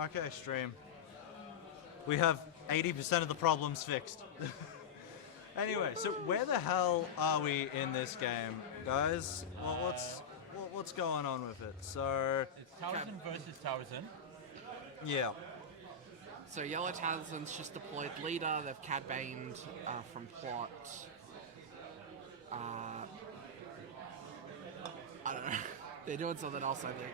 Okay, stream. We have 80% of the problems fixed. Anyway, so where the hell are we in this game, guys? Well, what's going on with it? So It's Towson versus Towson. yeah. So Yellow Towson's just deployed leader. They've Cad Baned from plot. I don't know. They're doing something else, I think.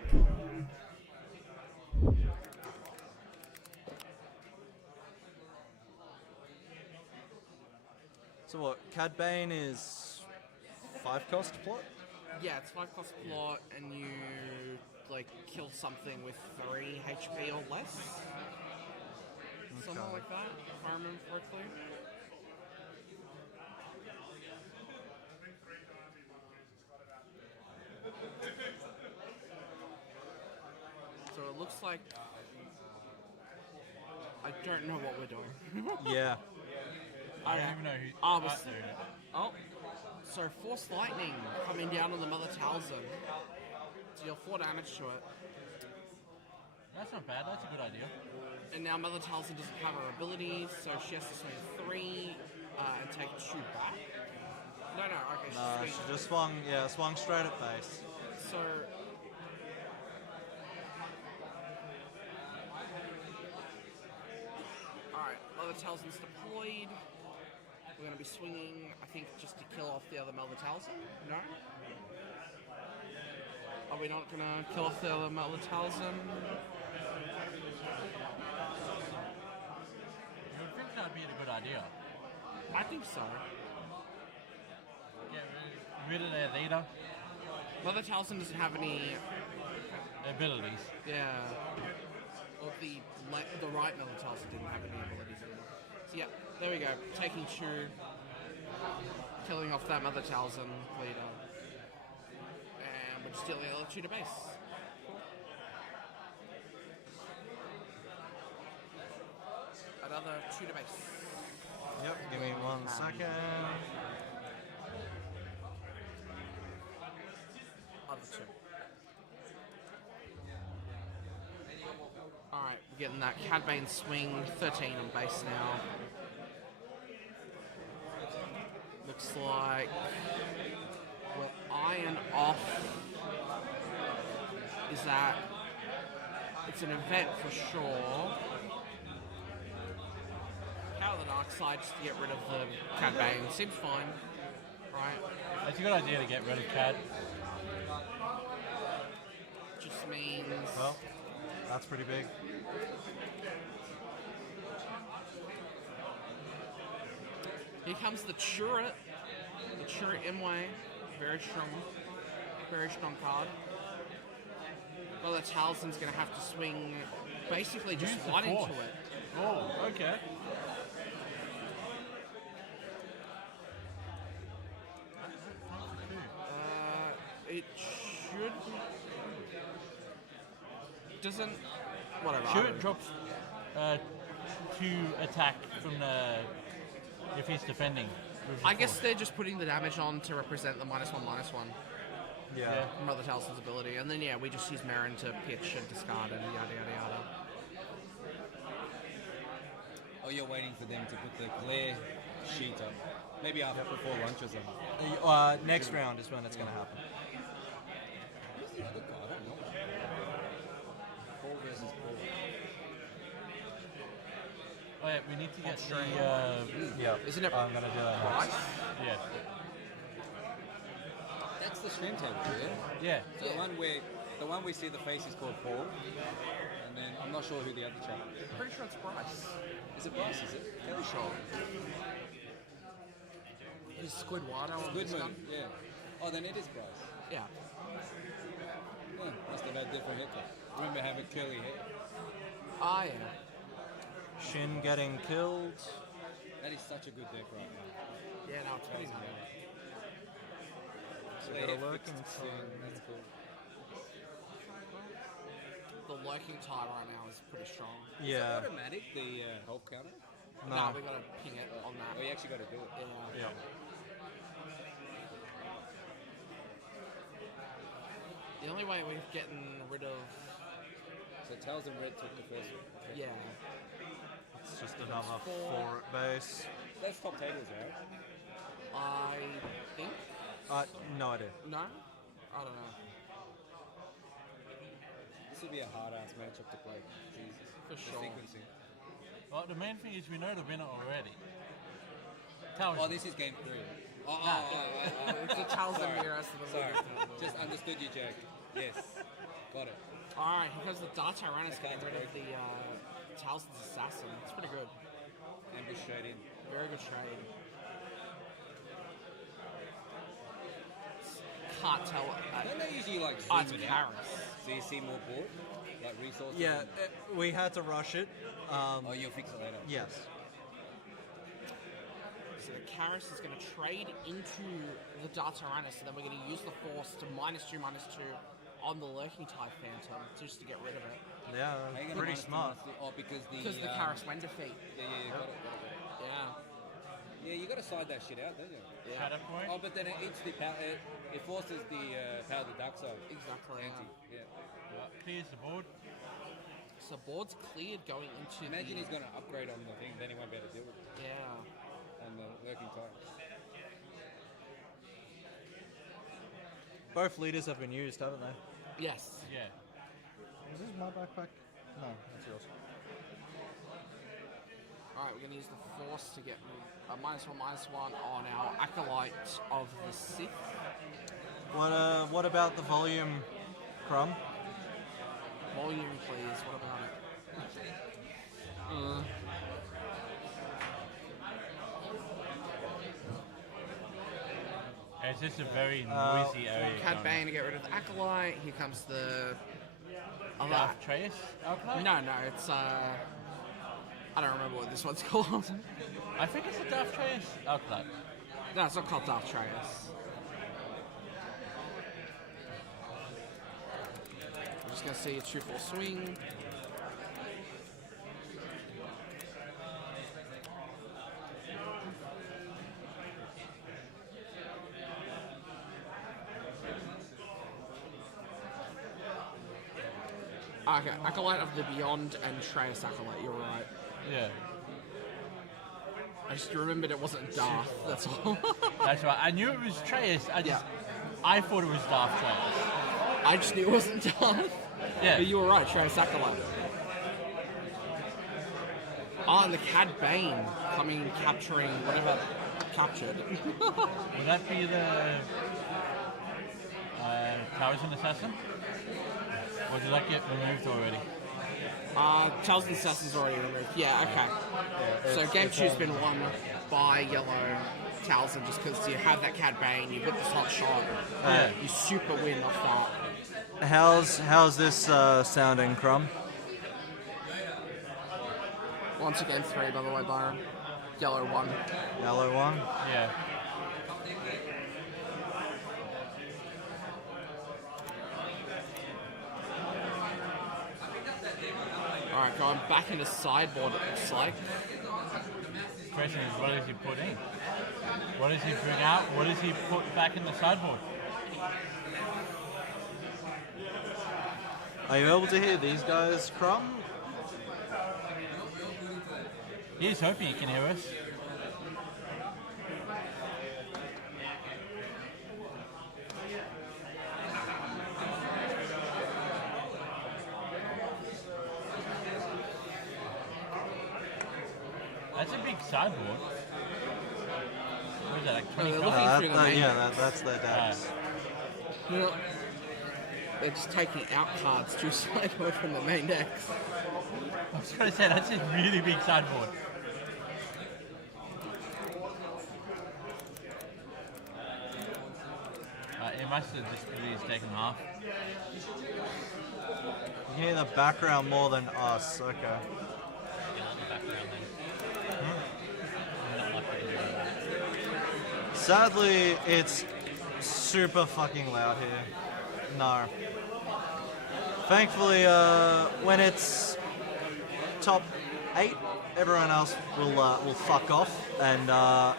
So what? Cad Bane is 5 cost plot? Yeah, it's 5 cost plot, and you like kill something with 3 HP or less. Something like that, if I remember correctly. So it looks like I don't know what we're doing. Yeah. I don't even know who. Oh, so Force Lightning coming down on the Mother Towson. So you'll 4 damage to it. That's not bad. That's a good idea. And now Mother Towson doesn't have her abilities, so she has to swing 3 and take 2 back. No, okay, She just swung straight at face. So alright, Mother Towson's deployed. We're going to be swinging, I think, just to kill off the other Mother Towson. No? Are we not going to kill off the other Mother Towson? You would think that would be a good idea. I think so. Get rid of their leader. Mother Towson doesn't have any... Abilities. Yeah. Or the right Mother Towson didn't have any abilities anymore. So yeah, there we go. Taking 2. Killing off that Mother Towson leader. And we're just dealing another 2 to base. Cool. Another 2 to base. Yep, give me 1 second. Other 2. Alright, we're getting that Cad Bane swing, 13 on base now. Looks like we'll iron off. Is that it's an event for sure. Power of the Dark Side just to get rid of the Cad Bane. Seems fine, right? It's a good idea to get rid of Cad. Just means... Well, that's pretty big. Here comes the Chirrut. The Chirrut Imwe. Very strong. Very strong card. Well, the Towson's going to have to swing basically just Use the 1 force. into it. Oh, okay. It should... Doesn't... Whatever. Sure, it drops 2 attack from the if he's defending. I guess they're just putting the damage on to represent the -1/-1. Yeah. Mother Towson's ability. And then, yeah, we just use Marin to pitch and discard and yada yada yada. Oh, you're waiting for them to put the glare sheet up. Maybe after before lunch or something. Next round is when it's going to happen. Who's the other guy? I don't know. Paul versus Paul. Oh yeah, we need to get the Yeah. Isn't it I'm going to do that next. yeah. That's the stream table, yeah? Yeah. So the one we see the face is called Paul, and then I'm not sure who the other chap is. Pretty sure it's Bryce. Is it Bryce? Is it? Pretty sure. Is Squidward on this gun? Squidman, yeah. Oh, then it is Bryce. Yeah. Yeah, must have had different haircut. Remember having curly hair? Ah, yeah. Shin getting killed. That is such a good deck right now. Yeah, no, it's amazing. So got a lurking tide. That's cool. The lurking tide right now is pretty strong. Yeah. Automatic, the health counter? No, we gotta ping it on that. Oh, you actually got to do it. Yeah. Yeah. The only way we're getting rid of So Tails and Red took the first one. Yeah. It's just another four. 4 at base. That's top tables, right? I think. No idea. No? I don't know. This would be a hard ass matchup to play. Jesus. For The sure. sequencing. Well, the main thing is we know the winner already. Towers. Oh, this is game 3. It's the Charles and Sorry. Miras. Sorry. Just understood you, Jack. Yes. Got it. Alright, here comes the Dark Tyrannus Okay, getting rid of great. the Talisman's Assassin. It's pretty good. Ambush straight in. Very good trade. Can't tell. Don't they usually like Oh, it's zoom it out? Karis. So you see more board? Like resources? Yeah, and- we had to rush it. Oh, you'll fix it later. Yes. So the Karis is going to trade into the Dark Tyrannus, and then we're going to use the Force to -2/-2 on the Lurking Tide Phantom just to get rid of it. Yeah, How you gonna pretty minus the smart. minus the- Oh, because the... Because the Karis went defeat. Yeah, got it. Yeah. Yeah, you got to side that shit out, don't you? Yeah. Shadow point. Oh, but then it eats the power... It forces the power of the dark side. Exactly. Anti, yeah. Clears the board. So board's cleared going into Imagine the... he's going to upgrade on the thing, then he won't be able to deal with it. Yeah. On the lurking tide. Both leaders have been used, haven't they? Yes. Yeah. Is this my backpack? No, that's yours. Alright, we're going to use the Force to get a -1/-1 on our Acolyte of the Sith. What about the volume, Crumb? Volume, please. What about it? It's just a very noisy area. Cad going Bane to get rid of the Acolyte. Here comes the... on. other... Darth Trace? Okay. No, it's I don't remember what this one's called. I think it's a Darth Trace outlet. No, it's not called Darth Trace. We're just gonna see a 2-4 swing. Okay, Acolyte of the Beyond and Trace Acolyte, you're right. Yeah. I just remembered it wasn't Darth, that's all. That's right. I knew it was Trace. I thought it was Darth Trace. I just knew it wasn't Darth. Yeah. But you were right, Trace Acolyte. Ah, and the Cad Bane coming, capturing whatever captured. Would that be the Towers and Assassin? Or did that get removed already? Charles and Assassin's already removed. Yeah, okay. So game two's been won by Yellow Towson just because you have that Cad Bane, you put this hot shot, Yeah. you super win off that. How's this sounding, Crumb? Once again, 3 by the way, Byron. Yellow 1. Yellow one. Yeah. Alright, going back into sideboard, it looks like. Question is, what does he put in? What does he bring out? What does he put back in the sideboard? Are you able to hear these guys, Crumb? He's hoping he can hear us. That's a big sideboard. What is that, like 20 they're cards? looking through the main that's their decks. You know, they're just taking out cards to sideboard from the main decks. I was going to say, that's a really big sideboard. It must have just really taken half. You hear the background more than us. Okay. Sadly, it's super fucking loud here. No. Thankfully, when it's top 8, everyone else will fuck off, and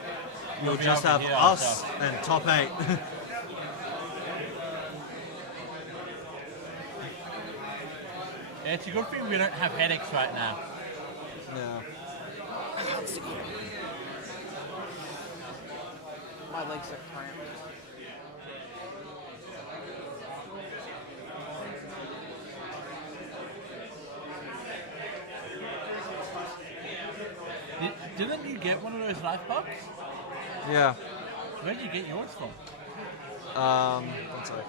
you'll be just able have to hear us ourselves. and top 8. Yeah, it's a good thing we don't have headaches right now. Yeah. My legs are cramped. Didn't you get one of those life bugs? Yeah. Where did you get yours from? One sec.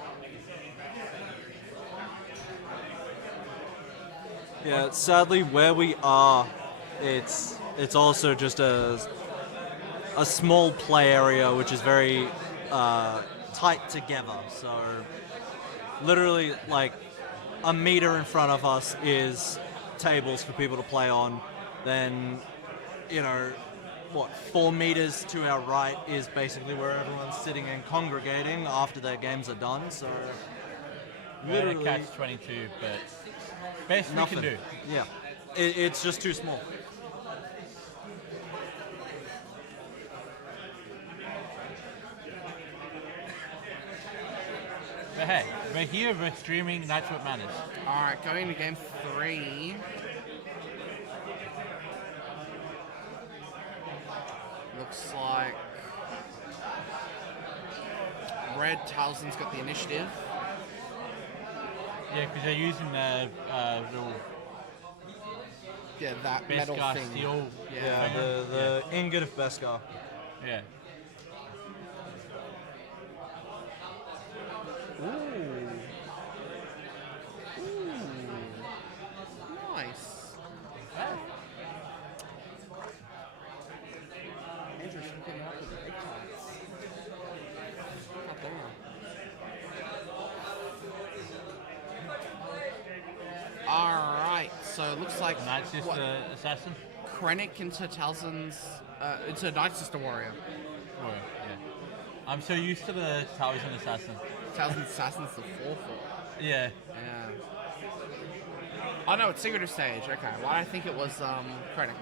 Yeah, sadly, where we are, it's also just a small play area, which is very tight together. So, literally, like a meter in front of us is tables for people to play on. Then, 4 meters to our right is basically where everyone's sitting and congregating after their games are done. So, Literally literally, catch 22, but best nothing. we can do. Yeah, it's just too small. But hey, we're here, we're streaming, that's what matters. Alright, going to game 3. Looks like Red Talzin's got the initiative. Yeah, because they're using the little Yeah, that metal Beskar thing. steel. Yeah, the ingot of Beskar. Yeah. Ooh. Nice. Andrew's hooking up with the big times. Not bad. Alright, so it looks like Night Sister Assassin? Krennic into Talzin's into Night Sister Warrior. Or, yeah. I'm so used to the Talzin Assassin. Talzin's Assassin's the 4/4. Yeah. Yeah. Oh no, it's Secretive Sage. Okay, why did I think it was Krennic?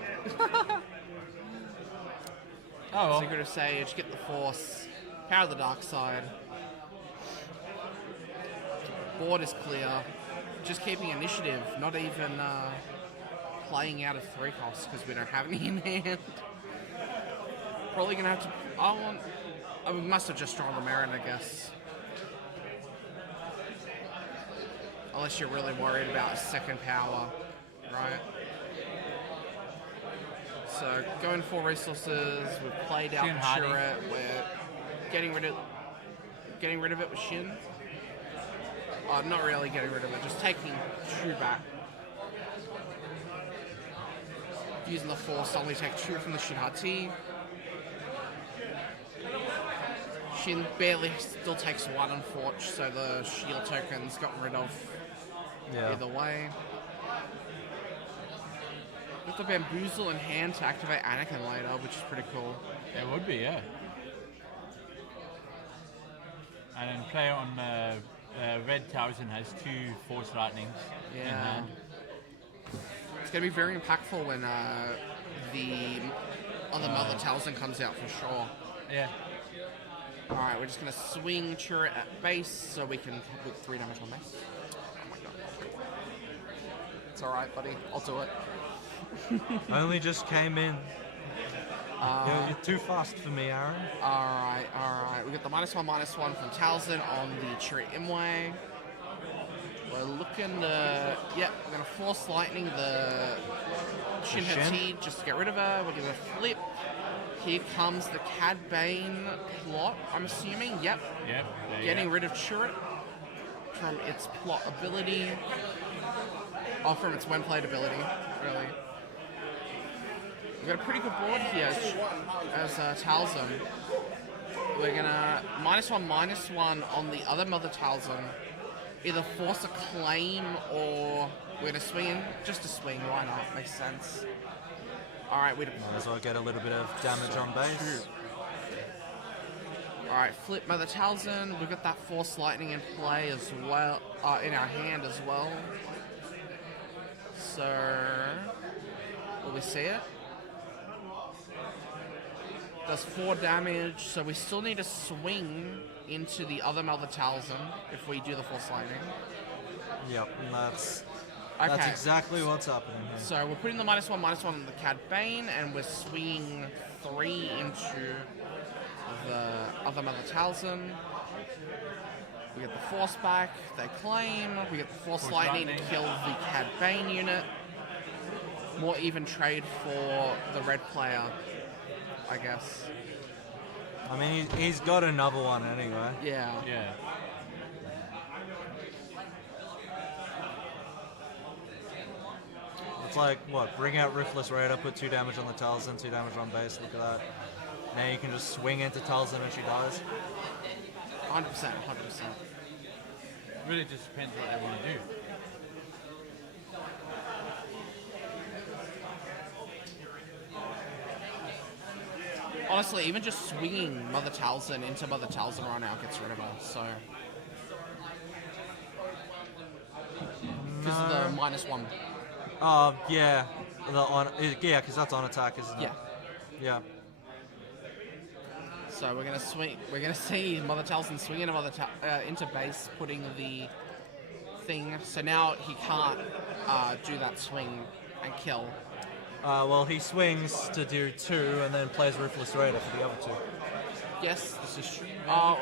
Oh well. Secretive Sage, get the Force, power the dark side. Board is clear. Just keeping initiative, not even playing out of 3 costs because we don't have any in hand. Probably gonna have to. I must have just drawn the Merit, I guess. Unless you're really worried about second power, right? So going for resources, we've played out Shin the Hardy. turret. We're getting rid of it with Shin. Oh, not really getting rid of it, just taking Shu back. Using the Force to only take 2 from the Shinhati. Shin barely still takes 1 on Forge, so the shield token's gotten rid of either way. With the Bamboozle in hand to activate Anakin later, which is pretty cool. It would be, yeah. And then play on Red Talzin has 2 Force Lightnings in Yeah. hand. It's going to be very impactful when the other Mother Talzin comes out for sure. Yeah. Alright, we're just going to swing turret at base so we can put 3 damage on base. Oh my god. It's alright, buddy. I'll do it. I only just came in. You're too fast for me, Aaron. Alright. We got the -1/-1 from Talzin on the Chirri Imwe. We're looking to... Yep, we're going to Force Lightning the Shin Hati just to get rid of her. We're going to flip. Here comes the Cad Bane plot, I'm assuming. Yep. Yep. Getting rid of Chirrut from its plot ability. Oh, from its when played ability, really. We've got a pretty good board here as Talzin. We're gonna -1/-1 on the other Mother Talzin. Either force a claim or we're gonna swing in. Just a swing, why not? Makes sense. Alright, we Might as well get a little bit of damage on base. Alright, flip Mother Talzin. We've got that Force Lightning in play as well, in our hand as well. So, will we see it? Does 4 damage, so we still need to swing into the other Mother Talzin if we do the Force Lightning. Yep, and that's That's Okay. exactly what's happening here. So we're putting the -1/-1 on the Cad Bane, and we're swinging 3 into the other Mother Talzin. We get the Force back, they claim. We get the Force Lightning to kill the Cad Bane unit. More even trade for the red player, I guess. I mean, he's got another one anyway. Yeah. Yeah. It's like, what, bring out Ruthless Raider, put 2 damage on the Talzin, 2 damage on base, look at that. Now you can just swing into Talzin and she dies. 100%. It really just depends what they want to do. Honestly, even just swinging Mother Talzin into Mother Talzin right now gets rid of her, so... Because of the -1. Yeah. Yeah, because that's on attack, isn't it? Yeah. Yeah. So we're gonna swing. We're gonna see Mother Talzin swing into base, putting the thing. So now he can't do that swing and kill. Well, he swings to do 2 and then plays Ruthless Raider for the other 2. Yes, this is true. Oh,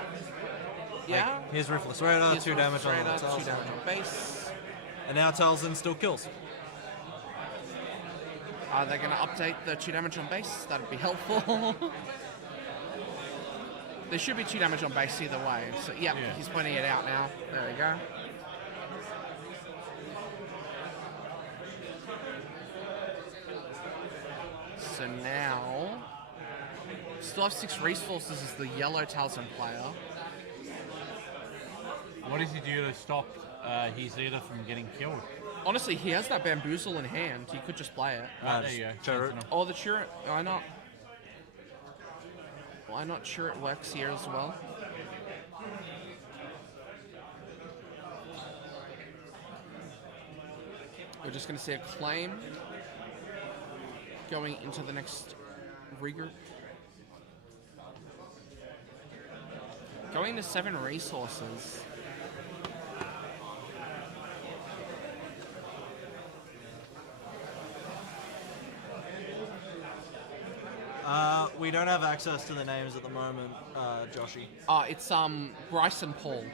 yeah. Like, here's Ruthless Raider, Here's 2 damage Ruthless on the Raider, 2 Talzin. damage on base. And now Talzin still kills. Are they gonna update the 2 damage on base? That'd be helpful. There should be 2 damage on base either way. So yeah, he's pointing it out now. There we go. So now, still have 6 resources as the yellow Talzin player. What does he do to stop his leader from getting killed? Honestly, he has that bamboozle in hand. He could just play it. Right, there you go. Chirrut. Oh, the Chirrut. Why not? Why not Chirrut works here as well? We're just going to see a claim going into the next regroup. Going to 7 resources. We don't have access to the names at the moment, Joshy. It's Bryce and Paul.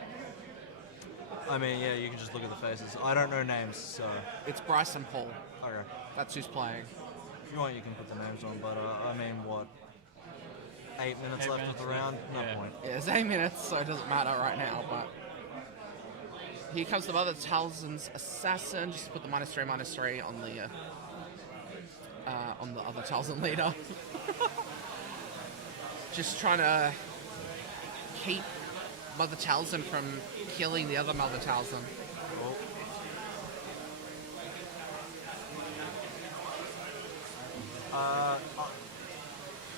I mean, yeah, you can just look at the faces. I don't know names, so... It's Bryce and Paul. Okay. That's who's playing. If you want, you can put the names on, but I mean, what? 8 minutes 8 left minutes of the round? No yeah. point. Yeah, it's 8 minutes, so it doesn't matter right now, but... Here comes the Mother Talzin's Assassin. Just put the -3/-3 on the other Talzin leader. Just trying to keep Mother Talzin from killing the other Mother Talzin.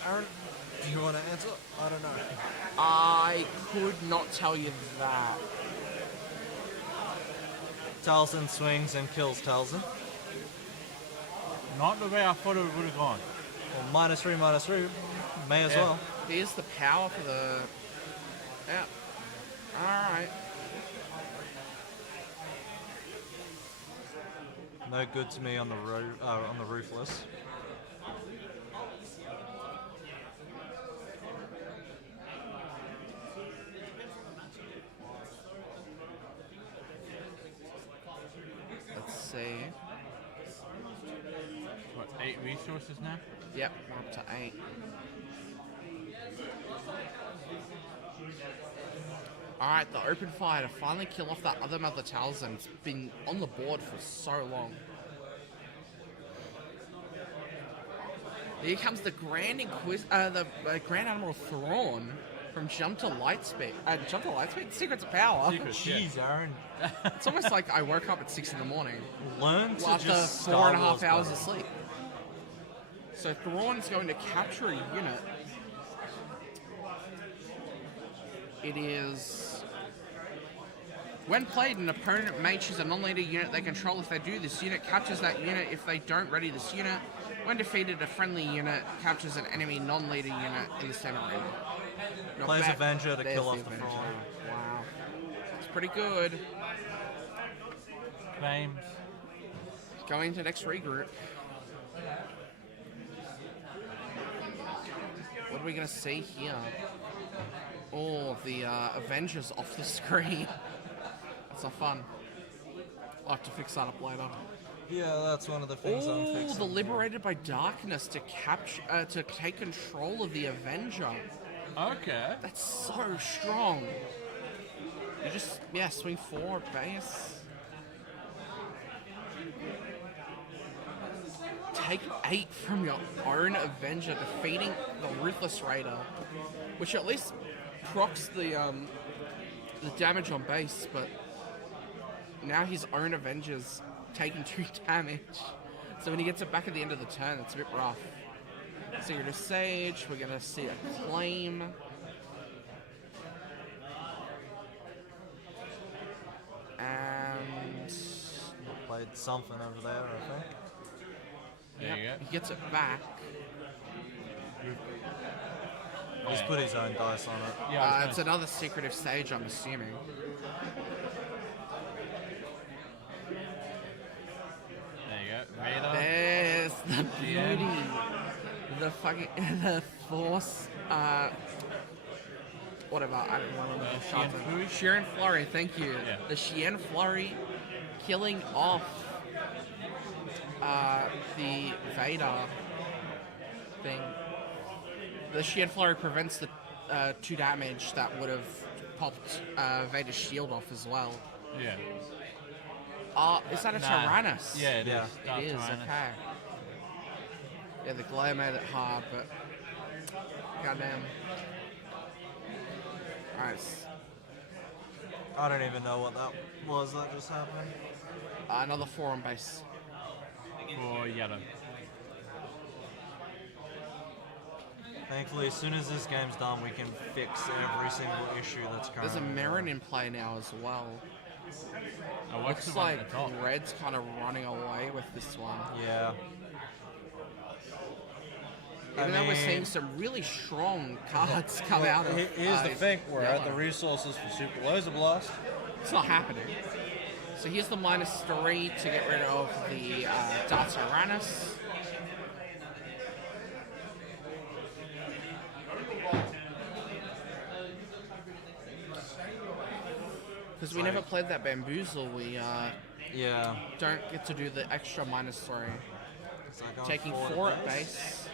Aaron, do you want to answer? I don't know. I could not tell you that. Talzin swings and kills Talzin. Not the way I thought it would have gone. Well, -3/-3, may as Yeah. well. Here's the power for the... Yeah. Alright. No good to me on the on the Ruthless. Let's see. What, 8 resources now? Yep, we're up to 8. Alright, the open fire to finally kill off that other Mother Talzin. It's been on the board for so long. Here comes the Grand Grand Admiral Thrawn from Jump to Lightspeed. Jump to Lightspeed? Secrets of Power. Secrets, yeah. Jeez, Aaron. It's almost like I woke up at 6 in the morning Learn to after just 4.5 hours of sleep. So Thrawn's going to capture a unit. It is... When played, an opponent may choose a non-leader unit they control. If they do, this unit captures that unit. If they don't ready this unit, when defeated, a friendly unit captures an enemy non-leader unit in the center arena. Not Plays bad. Avenger to There's kill off the Avenger. Thrawn. Wow. It's pretty good. Claims. going to next regroup. What are we going to see here? Oh, the Avengers off the screen. That's not fun. I'll have to fix that up later. Yeah, that's one of the things I'm Oh, fixing. the Liberated by Darkness to capture, to take control of the Avenger. Okay. That's so strong. You just, swing forward, base. Take 8 from your own Avenger, defeating the Ruthless Raider, which at least procs the damage on base, but now his own Avenger's taking 2 damage. So when he gets it back at the end of the turn, it's a bit rough. So you're just Sage, we're gonna see a claim. And Played something over there, I think. There you go. he gets it back. He's put his own dice on it. Yeah, It's another secretive Sage, I'm assuming. there you go. Vader. There's the Yeah. beauty. The fucking the Force. Whatever. I don't remember the Chien shot. Flurry? Chien Flurry. Thank you. Yeah. The Chien Flurry, killing off the Vader thing. The Chien Flurry prevents the 2 damage that would have popped Vader's shield off as well. Yeah. Is that a Nah. Tyrannus? Yeah, it Yeah. is. It Dark is, Tyrannus. okay. Yeah, the glare made it hard, but goddamn. Alright, I don't even know what that was that just happened. another 4 on base. For yellow. Thankfully, as soon as this game's done, we can fix every single issue that's There's a currently Marin in play now as well. Oh, what's Looks the one like at the top? Red's kind of running away with this one. Yeah. Even though we're seeing some really strong cards come out of Here's the thing, we're at the yellow. resources for Super Laser Blast. It's not happening. So here's the -3 to get rid of the Dark Tyrannus. Because we never played that Bamboozle, we Yeah. don't get to do the extra -3. So I go Taking forward 4 a at bit. base.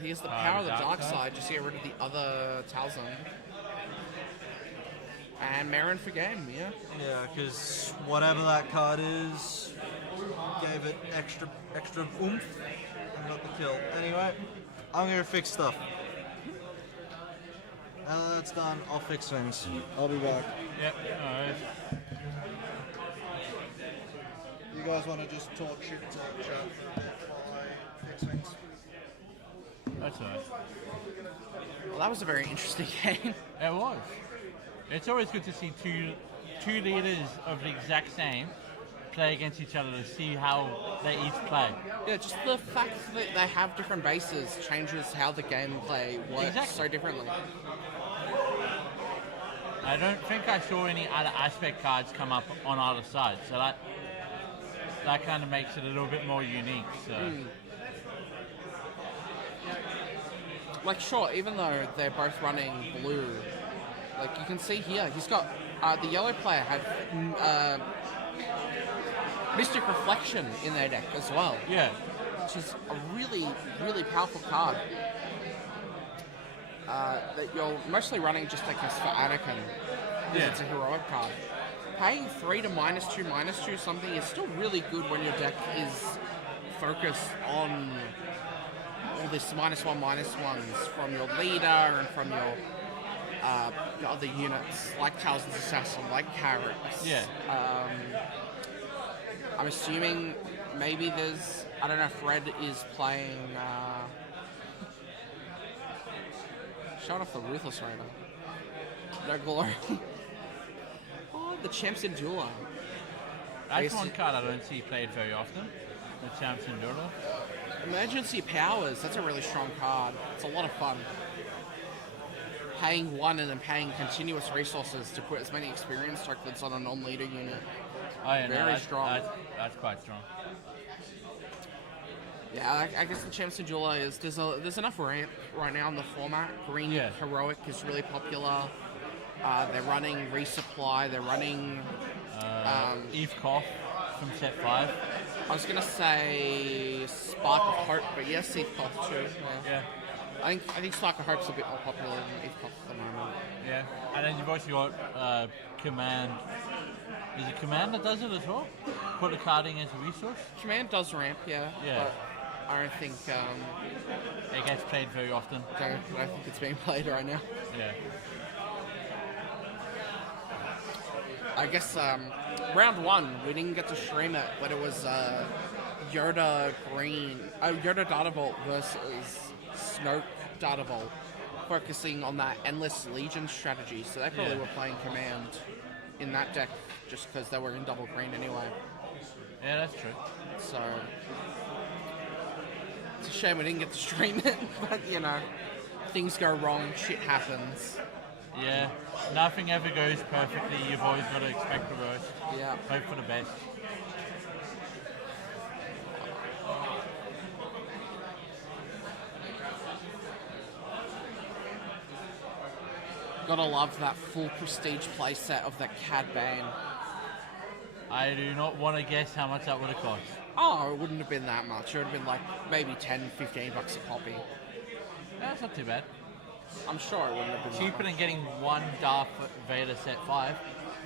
Here's the power of the dark side, just to get rid of the other Talzin. And Marin for game, yeah. Yeah, because whatever that card is, gave it extra oomph and got the kill. Anyway, I'm gonna fix stuff. Now that that's done, I'll fix things. I'll be back. Yep. Alright. You guys want to just talk shit to chat for a bit while I fix things? That's alright. Well, that was a very interesting game. It was. It's always good to see two leaders of the exact same play against each other to see how they each play. Yeah, just the fact that they have different bases changes how the gameplay works Exactly. so differently. I don't think I saw any other aspect cards come up on either side, so that kind of makes it a little bit more unique. So Like, sure, even though they're both running blue, like you can see here, he's got the yellow player had Mystic Reflection in their deck as well, yeah, which is a really, really powerful card. That you're mostly running just like this for Anakin, because Yeah. it's a heroic card. Paying 3 to -2/-2 something is still really good when your deck is focused on all this -1/-1s from your leader and from your other units, like Talzin's Assassin, like Carrots. Yeah. I'm assuming maybe there's, I don't know if Red is playing, shut off the Ruthless Raider. No glory. Oh, the Champion Dueler. that's one card I don't see played very often. The Champion Dueler. Emergency Powers, that's a really strong card. It's a lot of fun. paying one and then paying continuous resources to put as many experience tokens on a non-leader unit. Oh, yeah, Very strong. That's quite strong. Yeah, I guess the Champs and Jeweler is there's enough ramp right now in the format. Green Heroic is really popular. They're running Resupply. They're running Eve Koff from set 5. I was gonna say Spark of Hope, but yes, Eve Koff too. Yeah. I think Spark of Hope's a bit more popular than Eve Koff at the moment. Yeah. And then you've also got Command. Is it Command that does it as well? Put a card in as a resource? Command does ramp, yeah. But I don't think it gets played very often. I don't think it's being played right now. Yeah. I guess round 1 we didn't get to stream it, but it was Yoda Data Vault versus Snoke Data Vault, focusing on that Endless Legion strategy. So they probably were playing Command in that deck just because they were in double green anyway. Yeah, that's true. So it's a shame we didn't get to stream it, but you know, things go wrong, shit happens. Yeah, nothing ever goes perfectly. You've always got to expect the worst. Yeah. Hope for the best. Gotta love that full prestige playset of the Cad Bane. I do not want to guess how much that would have cost. Oh, it wouldn't have been that much. It would have been like maybe 10, 15 bucks a copy. That's not too bad. I'm sure it wouldn't have been Cheaper than getting one Darth Vader set 5.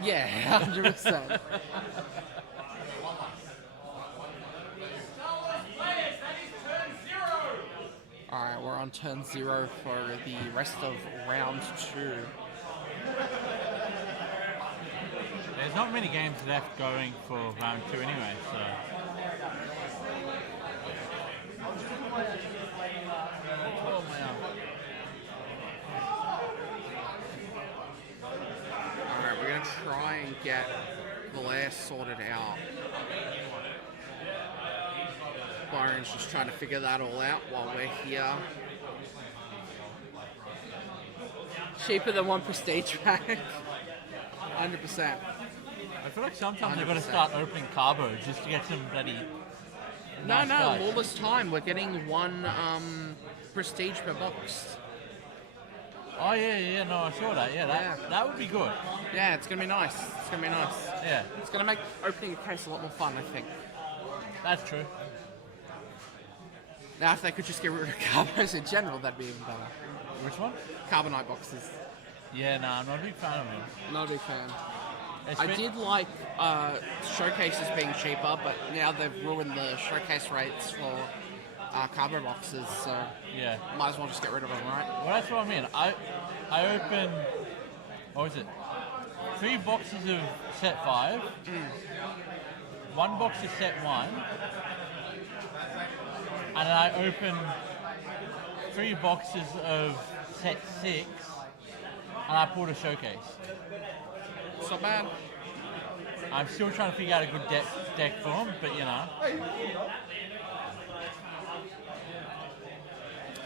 Yeah, 100%. Alright, we're on turn 0 for the rest of round 2. There's not many games left going for round 2 anyway, so... Oh, my arm. Alright, we're gonna try and get Blair sorted out. Byron's just trying to figure that all out while we're here. Cheaper than one prestige pack. 100%. I feel like sometimes they've got to 100%. start opening carbo just to get some bloody... No, nice cards. Lawless Time. We're getting one prestige per box. Oh, yeah, no, I saw that. Yeah, that would be good. Yeah, it's gonna be nice. It's gonna be nice. Yeah, It's gonna make opening a case a lot more fun, I think. that's true. Now, if they could just get rid of carbos in general, that'd be even better. Which one? Carbonite boxes. Yeah, nah, I'm not a big fan of them. Not a big fan. It's I been- did like showcases being cheaper, but now they've ruined the showcase rates for carbo boxes, so Yeah. might as well just get rid of them, right? Well, that's what I mean. I opened, what was it? 3 boxes of set 5. 1 box of set 1. And then I opened 3 boxes of set 6. And I pulled a showcase. It's not bad. I'm still trying to figure out a good deck for them, but you know.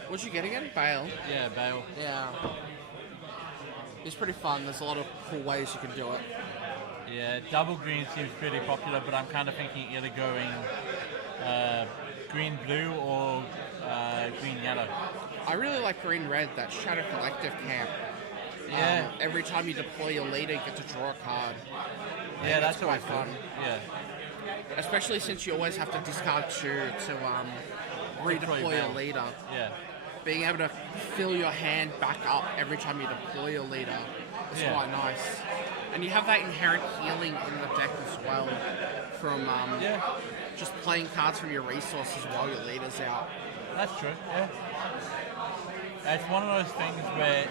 What'd you get again? Bale. Yeah, Bale. Yeah. It's pretty fun. There's a lot of cool ways you can do it. Yeah, double green seems pretty popular, but I'm kind of thinking either going green blue or green yellow. I really like green red, that Shadow Collective camp. Yeah. Every time you deploy your leader, you get to draw a card. I Yeah, think that's quite always fun. fun. Yeah. Especially since you always have to discard 2 to redeploy your Bale. leader. Yeah. Being able to fill your hand back up every time you deploy your leader is Yeah. quite nice. And you have that inherent healing in the deck as well from Yeah, just playing cards from your resources while your leader's out. that's true. Yeah. It's one of those things where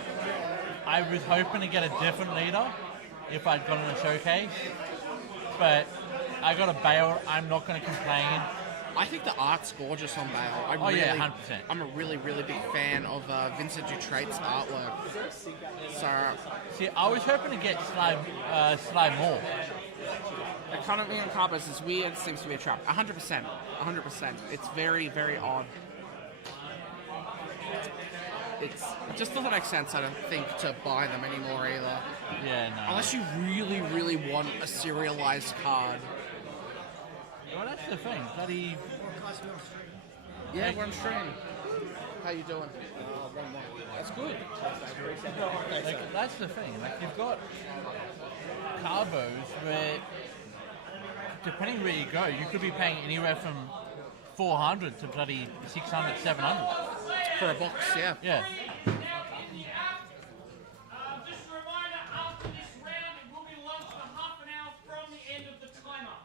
I was hoping to get a different leader if I'd gotten a showcase, but I got a Bale. I'm not going to complain. I think the art's gorgeous on Bale. Oh, yeah, 100%. I'm a really, really big fan of Vincent Dutrait's artwork. So, See, I was hoping to get Sly more. economy on carbos is weird, seems to be a trap. 100%. 100%. It's very, very odd. it just doesn't make sense, I don't think, to buy them anymore either. Yeah, no. Unless you really, really want a serialized card. Well, that's the thing. Bloody. Yeah, we're on stream. How you doing? That's good. Like, that's the thing. Like, you've got carbos where, depending where you go, you could be paying anywhere from 400 to bloody 600, 700. For a box, yeah. Yeah. Just a reminder, after this round, it will be lunch for half an hour from the end of the timer.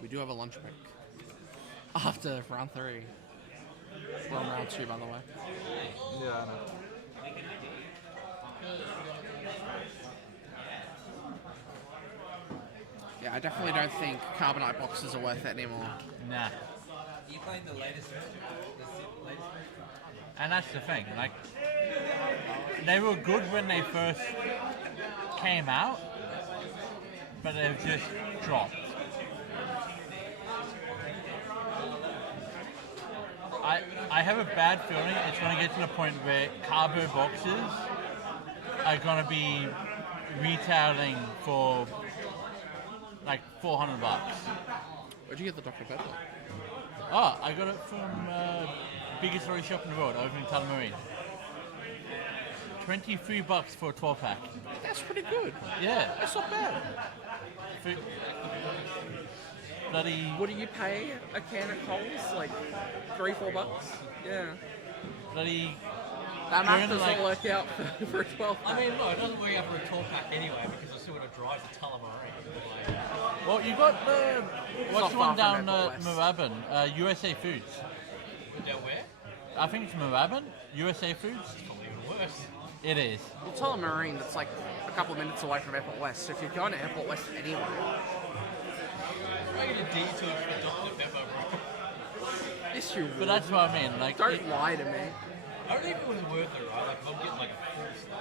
We do have a lunch break. After round 3. We're on round 2, by the way. Yeah, I know. Yeah, I definitely don't think Carbonite boxes are worth it anymore. Nah. You playing the latest? And that's the thing. Like, they were good when they first came out, but they've just dropped. I have a bad feeling it's going to get to the point where carbo boxes are going to be retailing for like $400. Where'd you get the Dr. Pepper? Oh, I got it from biggest toy shop in the world over in Tullamarine. $23 for a 12-pack. That's pretty good. Yeah. That's not bad. Bloody. What do you pay a can of Coles? Like $3-4? Yeah. Bloody. That math Doing, doesn't like- work out for a 12 I mean, no, it doesn't work out for a 12-pack anyway because I still got to drive to Tullamarine. Like, Well, you got the. What's the not one far from down Airport West. Moorabbin? USA Foods. down where? I think it's Moorabbin. USA Foods. Probably even worse. It is. Well, Tullamarine, that's like a couple of minutes away from Airport West. So if you're going to Airport West anyway, I'm making a detour for Dr. Pepper, bro. yes, you But would. that's what I mean. Like, Don't lie to me. I don't even think it was worth it, right? Like, if I'm getting like a full stuff.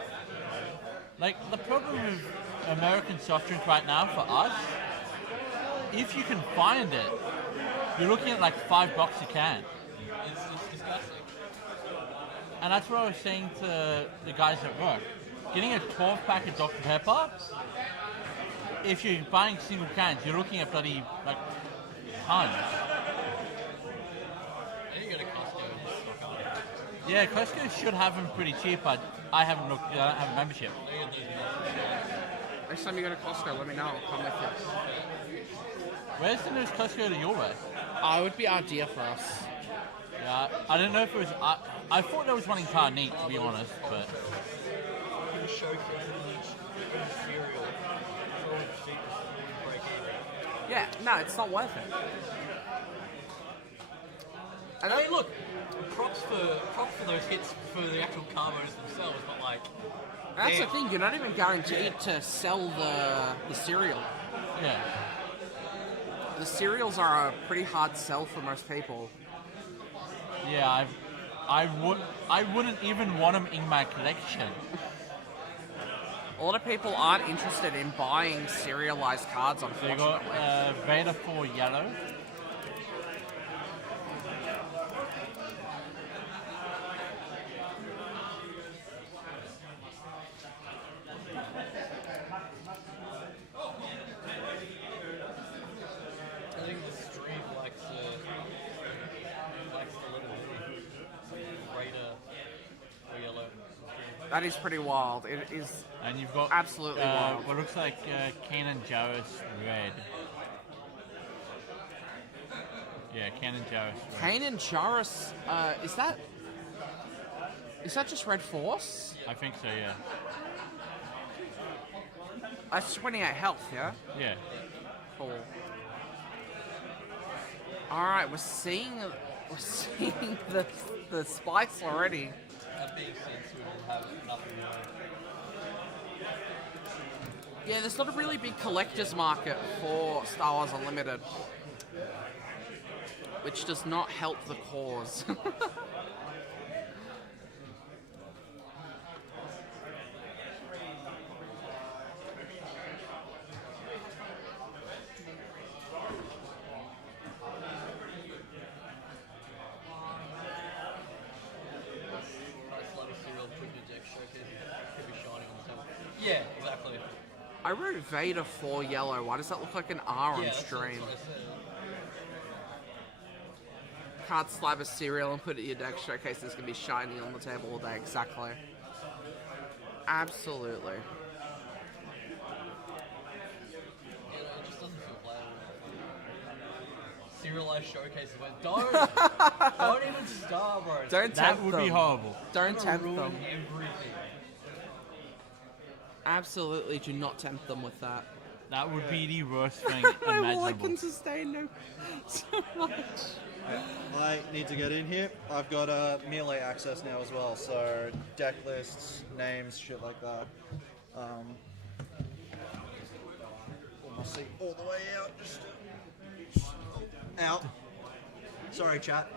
like the problem with American soft drink right now for us, if you can find it, you're looking at like $5 a can. It's disgusting. And that's what I was saying to the guys at work. Getting a 12-pack of Dr. Pepper, if you're buying single cans, you're looking at bloody, like, tons. I need to go to Costco and just stock up. Yeah, Costco should have them pretty cheap, but I haven't looked, I don't have a membership. I get those nuts. Next time you go to Costco, let me know. I'll come with you. Where's the nearest Costco to your way? It would be idea for us. Yeah, I don't know if it was, I thought there was one in Carnegie, to be honest, but... I'm showcasing each cereal. It's all cheap to break even. Yeah, no, it's not worth it. I mean, look, props for those hits for the actual carbos themselves, but like, That's yeah. the thing, you're not even guaranteed to sell the cereal. Yeah. The cereals are a pretty hard sell for most people. Yeah, I wouldn't even want them in my collection. A lot of people aren't interested in buying serialized cards, So you got unfortunately. Vader 4 yellow. I think the stream likes the little greater yellow. That is pretty wild. It is And you've got Absolutely wild. what looks like Kanan Jarrus red. Yeah, Kanan Jarrus red. Kane and Charis. Is that just Red Force? I think so, yeah. That's 28 health, yeah? Yeah. Cool. Alright, we're seeing the spikes already. That being said, we will have nothing more. Yeah, there's not a really big collector's market for Star Wars Unlimited, which does not help the cause. Nice lot of cereal Yeah, exactly. I wrote Vader 4 yellow. Why does that look like an R on stream? Can't slab a cereal and put it in your deck showcase. It's going to be shiny on the table all day. Exactly. Absolutely. Serialized showcases went, don't even start, bro. Don't That tempt would be them. horrible. Don't tempt Ruin them. everything. Absolutely do not tempt them with that. That would be the worst thing All I imaginable. can sustain them so much. I need to get in here. I've got melee access now as well, so deck lists, names, shit like that. Almost see all the way out. Just out. Sorry, chat.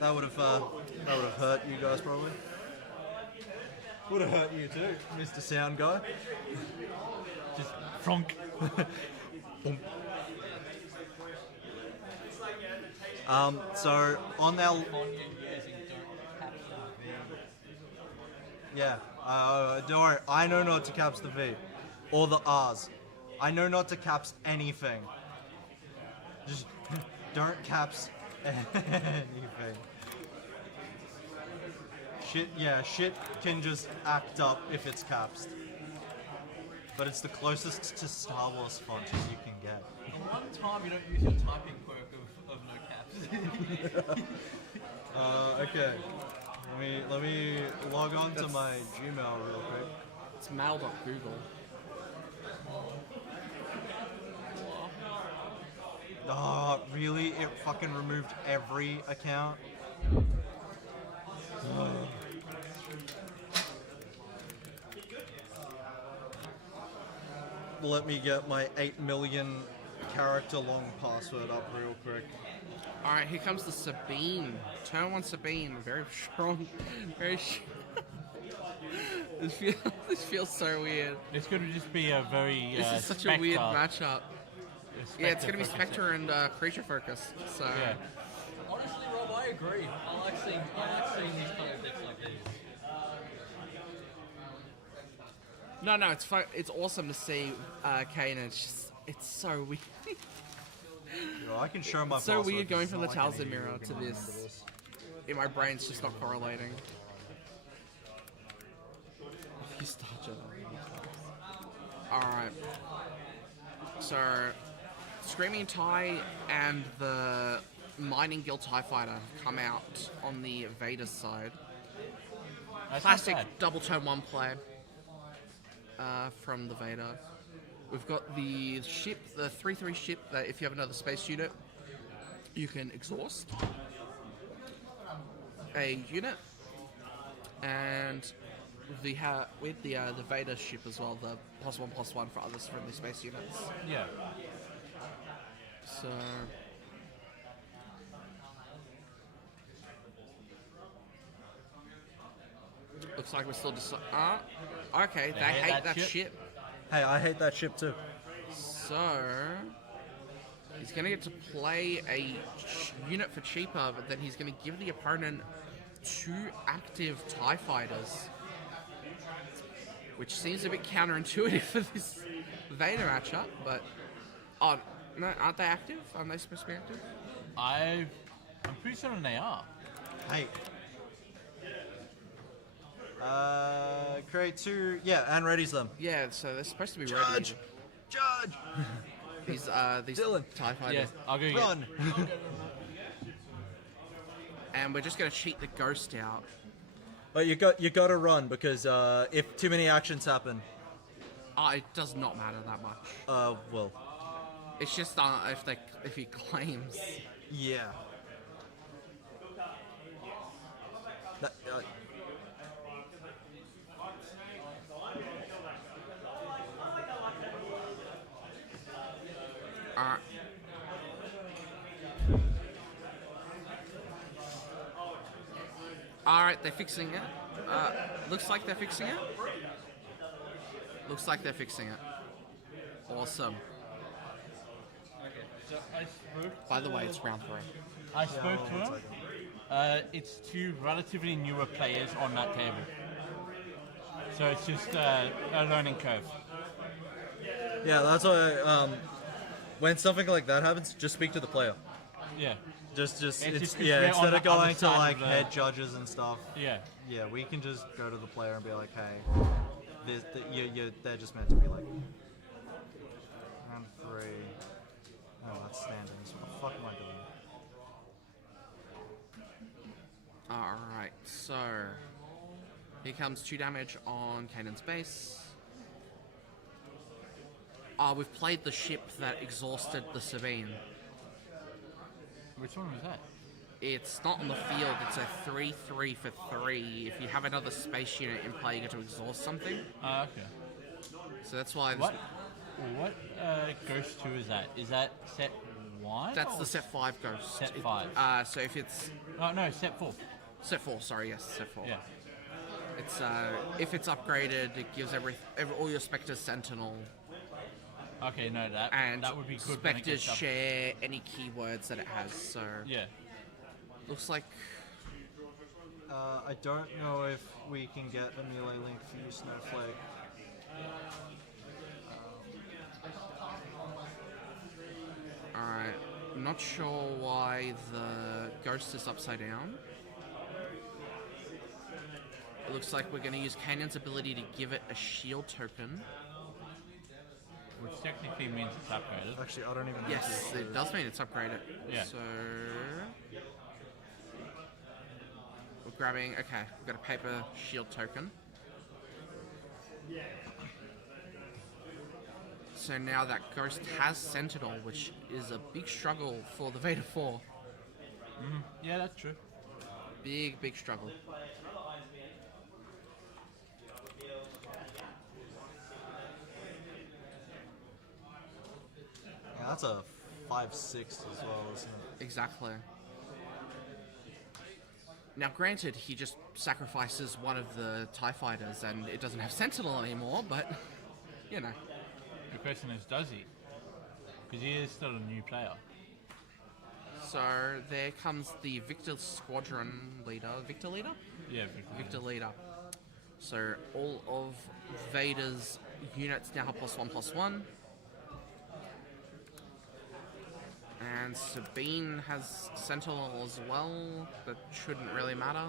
That would have hurt you guys probably. Would have hurt you too, Mr. Sound Guy. Just frunk. So on our yeah, don't worry. I know not to caps the V or the R's. I know not to caps anything. Just don't caps anything. Shit can just act up if it's capsed. But it's the closest to Star Wars font as you can get. The one time you don't use your typing quirk of no caps. Okay. Let me log on to my Gmail real quick. It's mail.google. Oh, really? It fucking removed every account? Let me get my 8 million character long password up real quick. Alright, here comes the Sabine. Turn 1 Sabine. Very strong. Very this feels so weird. It's going to just be a very This is such a weird matchup. Yeah, it's going to be Spectre and Creature Focus. So. Yeah. Honestly, Rob, I agree. I like seeing these kind of decks like these. No, it's fun. It's awesome to see Kane. It's so weird. Yo, I can show my It's so password, weird going it's from the not like Talisman any of you Mirror can to remember this. In my brain, it's just not correlating. If you start Alright. So, Screaming Tie and the Mining Guild TIE Fighter come out on the Vader side. That's Classic not bad. double turn 1 play from the Vader. We've got the ship, the 3/3 ship that if you have another space unit, you can exhaust a unit, and with the Vader ship as well, the +1/+1 for other friendly space units. Yeah. So. Looks like we're still okay, they hate that ship. Hey, I hate that ship too. So he's gonna get to play a unit for cheaper, but then he's gonna give the opponent 2 active TIE fighters, which seems a bit counterintuitive for this Vader matchup. But no, aren't they active? Aren't they supposed to be active? I'm pretty certain they are. Hey. Create 2, yeah, and readies them. Yeah, so they're supposed to be Judge! ready. Judge! These Dylan. TIE fighters. Yeah, I'll go Run! And we're just gonna cheat the ghost out. But you got to run because if too many actions happen. It does not matter that much. Well, It's just if he claims. yeah. That, Alright, they're fixing it. Looks like they're fixing it. Looks like they're fixing it. Awesome. Okay, so I spoke. By the way, it's round 3. I spoke to him. It's 2 relatively newer players on that table. So it's just a learning curve. Yeah, that's why. When something like that happens, just speak to the player. Yeah. Just It's it's just 'cause yeah. we're on Instead the of going other to side like of the- head judges and stuff. Yeah. Yeah, we can just go to the player and be like, hey, they're just meant to be like. Round 3. Oh, that's standings. What the fuck am I doing? Alright, so here comes 2 damage on Kanan's base. We've played the ship that exhausted the Sabine. Which one was that? It's not on the field, it's a 3/3 for 3. If you have another space unit in play, you get to exhaust something. Okay. So that's why this, What Ghost 2 is that? Is that set 1? that's or the set 5 ghost. Set 5. So if it's Oh, no, set 4. set 4, sorry, yes, set 4. Yeah. It's if it's upgraded, it gives all your Spectres Sentinel, Okay, no, and that would be good. when it Spectres gets up. share any keywords that it has. So Yeah. looks like I don't know if we can get a melee link for you, Snowflake. alright. I'm not sure why the ghost is upside down. It looks like we're going to use Kanan's ability to give it a shield token. Which technically means it's upgraded. Actually, I don't even know. Yes, it does mean it's upgraded. Yeah. So we're grabbing. Okay, we've got a paper shield token. So now that ghost has Sentinel, which is a big struggle for the Vader 4. Yeah, that's true. Big struggle. Yeah, that's a 5/6 as well, isn't it? Exactly. Now, granted, he just sacrifices one of the TIE fighters and it doesn't have Sentinel anymore, but, you know. The question is, does he? Because he is still a new player. So, there comes the Victor Squadron leader. Victor leader? Yeah, Victor leader. So, all of Vader's units now have +1/+1. And Sabine has Sentinel as well. That shouldn't really matter.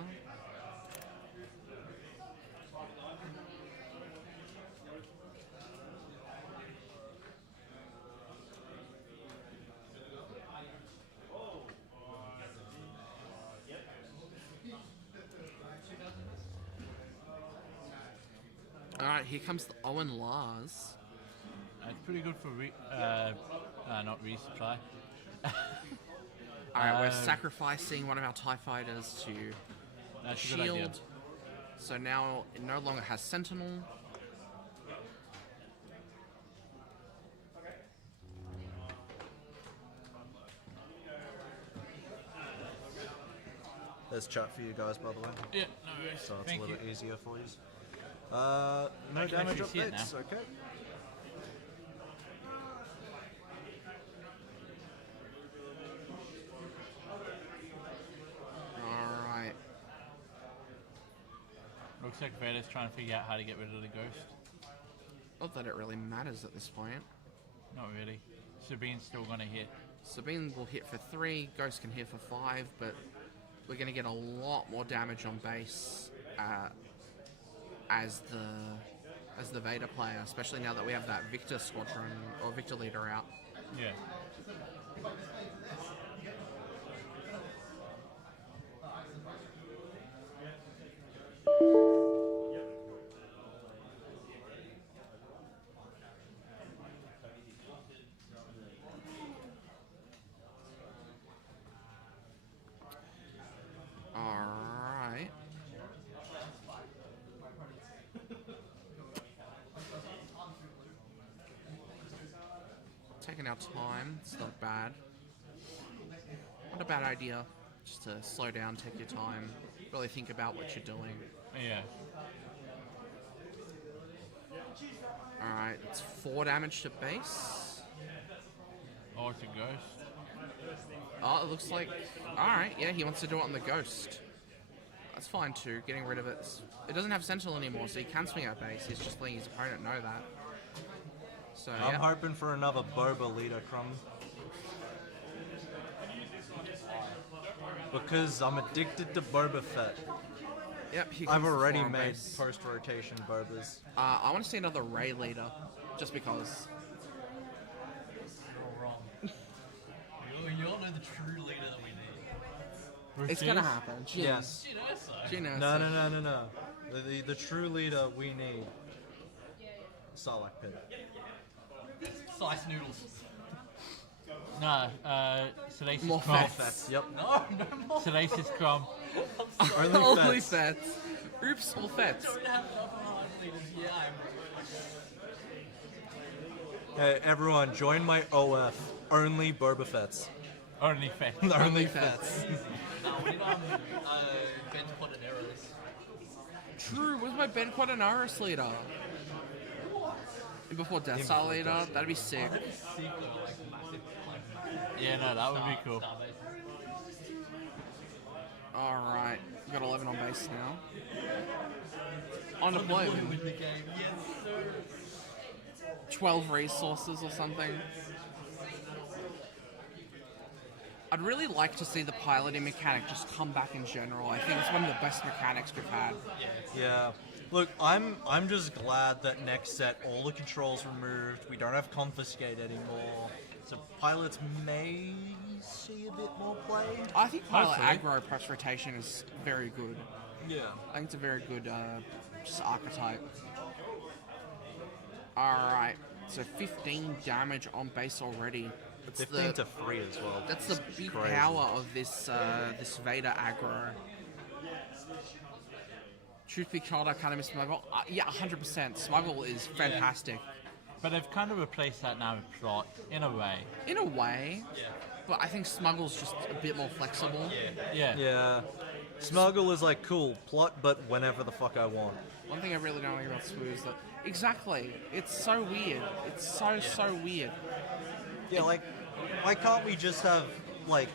Alright, here comes the Owen Lars. It's pretty good for not resupply. Alright, we're sacrificing one of our TIE fighters to That's a good idea. shield. So now it no longer has Sentinel. There's chat for you guys, by the way. Yeah, no worries. So it's Thank a little you. easier for you. No I can damage actually see it updates, now. okay. Alright. Looks like Vader's trying to figure out how to get rid of the ghost. Not that it really matters at this point. Not really. Sabine's still gonna hit. Sabine will hit for 3, Ghost can hit for 5, but we're going to get a lot more damage on base as the Vader player, especially now that we have that Victor Squadron or Victor leader out. Yeah. Alright. Taking our time, it's not bad. Not a bad idea. Just to slow down, take your time, really think about what you're doing. Yeah. Alright, it's 4 damage to base. Oh, it's a ghost. Oh, it looks like... Alright, yeah, he wants to do it on the Ghost. That's fine too. Getting rid of it. It doesn't have Sentinel anymore, so he can swing out base. He's just letting his opponent know that. So I'm yeah. hoping for another Boba leader, Crumb. Because I'm addicted to Boba Fett. Yep. Here I've comes the already four on made base. post-rotation Bobas. I want to see another Ray leader, just because. You're wrong. You all know the true leader that we need. It's gonna happen. Jeez. Yes. You know so. Gino, No, so- no, no, no, no. The true leader we need. Sarlacc Pit. Slice noodles. No, Salacious More Crumb. fats. Fats, yep. No, no more. Salacious Crumb. Only Only Fats. Fats. Oops, all Fats. Don't have enough hard leaders. Yeah, Hey, everyone, join my OF. Only Boba Fett's. Only Fat. Only Fats. No, we need Ben to put an arrows. True, where's my Ben Quaternaris leader? Before Death Star leader? That'd be sick. Secret, like massive, Yeah, no, that would be cool. star base. Alright, we got 11 on base now. On deployment. Win the game. Yes, sir. 12 resources or something. I'd really like to see the piloting mechanic just come back in general. I think it's one of the best mechanics we've had. Yeah. Look, I'm just glad that next set all the controls removed. We don't have confiscate anymore. So pilots may see a bit more play. I think pilot Hopefully. aggro press rotation is very good. Yeah. I think it's a very good just archetype. Alright, so 15 damage on base already. That's 15 to 3 as well. That's the It's big crazy. power of this this Vader aggro. Truth be told, I can't even smuggle. Yeah, 100%. Smuggle is fantastic But they've kind of replaced that now with plot, in a way. in a way. But I think smuggle's just a bit more flexible. Yeah. Yeah. Smuggle is like cool, plot, but whenever the fuck I want. One thing I really don't like about SWU is that exactly, it's so weird. It's so weird. Yeah, like, why can't we just have, like,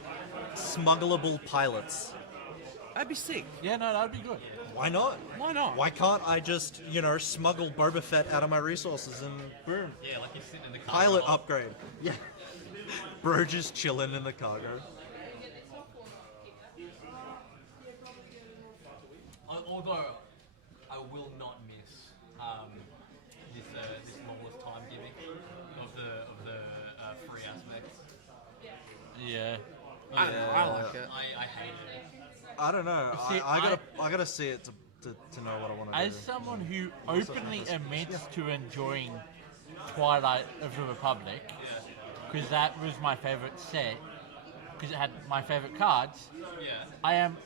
smuggleable pilots? That'd be sick. Yeah, no, that would be good. Why not? Why not? Why can't I just, smuggle Boba Fett out of my resources and boom? Yeah, like you're sitting in the car. Pilot upgrade. Yeah. Bro just chilling in the cargo. Although I will not miss this lawless time gimmick of the free aspects. Yeah. I don't know. I like it. I hate it. I don't know. See, I gotta see it to know what I want to do. As someone who openly admits to enjoying Twilight of the Republic, because that was my favorite set, because it had my favorite cards, Yeah. I am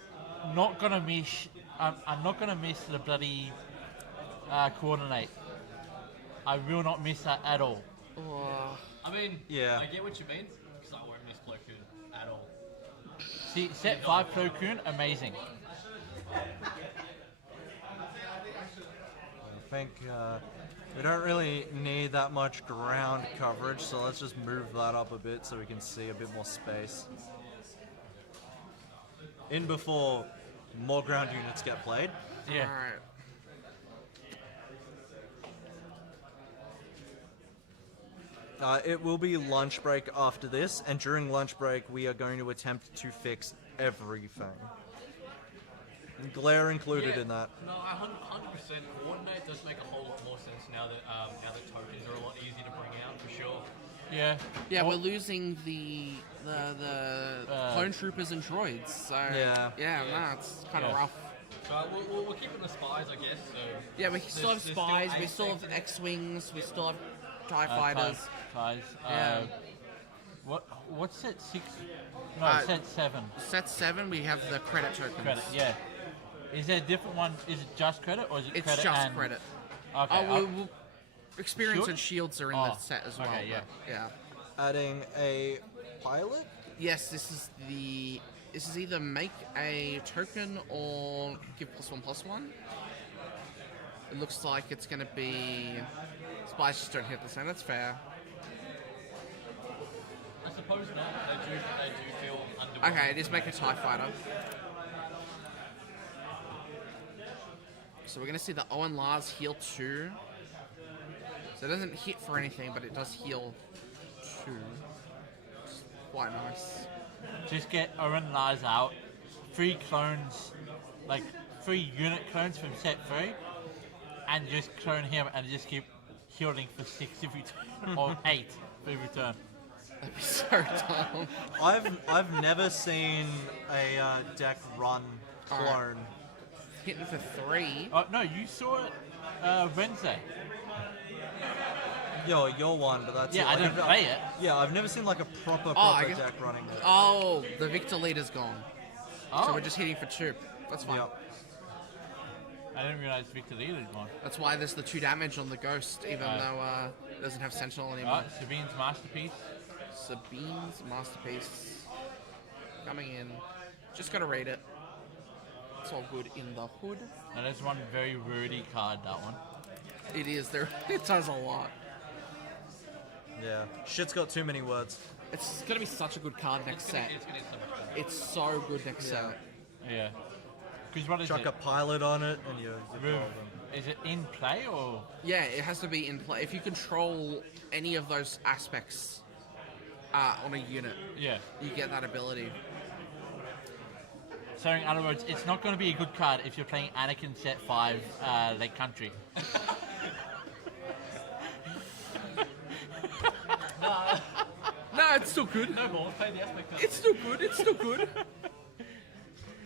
not gonna miss. I'm not gonna miss the bloody coordinate. I will not miss that at all. Oh, I mean, Yeah. I get what you mean, because I won't miss Plo Koon at all. See, set 5 Plo Koon, amazing. I think we don't really need that much ground coverage, so let's just move that up a bit so we can see a bit more space. In before more ground units get played. Yeah. alright. It will be lunch break after this, and during lunch break we are going to attempt to fix everything. Glare included in that. No, 100%. Coordinate does make a whole lot more sense now that tokens are a lot easier to bring out, for sure. Yeah. Yeah, we're losing the clone troopers and droids. So Yeah. no, it's kind of Yeah. rough. So we're keeping the spies, I guess. So Yeah, we still have there's spies. We ace still have things. X-wings. We still have TIE fighters. Ties. Yeah. What's set 6? No, Uh, set 7. Set 7, we have the credit tokens. Credit, yeah. Is there a different one? Is it just credit or is it It's credit just and... credit. Okay. Experience Shield? and shields are in Oh, the set as well. okay, yeah. but yeah. Adding a pilot? Yes, this is either make a token or give +1/+1. It looks like it's going to be spies just don't hit the same. That's fair. I suppose not. They do feel underwhelmed. Okay, just make a TIE fighter. So we're going to see the Owen Lars heal 2. So it doesn't hit for anything, but it does heal 2. It's quite nice. Just get Owen Lars out. 3 clones, like 3 unit clones from set 3, and just clone him and just keep healing for 6 every turn, or 8 every turn. That'd be so dumb. I've never seen a deck run clone. Hitting for 3. Oh no, you saw it Wednesday. Yo, you're one, but that's Yeah, it. I Like, didn't play it. Yeah, I've never seen like a proper I guess- deck running it. Oh, the Victor leader's gone. Oh, So we're just hitting for 2. That's fine. Yep. I didn't realize Victor Leader's one. That's why there's the 2 damage on the Ghost, even though it doesn't have Sentinel anymore. Sabine's Masterpiece. Sabine's Masterpiece. Coming in. Just gotta read it. It's all good in the hood. That is one very wordy card, that one. It is. There. It does a lot. Yeah. Shit's got too many words. It's gonna be such a good card next set. It's gonna be so much better. It's so good next set. Yeah. Because what is Chuck it? a pilot on it, and you're Rev- golden. Is it in play or? Yeah, it has to be in play. If you control any of those aspects on a unit, Yeah. you get that ability. So in other words, it's not going to be a good card if you're playing Anakin set 5 Lake Country. No, it's still good. No more. Play the aspect. It's still good. It's still good.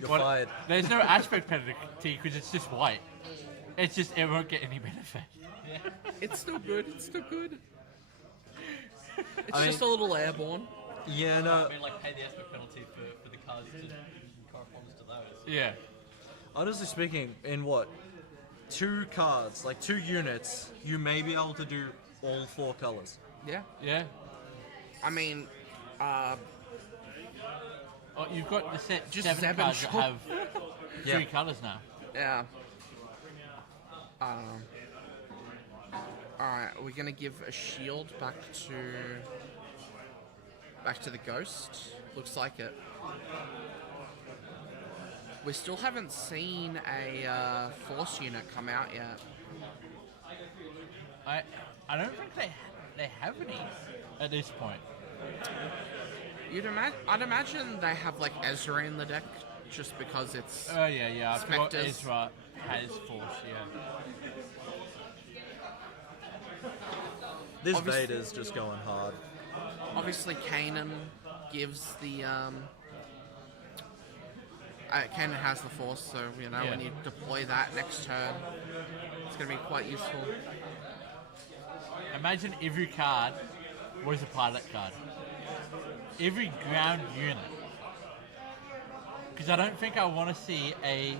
You're What- fired. There's no aspect penalty because it's just white. It's just it won't get any benefit. It's still good. It's still good. It's I just mean- a little airborne. Yeah, no. I mean, like, pay the aspect penalty for the cards that corresponds to those. Yeah. Honestly speaking, in what? 2 cards, like 2 units, you may be able to do all 4 colors. Yeah. Yeah. I mean, Oh, you've got the set Just 7 seven cards that shot. have 3 colors now. yeah. Alright, we're gonna give a shield back to the Ghost. Looks like it. We still haven't seen a Force unit come out yet. I don't think they have any at this point. I'd imagine they have like Ezra in the deck just because it's Oh yeah. I forgot Spectres. Ezra has Force. Yeah. This Obviously- Vader's just going hard. obviously Kanan gives the Kanan has the Force, so you know Yeah. when you deploy that next turn, it's gonna be quite useful. Imagine every card was a pilot card. Every ground unit. Because I don't think I want to see a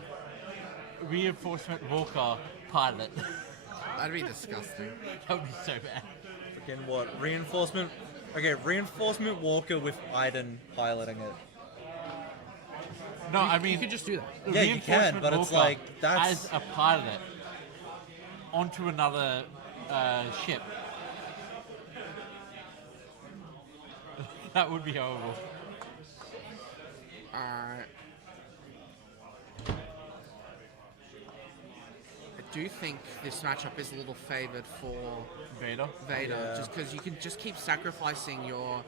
reinforcement walker pilot. That'd be disgusting. That would be so bad. Freaking what? Reinforcement? Okay, Reinforcement Walker with Iden piloting it. No, I mean you could just do that. the Yeah, you can, reinforcement but it's walker like, that's- as a pilot onto another ship. That would be horrible. Alright. I do think this matchup is a little favoured for Vader. Vader, Yeah. just because you can just keep sacrificing your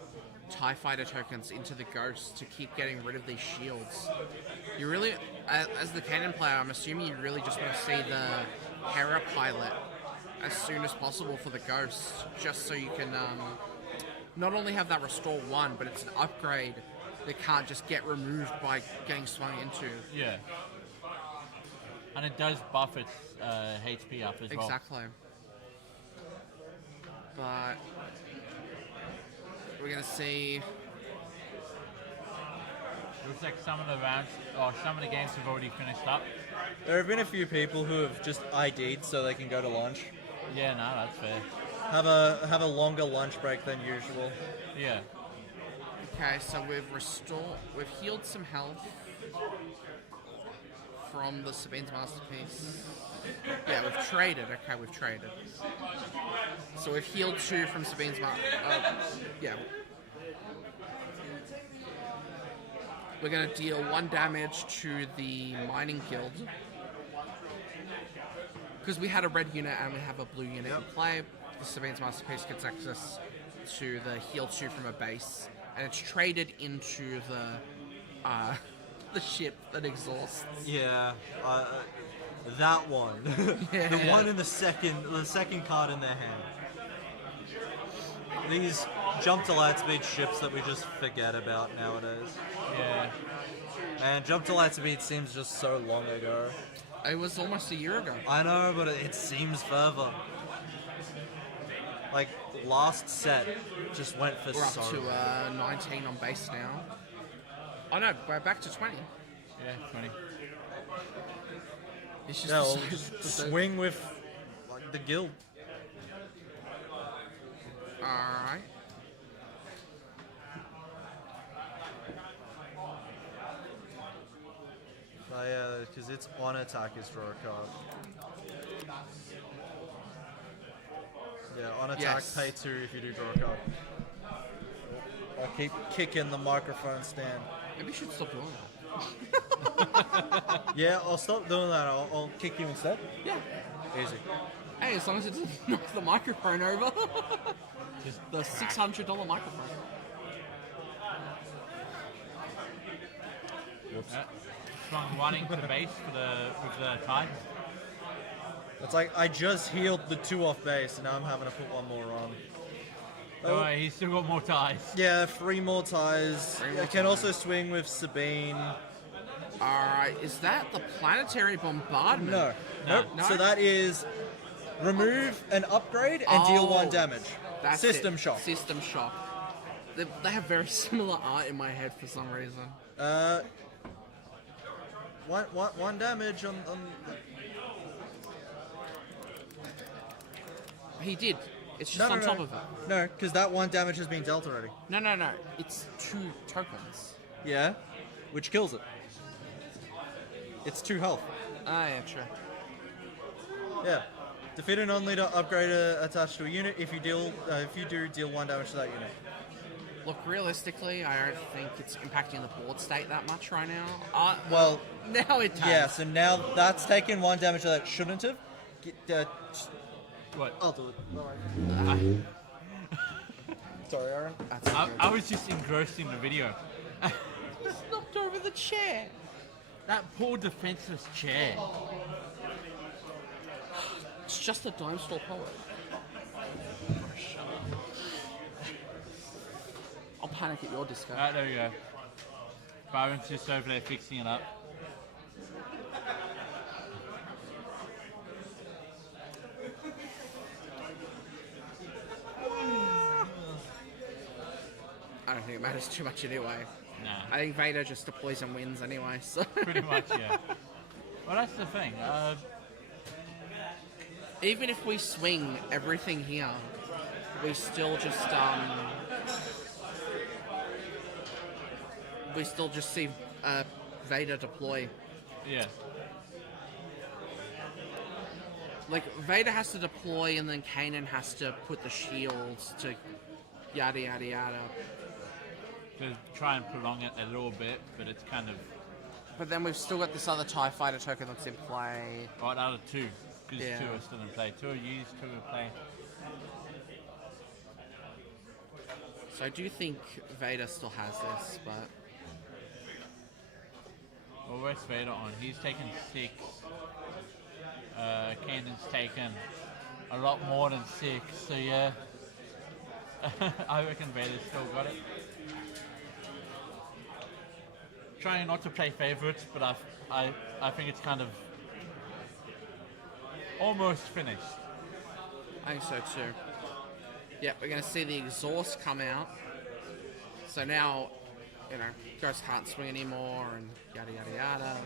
TIE Fighter tokens into the Ghost to keep getting rid of these shields. You really, as the Cannon player, I'm assuming you really just want to see the Hera pilot as soon as possible for the Ghost, just so you can not only have that restore 1, but it's an upgrade that can't just get removed by getting swung into. Yeah. And it does buff its HP up as well. Exactly. But we're gonna see. Looks like some of the rounds, or some of the games have already finished up. There have been a few people who have just ID'd so they can go to lunch. Yeah, no, that's fair. Have a longer lunch break than usual. Yeah. Okay, so we've healed some health from the Sabine's Masterpiece. Yeah, we've traded. Okay, we've traded. So we've healed 2 from Sabine's yeah. We're gonna deal 1 damage to the Mining Guild. because we had a red unit and we have a blue unit Yep. in play. The Sabine's Masterpiece gets access to the heal 2 from a base, and it's traded into the ship that exhausts. Yeah, that one. Yeah. The one in the second card in their hand. These jump to light speed ships that we just forget about nowadays. Yeah. And jump to light speed seems just so long ago. It was almost a year ago. I know, but it seems further. Like, last set just went for We're up so to 19 on base now. Oh no, we're back to 20. Yeah, 20. It's just Yeah, the well, same- just the same- swing with like the guild. Alright. Oh yeah, because it's on attack is draw a card. Yeah, on attack, Yes. pay 2 if you do draw a card. I'll keep kicking the microphone stand. Maybe you should stop doing that. Yeah, I'll stop doing that. I'll kick you instead. Yeah. Easy. Hey, as long as it doesn't knock the microphone over. The $600 microphone. Strong running to the base with the tide. It's like I just healed the 2 off base, and now I'm having to put 1 more on. Oh, he's still got more ties. Yeah, 3 more ties. Three more I can ties. also swing with Sabine. Alright, is that the planetary bombardment? No. No. Nope. No? So that is remove an upgrade and deal 1 Oh, damage. That's System it. shock. System shock. They have very similar art in my head for some reason. One damage on He did. It's just no, on no, top no. of it. No, because that 1 damage has been dealt already. No. It's 2 tokens. Yeah, which kills it. It's 2 health. Ah, yeah, true. Yeah. Defeat a non-leader upgrader attached to a unit. If you do, deal 1 damage to that unit. Look, realistically, I don't think it's impacting the board state that much right now. Well, Now it has. yeah. So now that's taken 1 damage that it shouldn't have. What? I'll do it. Sorry, Aaron. That's I was just engrossed in the video. just knocked over the chair. That poor defenseless chair. It's just a dime store poet. I'll panic at your disco. Alright, there we go. Byron's just over there fixing it up. I don't think it matters too much anyway. Nah, I think Vader just deploys and wins anyway, so... pretty much, yeah. Well, that's the thing. Even if we swing everything here, we still just, we still just see Vader deploy. Yeah. Like, Vader has to deploy and then Kanan has to put the shields to yada yada yada. To try and prolong it a little bit, but it's kind of... But then we've still got this other TIE fighter token that's in play. Oh, out of 2. Because Yeah. 2 are still in play. 2 are used, 2 are play. So I do think Vader still has this, but... Well, where's Vader on? He's taken 6. Kanan's taken a lot more than 6, so yeah. I reckon Vader's still got it. Trying not to play favorites, but I think it's kind of almost finished. I think so too. Yeah, we're going to see the exhaust come out. So now, you know, Ghost can't swing anymore and yada yada yada.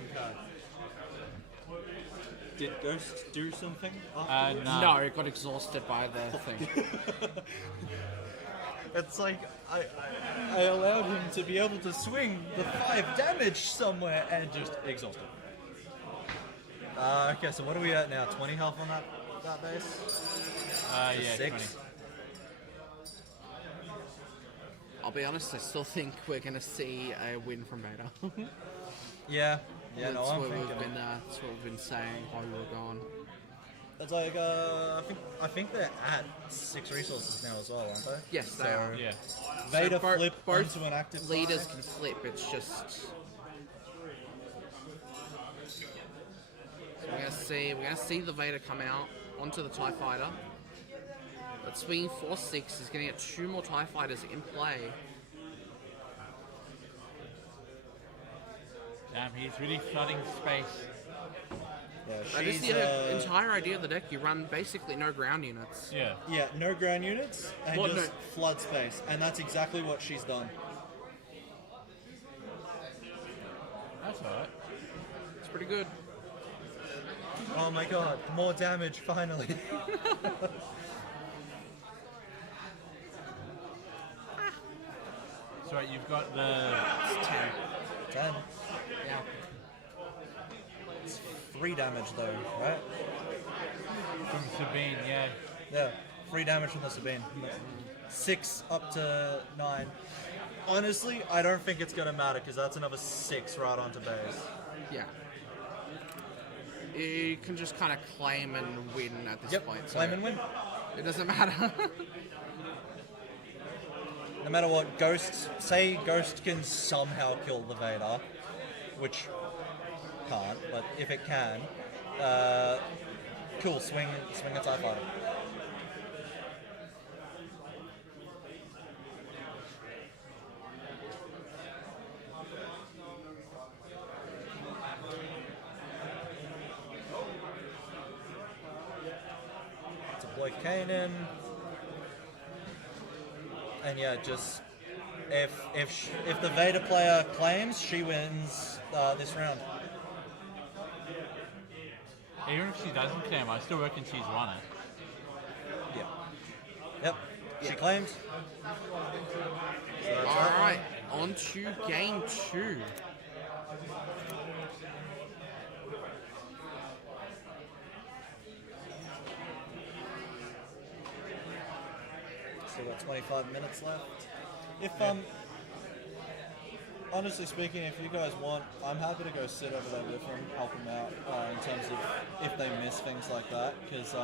Did Ghost do something? No, it got exhausted by the thing. It's like I allowed him to be able to swing the 5 damage somewhere and just exhaust him. Okay, so what are we at now? 20 health on that base? Yeah, 6? 20. I'll be honest, I still think we're going to see a win from Vader. Yeah. Yeah, no, That's I'm what thinking we've been, that's what we've been saying while we were gone. It's like I think they're at 6 resources now as well, aren't they? Yes, they are. Yeah. Vader So flip both onto an active leaders TIE. can flip. It's just. So we're gonna see the Vader come out onto the TIE fighter. But swinging Force 6 is gonna get 2 more TIE fighters in play. Damn, he's really flooding space. Yeah, That is the entire idea of the deck. You run basically no ground units. Yeah. yeah, no ground units and What, just no? flood space, and that's exactly what she's done. That's alright. It's pretty good. Oh my god, more damage finally. So right, you've got the... It's 10. 10. Yeah. 3 damage though, right? From Sabine, yeah. Yeah, 3 damage from the Sabine. 6 up to 9. Honestly, I don't think it's gonna matter because that's another 6 right onto base. Yeah. You can just kind of claim and win at this point. So claim and win. It doesn't matter. No matter what, say Ghost can somehow kill the Vader, which can't, but if it can, cool, swing a TIE fighter. Deploy Kanan. And yeah, just if the Vader player claims, she wins this round. Even if she doesn't claim, I still reckon she's won it. Yeah. Yep. She claims. So Alright, on to game 2. Still got 25 minutes left. If honestly speaking, if you guys want, I'm happy to go sit over there with them, help them out in terms of if they miss things like that, because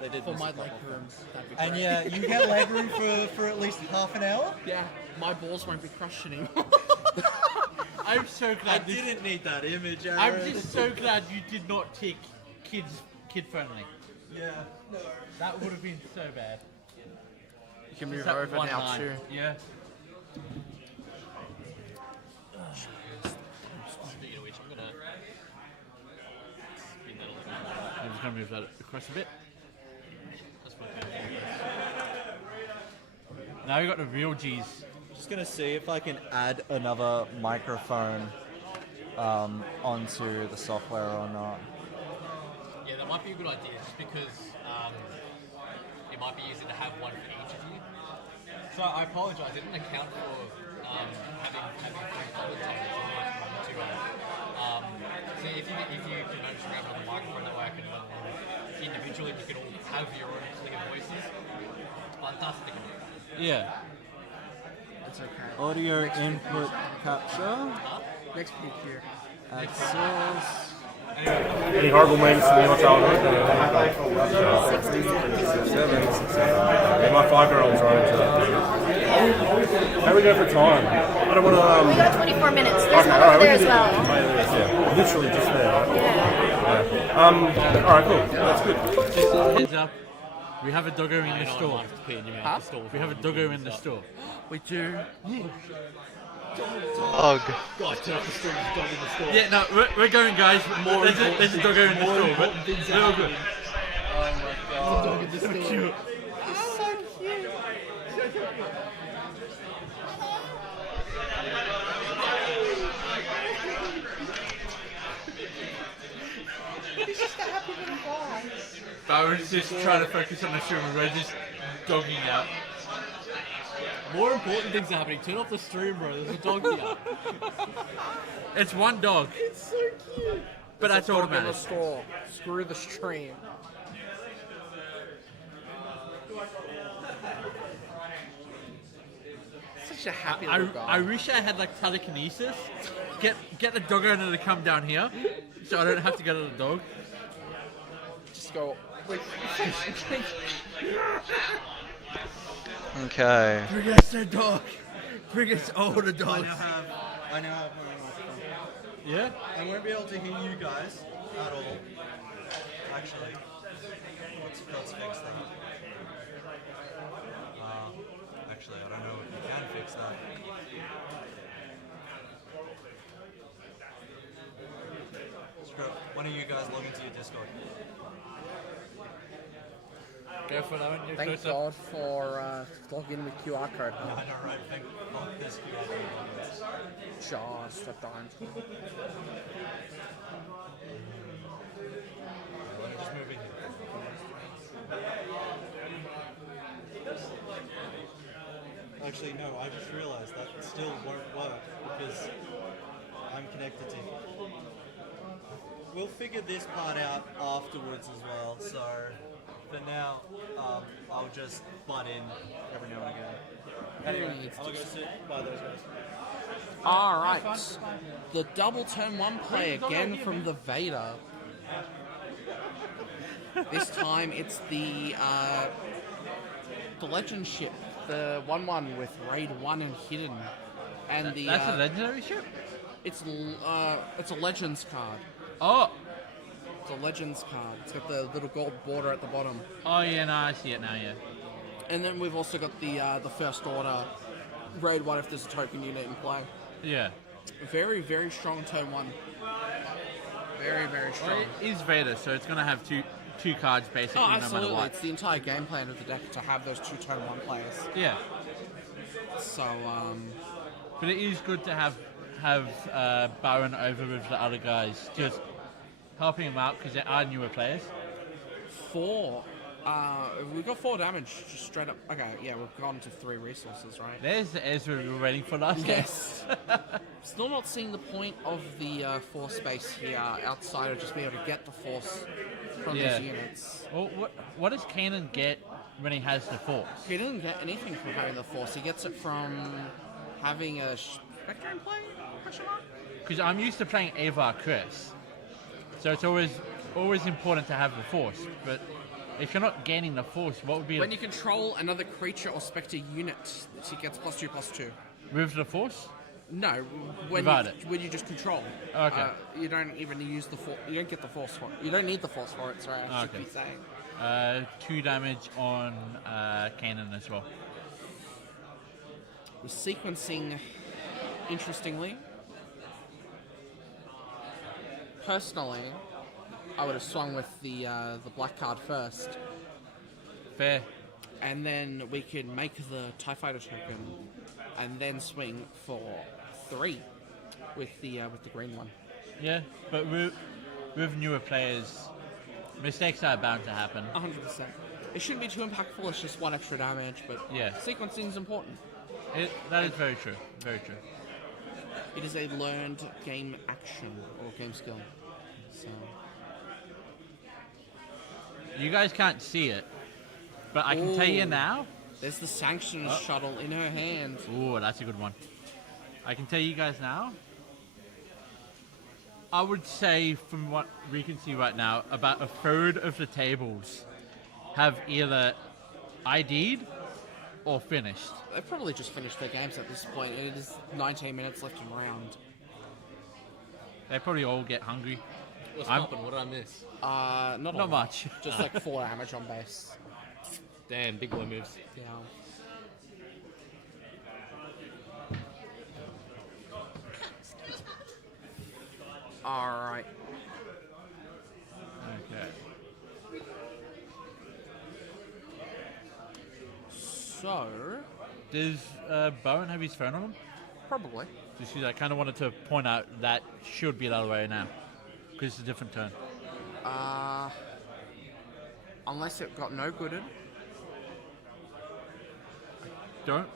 they did For miss my a couple leg of room, things. that'd be And great. yeah, you get leg room for at least half an hour. Yeah, my balls won't be crushed anymore. I'm so I glad this... didn't need that image, Aaron. I'm just so glad you did not take kid-friendly. Yeah. That would have been so bad. You can move Except over one now line. too. Yeah. Speaking of which, I'm gonna spin that a little bit. I'm just gonna move that across a bit. That's fine. Now we got the real G's. Just gonna see if I can add another microphone onto the software or not. Yeah, that might be a good idea, just because it might be easier to have one for each of you. So I apologise, I didn't account for having 3 commentators to so if you can notice around on the microphone, that way I can individually, you can all have your own clear voices. Fantastic. Yeah. It's okay. Audio input capture. Next peek here. Access. Any horrible moments in your childhood? 7. Yeah, my 5-year-old's right into that. How do we go for time? I don't want to. We got 24 minutes. There's one over there as well. Yeah, literally just there, right? Yeah. Alright, cool. That's good. Just heads up. We have a doggo in the store. Huh? We have a doggo in the store. We do. Dog. God, turn off the stream, dog in the store. Yeah, no, we're going, guys. There's a doggo in the store. But they're all good. Dog in the store. Cute. So cute. I was just trying to focus on the stream and we're just dogging out. More important things are happening. Turn off the stream, bro. There's a dog here. It's one dog, It's so cute. but that's all that Dog in the matters. store. Screw the stream. Such a happy little guy. I wish I had like telekinesis. Get the dog owner to come down here, so I don't have to go to the dog. go. Okay. Bring us the dog. Bring us all the I dogs. now have my microphone. Yeah? I won't be able to hear you guys at all. Actually, let's fix that. Actually, I don't know if you can fix that. Screw it. When are you guys logging to your Discord? Go for that one. You're Thank closer. God for logging with QR code. I know, right? Think on this QR code. Just at times. Let me just move in here. Actually, no, I just realized that still won't work because I'm connected to you. We'll figure this part out afterwards as well, so for now, I'll just butt in every now and again. Anyway, I'll go sit by those guys. Alright. The double turn 1 play again from the Vader. This time it's the Legend ship, the 1/1 with Raid 1 and Hidden. And the That's a legendary ship? it's a Legends card. Oh! It's a Legends card. It's got the little gold border at the bottom. Oh, yeah, no, I see it now, yeah. And then we've also got the First Order Raid 1 if there's a token unit in play. Yeah. Very, very strong turn 1. Very, very strong. Well, it is Vader, so it's going to have two cards basically Oh, no matter absolutely. what. It's the entire game plan of the deck to have those 2 turn 1 players. Yeah. So, But it is good to have Baron over with the other guys, just helping them out because they are newer players. 4. We've got 4 damage just straight up. Okay, yeah, we've gone to 3 resources, right? There's the Ezra we were waiting for last game. Yes. Still not seeing the point of the force space here outside of just being able to get the force from these units. Well, what does Kanan get when he has the Force? He doesn't get anything from having the force. He gets it from having a Spectre in play? Question mark? Because I'm used to playing Avar Chris, so it's always important to have the Force. But if you're not gaining the Force, what would be When you control another creature or Spectre unit, he gets +2/+2. with the Force? No, when Without it. when you just control. Okay. You don't even use the force. You don't get the force for it. You don't need the force for it. Sorry, I should Okay. be saying. 2 damage on Kanan as well. The sequencing, interestingly, personally, I would have swung with the black card first, Fair. and then we could make the TIE Fighter token, and then swing for 3 with the green one. Yeah, but with newer players, mistakes are bound to happen. 100%. It shouldn't be too impactful. It's just 1 extra damage, but Yeah. sequencing is important. That is very true. Very true. It is a learned game action or game skill. So You guys can't see it, but I can tell you Ooh. now. there's the sanctions shuttle in her hand. Ooh, that's a good one. I can tell you guys now. I would say, from what we can see right now, about a third of the tables have either ID'd or finished. They've probably just finished their games at this point. It is 19 minutes left in round. They probably all get hungry. What's I'm- poppin'? What did I miss? Not a Not lot. much. Just like 4 damage on base. Damn, big boy moves. Yeah. Alright. Okay. So, Does Bowen have his phone on him? probably. Just 'cause I kind of wanted to point out that should be the other way now, because it's a different turn. Unless it got no gooded. Don't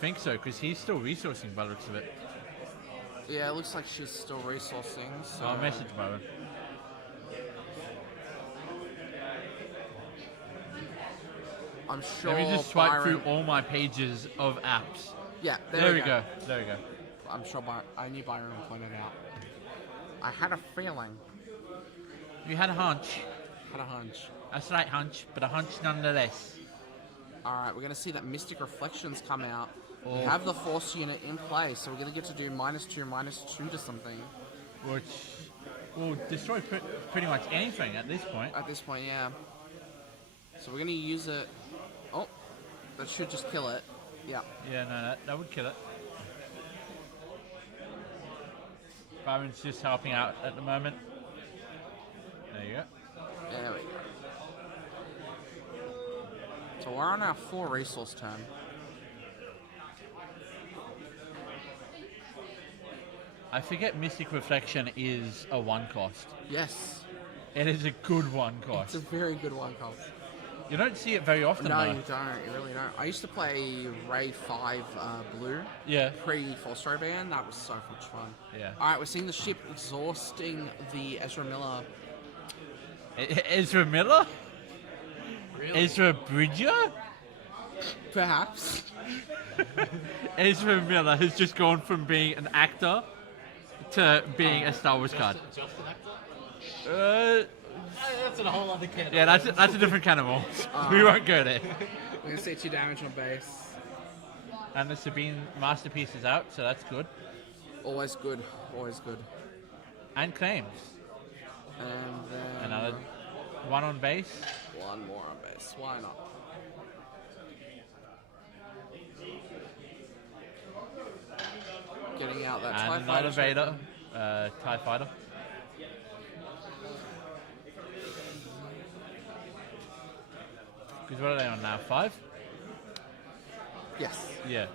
think so, because he's still resourcing by the looks of it. Yeah, it looks like she's still resourcing. So I'll message Bowen. I'm sure. Let me just swipe Byron, through all my pages of apps. Yeah, There we go. There we go. I'm sure I knew Byron would point it out. I had a feeling. You had a hunch. Had a hunch. A slight hunch, but a hunch nonetheless. Alright, we're going to see that Mystic Reflections come out. We Oh. have the Force unit in play, so we're going to get to do -2/-2 to something. Which will destroy pretty much anything at this point. At this point, yeah. So we're going to use it... Oh, that should just kill it. Yeah. Yeah, no, that would kill it. Byron's just helping out at the moment. There you go. There we go. So we're on our 4 resource turn. I forget Mystic Reflection is a 1 cost. Yes. It is a good 1 cost. It's a very good 1 cost. You don't see it very often, No, though. you don't. You really don't. I used to play Ray 5 blue. Yeah. Pre-Force Throw ban. That was so much fun. Yeah. Alright, we're seeing the ship exhausting the Ezra Miller. Ezra Miller? Really? Ezra Bridger? Perhaps. Ezra Miller has just gone from being an actor to being a Star Wars card. Just an actor? That's a whole other can. Yeah, that's a different can of worms. We won't go there. We're going to see 2 damage on base. And the Sabine Masterpiece is out, so that's good. Always good. Always good. And claims. And then... Another 1 on base. 1 more on base. Why not? Getting out that TIE And another fighter. Vader. TIE Fighter. Because what are they on now? 5? Yes. Yeah.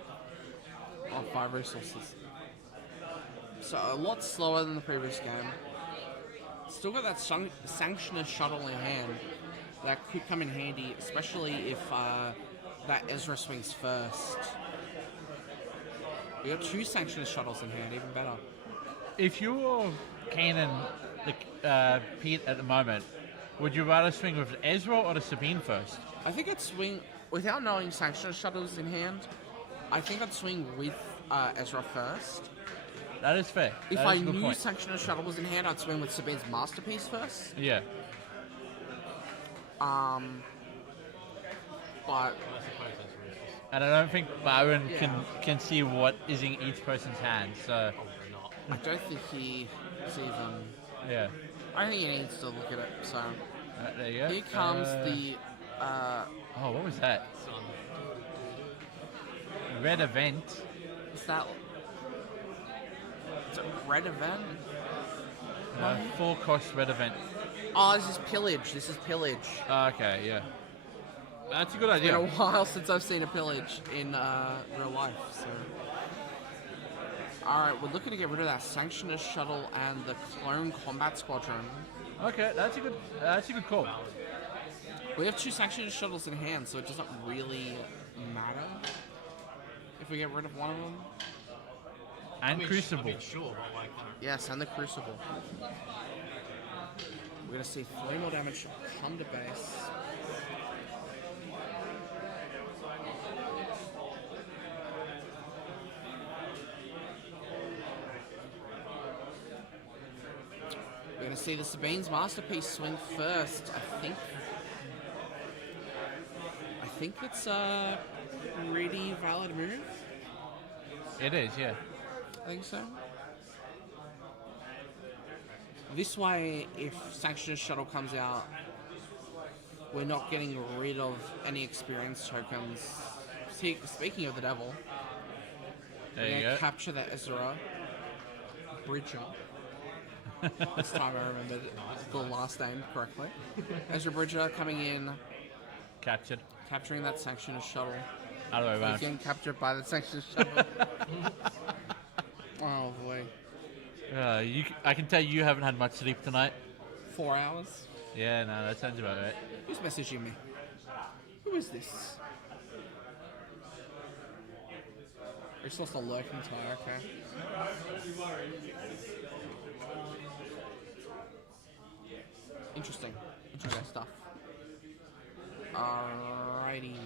On 5 resources. So a lot slower than the previous game. Still got that Sanctioner shuttle in hand. That could come in handy, especially if that Ezra swings first. We got 2 Sanctioner shuttles in hand, even better. If you're Kanan, Pete at the moment, would you rather swing with Ezra or the Sabine first? I think I'd swing, without knowing Sanctioner shuttles in hand, I think I'd swing with Ezra first. That is fair. If That I is a good knew point. Sanctioner shuttle was in hand, I'd swing with Sabine's Masterpiece first. Yeah. But And I don't think Byron can see what is in each person's hand, so... I don't think he sees them. Yeah. I think he needs to look at it, so... There you go. Here comes the... Oh, what was that? Red event. Is that... It's a red event? 4 cost red event. Oh, this is pillage. This is pillage. Okay, yeah. That's a good It's idea. been a while since I've seen a pillage in real life, so... Alright, we're looking to get rid of that Sanctioner shuttle and the Clone Combat Squadron. Okay, that's a good call. We have 2 Sanctioner shuttles in hand, so it doesn't really matter if we get rid of one of them. And Crucible. Sure, but like... Yes, and the Crucible. We're going to see 3 more damage come to base. We're going to see the Sabine's Masterpiece swing first. I think it's a pretty valid move. It is, yeah. I think so. This way, if Sanctioner Shuttle comes out, we're not getting rid of any experience tokens. Speaking of the devil, There we're you going go. to capture the Ezra Bridger. This time I remembered the last name correctly. Ezra Bridger coming in, Captured. capturing that Sanctioner Shuttle. Other way around. Getting captured by the Sanctioner Shuttle. Oh boy. I can tell you haven't had much sleep tonight. 4 hours? Yeah, no, that sounds about right. Who's messaging me? Who is this? It's just a lurking tie, okay. Interesting. Interesting stuff. Alrighty.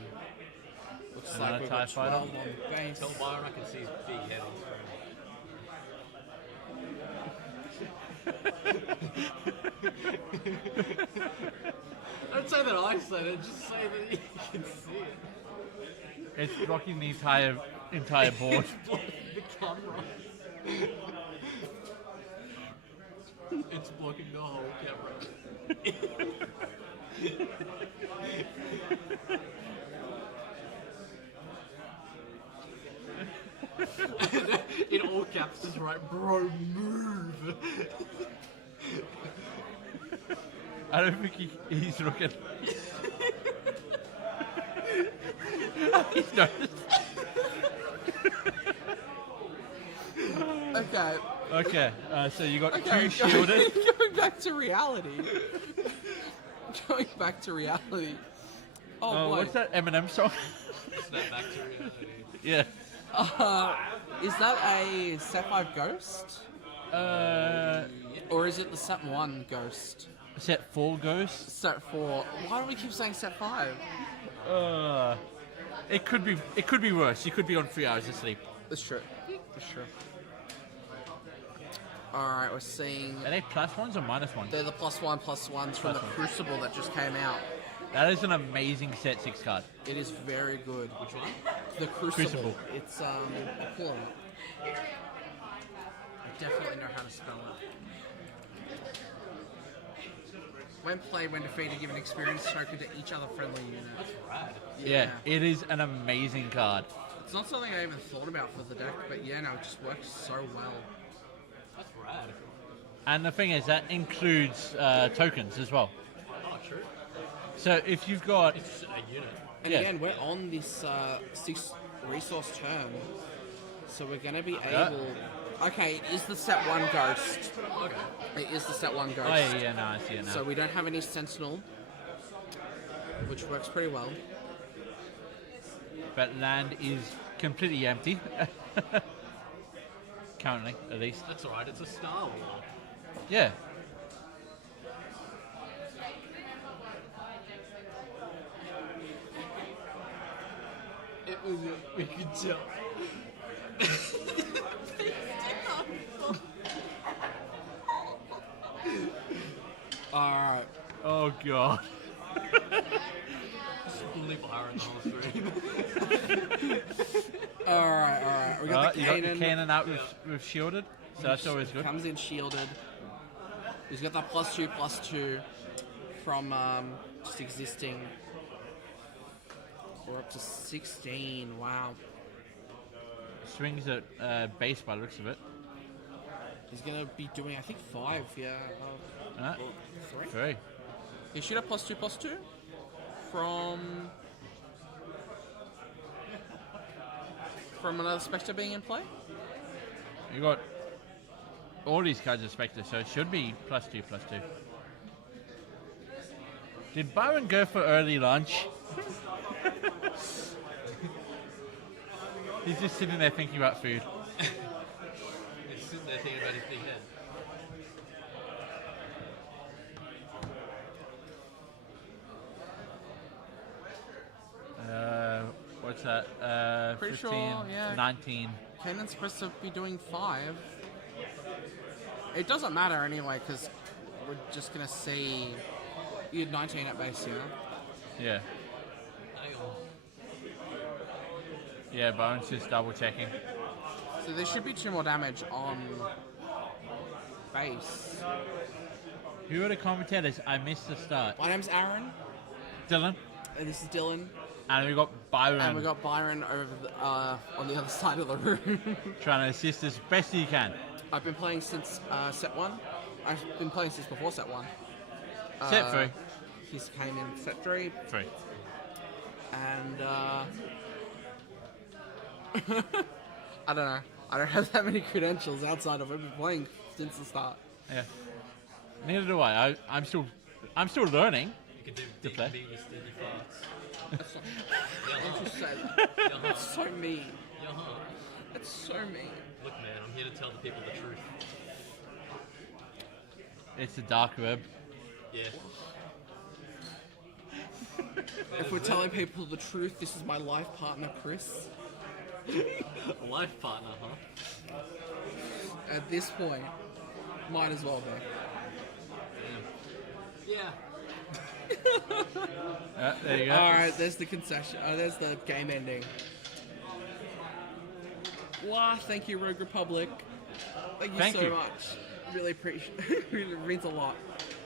Looks Another like we've TIE got 12 fighter. on the base. Tell Byron I can see his big head on Don't say that I said it, just say that you can see it. It's blocking the entire board. The camera. It's blocking the whole camera. In all caps, just right, bro, move. I don't think he's looking. He's noticed. Okay. Okay, so you got two shielded. Going back to reality. Going back to reality. Oh, boy. What's that Eminem song? Snap back to reality. Yeah. Is that a Set 5 Ghost? Or is it the Set 1 Ghost? Set 4 Ghost? Set 4. Why do we keep saying Set 5? It could be worse. You could be on 3 hours of sleep. That's true. That's true. Alright, we're seeing... Are they plus ones or minus ones? They're the +1/+1s from Plus the one. Crucible that just came out. That is an amazing set 6 card. It is very good. Which one? The Crucible. Crucible. It's, I'll pull it up. I definitely know how to spell it. When played, when defeated, give an experience token to each other friendly unit. That's rad. Yeah, it is an amazing card. It's not something I even thought about for the deck, but yeah, no, it just works so well. That's rad. And the thing is, that includes tokens as well. Oh, true. So if you've got... It's a unit. And Yeah. again, we're on this 6 resource turn, so we're going to be able... Okay, it is the Set 1 Ghost. Okay. It is the Set 1 Ghost. Oh, yeah, no, I see it now. So we don't have any Sentinel, which works pretty well. But land is completely empty. Currently, at least. That's alright, it's a Star War. Yeah. It was we could tell. Alright. Oh, God. Just fully fire on the whole stream. Alright. We got the You got the Kanan. cannon out with shielded, so that's always good. Comes in shielded. He's got that +2/+2 from just existing. We're up to 16. Wow. Swings at base by the looks of it. He's gonna be doing, I think, 5. Yeah. Alright. 3. 3. He should have +2/+2 from another Spectre being in play. You got all these cards are Spectre, so it should be +2/+2. Did Byron go for early lunch? He's just sitting there thinking about food. He's sitting there thinking about his big head. What's that? Pretty 15, sure, yeah. 19. Kanan's supposed to be doing 5. It doesn't matter anyway, because we're just gonna see. You had 19 at base, Yeah. Hang on. Yeah, Byron's just double checking. So there should be 2 more damage on base. Who are the commentators? I missed the start. My name's Aaron, Dylan. and this is Dylan, And we got Byron and we got Byron over on the other side of the room. trying to assist as best he can. I've been playing since Set 1. I've been playing since before Set 1. Set 3. He's came in Set 3, 3. and I don't know. I don't have that many credentials outside of I've been playing since the start. Yeah. Neither do I. I'm still learning. You could do To play. D&D sticky farts. Don't you say that. That's so mean. Yeah, That's so mean. Look, man, I'm here to tell the people the truth. It's the dark web. Yeah. If we're telling people the truth, this is my life partner, Chris. Life partner, huh? At this point, Might as well be. Yeah. There you go. Alright, there's the concession. There's the game ending. Wow, thank you, Rogue Republic. Thank you so much. Really appreciate it. Means a lot.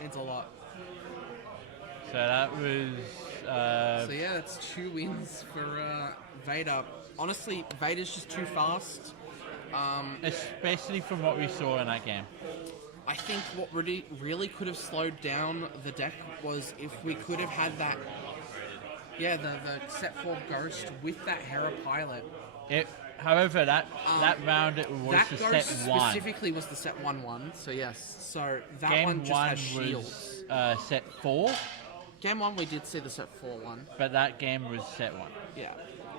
Means a lot. So that was. So yeah, that's 2 wins for Vader. Honestly, Vader's just too fast. Especially from what we saw in that game. I think what really could have slowed down the deck was if we could have had that, the set 4 Ghost with that Hera pilot. However, that round it was that the Ghost set 1. specifically was the set 1-1, so yes. So that Game one just 1 has shields. was set 4. Game 1 we did see the set 4 one. But that game was set 1. Yeah.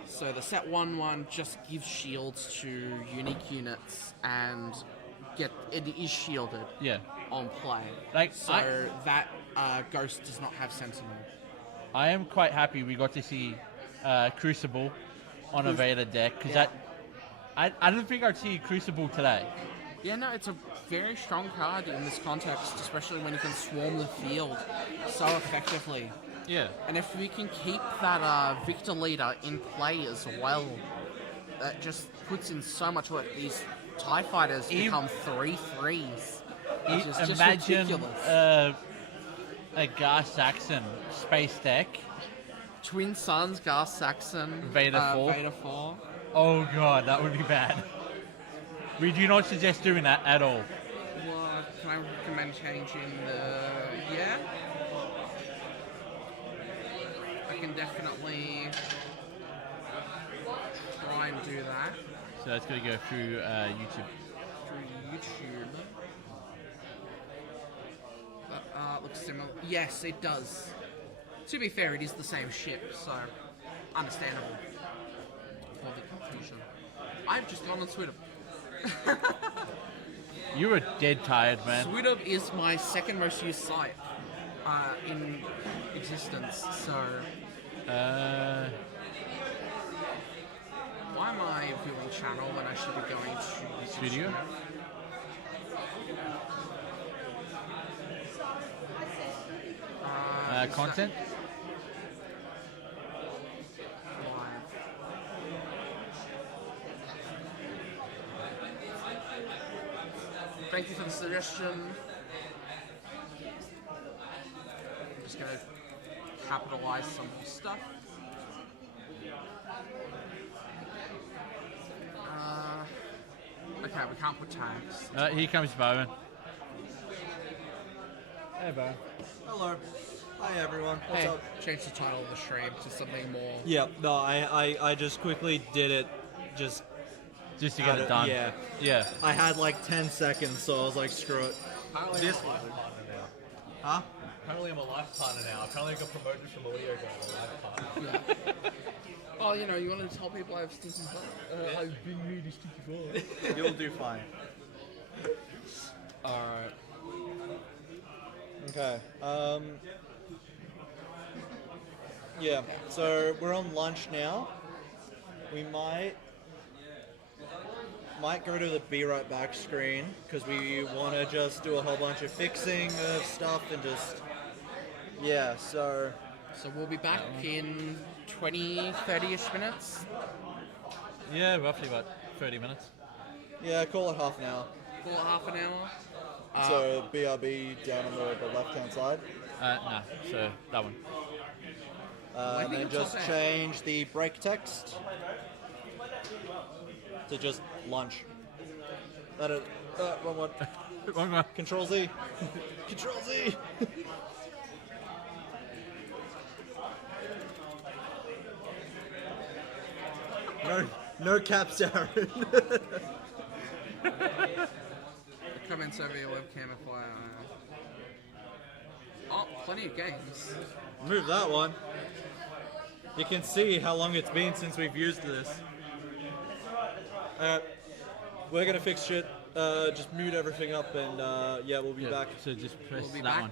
So the set 1-1 just gives shields to unique units and it is shielded on play. So that Ghost does not have Sentinel. I am quite happy we got to see Crucible on a Vader deck because I don't think I'd see Crucible today. Yeah, no, it's a very strong card in this context, especially when you can swarm the field so effectively. Yeah. And if we can keep that Victor leader in play as well, that just puts in so much work. These TIE fighters become 3/3s, which is just ridiculous. A Gar Saxon space deck. Twin Suns, Gar Saxon, Vader 4. Vader 4. Oh god, that would be bad. We do not suggest doing that at all. Well, can I recommend changing the... Yeah? I can definitely try and do that. So that's going to go through YouTube. Through YouTube. That looks similar. Yes, it does. To be fair, it is the same ship, so understandable for the confusion. I've just gone on Twitter. You were dead tired, man. Twitter is my second most used site in existence, so... Why am I viewing channel when I should be going to Studio? Content? Thank you for the suggestion. I'm just going to capitalize some stuff. Okay, we can't put tags. Here comes Bowen. Hey, Bo. Hello. Hi everyone. What's up? Change the title of the stream to something more... Yeah, no, I just quickly did it just to get it done. Yeah. Yeah. I had like 10 seconds, so I was like, screw it. Apparently This I'm a life partner now. Huh? Apparently I'm a life partner now. Apparently I got promoted from audio guy to life partner. Oh, you know, you want to tell people I have stinky butt? I've been really stinky butt. You'll do fine. Alright. Okay. Yeah, so we're on lunch now. We might go to the Be Right Back screen because we want to just do a whole bunch of fixing of stuff and just... Yeah, so we'll be back in 20, 30-ish minutes? Yeah, roughly about 30 minutes. Yeah, call it half an hour. Call it half an hour? So BRB down on the left-hand side. No, so that one. And then just change the break text to just lunch. That is, wrong one. Wrong one. Control Z. Control Z. No caps, Aaron. Comments over your webcam if I... Oh, plenty of games. Move that one. You can see how long it's been since we've used this. We're gonna fix shit. Just mute everything up and yeah, we'll be back. So just press We'll be that back. one.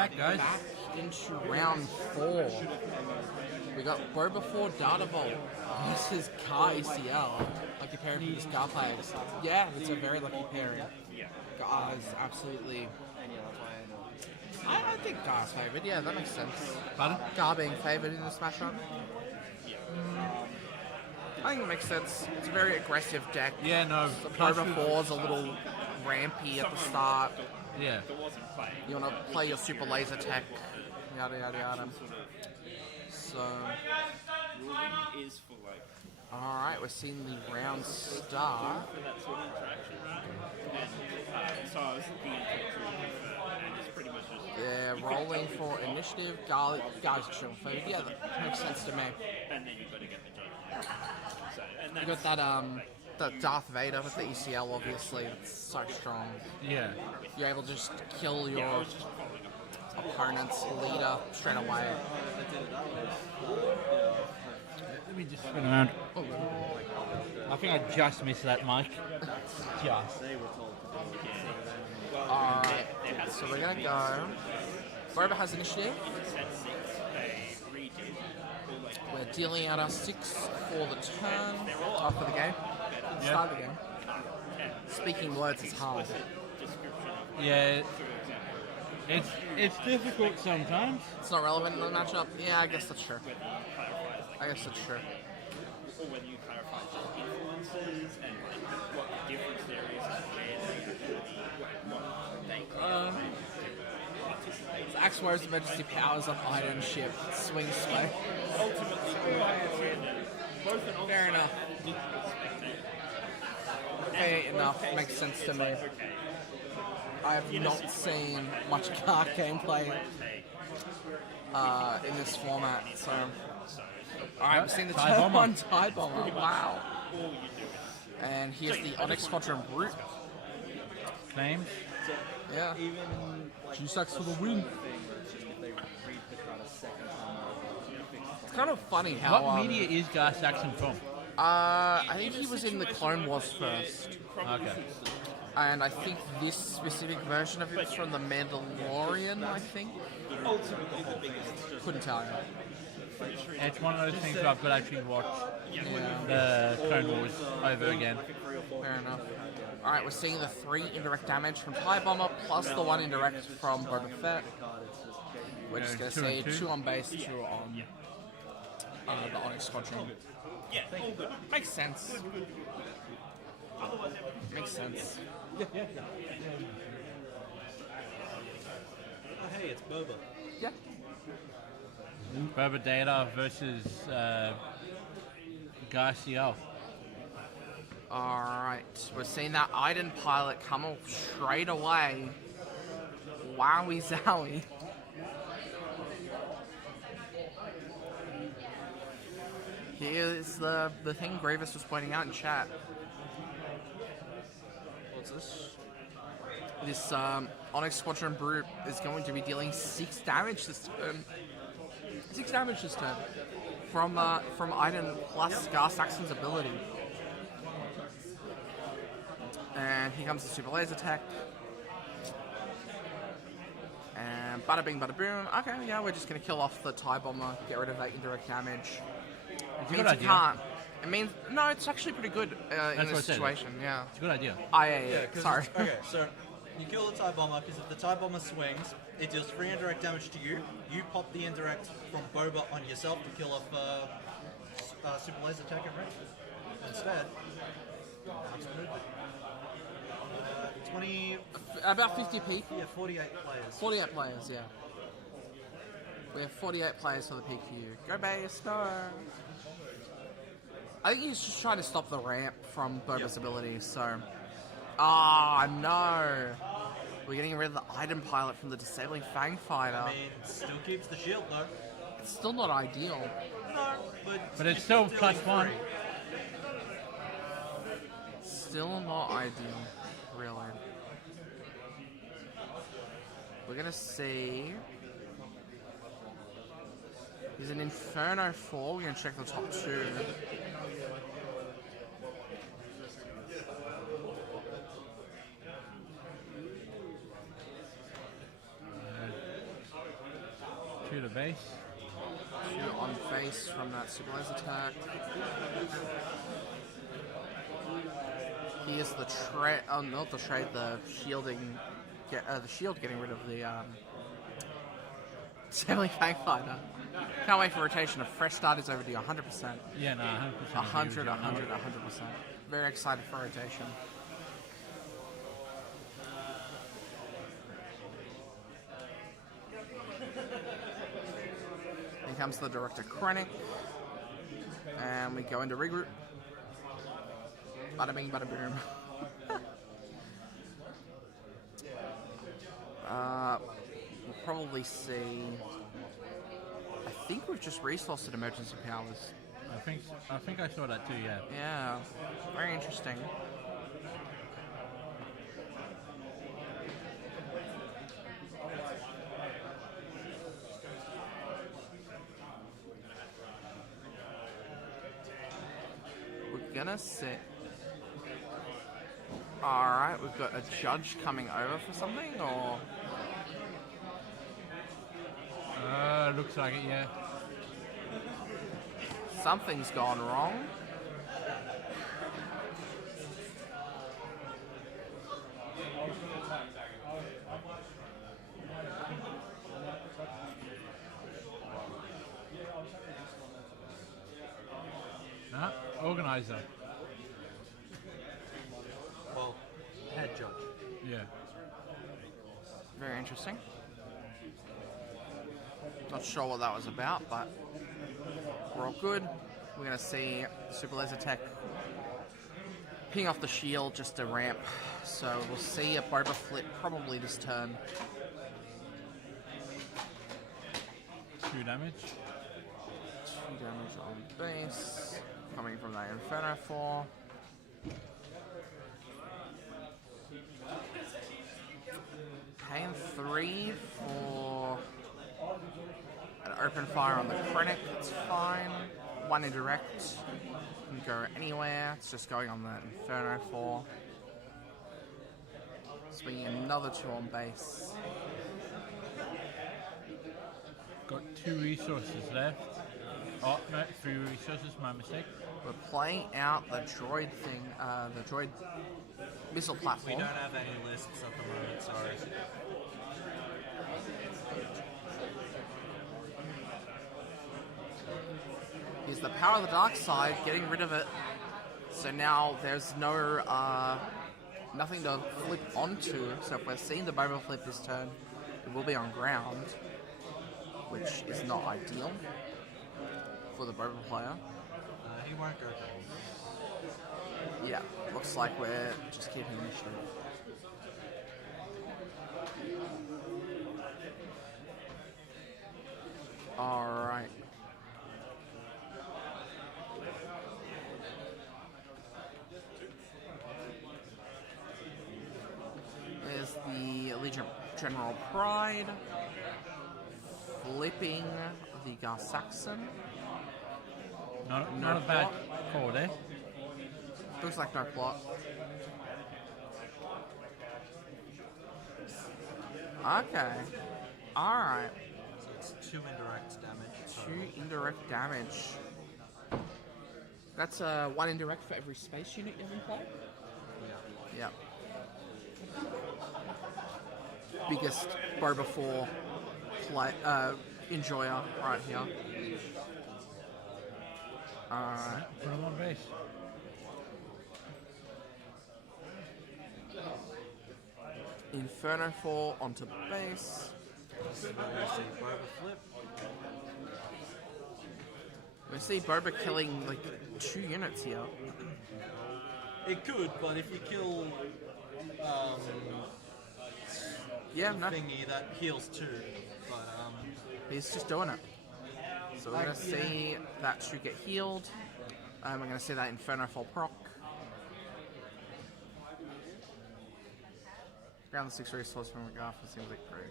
back, guys. Back into round 4. We got Boba 4 Data Vault. This is Car ACL. Lucky pairing for the Scar players. Yeah, it's a very lucky pairing. Gar is absolutely... I think Gar's favoured. Yeah, that makes sense. Pardon? Gar being favoured in the Smash Run. I think it makes sense. It's a very aggressive deck. Yeah, no. The Boba 4's a little rampy at the start. Yeah. You want to play your super laser tech, yada yada yada. So, alright, we're seeing the round start. Yeah, rolling for initiative. Guys chill food. Yeah, that makes sense to me. You got that Darth Vader with the ECL, obviously. It's so strong. Yeah. You're able to just kill your opponent's leader straight away. Let me just spin around. I think I just missed that, Mike. Just. Alright, so we're gonna go. Boba has initiative. We're dealing out our 6 for the turn. For the game. Start the game. Speaking words is hard. Yeah. It's difficult sometimes. It's not relevant in the matchup? Yeah, I guess that's true. I guess that's true. Axe Warrior's emergency powers on Iron Ship. Swing sway. Fair enough. Fair enough. Makes sense to me. I have not seen much car gameplay in this format, so... Alright, we've seen the turn 1 TIE Bomber. Wow. And here's the Onyx Squadron Brute. Claims. Yeah. 2 sacks for the win. It's kind of funny how... What media is Gar Saxon from? I think he was in the Clone Wars first. Okay. And I think this specific version of it is from the Mandalorian, I think. Couldn't tell you. It's one of those things where I've got to actually watch the Clone Wars over again. Fair enough. Alright, we're seeing the 3 indirect damage from TIE Bomber, plus the 1 indirect from Boba Fett. We're just going to see 2 on base, 2 on the Onyx Squadron. Yeah, makes sense. Makes sense. Oh, hey, it's Boba. Yeah. Boba Data versus Garcia. Alright, we're seeing that Iden pilot come off straight away. Wowie zowie. Here's the thing Grievous was pointing out in chat. What's this? This Onyx Squadron Brute is going to be dealing 6 damage this turn. 6 damage this turn. From Iden plus Gar Saxon's ability. And here comes the super laser attack. And bada bing, bada boom. Okay, yeah, we're just gonna kill off the TIE Bomber, get rid of that indirect damage. It means you can't. It means no, it's actually pretty good in this situation. Yeah, it's a good idea. Yeah, sorry. Okay, so you kill the TIE Bomber because if the TIE Bomber swings, it deals 3 indirect damage to you. You pop the indirect from Boba on yourself to kill off super laser attack at range. Instead, 20... About 50 people? Yeah, 48 players. 48 players, yeah. We have 48 players for the PQ. Go base, no! I think he's just trying to stop the ramp from Boba's ability, so... Ah, no! We're getting rid of the item pilot from the disabling Fang Fighter. I mean, still keeps the shield though. It's still not ideal. No, but it's still +1. Still not ideal, really. We're gonna see. There's an Inferno 4. We're gonna check the top 2. 2 to base. 2 on base from that super laser attack. Here's the trade. Oh, not the trade. The shielding. The shield getting rid of the Stanley Fangfighter. Can't wait for rotation. A fresh start is over to 100%. Yeah, no, 100%. 100, 100, 100%. Very excited for rotation. Here comes the Director Krennic. And we go into regroup. Bada bing, bada boom. We'll probably see. I think we've just resourced at emergency powers. I think I saw that too. Yeah. Yeah, very interesting. We're gonna sit. Alright, we've got a judge coming over for something, or? Looks like it, yeah. Something's gone wrong. Nah, organizer. Well, head judge. Yeah. Very interesting. Not sure what that was about, but we're all good. We're going to see Super Laser Tech ping off the shield just to ramp. So we'll see a Boba flip probably this turn. 2 damage. 2 damage on base. Coming from that Inferno 4. Paying 3 for an open fire on the Krennic, it's fine. 1 indirect, can go anywhere, it's just going on that Inferno 4. Swinging another 2 on base. Got 2 resources left. Oh, no, 3 resources, my mistake. We're playing out the droid thing, the droid missile platform. We don't have any lists at the moment, sorry. Here's the power of the dark side, getting rid of it. So now there's no nothing to flip onto. So if we're seeing the Boba flip this turn, it will be on ground, which is not ideal for the Boba player. He won't go. Yeah, looks like we're just keeping initiative. Alright. There's the Allegiant General Pride. Flipping the Gar Saxon. Not a bad call there. Looks like no plot. Okay. Alright. So it's 2 indirect damage. 2 indirect damage. That's 1 indirect for every space unit you have in play? Yeah. Biggest Boba 4 play, enjoyer right here. Alright. Put him on base. Inferno 4 onto base. We see Boba killing like 2 units here. It could, but if you kill Yeah, no. thingy, that heals too. But He's just doing it. So we're going to see that 2 get healed. We're going to see that Inferno 4 proc. Ground the 6 resource from McGarth seems like pretty.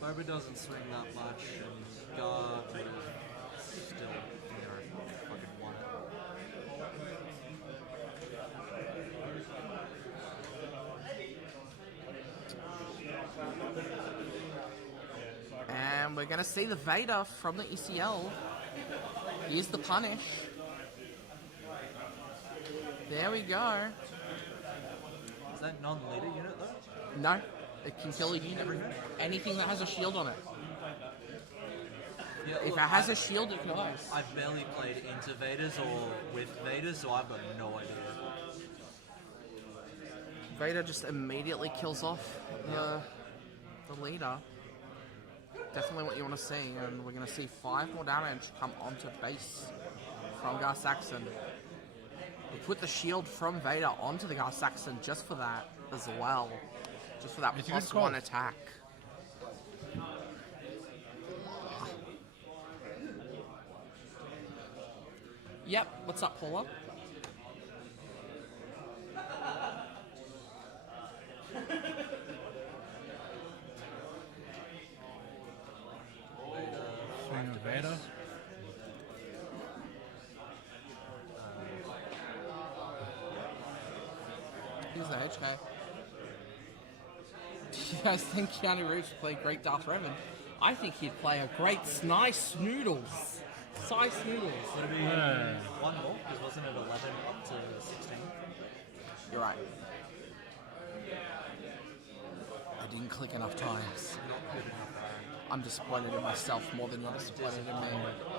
Boba doesn't swing that much, and Gar would have still, fucking won it. And we're going to see the Vader from the ECL. Here's the punish. There we go. Is that non-leader unit though? No, it can kill anything that has a shield on it. Yeah, If look, it has a shield, it dies. I've barely played into Vaders or with Vaders, so I've got no idea. Vader just immediately kills off the leader. Definitely what you want to see, and we're going to see 5 more damage come onto base from Gar Saxon. We put the shield from Vader onto the Gar Saxon just for that as well. Just for that It's a good +1 call. attack. Yep, what's up, Paula? Swing of Vader. Here's the HK. Do you guys think Keanu Reeves would play great Darth Revan? I think he'd play a great Snice Noodles. Sice Noodles. Would it be one more? Because wasn't it 11 up to 16? You're right. I didn't click enough times. Not good enough. I'm disappointed in myself more than you're disappointed in me.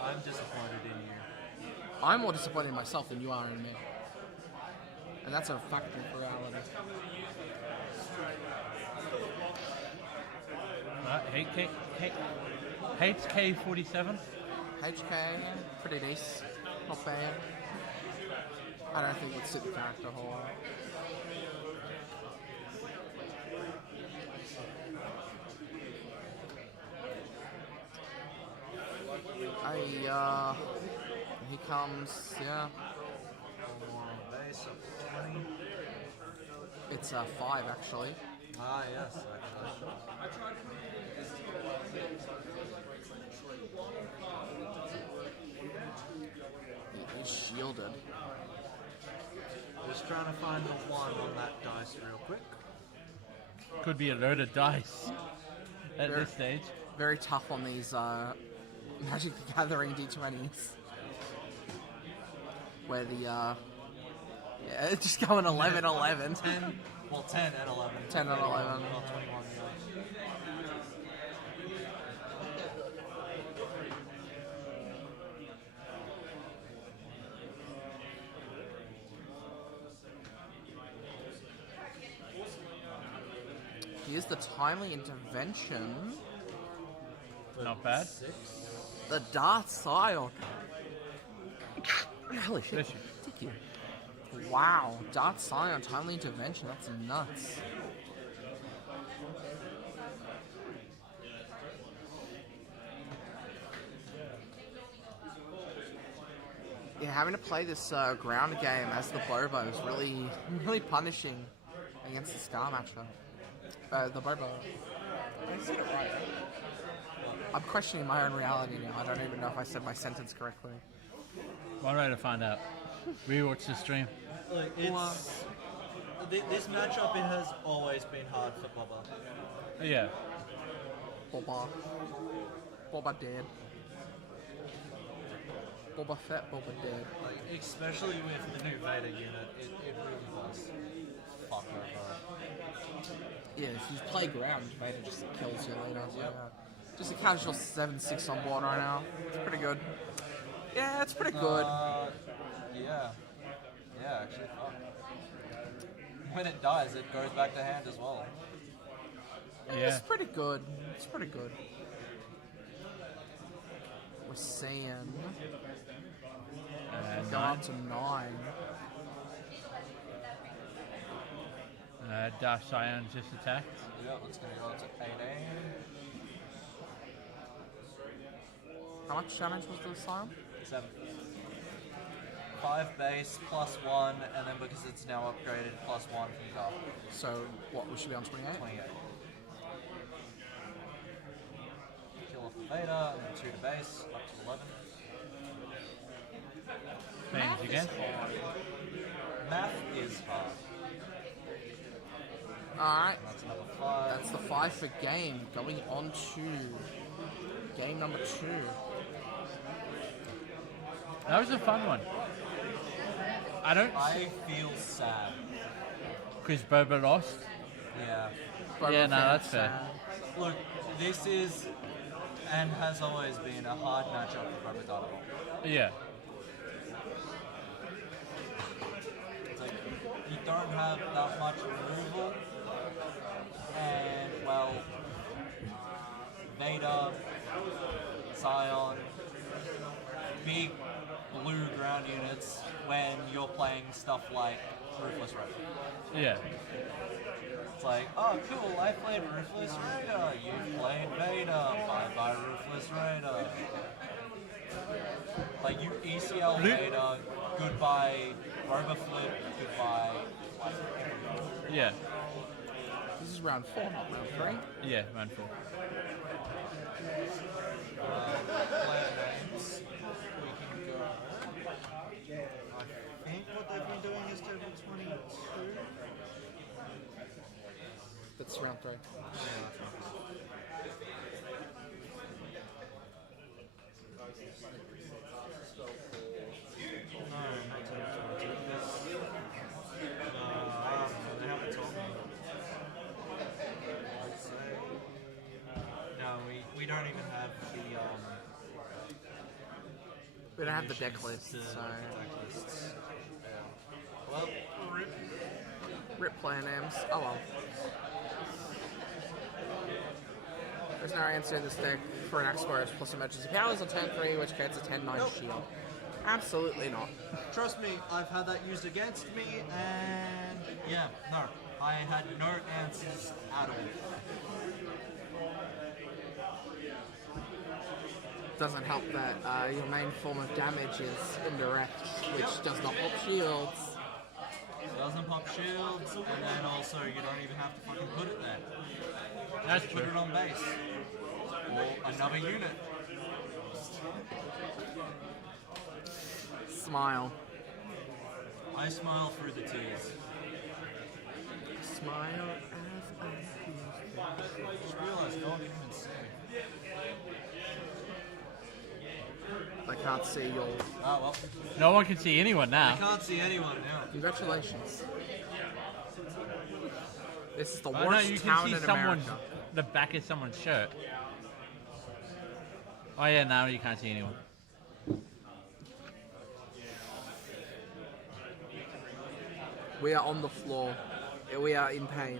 I'm disappointed in you. I'm more disappointed in myself than you are in me. And that's a fact of reality. HK47. HK, pretty decent. Not bad. I don't think it would suit the character a whole lot. He comes, yeah. Base up to 20. It's 5 actually. Ah, yes. He's shielded. Just trying to find the 1 on that dice real quick. Could be a load of dice at this stage. Very tough on these Magic the Gathering D20s. Where the, yeah, just going 11, 11. 10, well, 10 and 11. 10 and 11. Not 21, yeah. Here's the timely intervention. Not bad. The Darth Scion. Holy shit. Bless you. Thank you. Wow. Darth Scion, timely intervention. That's nuts. Yeah, having to play this ground game as the Bobo is really punishing against the Scar matchup. The Bobo. I said it right. I'm questioning my own reality now. I don't even know if I said my sentence correctly. One way to find out. Rewatch the stream. Look, it's this matchup. It has always been hard for Boba. Yeah. Boba dead. Boba Fett, Boba dead. Like, especially with the new Vader unit, it really was fuck over. Yeah, if you play ground, Vader just kills you later. So, just a casual 7-6 on board right now. It's pretty good. Yeah, it's pretty good. Yeah. Yeah, actually, fuck. When it dies, it goes back to hand as well. Yeah. It's pretty good. It's pretty good. We're seeing go up to 9. Darth Scion just attacked. Yeah, it's going to go up to 18. How much damage was the Scion? 7. 5 base, +1, and then because it's now upgraded, +1 from Gar. So, what, we should be on 28? 28. Kill off the Vader, and then 2 to base, up to 11. Bangs again. Math is hard. Alright. That's another 5. That's the 5 for game. Going on to number 2. That was a fun one. I feel sad. Because Boba lost. Yeah. Yeah, no, that's fair. Look, this is and has always been a hard matchup for Boba. Yeah. It's like you don't have that much removal, and well, Vader, Zion, big blue ground units when you're playing stuff like Ruthless Raider. Yeah. It's like, oh cool, I played Ruthless Raider, you played Vader, bye-bye Ruthless Raider. Like, you ECL Vader, goodbye Robo Flip, goodbye, like, everything. Yeah. This is round 4, not round 3. Yeah, round 4. Player names, we can go. I think what they've been doing is table 22. That's round 3. No, not table 22. They haven't told me. I'd say. No, we don't even have the We don't have the deck list, so... deck lists. Yeah. Well, Rip player names. Oh well. There's no answer in this deck for an X-Squares plus emergency powers on turn 3, which gets a 10-9 shield. Absolutely not. trust me, I've had that used against me, and yeah, no, I had no answers at all. Doesn't help that your main form of damage is indirect, which does not pop shields. Doesn't pop shields, and then also you don't even have to fucking put it there. That's Just put it on base. Or another unit. Smile. I smile through the tears. Smile as I Just realized no one can even see me. I can't see your... Oh well. No one can see anyone now. I can't see anyone now. Congratulations. This is the Oh, no, worst you can town see in someone's, America. the back of someone's shirt. Oh yeah, now you can't see anyone. We are on the floor. We are in pain.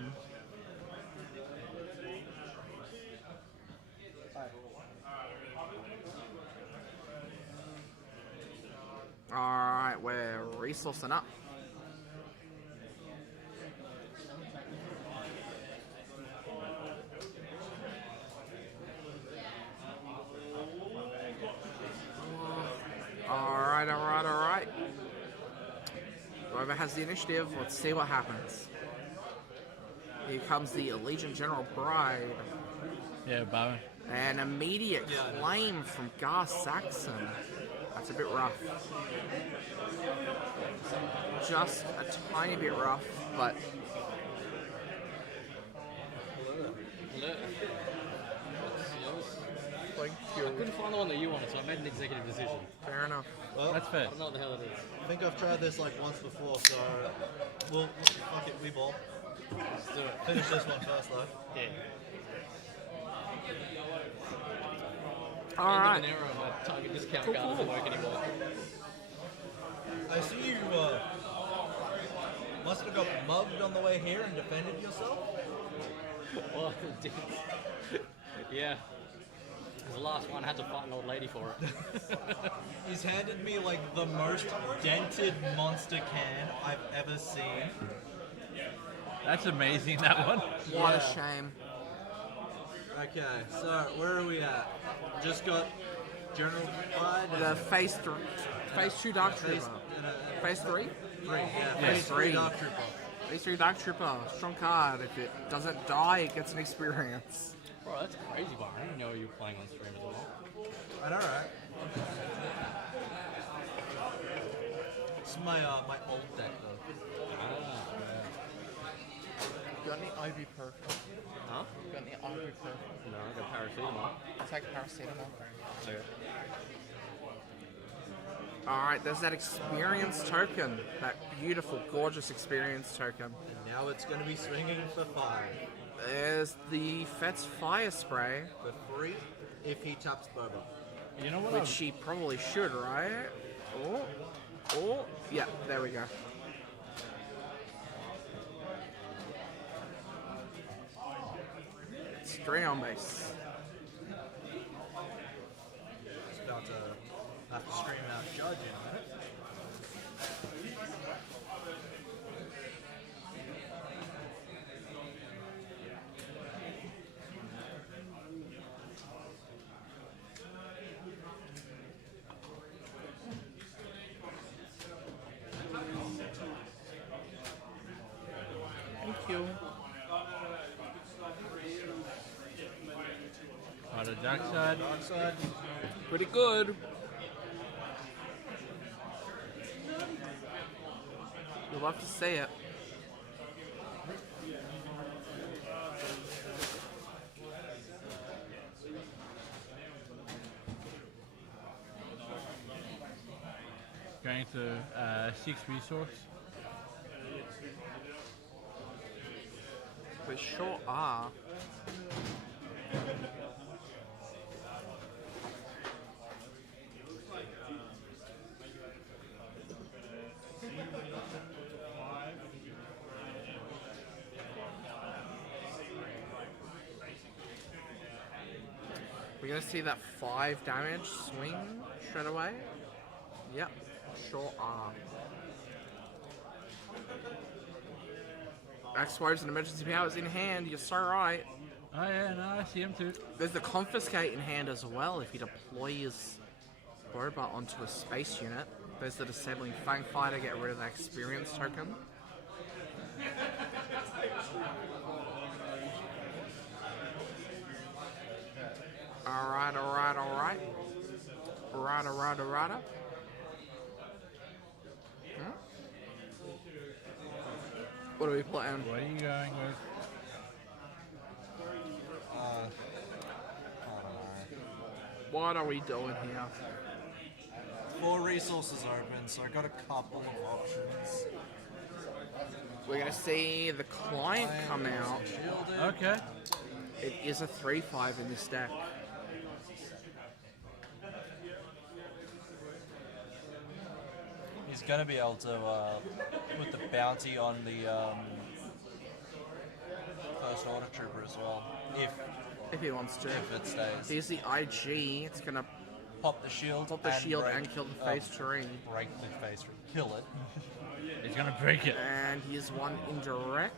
Alright, we're resourcing up. Alright. Whoever has the initiative, let's see what happens. Here comes the Allegiant General Pride. Yeah, Bowen. An immediate claim from Gar Saxon. That's a bit rough. Just a tiny bit rough, but... Thank you. I couldn't find the one that you wanted, so I made an executive decision. Fair enough. Well, That's fair. I don't know what the hell it is. I think I've tried this like once before, so we'll fuck it, we ball. Let's do it. Finish this one first though. Yeah. Alright. End of an era, my target discount card doesn't work anymore. I see you must have got mugged on the way here and defended yourself. Well, I did. Yeah. The last one, I had to fight an old lady for it. He's handed me like the most dented monster can I've ever seen. That's amazing, that one. What a shame. Okay, so where are we at? Just got General Pride. The phase 2 Dark Trooper. Phase 3? 3, yeah. Phase 3 Dark Trooper. Phase 3 Dark Trooper. Strong card. If it doesn't die, it gets an experience. Bro, that's crazy, but I didn't know you were playing on stream as well. I know, right? It's my old deck though. got any ibuprofen? Huh? Got any ibuprofen? No, I got paracetamol. I'll take paracetamol. Okay. Alright, there's that experience token. That beautiful, gorgeous experience token. Now it's going to be swinging for 5. There's the Fet's Fire Spray, For 3 if he taps Boba. You know what? which he probably should, right? Oh, yeah, there we go. Straight on base. Just about to have to scream out judge in a minute. Thank you. Out of dark side. Dark side. Pretty good. You'll love to see it. Going to 6 resource. We sure are. We're gonna see that 5 damage swing straight away. Yep, sure are. X-Waves and emergency powers in hand, you're so right. Oh yeah, no, I see him too. There's the confiscate in hand as well if he deploys Boba onto a space unit. There's the disabling Fang Fighter, get rid of that experience token. Alright. Alright. What are we playing? What are you going with? What are we doing here? 4 resources open, so I got a couple of options. We're gonna see the client come out. Shielded. Okay. It is a 3/5 in this deck. He's gonna be able to put the bounty on the first order trooper as well, If he wants to. if it stays. Here's the IG. It's gonna Pop the shield, pop the shield break, and kill the face terrain. break the face, kill it. He's gonna break it. And he is 1 indirect.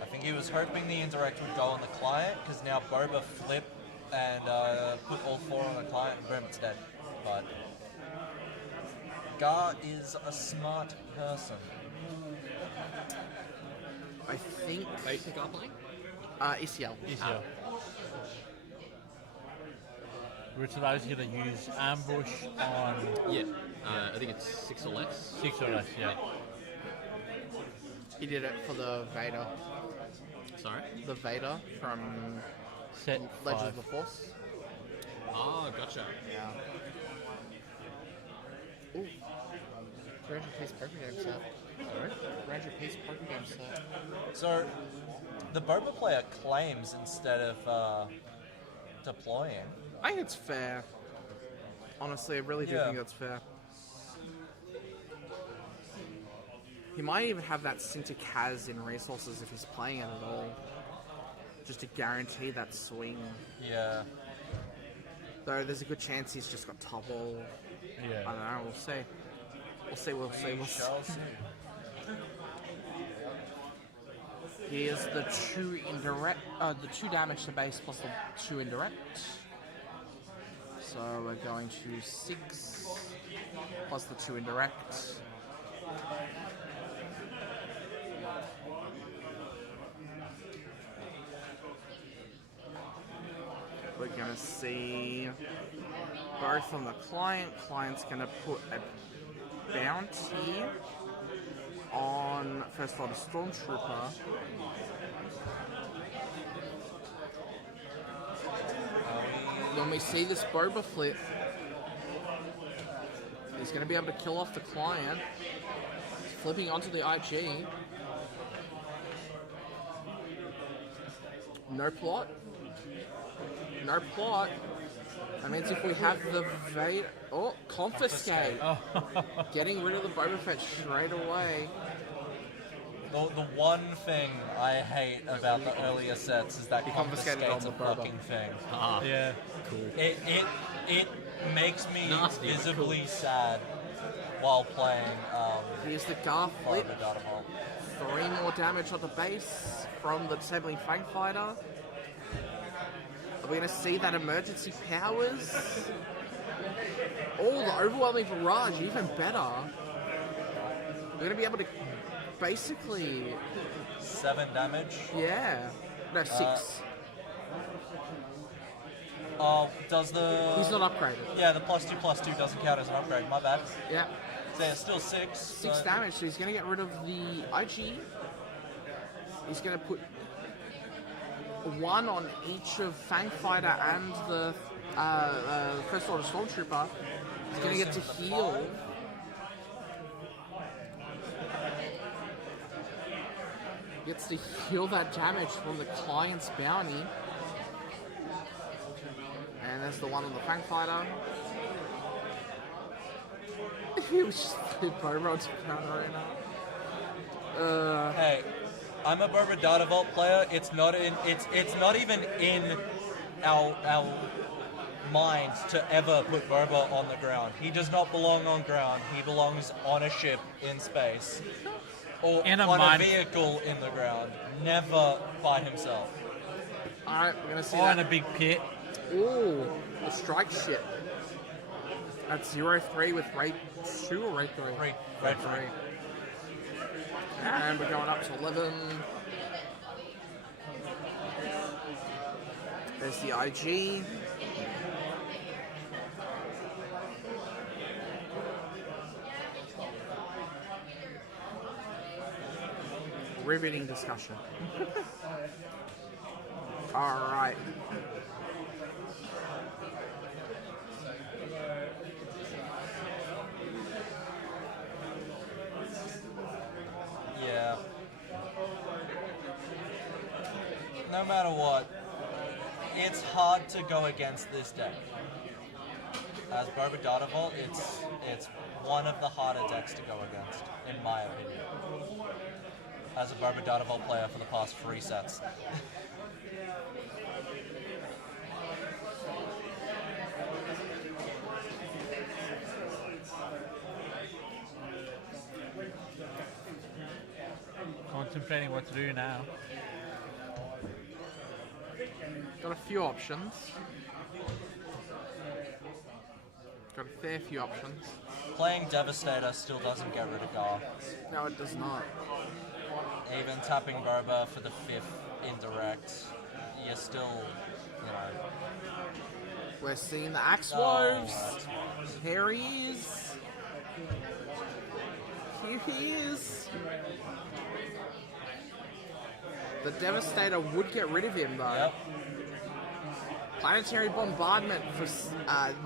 I think he was hoping the indirect would go on the client, because now Boba flip and put all 4 on the client and boom, it's dead. But Gar is a smart person. I think Basic are playing? ECL. ECL. Which allows you to use ambush on Yeah. I think it's 6 or less. 6 or less, yeah. He did it for the Vader. Sorry? The Vader from Set Legends 5. of the Force. Ah, gotcha. Yeah. Ooh. 300 piece poker game set. Sorry? 300 piece poker game set. So, the Boba player claims instead of deploying. I think it's fair. Honestly, I really do Yeah. think that's fair. He might even have that Sinter-Kaz in resources if he's playing it at all. Just to guarantee that swing. Yeah. Though there's a good chance he's just got topple. I Yeah. don't know, we'll see. We'll see. We shall see. Here's the 2 indirect, the 2 damage to base plus the 2 indirect. So we're going to 6 plus the 2 indirect. We're gonna see both on the client. Client's gonna put a bounty on First Order Stormtrooper. When we see this Boba flip, he's going to be able to kill off the client. Flipping onto the IG. No plot. No plot. That means if we have the Vader... Oh, confiscate. Getting rid of the Boba Fett straight away. The one thing I hate about the earlier sets is that He confiscated confiscate's a on the Boba. fucking thing. Yeah. It makes me Nasty, but visibly sad while playing Here's the Gar flip. Boba Dodgeball. 3 more damage on the base from the disabling Fang Fighter. Are we going to see that emergency powers? Oh, the overwhelming barrage, even better. We're going to be able to basically... 7 damage. Yeah. No, 6. Oh, does the... He's not upgraded. Yeah, the +2/+2 doesn't count as an upgrade. My bad. Yeah. So yeah, still 6. 6 damage, so he's going to get rid of the IG. He's going to put 1 on each of Fang Fighter and the First Order Stormtrooper. He's going to get to heal. Gets to heal that damage from the client's bounty. And there's the one on the Fang Fighter. He was just flip over onto counter right now. Hey, I'm a Boba Data Vault player. It's not even in our minds to ever put Boba on the ground. He does not belong on ground. He belongs on a ship in space. Or In a on mine. a vehicle in the ground. Never by himself. Alright, we're going to see Or in that. a big pit. Ooh, the strike ship. At 0-3 with rate 2 or rate 3? Rate 3. And we're going up to 11. There's the IG. Riveting discussion. Alright. Yeah. No matter what, it's hard to go against this deck. As Boba Data Vault, it's one of the harder decks to go against, in my opinion. As a Boba Data Vault player for the past 3 sets. Contemplating what to do now. Got a few options. Got a fair few options. Playing Devastator still doesn't get rid of Gar. No, it does not. Even tapping Boba for the 5th indirect, you're still, you know... We're seeing the Axe Oh, Woves. Axe Here he is. Here he is. The Devastator would get rid of him, though. Yep. Planetary Bombardment for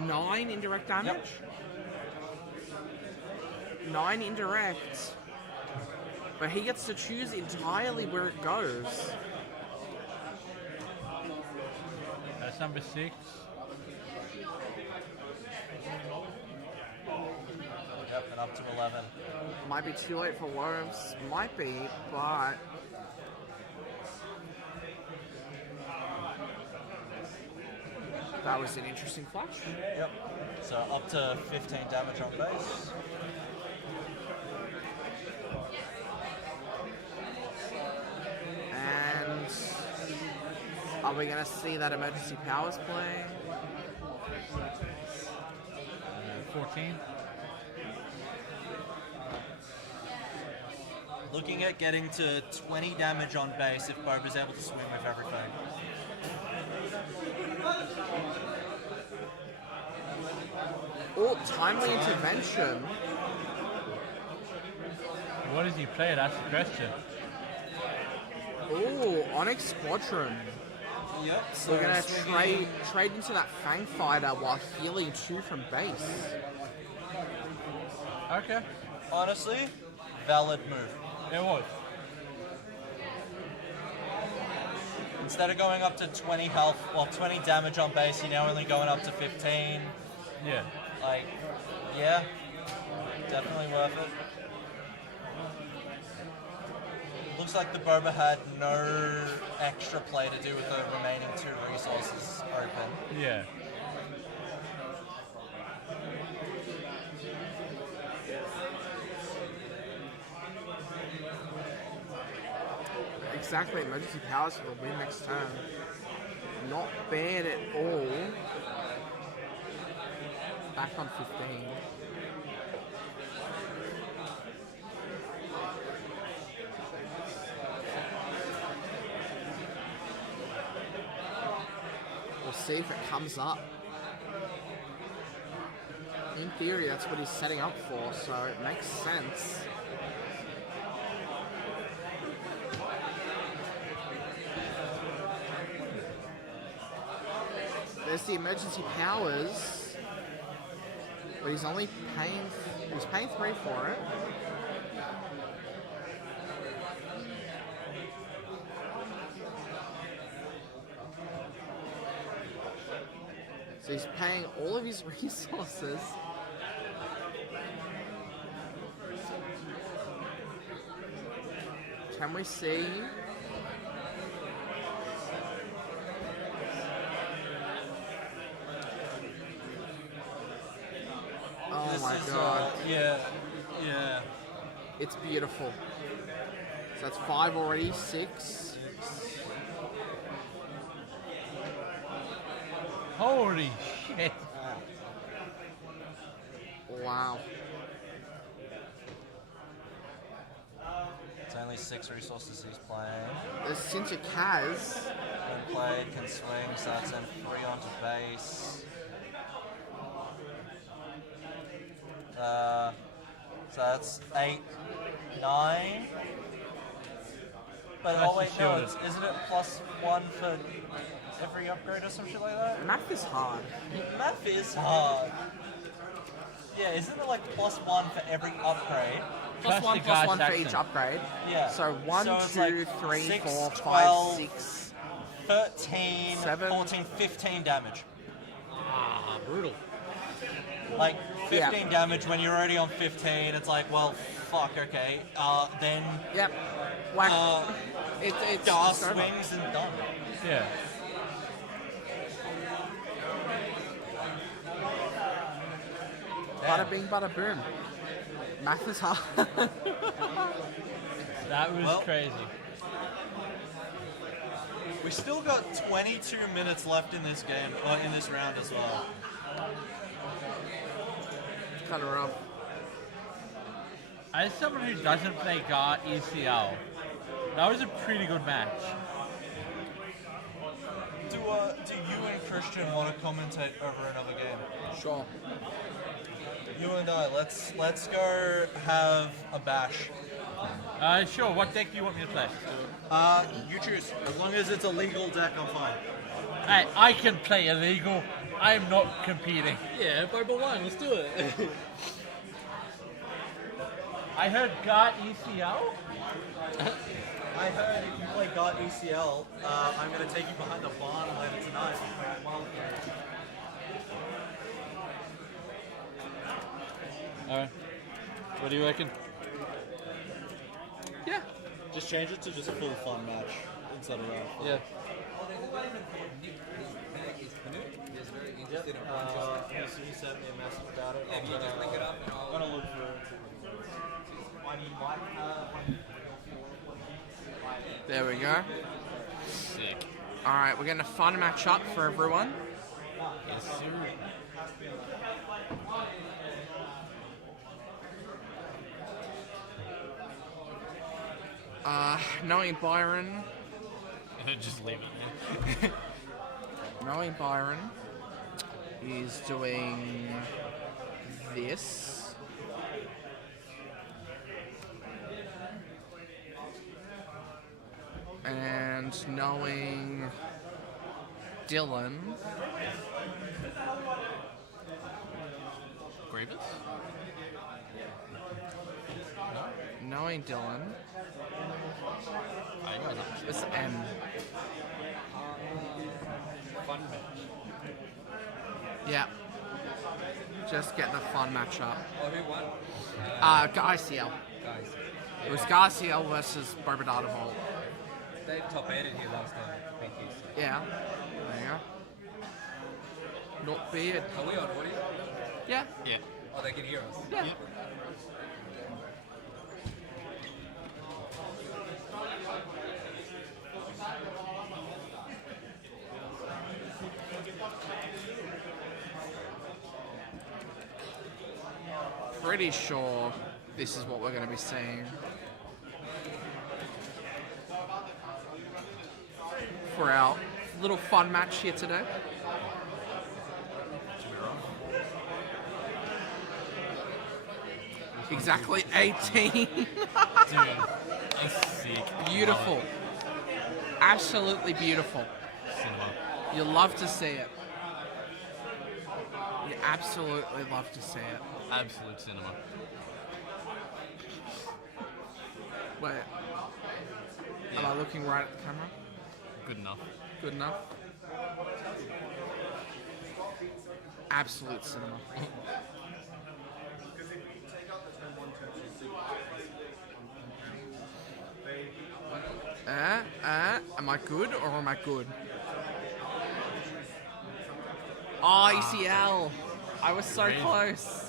9 indirect damage. Yep. 9 indirect. But he gets to choose entirely where it goes. That's number 6. Yep, and up to 11. Might be too late for Worms. Might be, but... That was an interesting flash. Yep. So up to 15 damage on base. And are we going to see that emergency powers playing? 14. Looking at getting to 20 damage on base if Boba's able to swing with everything. Oh, timely intervention. What does he play? That's the question. Ooh, Onyx Squadron. Yep. So We're gonna swinging- trade into that Fang Fighter while healing 2 from base. Okay. Honestly, valid move. It was. Instead of going up to 20 health, well, 20 damage on base, you're now only going up to 15. Yeah. Like, yeah, definitely worth it. Looks like the Boba had no extra play to do with the remaining 2 resources open. Yeah. Exactly, emergency powers for the win next turn. Not bad at all. Back on 15. We'll see if it comes up. In theory, that's what he's setting up for, so it makes sense. There's the emergency powers, but he's only paying. He's paying 3 for it. So he's paying all of his resources. Can we see? Oh This my is, god. yeah. It's beautiful. So that's 5 already, 6. Holy shit. Wow. It's only 6 resources he's playing. There's Sinja Kaz. When played, can swing, so that's in 3 onto base. So that's 8, 9. But oh wait, no, isn't it +1 for every upgrade or some shit like that? Math is hard. Math is hard. Yeah, isn't it like +1 for every upgrade? Plus one for each upgrade. Yeah. So 1, So it's 2, like 3, 6, 4, 12, 5, 6. 13, 7. 14, 15 damage. Ah, brutal. Like 15 damage when you're already on 15. It's like, well, fuck. Okay. Then. Yep. Whack. It's over. swings and done. Yeah. Bada bing, bada boom. Math is hard. That was crazy. We still got 22 minutes left in this game, or in this round as well. Kind of rough. As someone who doesn't play guard ECL, that was a pretty good match. Do you and Christian want to commentate over another game? Sure. You and I, let's go have a bash. Sure. What deck do you want me to play? You choose. As long as it's a legal deck, I'm fine. Hey, I can play illegal. I'm not competing. Yeah, Boba 1, let's do it. I heard guard ECL. I heard if you play God ECL, I'm going to take you behind the barn later tonight. Alright. What do you reckon? Yeah. Just change it to just a full fun match instead of round. Yeah. He sent me a message about it. I'm gonna look for it. There we go. Sick. Alright, we're getting a fun match up for everyone. Yes, sir. Knowing Byron. Just leave it there. Knowing Byron is doing this. And knowing Dylan, Grievous? knowing Dylan, I know that. it's M. Fun match. Yeah. Just getting a fun matchup. Oh, who won? ICL. Guys. It was Garciel versus Barbadata Volt. They top 8 in here last time. Pinkies. Yeah. There you go. Not bad. Are we on audio? Yeah. Yeah. Oh, they can hear us. Yeah. Yep. Pretty sure this is what we're going to be seeing. For our little fun match here today. Exactly 18. Dude, that's sick. Beautiful. Absolutely beautiful. Cinema. You love to see it. You absolutely love to see it. Absolute cinema. Wait. Am I looking right at the camera? Good enough. Good enough? Absolute cinema. Am I good or am I good? Oh, ECL. I was so close.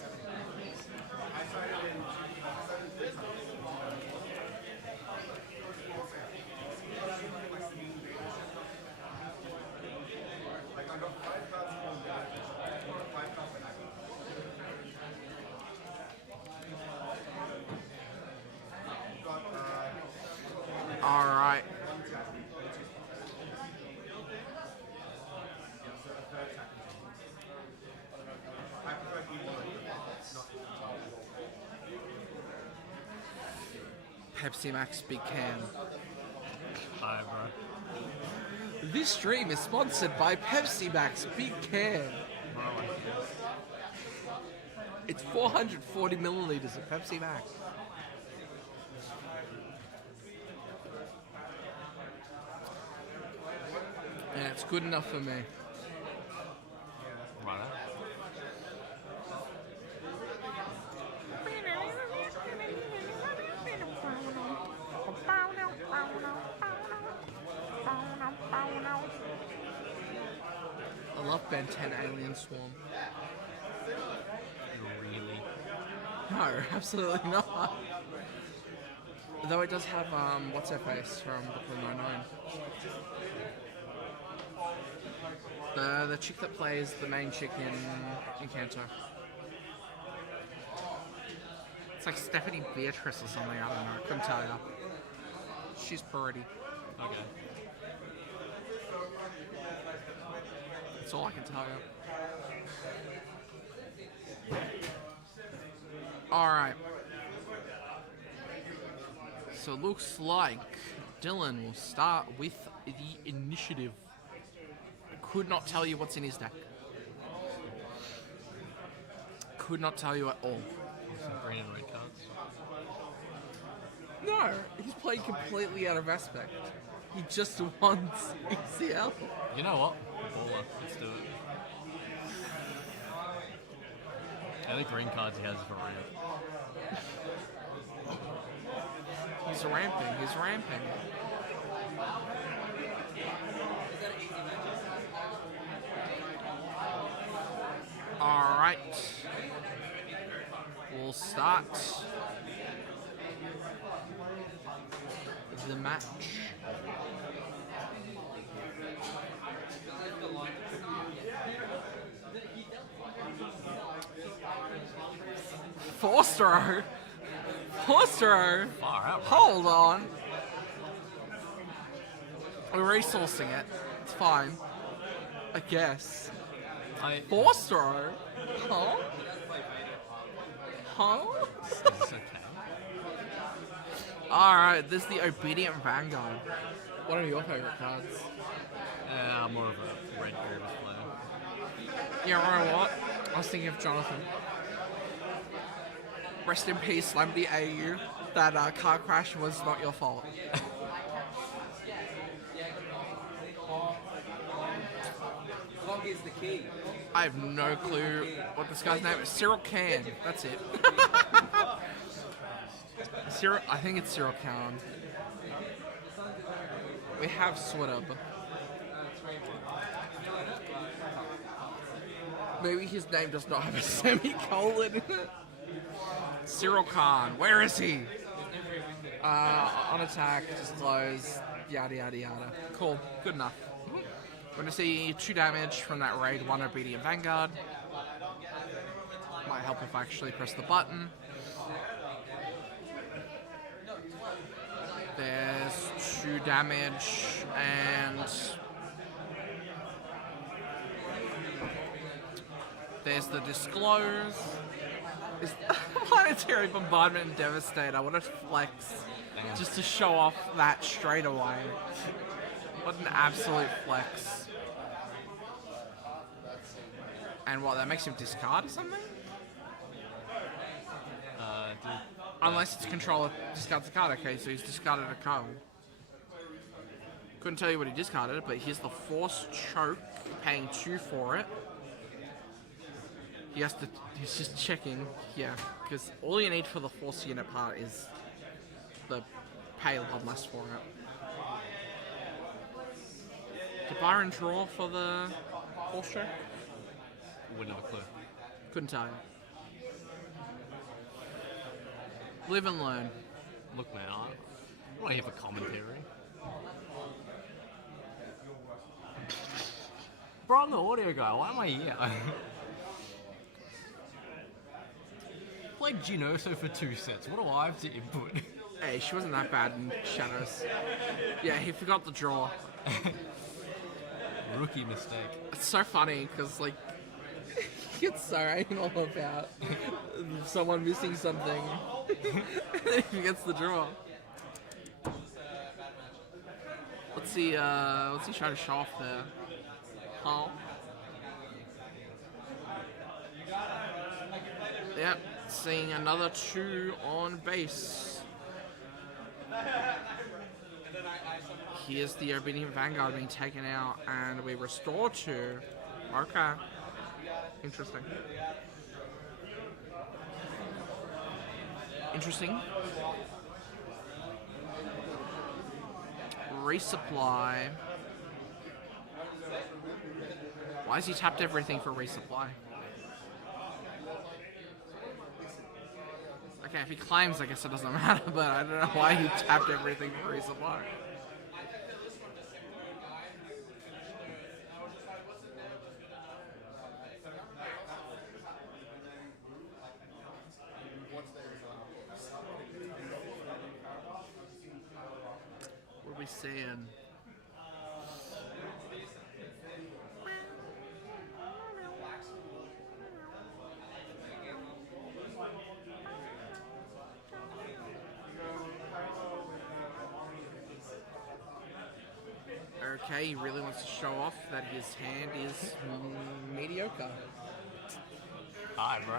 All right. Pepsi Max Big Can. Hi, bro. This stream is sponsored by Pepsi Max Big Can. It's 440 milliliters of Pepsi Max. And it's good enough for me. Right. I love Ben 10 Alien Swarm. Really? No, absolutely not. Though it does have, what's her face from Brooklyn Nine-Nine? The chick that plays the main chick in Kanto. It's like Stephanie Beatrice or something, I don't know, I couldn't tell you. She's pretty. Okay. That's all I can tell you. Alright. So it looks like Dylan will start with the initiative. I could not tell you what's in his deck. Could not tell you at all. Some green and red cards. No, he's playing completely out of aspect. He just wants ECL. You know what? Baller. Let's do it. And the green cards he has for ramp. He's ramping, he's ramping. Alright. We'll start the match. Forster! Forster! Far out. Hold on. We're resourcing it. It's fine. I guess. Forster? Huh? Huh? Is this okay? Alright, this is the Obedient Vanguard. What are your favourite cards? I'm more of a red Grievous player. Yeah, you know what? I was thinking of Jonathan. Rest in peace, SWU-AUSTRALIA. That car crash was not your fault. Cog is the key. I have no clue what this guy's name is. Cyril Can. That's it. I think it's Cyril Can. We have Swidub. Maybe his name does not have a semicolon in it. Cyril Khan, where is he? On attack, disclose, yada yada yada. Cool, good enough. We're going to see 2 damage from that raid, 1 Obedient Vanguard. Might help if I actually press the button. There's 2 damage, and there's the Disclose. Is Planetary Bombardment and Devastator. What a flex. Just to show off that straight away. What an absolute flex. And what, that makes him discard or something? Unless it's controller discards a card. Okay, so he's discarded a card. Couldn't tell you what he discarded, but here's the Force Choke, paying 2 for it. He's just checking, yeah, because all you need for the Force unit part is the pay a lot less for it. Did Byron draw for the Force Choke? Wouldn't have a clue. Couldn't tell you. Live and learn. Look, man, I want to hear for commentary. Bro, I'm the audio guy. Why am I here? Played Ginoso for 2 sets. What do I have to input? Hey, she wasn't that bad in Shadows. Yeah, he forgot the draw. Rookie mistake. It's so funny because like he gets so anal about someone missing something, and then he forgets the draw. Let's see try to show off there. Oh. Yep, seeing another 2 on base. Here's the Obedient Vanguard being taken out, and we restore 2. Okay. Interesting. Interesting. Resupply. Why has he tapped everything for resupply? Okay, if he claims, I guess it doesn't matter, but I don't know why he tapped everything for resupply. What are we saying? Okay, he really wants to show off that his hand is mediocre. Hi, bro.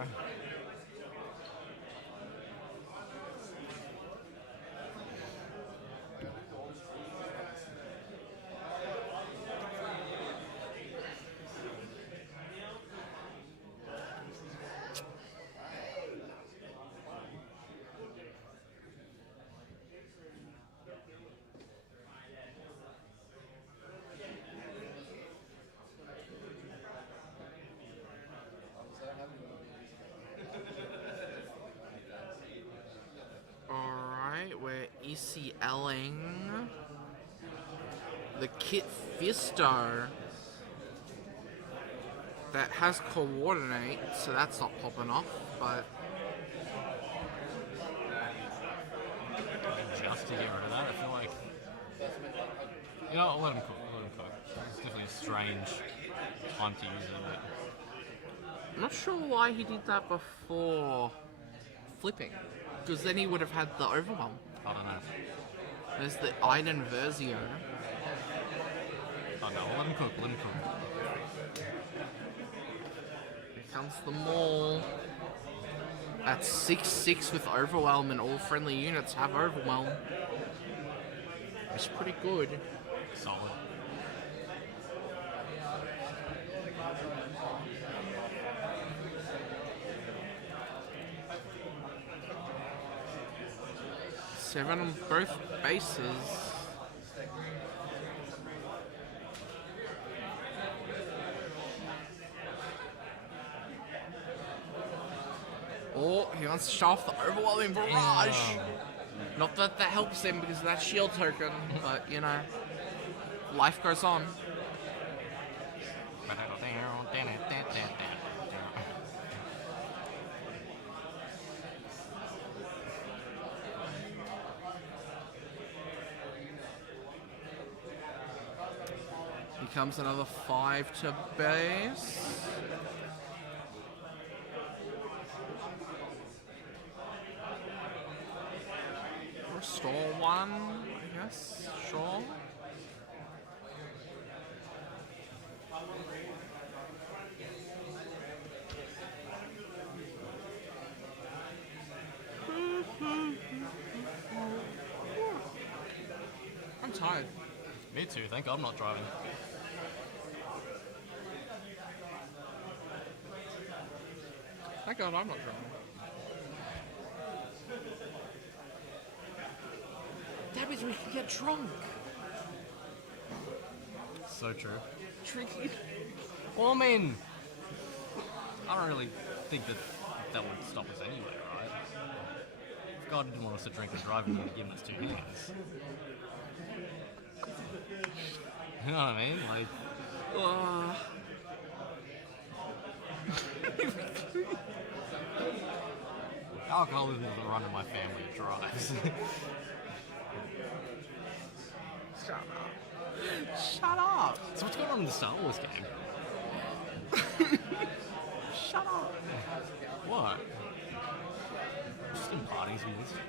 We're ECLing the Kit Fisto that has coordinate, so that's not popping off, but Just to get rid of that, I feel like. You know, I'll let him cook. It's definitely a strange time to use it. I'm not sure why he did that before flipping, because then he would have had the overwhelm. I don't know. There's the Iden Versio. Oh no, let him cook, let him cook. Here comes the Maul. At 6/6 with Overwhelm, and all friendly units have Overwhelm. It's pretty good. Solid. Seven on both bases. Oh, he wants to show off the overwhelming barrage. Not that that helps him because of that shield token, but you know, life goes on. Here comes another 5 to base. Restore 1, I guess. Sure. I'm tired. Me too, thank God I'm not driving. Thank God I'm not driving. That means we can get drunk. So true. Drinking. Well, I mean, I don't really think that that would stop us anyway, right? If God didn't want us to drink and drive, he would have given us 2 hands. You know what I mean? Like, alcoholism doesn't run in my family, it drives. Shut up. Shut up. So what's going on in the Star Wars game? Shut up. What? Just imparting some wisdom.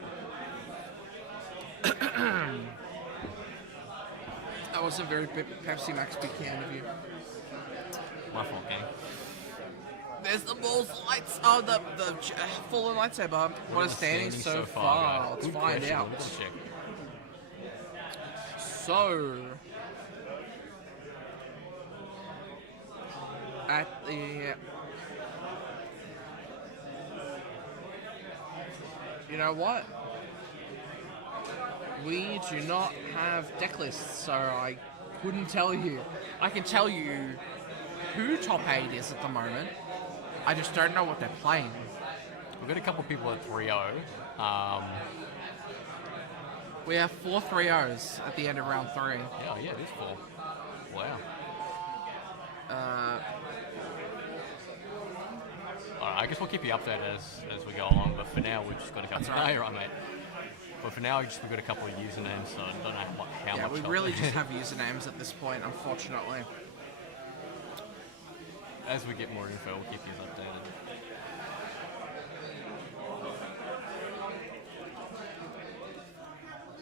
That was a very big Pepsi Max big can of you. My fault, gang. There's the Maul's lights. Oh, the fallen lightsaber. What is standing so far? Let's Good find question. out. Let's check. So, at the, you know what? We do not have deck lists, so I couldn't tell you. I can tell you who top 8 is at the moment. I just don't know what they're playing. We've got a couple people at 3-0. We have 4 3-0s at the end of round 3. Yeah, it is 4. Wow. Alright, I guess we'll keep you updated as we go along, but for now we've just got a couple. That's right. No, you're right, mate. But for now, we've got a couple of usernames, so I don't know how Yeah, much. we help really they- just have usernames at this point, unfortunately. As we get more info, we'll keep you updated.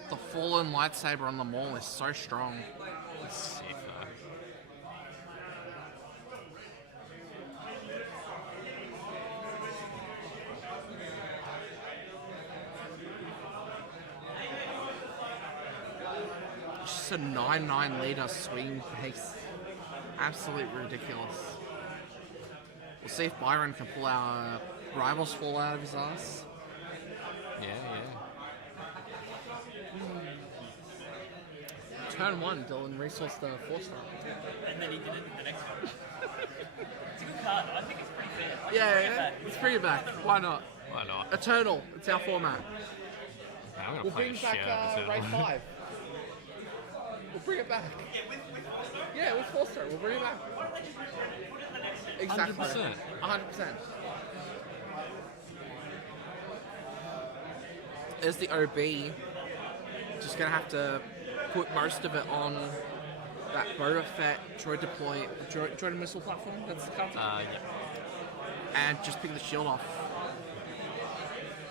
The fallen lightsaber on the Maul is so strong. It's sick, though. Just a 9/9 liter swing pace. Absolutely ridiculous. We'll see if Byron can pull our Rivals Fall out of his ass. Yeah. Turn 1, Dylan resourced the 4-star. And then he did it in the next one. It's a good card, though. I think it's pretty fair. Yeah, let's bring it back. Why not? Why not? Eternal. It's our format. I'm gonna We'll play bring the back shit out of Raid it. 5. We'll bring it back. Yeah, with 4-star. We'll bring it back. Why don't they just put it in the next one? Exactly. 100%. 100%. As the OB, just gonna have to put most of it on that Boba Fett droid missile platform. That's the card. Yeah. And just pick the shield off.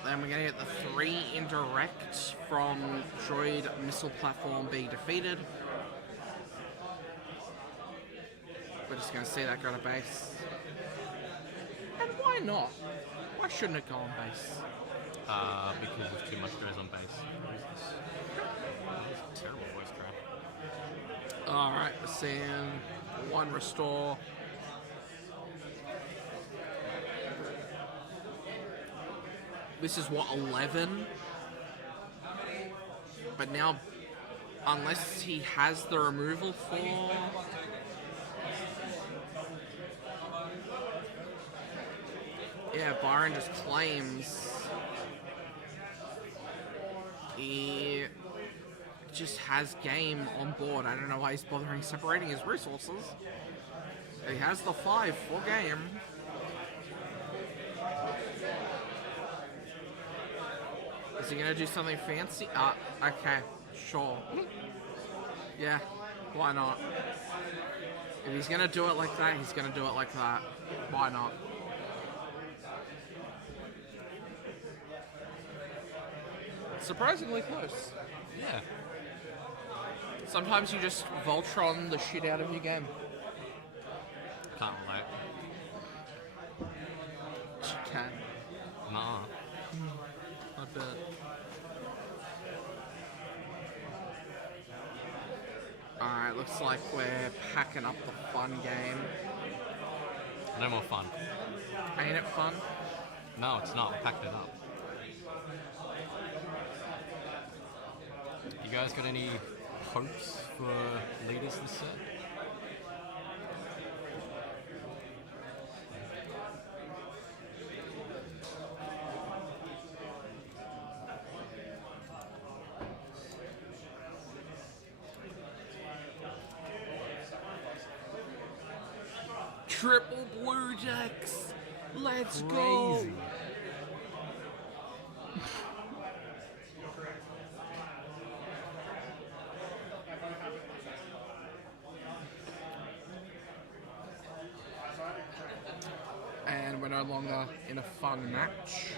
Then we're going to get the 3 indirect from droid missile platform being defeated. We're just going to see that go to base. And why not? Why shouldn't it go on base? Because there's too much goes on base. That's a terrible voice crack. Alright, we're seeing 1 restore. This is what, 11? But now, unless he has the removal for... Yeah, Byron just claims he just has game on board. I don't know why he's bothering separating his resources. He has the 5 for game. Is he gonna do something fancy? Okay, sure. Yeah, why not? If he's gonna do it like that, he's gonna do it like that. Why not? Surprisingly close. Yeah. Sometimes you just Voltron the shit out of your game. Can't relate. You can. Nah. I bet. Alright, looks like we're packing up the fun game. No more fun. Ain't it fun? No, it's not. We packed it up. You guys got any hopes for leaders this set? Triple blue decks! Let's go! And we're no longer in a fun match.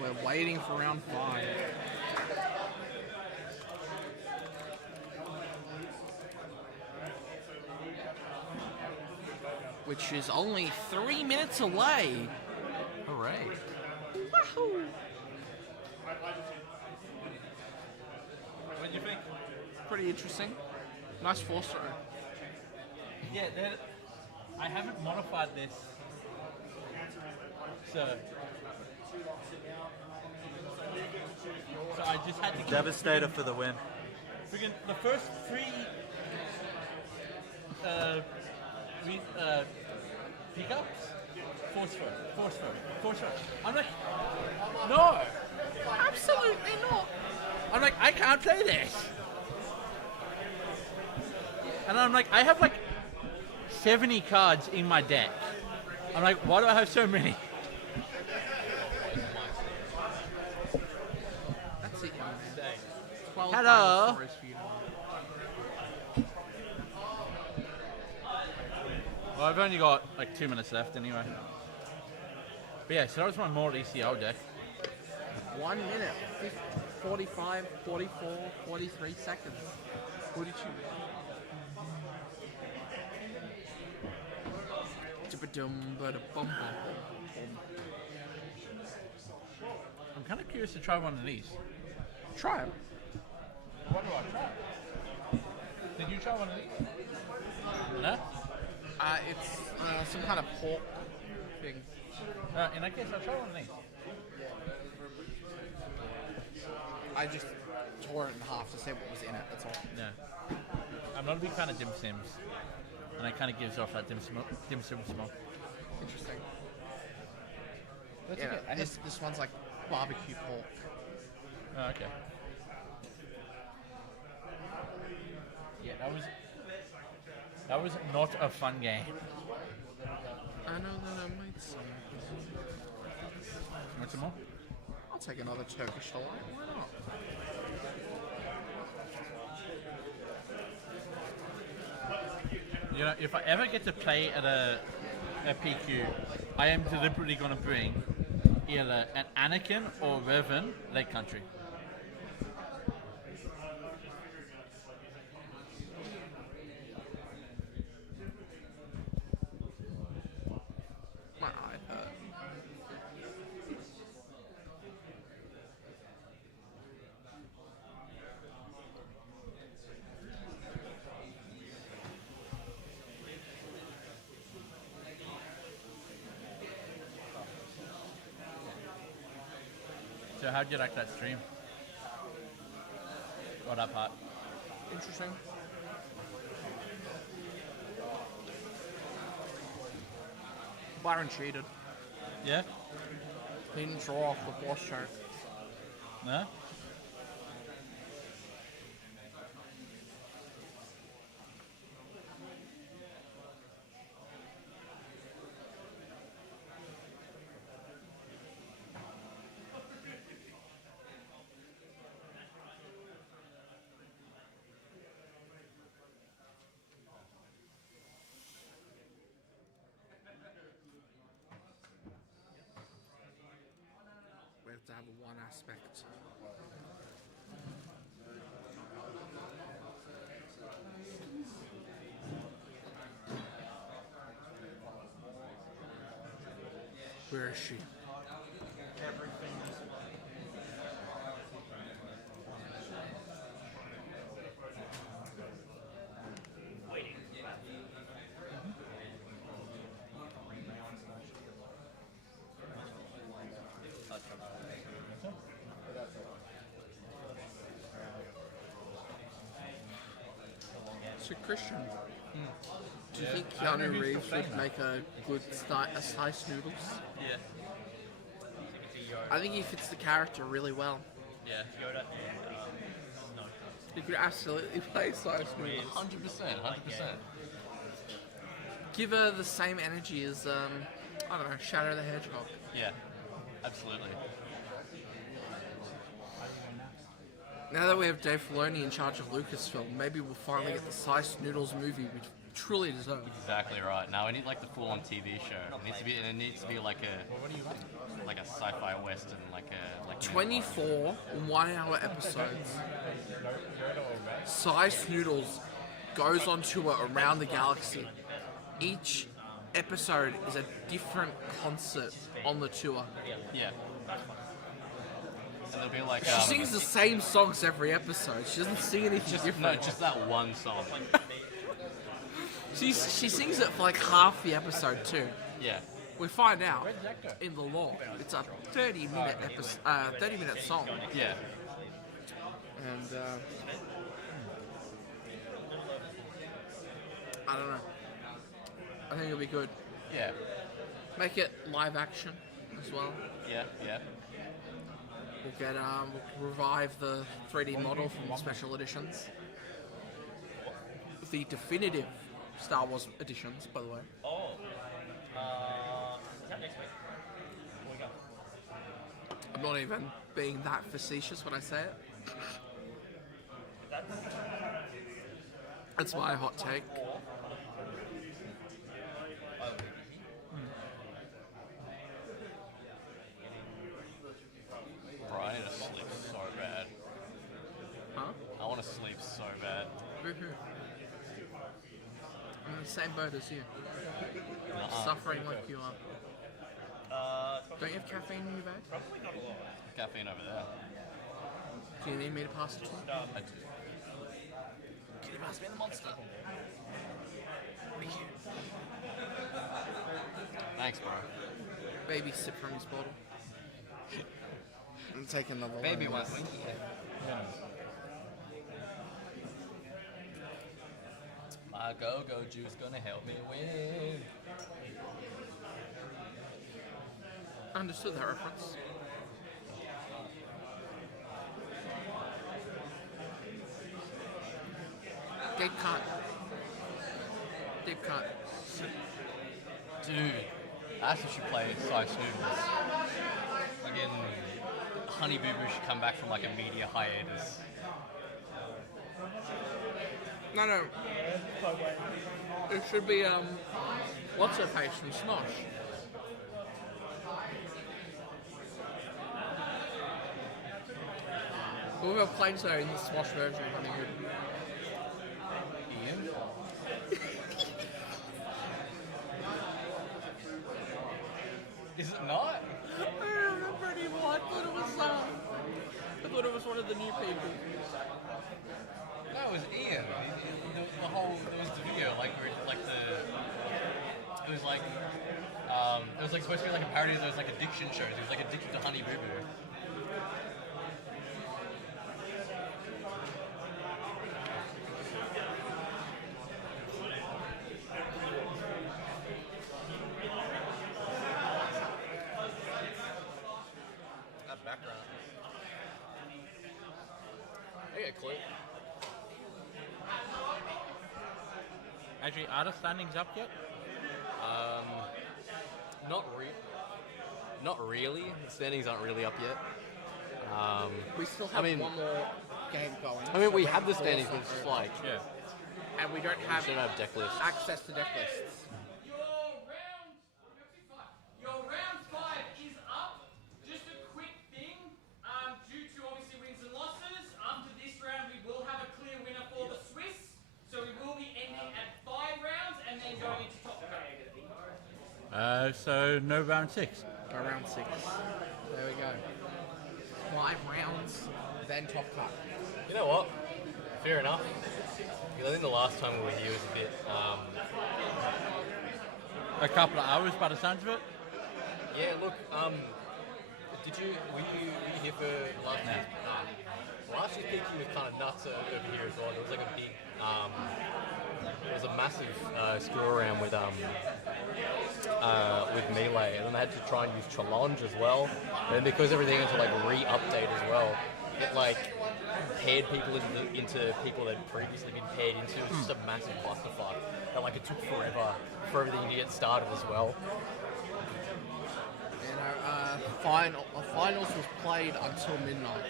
We're waiting for round 5. Which is only 3 minutes away. Hooray. Wahoo! What do you think? Pretty interesting. Nice force throw. Yeah, I haven't modified this. So I just had to keep Devastator for the win. friggin' the first 3 pickups, force throw. I'm like, no, absolutely not. I'm like, I can't play this. And I'm like, I have like 70 cards in my deck. I'm like, why do I have so many? That's it, young man. 12 Hello. final scores for you now. Well, I've only got like 2 minutes left anyway. But yeah, so that was my more ECL deck. 1 minute, 45, 44, 43 seconds. 42. I'm kind of curious to try one of these. Try them. What do I try? Did you try one of these? No? It's some kind of pork thing. In that case, I'll try one of these. I just tore it in half to see what was in it, that's all. Yeah. I'm not a big fan of dim sims. And it kind of gives off that dim sum smoke. Interesting. That's Yeah, okay. this one's like barbecue pork. Oh, okay. Yeah, that was not a fun game. I know that I might say. Want some more? I'll take another Turkish delight. Why not? You know, if I ever get to play at a PQ, I am deliberately going to bring either an Anakin or Revan Lake Country. My eye hurt. So how'd you like that stream? Or that part? Interesting. Byron cheated. Yeah? He didn't draw off the boss chart. No? We have to have one aspect. Where is she? So Christian, do you think Keanu Reeves would make a good sliced noodles? Yeah. I think he fits the character really well. Yeah. He could absolutely play sliced noodles. 100%, 100%. Give her the same energy as I don't know, Shadow the Hedgehog. Yeah, absolutely. Now that we have Dave Filoni in charge of Lucasfilm, maybe we'll finally get the Sliced Noodles movie we truly deserve. Exactly right. Now we need like the full-on TV show. It needs to be like a sci-fi western, like 24 1-hour episodes. Sliced Noodles goes on tour around the galaxy. Each episode is a different concert on the tour. Yeah. So there'll be like She sings the same songs every episode. She doesn't sing anything different. No, just that one song. She sings it for like half the episode too. Yeah. We find out in the lore it's a 30-minute song. Yeah. And I don't know. I think it'll be good. Yeah. Make it live action as well. Yeah. Yeah. We'll get we'll revive the 3D model from special editions. The definitive Star Wars editions, by the way. Is that next week? I'm not even being that facetious when I say it. That's my hot take. Bro, I need to sleep so bad. Huh? I want to sleep so bad. Woohoo. I'm in the same boat as you. Nuh-uh. Suffering like you are. Don't you have caffeine in your bag? Probably not a lot. Caffeine over there. Do you need me to pass it to you? I do. Can you pass me the monster? Thank you. Thanks, bro. Baby sip from his bottle. I'm taking another Baby one. wants winky. My go-go juice gonna help me win. Understood that reference. Deep cut. Deep cut. Dude, I actually should play Sliced Noodles. Again, Honey Boo Boo should come back from like a media hiatus. No. It should be, what's her face from Smosh? But we were playing so in the Swash version. I mean, Ian? Is it not? I don't remember anymore. I thought it was one of the new people. No, it was Ian. The whole there was the video like it was like supposed to be like a parody of those like addiction shows. He was like addicted to Honey Boo Boo. That background. I get a clue. Actually, are the standings up yet? Not really. The standings aren't really up yet. We still have one more game going. I mean, we so have the we're standings, but also it's just over. like And we don't have, should have deck lists. access to deck lists. Your round 5 is up. Just a quick thing, due to obviously wins and losses, after this round we will have a clear winner for the Swiss. So we will be ending at 5 rounds and then going into top cut. So no round 6. Round 6. There we go. 5 rounds, then top cut. You know what? Fair enough. Because I think the last time we were here was a bit. A couple of hours by the sounds of it. Yeah. Look. Were you here for last year's? Last year's PQ was kind of nuts over here as well. There was like a big. There was a massive screw around with Melee, and then they had to try and use Challenge as well. And because everything had to like re-update as well, it like paired people into people that had previously been paired into. It was just a massive clusterfuck. And like it took forever for everything to get started as well. And our finals was played until midnight.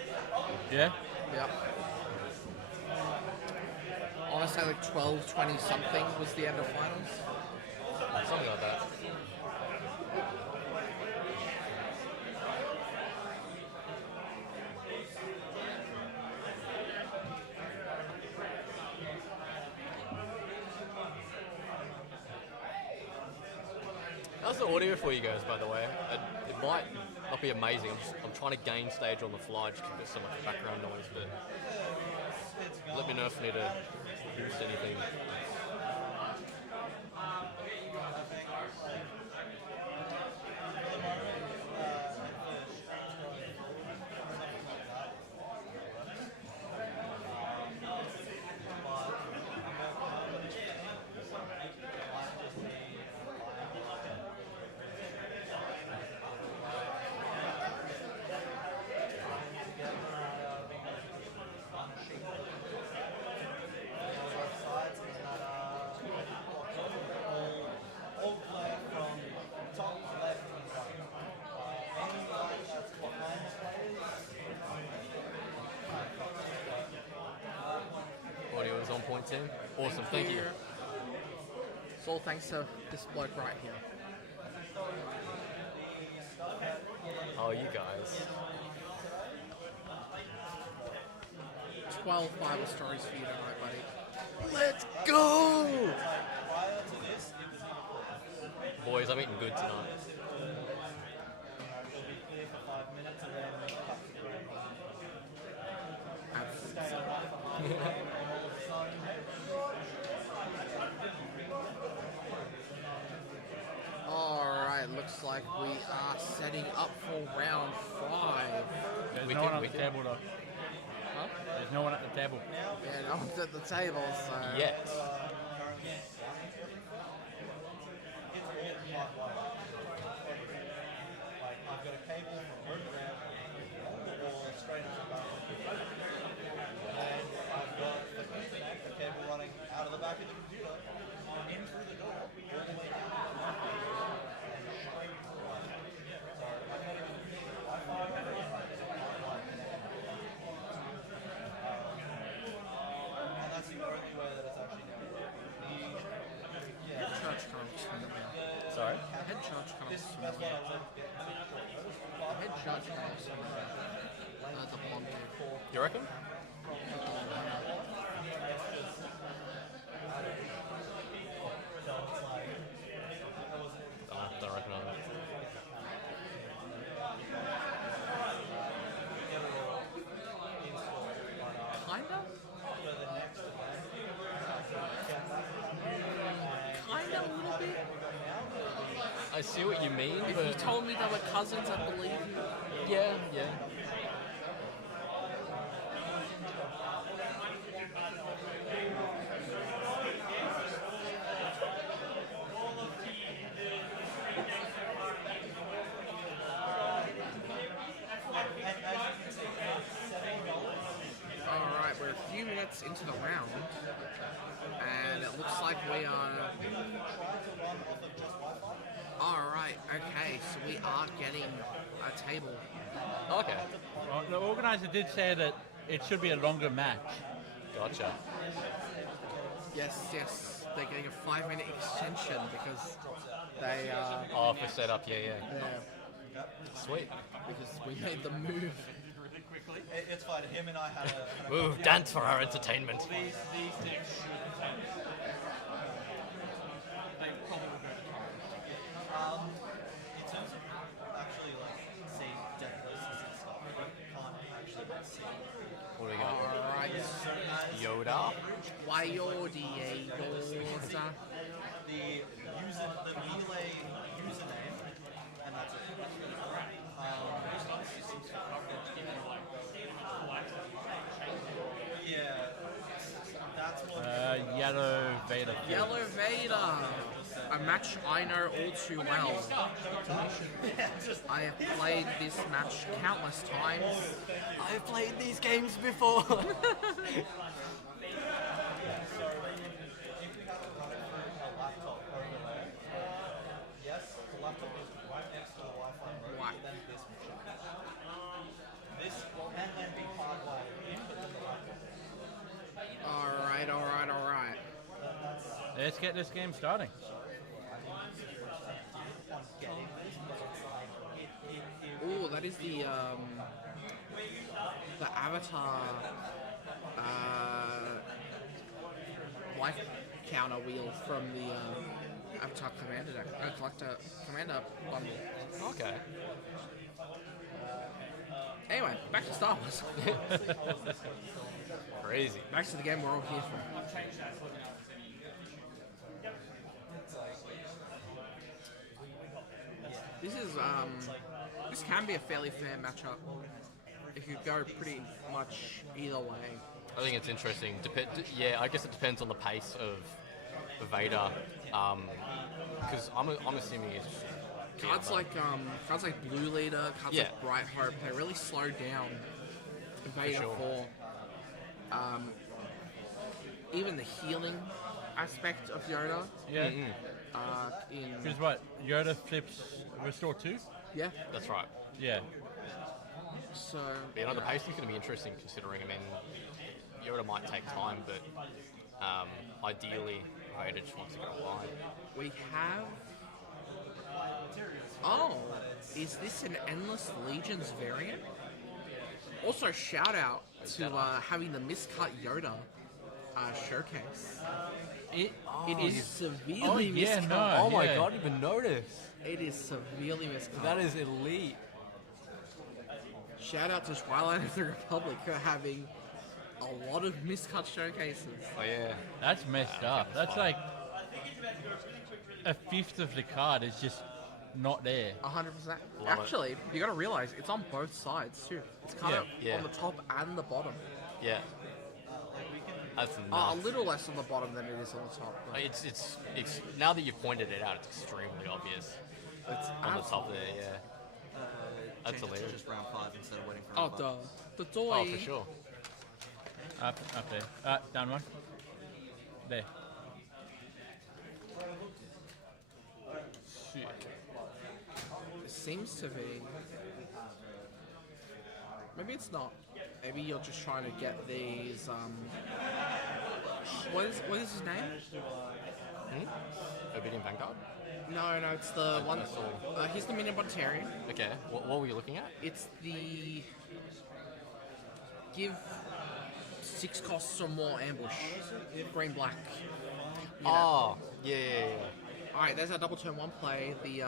Yeah. Yep. I want to say like 12:20 something was the end of finals. Something like that. How's the audio for you guys, by the way? It might not be amazing. I'm trying to gain stage on the fly just because there's so much background noise, but let me know if you need to boost anything. Audio is on point, Tim. Awesome, thank you. It's all thanks to this bloke right here. Oh, you guys. 12 Bible stories for you tonight, buddy. Let's go! Boys, I'm eating good tonight. Alright, looks like we are setting up for round 5. There's We no can- one at we the can. table though. Huh? There's no one at the table. Yeah, no one's at the table, so... Yet. I've got a cable from underground on the wall straight into the back. And I've got the internet, the cable running out of the back of the computer, in through the door, all the way down. So I'm not even using Wi-Fi or Wi-Fi connected. And that's the only way that it's actually now. Head charge kind of similar. Sorry? Head charge kind of This is the similar. best one I was able to get. Head charge kind of similar. The blonde dude. You reckon? Don't reckon on that. Kinda? Kinda, a little bit. I see what you mean, If but you told me they were cousins, I'd believe you. yeah, yeah. Alright, we're a few minutes into the round, and it looks like we are... Alright, okay, so we are getting a table. Okay, Well, the organizer did say that it should be a longer match. gotcha. Yes, yes, they're getting a 5-minute extension because they Oh, for setup, yeah, yeah. yeah, Sweet. because we made the move. It's fine. Him and I had a Move, dance for our entertainment. These things should attend. They probably will go to comment. in terms of actually like seeing death lists and stuff, we can't actually see. What do we got? Alright, Yoda. Wayodi Yoda. The melee username, and that's it. Yeah, that's what. Yellow Vader. Yellow Vader, a match I know all too well. I have played this match countless times. I've played these games before. Yes, the laptop is right next to the Wi-Fi router, Right. then this machine. This can then be hardwired in, but then the laptop. Alright, alright, alright. Let's get this game starting. Oh, that is the Avatar life counter wheel from the Avatar Commander bundle. Okay. Anyway, back to Star Wars. Crazy. Back to the game we're all here for. This is this can be a fairly fair matchup. It could go pretty much either way. I think it's interesting. Yeah, I guess it depends on the pace of Vader. Because I'm assuming it's Cards like Blue Leader, cards Yeah. like Bright Hope, they really slow down Vader sure. for even the healing aspect of Yoda. Yeah. In Because what? Yoda flips Restore 2? yeah, That's right. Yeah. so But, you know, the pace is going to be interesting considering, I mean, Yoda might take time, but ideally, Vader just wants to go wide. we have. Oh, is this an Endless Legions variant? Also, shout out to having the miscut Yoda showcase. It is severely yeah, miscut. no. Oh my yeah. god, I didn't even notice. It is severely miscut. That is elite. Shout out to Twilight of the Republic for having a lot of miscut showcases. Oh yeah. That's messed up. That's like a fifth of the card is just not there. 100%. Love Actually, you got to realize it's on both sides too. It's kind of Yeah. on the top and the bottom. Yeah. That's A nuts. little less on the bottom than it is on the top. But It's now that you've pointed it out, it's extremely obvious it's on the top there. Yeah. That's Change it to hilarious. just round 5 instead of waiting for Oh, round 5. duh. The toy. Oh, for sure. Up there. Down one. There. It seems to be. Maybe it's not. Maybe you're just trying to get these. What is his name? Obedient Vanguard? No, it's the one. I saw. He's the Minion Bontarian. Okay. What were you looking at? It's the. give 6 costs or more ambush. Green black. Oh, yeah. Alright, there's our double turn 1 play. The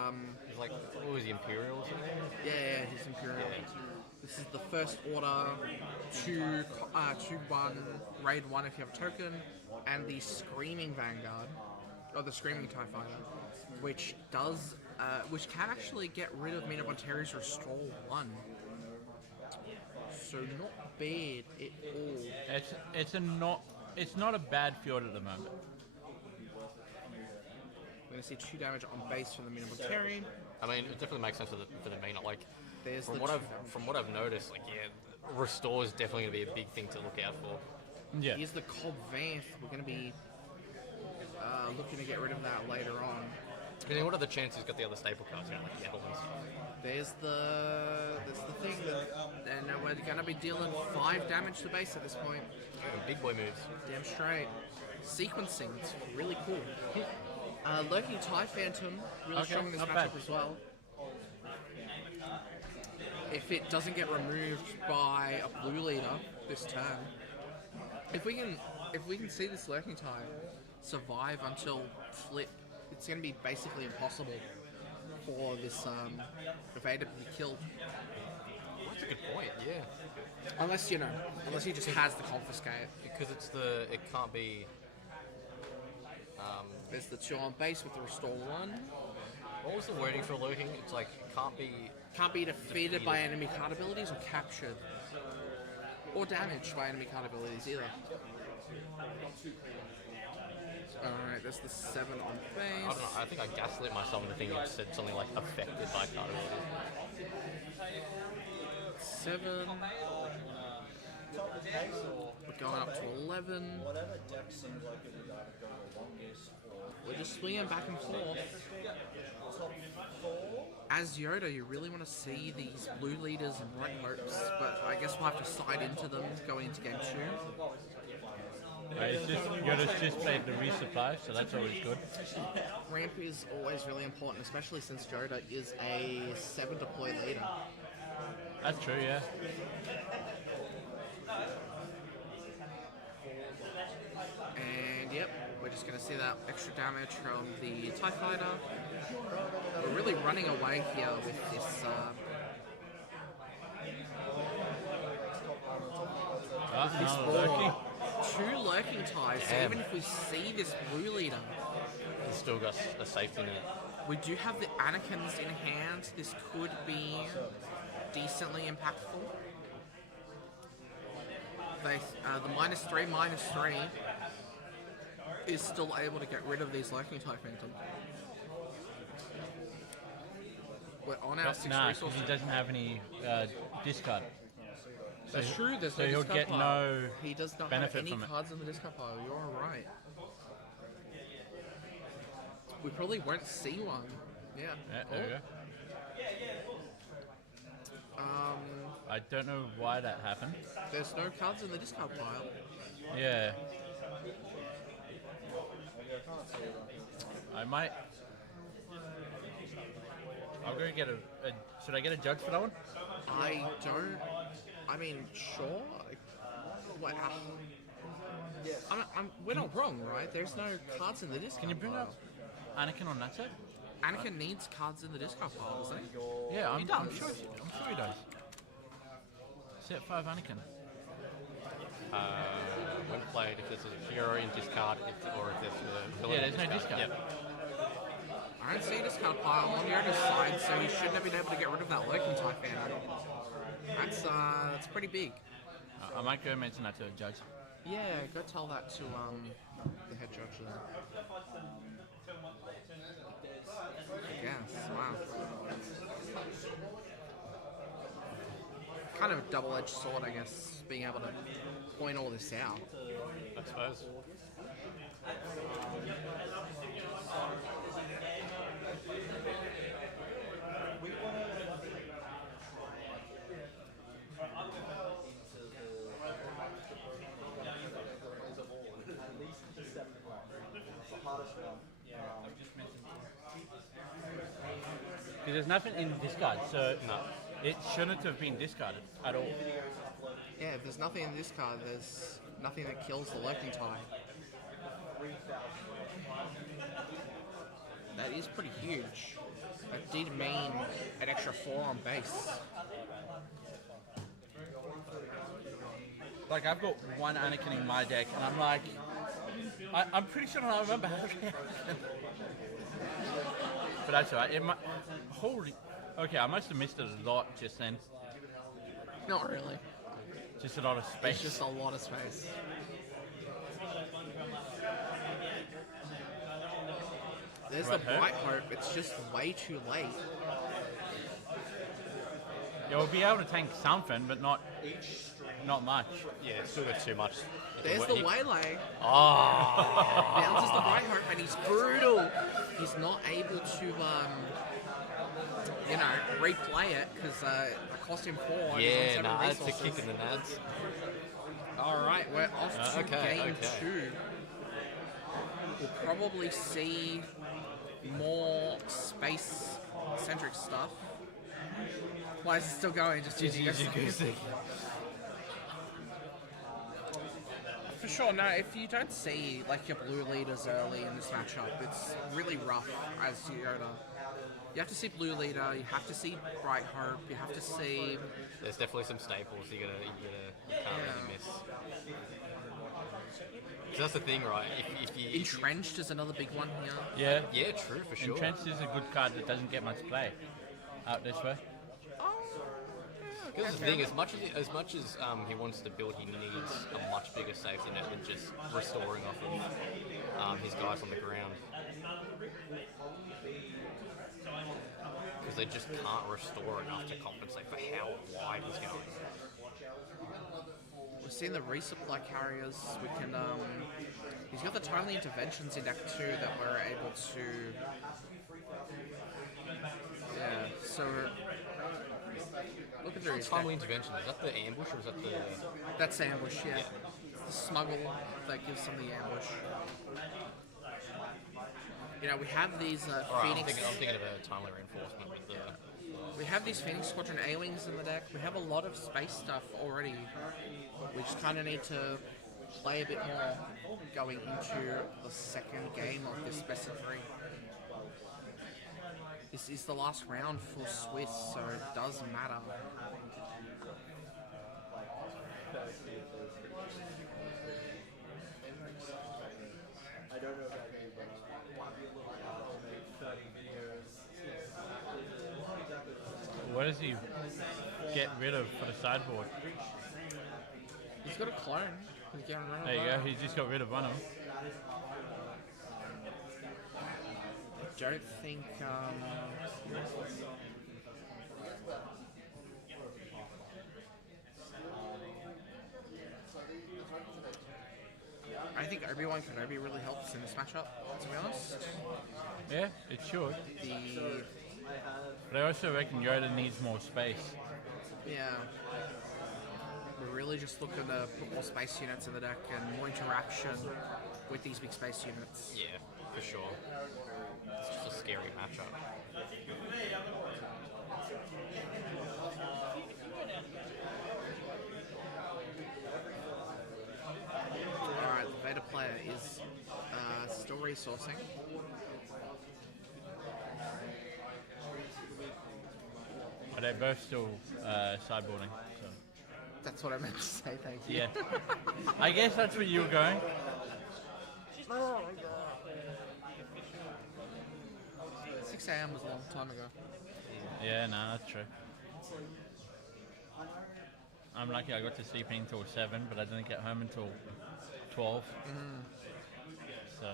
It's like, what was the Imperial or something? yeah, his Imperial. This is the first order 2-1 raid 1 if you have a token, and the Screaming Vanguard, or the Screaming TIE Fighter, which does which can actually get rid of Mina Bonteri's Restore 1. So not bad at all. It's not a bad field at the moment. We're going to see 2 damage on base for the Mina Bonteri. I mean, it definitely makes sense for the Mina. Like, There's from the what I've noticed, like, yeah, Restore is definitely going to be a big thing to look out for. Yeah. Here's the Cobb Vanth. We're going to be looking to get rid of that later on. I mean, what are the chances you've got the other staple cards, like the Edelmans? There's the thing that, and we're going to be dealing 5 damage to base at this point. Big boy moves. Damn straight. Sequencing, it's really cool. Lurking TIE Phantom, really strong in this not matchup bad. as well. If it doesn't get removed by a blue leader this turn, if we can see this Lurking TIE survive until flip, it's going to be basically impossible for this Vader to be killed. That's a good point, yeah. Unless he just has the confiscate. Because it can't be... There's the 2 on base with the Restore 1. What was the wording for lurking? It's like, it Can't be defeated by enemy card abilities or captured. Or damaged by enemy card abilities either. Alright, there's the 7 on base. I don't know, I think I gaslit myself into thinking it said something like affected by card abilities. 7. We're going up to 11. We're just swinging back and forth. As Yoda, you really want to see these blue leaders and bright hopes, but I guess we'll have to side into them going into game 2. Yoda's just played the resupply, so that's always good. Ramp is always really important, especially since Yoda is a 7 deploy leader. That's true, yeah. And yep, we're just going to see that extra damage from the TIE Fighter. We're really running away here with this... this lurking. 2 lurking ties, so even if we see this blue leader... It's still got a safety net. We do have the Anakins in hand. This could be decently impactful. The -3/-3 is still able to get rid of these lurking TIE Phantom. We're on our 6 Nah, resource. because he doesn't have any discard. That's true. There's so no he'll discard get pile. no He does not have benefit any from it. cards in the discard pile. You're right. We probably won't see one. Yeah. Yeah, there we go. I don't know why that happened. There's no cards in the discard pile. Yeah. I might... I'll go get a... Should I get a judge for that one? I don't. I mean, sure. What? We're not wrong, right? There's no cards in the discard. Can you bring pile. up Anakin on that side? Anakin needs cards in the discard pile, doesn't he? Yeah, I'm does. sure he does. Set 5 Anakin. When played, if there's a hero in discard, or if there's a villain Yeah, in there's no discard. Yep. I don't see a discard pile on Yoda's side, so he shouldn't have been able to get rid of that lurking type Phantom. That's pretty big. I might go mention that to a judge. Yeah, go tell that to the head judge there. Yes, wow. Kind of a double-edged sword, I guess, being able to point all this out. I suppose. Because there's nothing in discard, so it shouldn't have been discarded at all. Yeah, if there's nothing in this card, there's nothing that kills the Lurking Tie. That is pretty huge. That did mean an extra 4 on base. Like, I've got one Anakin in my deck, and I'm like, I'm pretty sure I remember how to react. But that's alright. Holy. Okay, I must have missed it a lot just then. Not really. Just a lot of space. It's just a lot of space. There's the Bright Hope. It's just way too late. Yeah, we'll be able to tank something, but not much. Yeah, it's still got too much. There's the Waylay. Oh. Bounces the Bright Hope, and he's brutal. He's not able to, replay it because it cost him 4. And he's on 7 it's a resources. kick in the nads. Alright, we're off to game 2. We'll probably see more space-centric stuff. Why is it still going? Just For sure, no, if you don't see like your blue leaders early in this matchup, it's really rough as Yoda. You have to see blue leader, you have to see Bright Hope, you have to see... There's definitely some staples you can't really miss. 'Cause that's the thing, right? If you Entrenched is another big one here. Yeah, true, for sure. Entrenched is a good card that doesn't get much play out this way. Because the thing, as much as he wants to build, he needs a much bigger safety net than just restoring off of his guys on the ground. Because they just can't restore enough to compensate for how wide he's going. We've seen the resupply carriers. We can. He's got the timely interventions in deck 2 that we're able to. Yeah. So. Look at the timely intervention. Is that the ambush or is that the? That's the ambush. Yeah. The smuggle that gives them the ambush. You know, we have these Phoenix. I'm thinking of a timely reinforcement with the. We have these Phoenix Squadron A-Wings in the deck. We have a lot of space stuff already. We just kind of need to play a bit more going into the second game of this best of 3. This is the last round for Swiss, so it does matter. I don't know about you, but I'll make 30 videos. What does he get rid of for the sideboard? He's got a clone. He's getting rid of There you that. go, he just got rid of one of them. I don't think... I think Obi-Wan Kenobi really helps in this matchup, to be honest. Yeah, it should. But I also reckon Yoda needs more space. Yeah. We're really just looking to put more space units in the deck and more interaction with these big space units. Yeah, for sure. It's just a scary matchup. Alright, the beta player is still resourcing. But they're both still sideboarding. So. That's what I meant to say, thank you. Yeah. I guess that's where you were going. Oh my god. 6 AM was a long time ago. Yeah, no, that's true. I'm lucky I got to sleep until 7, but I didn't get home until 12. So.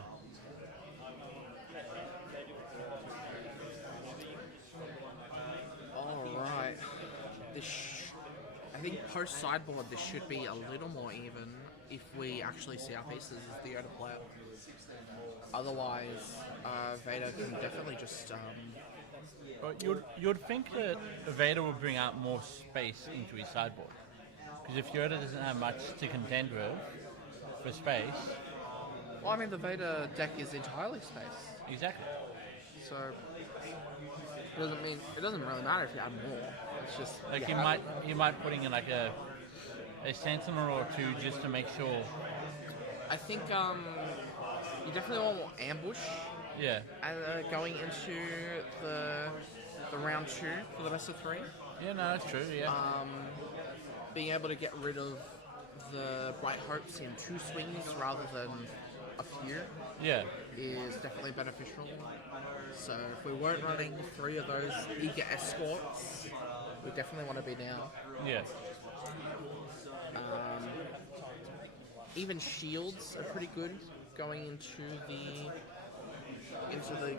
Alright. I think post sideboard this should be a little more even if we actually see our pieces as the Yoda player. Otherwise, Vader can definitely just... But you'd think that Vader would bring out more space into his sideboard. Because if Yoda doesn't have much to contend with for space... Well, I mean, the Vader deck is entirely space. Exactly. So, it doesn't really matter if you add more. It's just... Like, you might putting in like a a sentinel or two just to make sure. I think you definitely want more ambush Yeah. going into the round 2 for the best of 3. Yeah, no, that's true. Yeah. Being able to get rid of the Bright Hopes in 2 swings rather than a few Yeah. is definitely beneficial. So if we weren't running 3 of those eager escorts, we definitely want to be now. Yeah. Even shields are pretty good going into the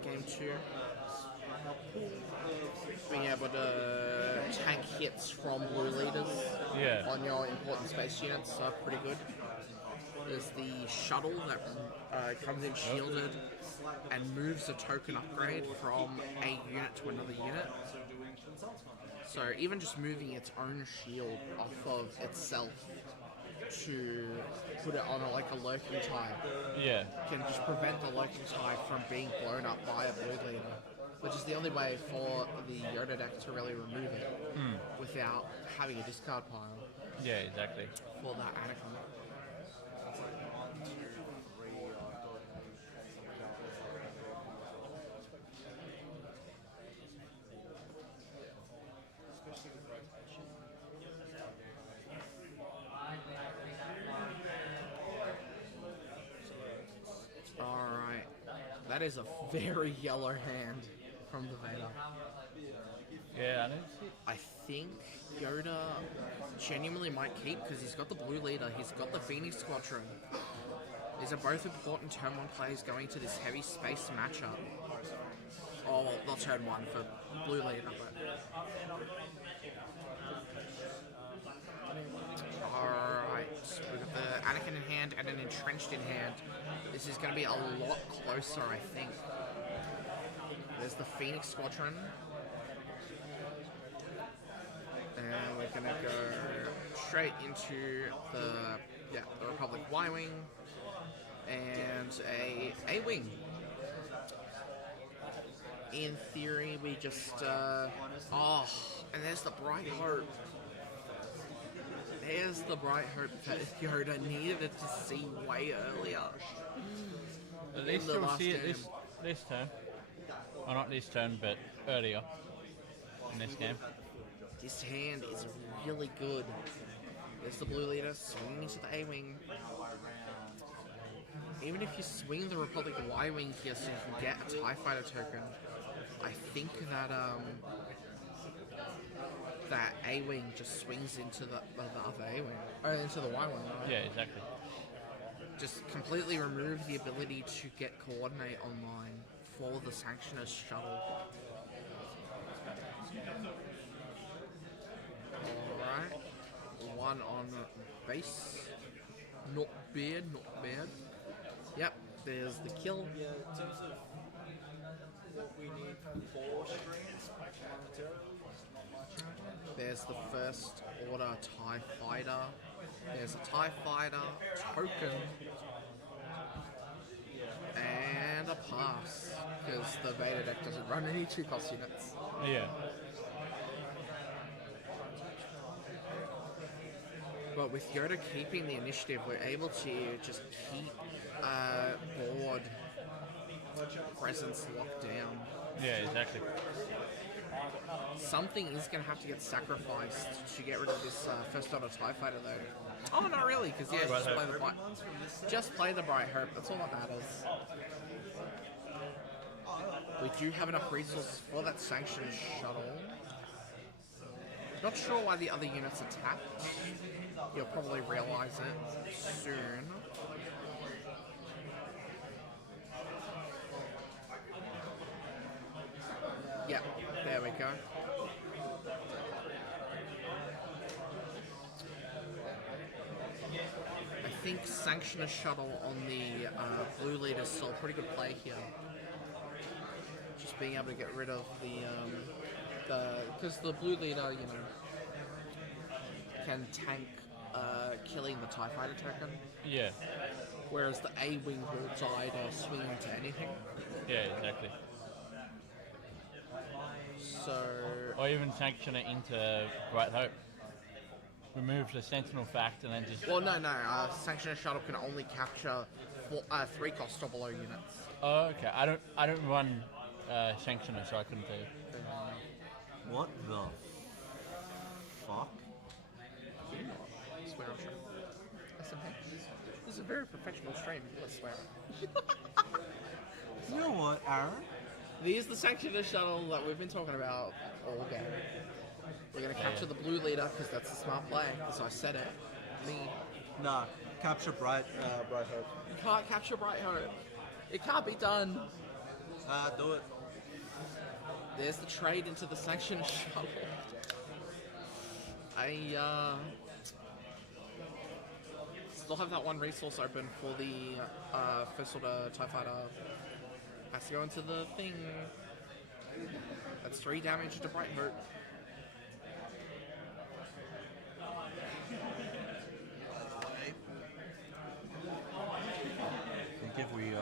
game 2. Being able to tank hits from blue leaders Yeah. on your important space units are pretty good. There's the shuttle that comes in shielded and moves a token upgrade from a unit to another unit. So even just moving its own shield off of itself to put it on a lurking tie Yeah. can just prevent the lurking tie from being blown up by a blue leader, which is the only way for the Yoda deck to really remove it without having a discard pile Yeah, exactly. for that Anakin. Alright, that is a very yellow hand from the Vader. Yeah, I don't see. I think Yoda genuinely might keep because he's got the blue leader, he's got the Phoenix Squadron. These are both important turn 1 plays going to this heavy space matchup. Oh, well, not turn 1 for blue leader, but... Alright, we've got the Anakin in hand and an Entrenched in hand. This is going to be a lot closer, I think. There's the Phoenix Squadron. And we're going to go straight into the Republic Y-Wing and a A-Wing. In theory, we just... and there's the Bright Hope. There's the Bright Hope that Yoda needed it to see way earlier. At least you'll see it this turn. Well, not this turn, but earlier in this game. This hand is really good. There's the blue leader swinging into the A-Wing. Even if you swing the Republic Y-Wing here so you can get a TIE Fighter token, I think that that A-Wing just swings into the other A-Wing, or into the Y-Wing. Right? Yeah, exactly. Just completely remove the ability to get coordinate online for the Sanctioner's shuttle. Alright, 1 on base. Not bad, not bad. Yep, there's the kill. Yeah, in terms of what we need for screens monetarily, not much. There's the First Order TIE Fighter. There's a TIE Fighter token. And a pass, because the Vader deck doesn't run any 2-cost units. Yeah. But with Yoda keeping the initiative, we're able to just keep board presence locked down. Yeah, exactly. Something is going to have to get sacrificed to get rid of this First Order TIE Fighter, though. Oh, not really, because yeah, just play the Bright Hope. That's all that matters. We do have enough resources for that sanctioned shuttle. Not sure why the other units are tapped. You'll probably realize it soon. Yep, there we go. I think Sanctioner Shuttle on the blue leader is still a pretty good play here. Just being able to get rid of because the blue leader, you know, can tank killing the TIE Fighter token. Yeah. Whereas the A-Wing will die to swing into anything. Yeah, exactly. So... Or even sanction it into Bright Hope. remove the Sentinel fact and then just... Well, no. Sanctioner Shuttle can only capture 3 cost or below units. Oh, okay. I don't run Sanctioner, so I couldn't tell you. What the fuck? Swear on stream. This is a very professional stream. Let's swear. You know what, Aaron? Here's the Sanctioner Shuttle that we've been talking about all game. We're going to capture the blue leader because that's a smart play. So I said it. Me. Nah, capture Bright Hope. You can't capture Bright Hope. It can't be done. Do it. There's the trade into the Sanctioner Shuttle. I still have that one resource open for the First Order TIE Fighter. Has to go into the thing. That's 3 damage to Bright Hope. I think if we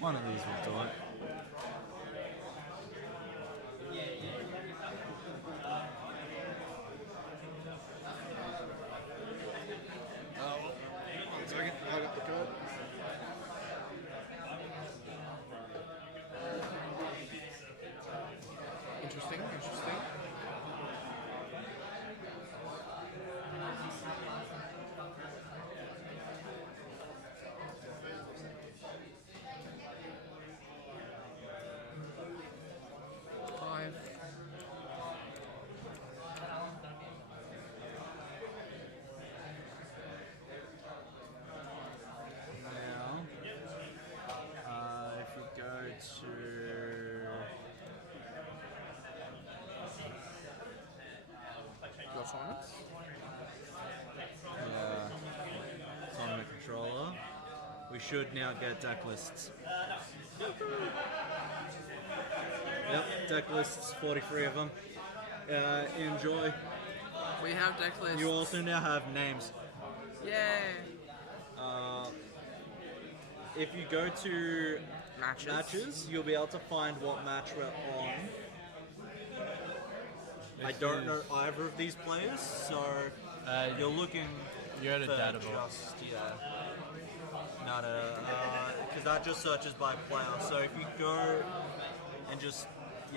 one of these will do it. One second, I got the code. Interesting. If we go to Your tournaments? Tournament controller, we should now get deck lists. Yep, deck lists, 43 of them. Enjoy. We have deck lists. You also now have names. Yay! If you go to Matches, you'll be able to find what match we're on. I don't know either of these players, so you're looking You're at a for data board. just, because that just searches by player. So if you go and just, I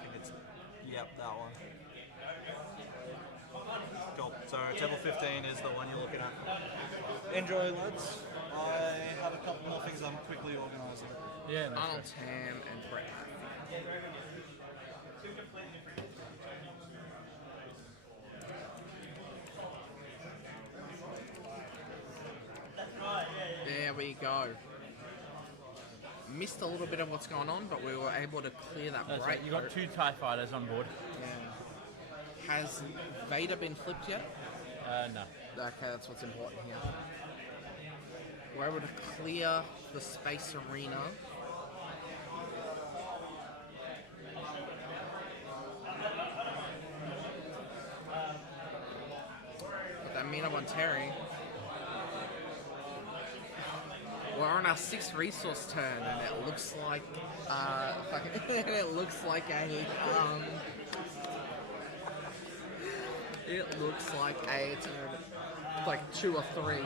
think it's, that one. Cool. So table 15 is the one you're looking at. Enjoy, lads. I have a couple more things I'm quickly organising. Yeah, no Arnold stress. Tam and Brett. There we go. Missed a little bit of what's going on, but we were able to clear that That's bright. right. You got 2 TIE fighters on board. Yeah. Has Vader been flipped yet? No. Okay, that's what's important here. We're able to clear the space arena. Put that mean up on Terry. We're on our 6th resource turn, and it looks like it looks like a it looks like a turn, like 2 or 3.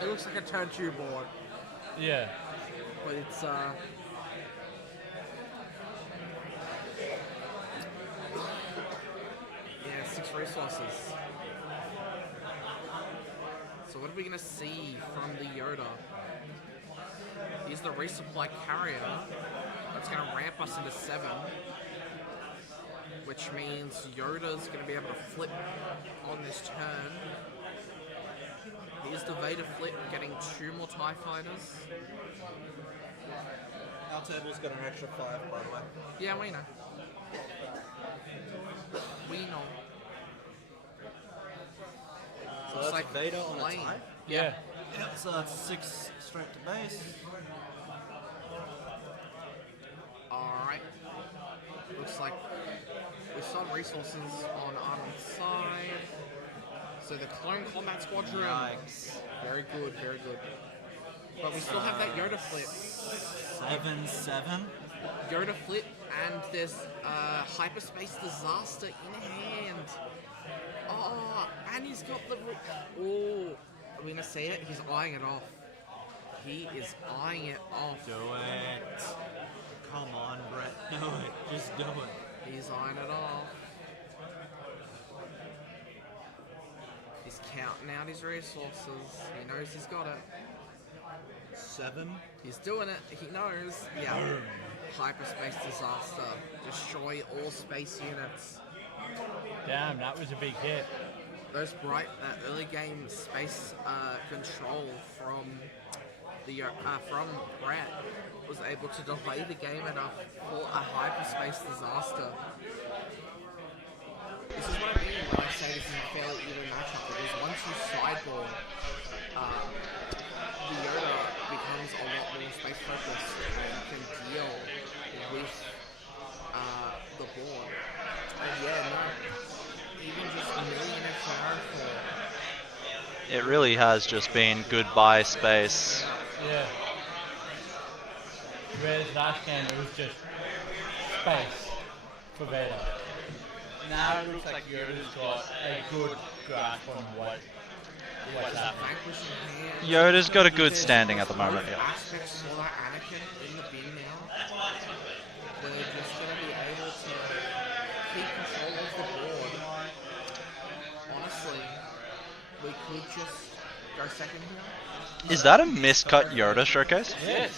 It looks like a turn 2 board, Yeah. but it's yeah, 6 resources. So what are we gonna see from the Yoda? He's the resupply carrier. That's gonna ramp us into 7. Which means Yoda's going to be able to flip on this turn. Here's the Vader flip, getting 2 more TIE fighters. Our table's got an extra 5, by the way. Yeah, we know. We know. So Looks that's like Vader on a plane. tie? Yeah. Yep, so that's 6 straight to base. looks like we start resources on Arnold's side. So the Clone Combat Squadron. Yikes. Very good, very good. But we still have that Yoda flip. 7-7. Yoda flip, and there's Hyperspace Disaster in hand. Oh, and he's got the... Oh, are we going to see it? He's eyeing it off. He is eyeing it off. Do it. Come on, Brett. Do it. Just do it. He's eyeing it off. He's counting out his resources. He knows he's got it. 7. He's doing it. He knows. Yeah. Hyperspace Disaster. Destroy all space units. Damn, that was a big hit. Those bright early game space control from the from Brett was able to delay the game enough for a hyperspace disaster. This is what I mean when I say this is a fairly even matchup, because once you sideboard, the Yoda becomes a lot more space focused and can deal with the board. And yeah, no, even just a million extra arrow. It really has just been goodbye space. Yeah. Whereas last game it was just space for Vader. Now it looks like Yoda's got a good grasp on what's happening. Yoda's got a good standing at the moment, yeah. Aspects for that Anakin in the bin now. They're just going to be able to keep control of the board. Honestly, we could just go second here. Is that a miscut Yoda showcase? Yes.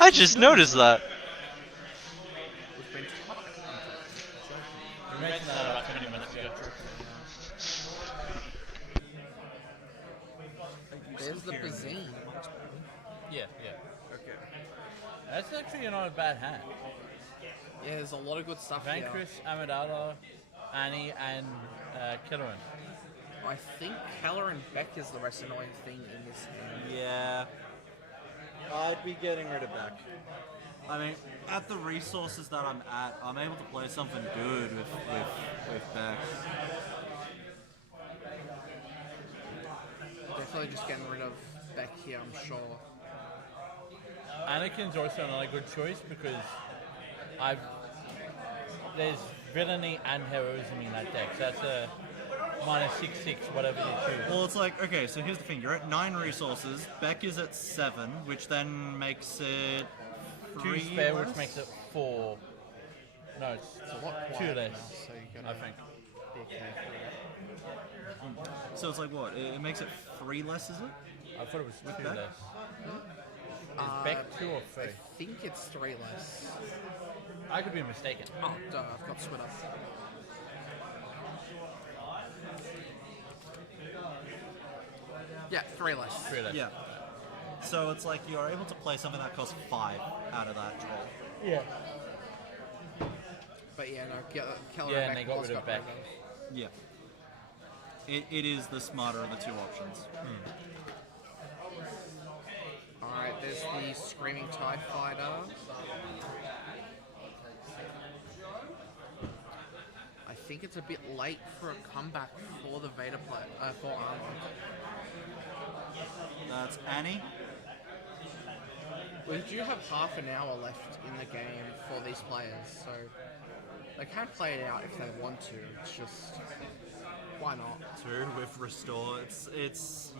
I just noticed that. We mentioned that about 20 minutes ago. There's the Bazine. Yeah. Okay. That's actually not a bad hand. Yeah, there's a lot of good stuff here. Vanquish, Amidala, Annie, and Killoran. I think Keller and Beck is the most annoying thing in this hand. Yeah. I'd be getting rid of Beck. I mean, at the resources that I'm at, I'm able to play something good with Beck. Definitely just getting rid of Beck here, I'm sure. Anakin's also another good choice because there's villainy and heroism in that deck. So that's a -6/6, whatever you choose. Well, it's like, okay, so here's the thing. You're at 9 resources. Beck is at 7, which then makes it 2 3 spare, less? which makes it 4. No, it's a lot 2 quieter less, now, so you're I gonna think. be careful. So it's like what? It makes it 3 less, is it? I thought it was 2 Beck? less. Is Beck 2 or 3? I think it's 3 less. I could be mistaken. Oh, duh, I've got Twitter. Yeah, 3 less. 3 less. Yeah. So it's like you're able to play something that costs 5 out of that draw. Yeah. But yeah, no, Keller Yeah, and and Beck they got both rid of Beck. both. Yeah. It is the smarter of the 2 options. Alright, there's the Screaming TIE Fighter. I think it's a bit late for a comeback for the Vader play, for Arnold. That's Annie. We do have half an hour left in the game for these players, so they can play it out if they want to. It's just, why not? 2 with restore. It's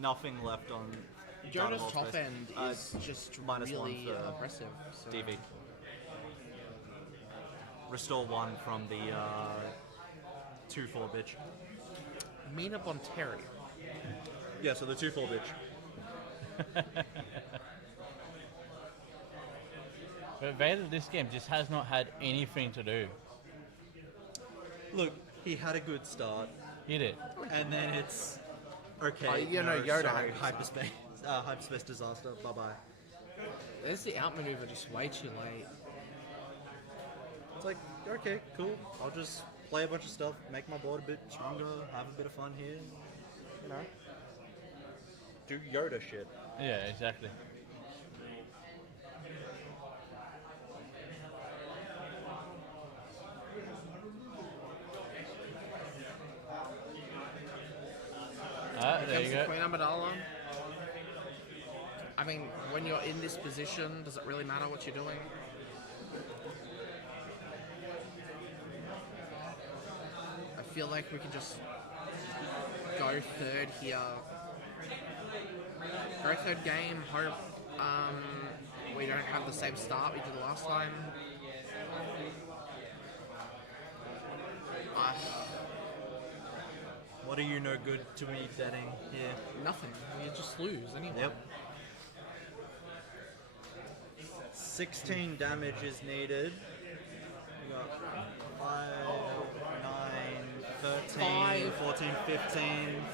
nothing left on Jonah's Dark top Space. end is just -1 really for aggressive. So. DV. Restore 1 from the 2/4 bitch. Mina Bonteri. Yeah, so the 2/4 bitch. But Vader this game just has not had anything to do. Look, he had a good start. He did. And then it's okay. Oh, yeah, no, Yoda had a good hyperspace, hyperspace disaster. Bye bye. There's the outmaneuver just way too late. It's like, okay, cool. I'll just play a bunch of stuff, make my board a bit stronger, have a bit of fun here. You know, do Yoda shit. Yeah, exactly. it There comes you to go. Queen Amidala, I mean, when you're in this position, does it really matter what you're doing? I feel like we can just go third here. Go third game, hope we don't have the same start we did last time. What are you no good to me betting here? Nothing. You just lose anyway. Yep. 16 damage is needed. We got 5, 9, 13, 14, 15.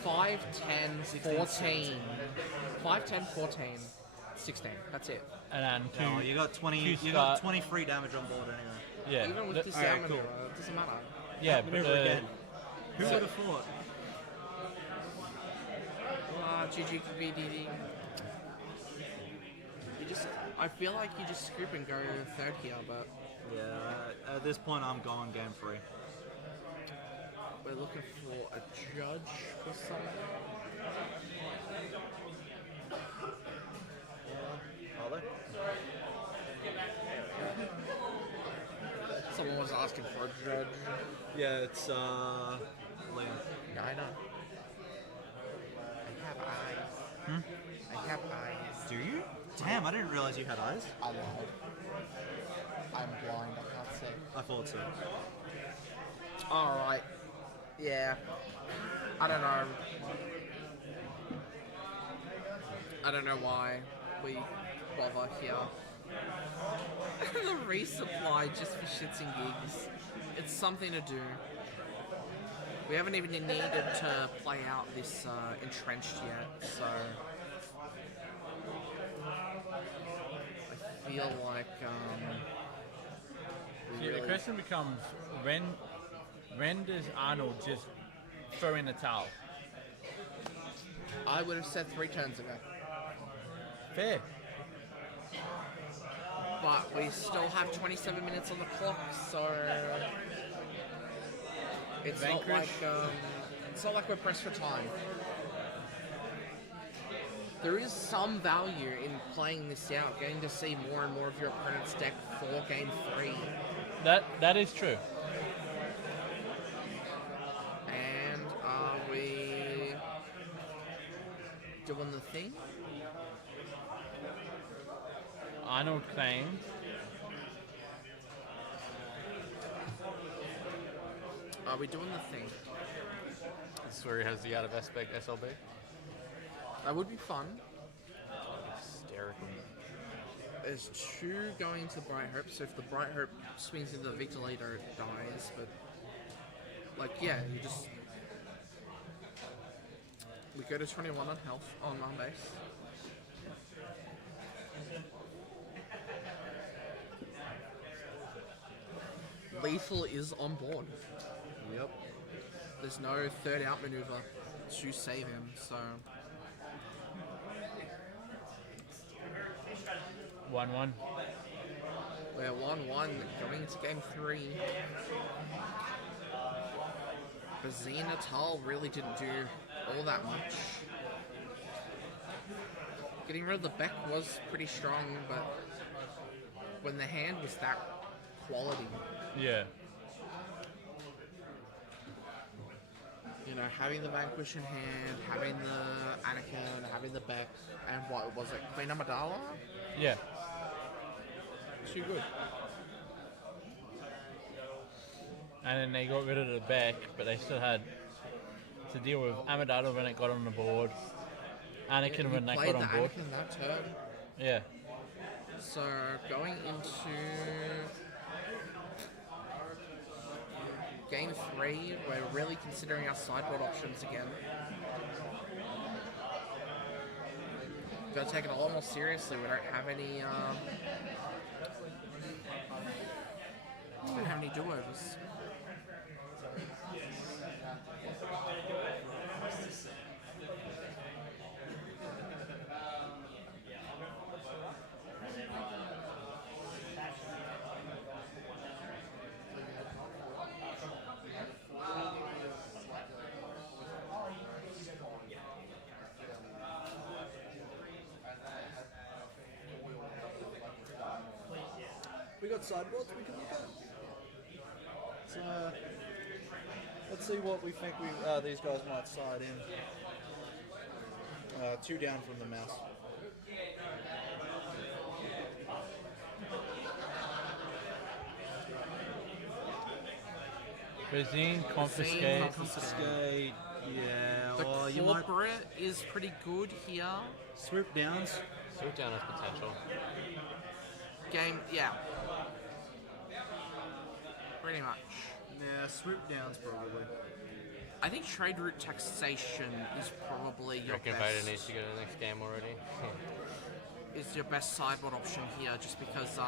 5, 10, 16, 14. 5, 10, 14, 16. That's it. And then No, you got 20. You got 23 damage on board anyway. Yeah. Even with this alright, Amidala, cool. it doesn't matter. Yeah, Maneuver but again. Who would have thought? GGBDD. You just, I feel like you just scoop and go third here, but Yeah, at this point I'm going game 3. we're looking for a judge for something. Are they? Someone was asking for a judge. Yeah, it's Liam. Yeah, I know. I have eyes. I have eyes. Do you? Damn, I didn't realize you had eyes. I lied. I'm blind, I can't see. I thought so. Alright. Yeah. I don't know. I don't know why we bother here. The resupply just for shits and gigs. It's something to do. We haven't even needed to play out this entrenched yet, so I feel like we yeah, the really- question becomes when does Arnold just throw in the towel? I would have said 3 turns ago. Fair. But we still have 27 minutes on the clock, so it's not like we're pressed for time. There is some value in playing this out, getting to see more and more of your opponent's deck for game 3. That is true. And are we doing the thing? Arnold claimed. Are we doing the thing? This is where he has the out of aspect SLB. That would be fun. Hysterical. There's 2 going to Bright Hope, so if the Bright Hope swings into the Victor later, it dies, but like, yeah, you just... We go to 21 on health, on base. Lethal is on board. Yep. There's no third out maneuver to save him, so... 1-1. We're 1-1 going into game 3. Bazina Tal really didn't do all that much. Getting rid of the Beck was pretty strong, but when the hand was that quality, Yeah. you know, having the Vanquish in hand, having the Anakin, having the Beck, and what was it, Queen Amidala? Yeah. Too good. And then they got rid of the back, but they still had to deal with Amidala when it got on the board. Anakin when they got on board. Anakin that turn. Yeah. So going into game 3, we're really considering our sideboard options again. Gotta take it a lot more seriously. We don't have any do-overs. sideboards we can look at? So, let's see what we think these guys might side in. 2 down from the mouse. Cuisine, confiscate. Confiscate. Yeah. The Or you might corporate is pretty good here. swoop downs. Swoop down has potential. Game, yeah. Pretty much. Yeah, swoop downs probably. I think trade route taxation is probably your Reckon best. Vader needs to go to the next game already. Is your best sideboard option here, just because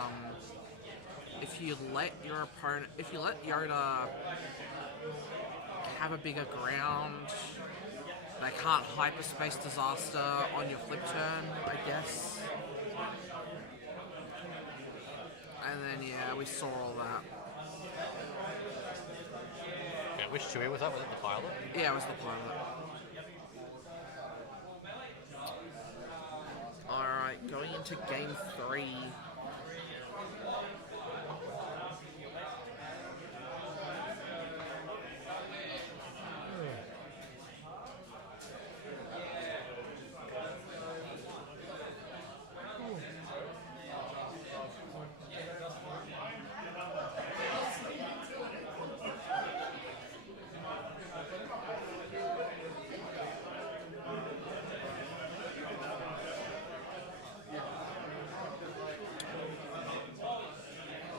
if you let your opponent, if you let Yoda have a bigger ground, they can't hyperspace disaster on your flip turn, I guess. And then yeah, we saw all that. Yeah, which Chewie was that? Was it the pilot? Yeah, it was the pilot. Alright, going into game 3.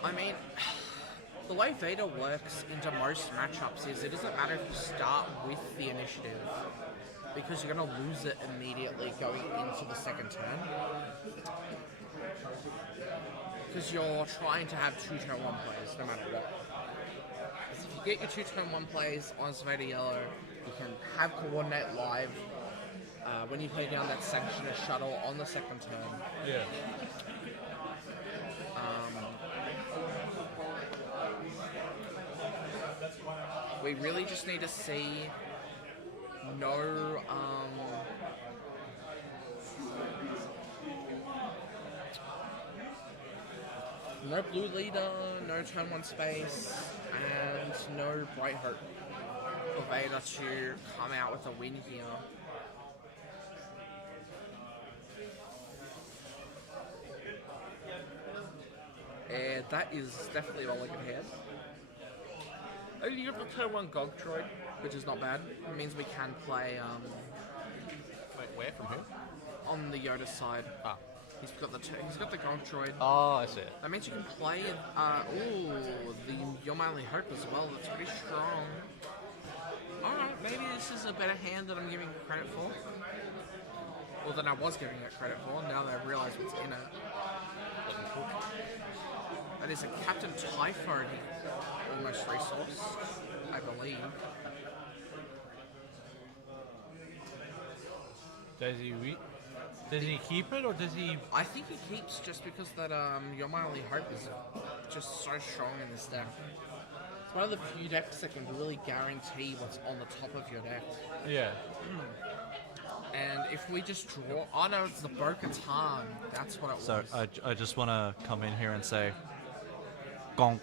I mean, the way Vader works into most matchups is it doesn't matter if you start with the initiative, because you're going to lose it immediately going into the second turn. Because you're trying to have 2 turn 1 plays no matter what. Because if you get your 2 turn 1 plays on Vader Yellow, you can have Coordinate live when you play down that Sanctioner shuttle on the second turn. Yeah. We really just need to see no no blue leader, no turn 1 space, and no Bright Hope for Vader to come out with a win here. And that is definitely all I can have. Oh, you got the turn 1 Gog Droid, which is not bad. It means we can play Wait, where? From who? on the Yoda side. Ah. He's got the Gog Droid. Oh, I see it. That means you can play the You're My Only Hope as well. That's pretty strong. Alright, maybe this is a better hand than I'm giving it credit for. Well, than I was giving it credit for, now that I've realised what's in it. That is a Captain Typho, almost resourced, I believe. Does he keep it, or does he... I think he keeps, just because that You're My Only Hope is just so strong in this deck. It's one of the few decks that can really guarantee what's on the top of your deck. Yeah. And if we just draw... Oh no, it's the Bo-Katan. That's what it So was. I just want to come in here and say, gonk.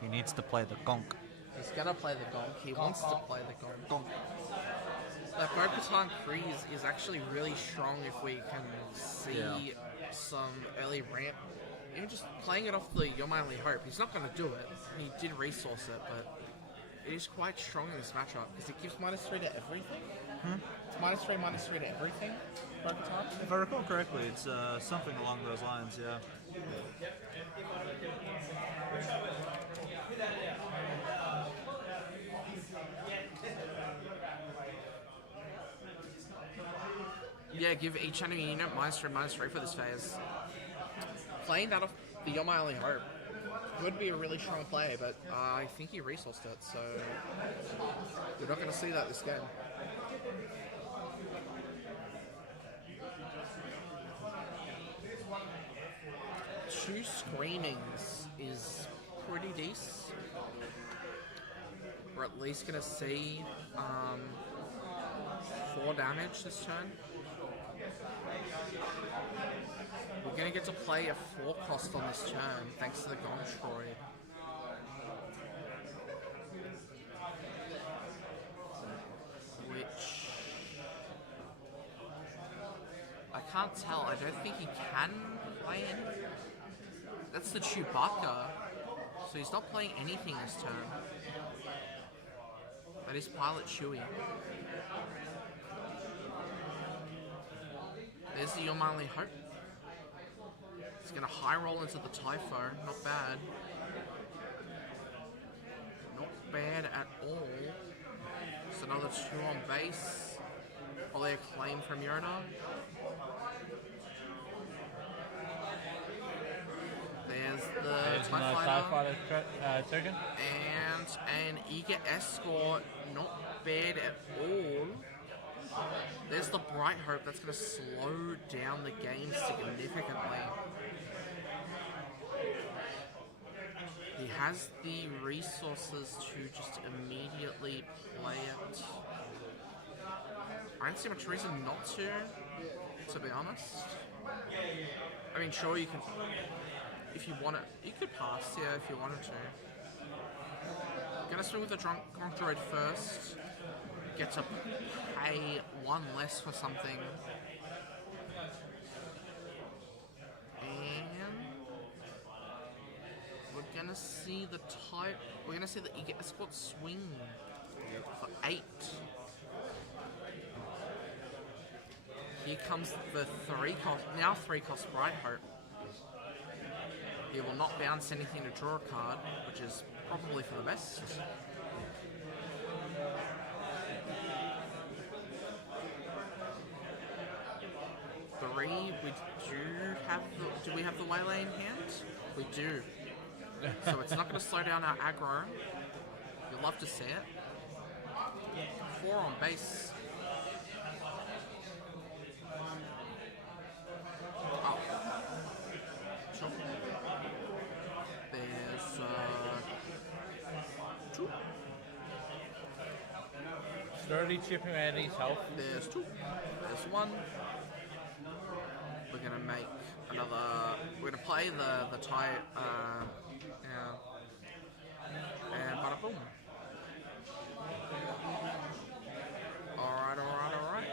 He needs to play the gonk. He's gonna play the Gonk. He wants to play the Gonk. That Bo-Katan freeze is actually really strong if we can see some early ramp. Even just playing it off the You're My Only Hope, he's not going to do it. He did resource it, but it is quite strong in this matchup because it gives -3 to everything. It's -3 to everything, Bo-Katan. If I recall correctly, it's something along those lines, yeah. Yeah, give each enemy unit -3/-3 for this phase. Playing that off the You're My Only Hope would be a really strong play, but I think he resourced it, so we're not going to see that this game. Two Screamings is pretty decent. We're at least going to see 4 damage this turn. We're gonna get to play a 4 cost on this turn, thanks to the Gongtroid. Which I can't tell. I don't think he can play anything. That's the Chewbacca, so he's not playing anything this turn. That is Pilot Chewie. There's the Your My Only Hope. He's gonna high roll into the Typho. Not bad. Not bad at all. It's another 2 on base. Probably a claim from Yoda. There's the TIE Fighter. Token. And an Eager Escort. Not bad at all. There's the Bright Hope. That's going to slow down the game significantly. He has the resources to just immediately play it. I don't see much reason not to be honest. I mean, sure, you can, if you want it, you could pass, yeah, if you wanted to. Gonna swing with the Gronk Droid first. Get to pay 1 less for something. And we're gonna see the type. We're gonna see the Eager Escort swing for 8. Here comes the 3 cost, now 3 cost Bright Hope. He will not bounce anything to draw a card, which is probably for the best. Do we have the Waylay in hand? We do. So it's not going to slow down our aggro. You'll love to see it. 4 on base. Oh. Sure. There's 2. Slowly chipping at his health. There's 2. There's 1. We're gonna make another. We're gonna play the tie. And bada boom. Alright.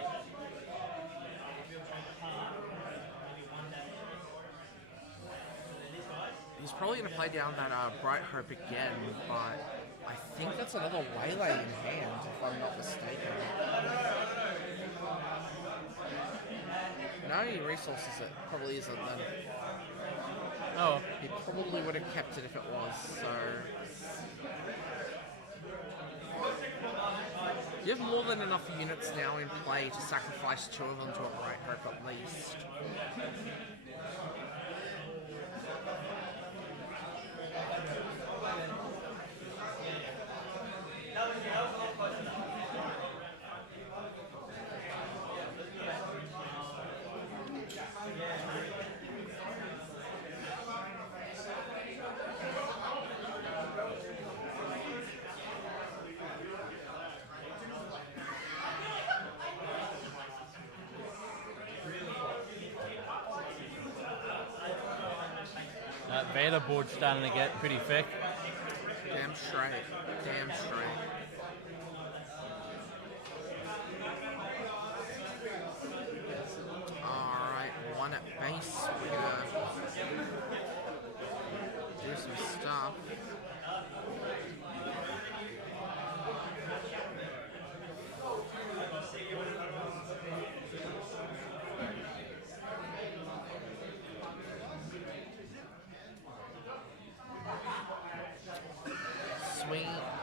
He's probably gonna play down that Bright Hope again, but I think that's another Waylay in hand, if I'm not mistaken. No, he resources it. Probably isn't then. Oh. He probably would have kept it if it was, so... You have more than enough units now in play to sacrifice 2 of them to a Bright Hope at least. That Vader board's starting to get pretty thick. Damn straight. Damn straight. Alright, 1 at base. We're gonna do some stuff.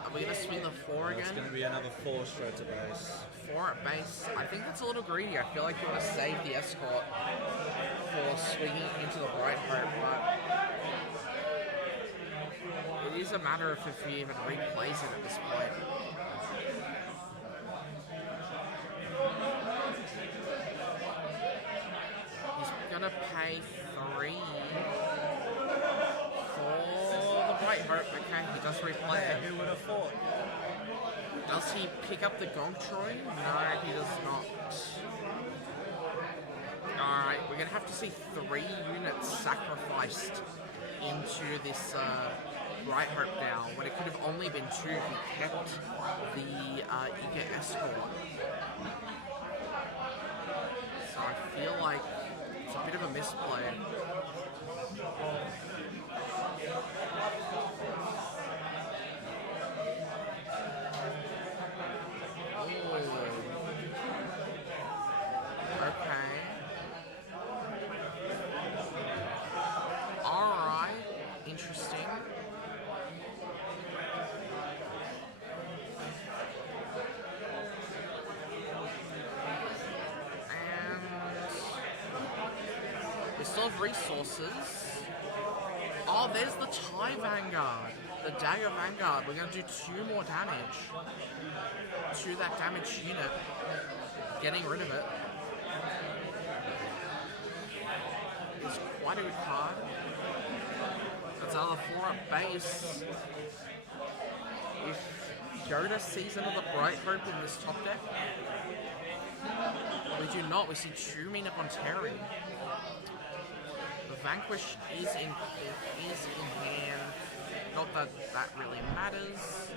Are we going to swing the 4 again? It's going to be another 4 straight to base. 4 at base. I think that's a little greedy. I feel like you want to save the escort for swinging into the Bright Hope, but it is a matter of if he even replays it at this point. He's going to pay 3 for the Bright Hope. Okay, he does replay it. Who would have thought? Does he pick up the Gongtroid? No, he does not. Alright, we're gonna have to see 3 units sacrificed into this Bright Hope now, when it could have only been 2 if we kept the Eager Escort. So I feel like it's a bit of a misplay. Okay. Alright. Interesting. And we still have resources. Oh, there's the TIE Vanguard. The Dagger Vanguard. We're going to do 2 more damage to that damaged unit. Getting rid of it is quite a good card. That's another 4 up base. If Yoda sees another Bright Hope in this top deck, we do not. We see 2 Mina Bonteri. The Vanquish is in hand. Not that that really matters.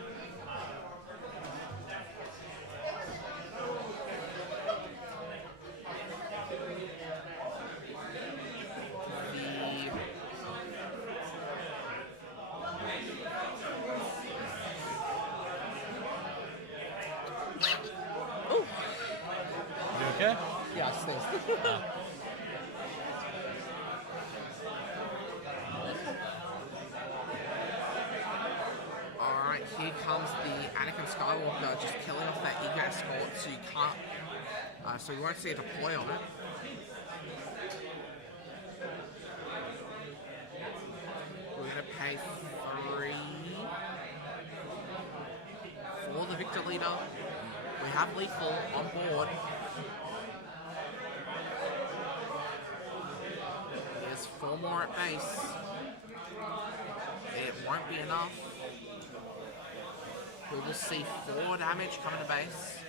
Okay? Yeah, I sneezed. Alright, here comes the Anakin Skywalker just killing off that Eager Escort, so you can't, so you won't see a deploy on it. We're gonna pay 3 for the Victor Leader. We have Lethal on board. There's 4 more at base. It won't be enough. We will see 4 damage coming to base.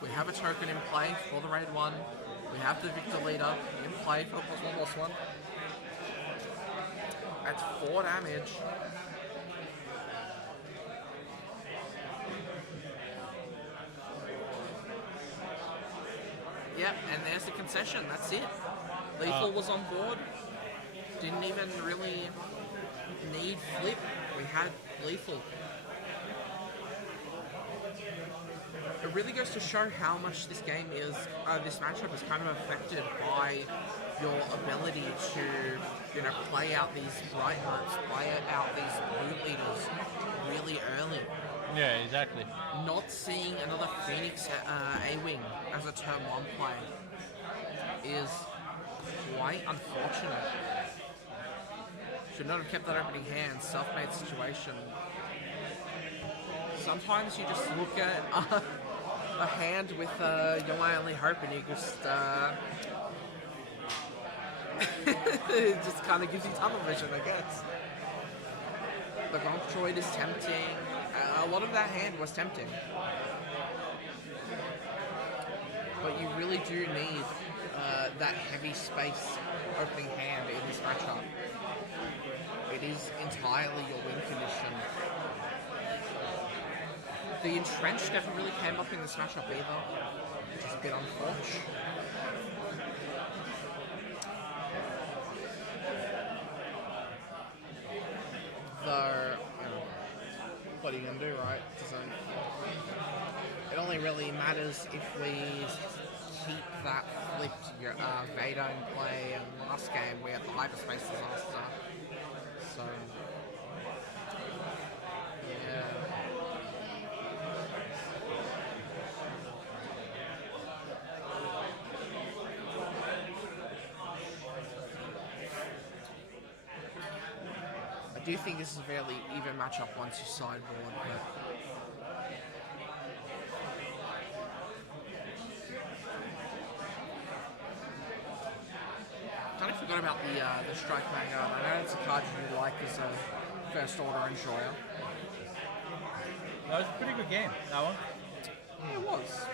We have a token in play for the raid 1. We have the Victor Leader in play for the +1/+1. That's 4 damage. Yep, and there's the concession. That's it. Lethal was on board. Didn't even really need flip. We had Lethal. It really goes to show how much this game is, this matchup is kind of affected by your ability to, play out these Bright Hopes, play out these blue leaders really early. Yeah, exactly. Not seeing another Phoenix A-Wing as a turn 1 play is quite unfortunate. Should not have kept that opening hand, self-made situation. Sometimes you just look at a hand with your only hope and you just it just kind of gives you tunnel vision, I guess. The Gronk Droid is tempting. A lot of that hand was tempting. But you really do need that heavy space opening hand in this matchup. It is entirely your win condition. The Entrenched never really came up in this matchup either, which is a bit unfortunate. Though, what are you going to do, right? It only really matters if we keep that flipped Vader in play, and last game we had the hyperspace disaster. So, yeah. I do think this is a fairly even matchup once you sideboard, but kind of forgot about the Strike Vanguard. I know it's a card you like as a first order enjoyer. That was a pretty good game, that one. Yeah, it was.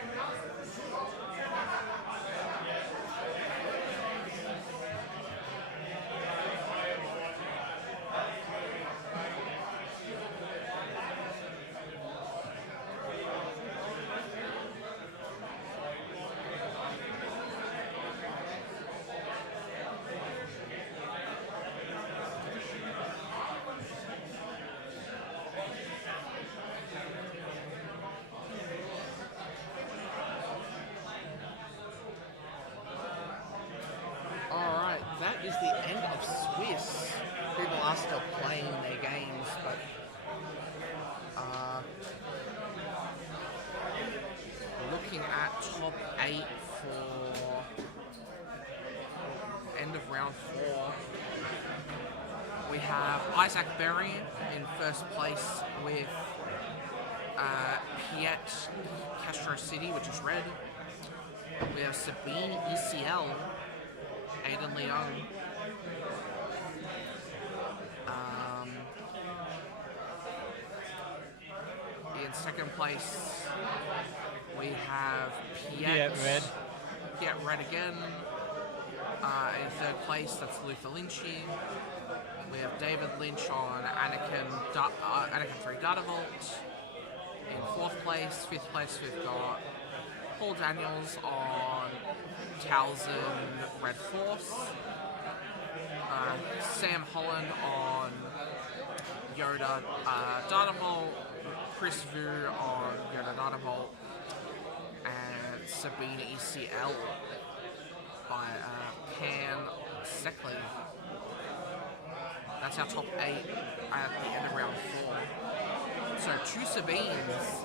Alright, that is the end of Swiss. People are still playing their games, but looking at top 8 for end of round 4, we have Isaac Berry in first place with Piet Castro City, which is red. We have Sabine ECL, Aiden Leung. In second place, we have Piet Red. Piet Red again. In third place, that's Luther Lynchy. We have David Lynch on Anakin 3 Data Vault. In fourth place, fifth place, we've got Paul Daniels on Townsend Red Force. Sam Holland on Yoda Data Vault. Chris Vu on Yoda Data Vault. And Sabine ECL by Pan Seckley. That's our top 8 at the end of round 4. So 2 Sabines,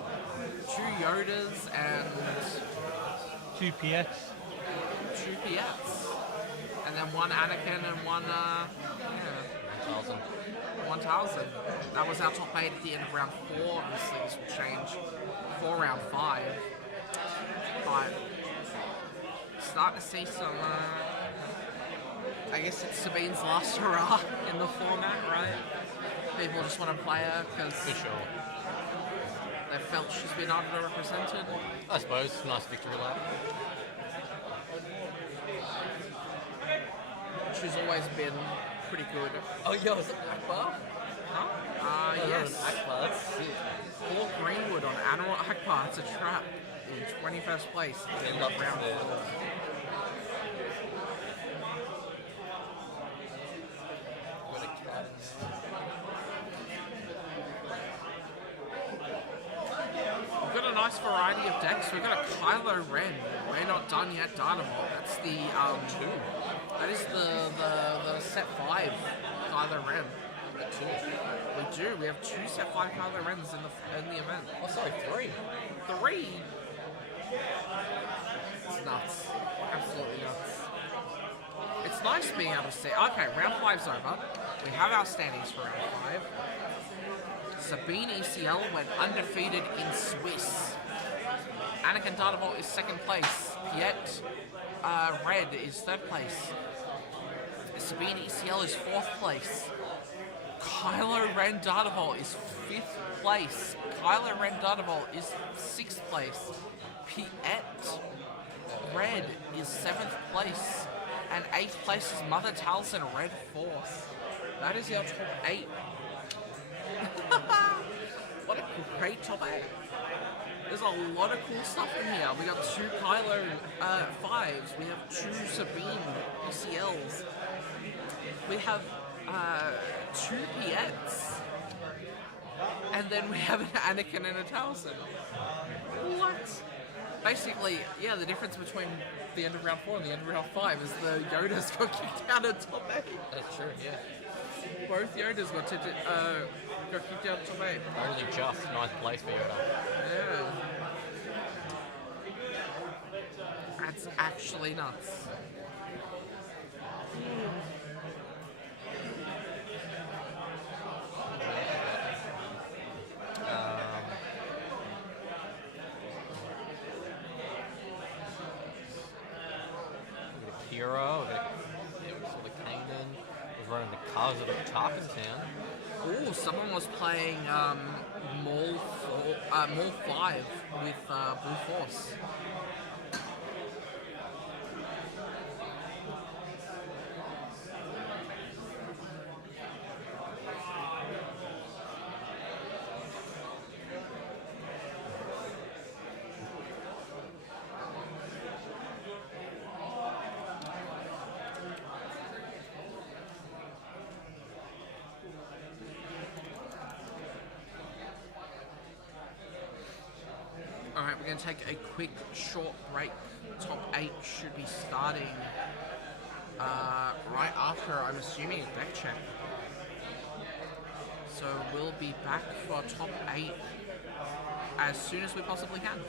2 Yodas, and 2 PX. 2 PX. And then 1 Anakin and 1, 1000. That was our top 8 at the end of round 4. Obviously, this will change for round 5. But starting to see some, I guess it's Sabine's last hurrah in the format, right? People just want to play her because they felt she's been underrepresented. I suppose. Nice victory lap. She's always been pretty good. Oh, yo, is it Akbar? Huh? Yes. Akbar, that's sick. Paul Greenwood on Anwar Akbar. It's a trap in 21st place. In round 4. We've got a nice variety of decks. We've got a Kylo Ren. We're not done yet, Dynamo. That's the that is the set 5 Kylo Ren. We do. We have 2 set 5 Kylo Rens in the event. Oh, sorry, 3. 3. It's nuts. Absolutely nuts. It's nice being able to see. Okay, round 5's over. We have our standings for round 5. Sabine ECL went undefeated in Swiss. Anakin Dynamo is second place. Piet Red is third place. Sabine ECL is fourth place. Kylo Ren Dynamo is fifth place. Kylo Ren Dynamo is sixth place. Piet Red is seventh place. And eighth place is Mother Taliesin Red Force. That is our top 8. What a great top 8. There's a lot of cool stuff in here. We got 2 Kylo 5s. We have 2 Sabine ECLs. We have 2 Piets. And then we have an Anakin and a Taliesin. What? Basically, yeah, the difference between the end of round 4 and the end of round 5 is the Yodas got kicked out of top 8. That's true, yeah. Both Yodas got kicked out of top 8. Only just 9th place for Yoda. Yeah. That's actually nuts. Hero, we saw the Kanan, was running the cars out of Tarkin Town. Ooh, someone was playing Mall 5 with Blue Force. Alright, we're going to take a quick short break. Top 8 should be starting right after, I'm assuming, a deck check. So we'll be back for top 8 as soon as we possibly can.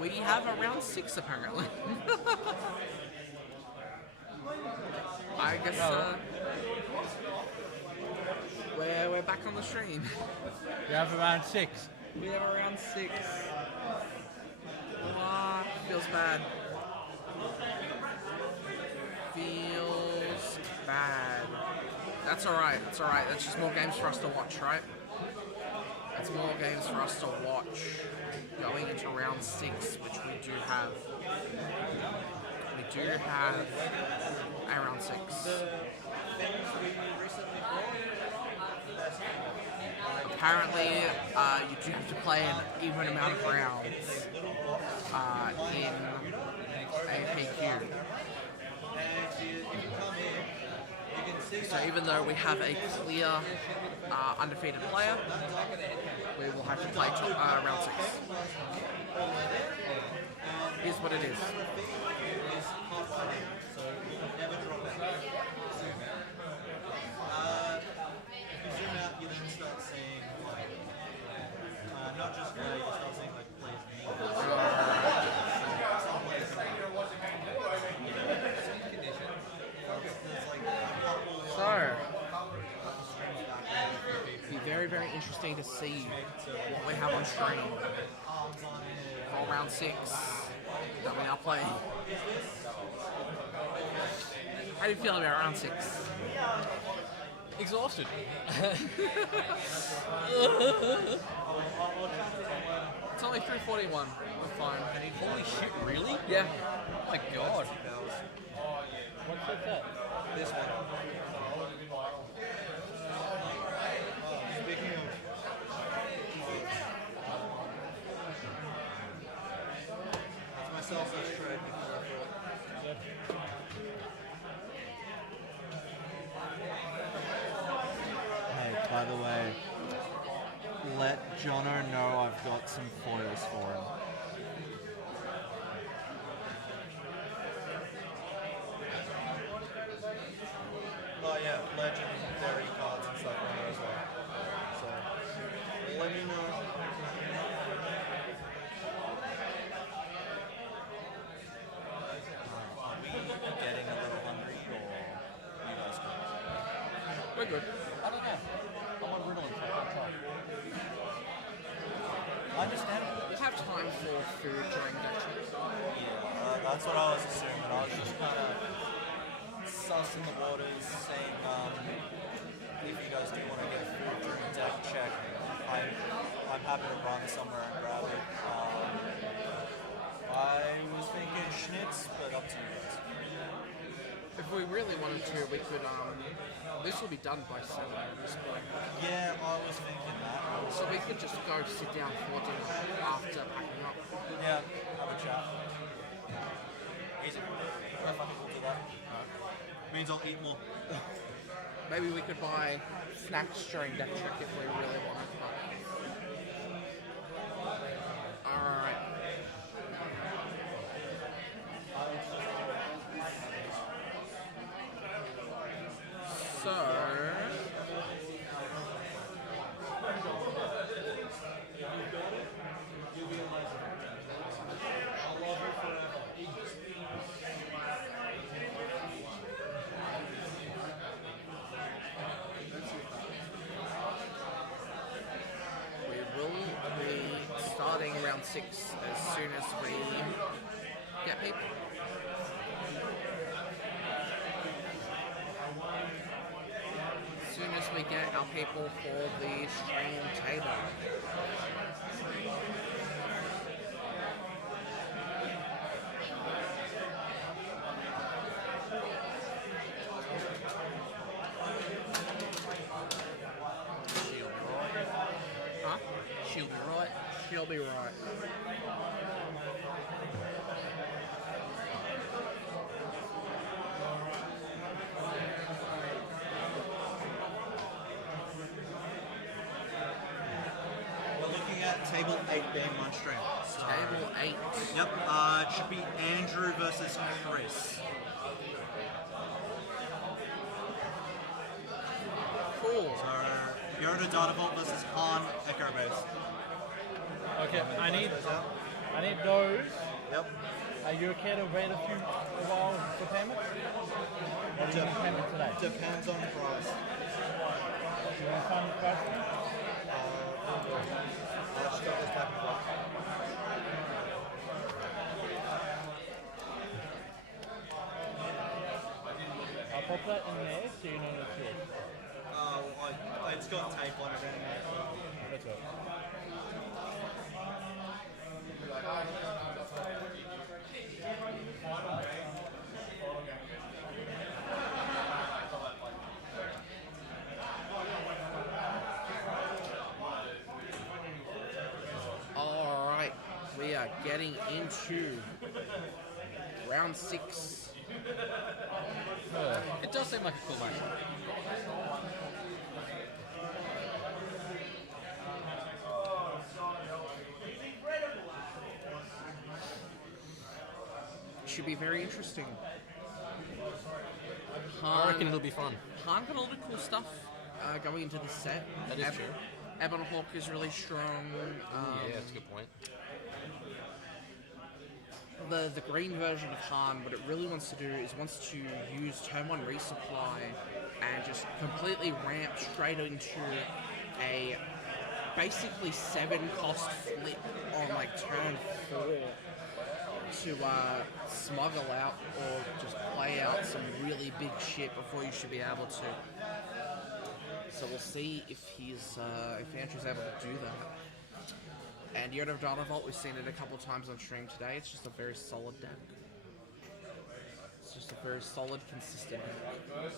We have a round 6 apparently. I guess we're back on the stream. We have around 6. We have a round 6. Ah, feels bad. Feels bad. That's alright, it's alright. That's just more games for us to watch, right? That's more games for us to watch going into round 6, which we do have. We do have a round 6. Apparently, you do have to play an even amount of rounds in APQ. So even though we have a clear undefeated player, we will have to play round 6. Here's what it is. You then start seeing like not just play, you start seeing like players' So, it'll be very, very interesting to see what we have on stream for round 6 that we are playing. How do you feel about round 6? Exhausted. It's only 3:41. We're fine. Holy shit, really? Yeah. Oh my god. What's that? This one. Speaking of that's myself that's trade before I thought. Hey, by the way, let Jono know I've got some foils for him. Oh yeah, legendary cards and stuff on there as well. So, let me know. Are we getting a little hungry, or you guys good? We're good. I don't know. I want Ritalin, so I can't tell. Understandable. We'll have time for food during that trip. Yeah, that's what I was assuming. I was just kind of sussing the waters, saying if you guys do want to get food during deck check, I'm happy to run somewhere and grab it. I was thinking schnitz, but up to you guys. If we really wanted to, we could, this will be done by 7 at this point. Yeah, I was thinking that. So we could just go sit down for dinner after packing up. Yeah, have a chat. Easy. I think we'll do that. Means I'll eat more. Maybe we could buy snacks during deck check if we really wanted. Alright. So... we will be starting round 6 as soon as we get people. As soon as we get our people for the stream table. Huh? She'll be right. She'll be right. We're looking at table 8 being on stream. So, Table 8. Yep, it should be Andrew versus Chris. Cool. So, Yoda Data Vault versus Han Echo Base. Okay, I need I need those. Yep. Are you okay to wait a while for payment? Or do you need payment today? Depends on price. You want to find the price? I'll just drop this back in the box. I'll pop that in there so you know it's yours. It's got tape on it anyway. That's all. Alright, we are getting into round 6. It does seem like a cool match. Should be very interesting. I reckon it'll be fun. Han got a lot of cool stuff going into this set. That is true. Ebon Hawk is really strong. Yeah, that's a good point. The green version of Han, what it really wants to do is wants to use turn 1 resupply and just completely ramp straight into a basically 7 cost flip on like turn 4 to smuggle out or just play out some really big shit before you should be able to. So we'll see if if Andrew's able to do that. And Yoda of Data Vault, we've seen it a couple of times on stream today. It's just a very solid deck. It's just a very solid, consistent deck.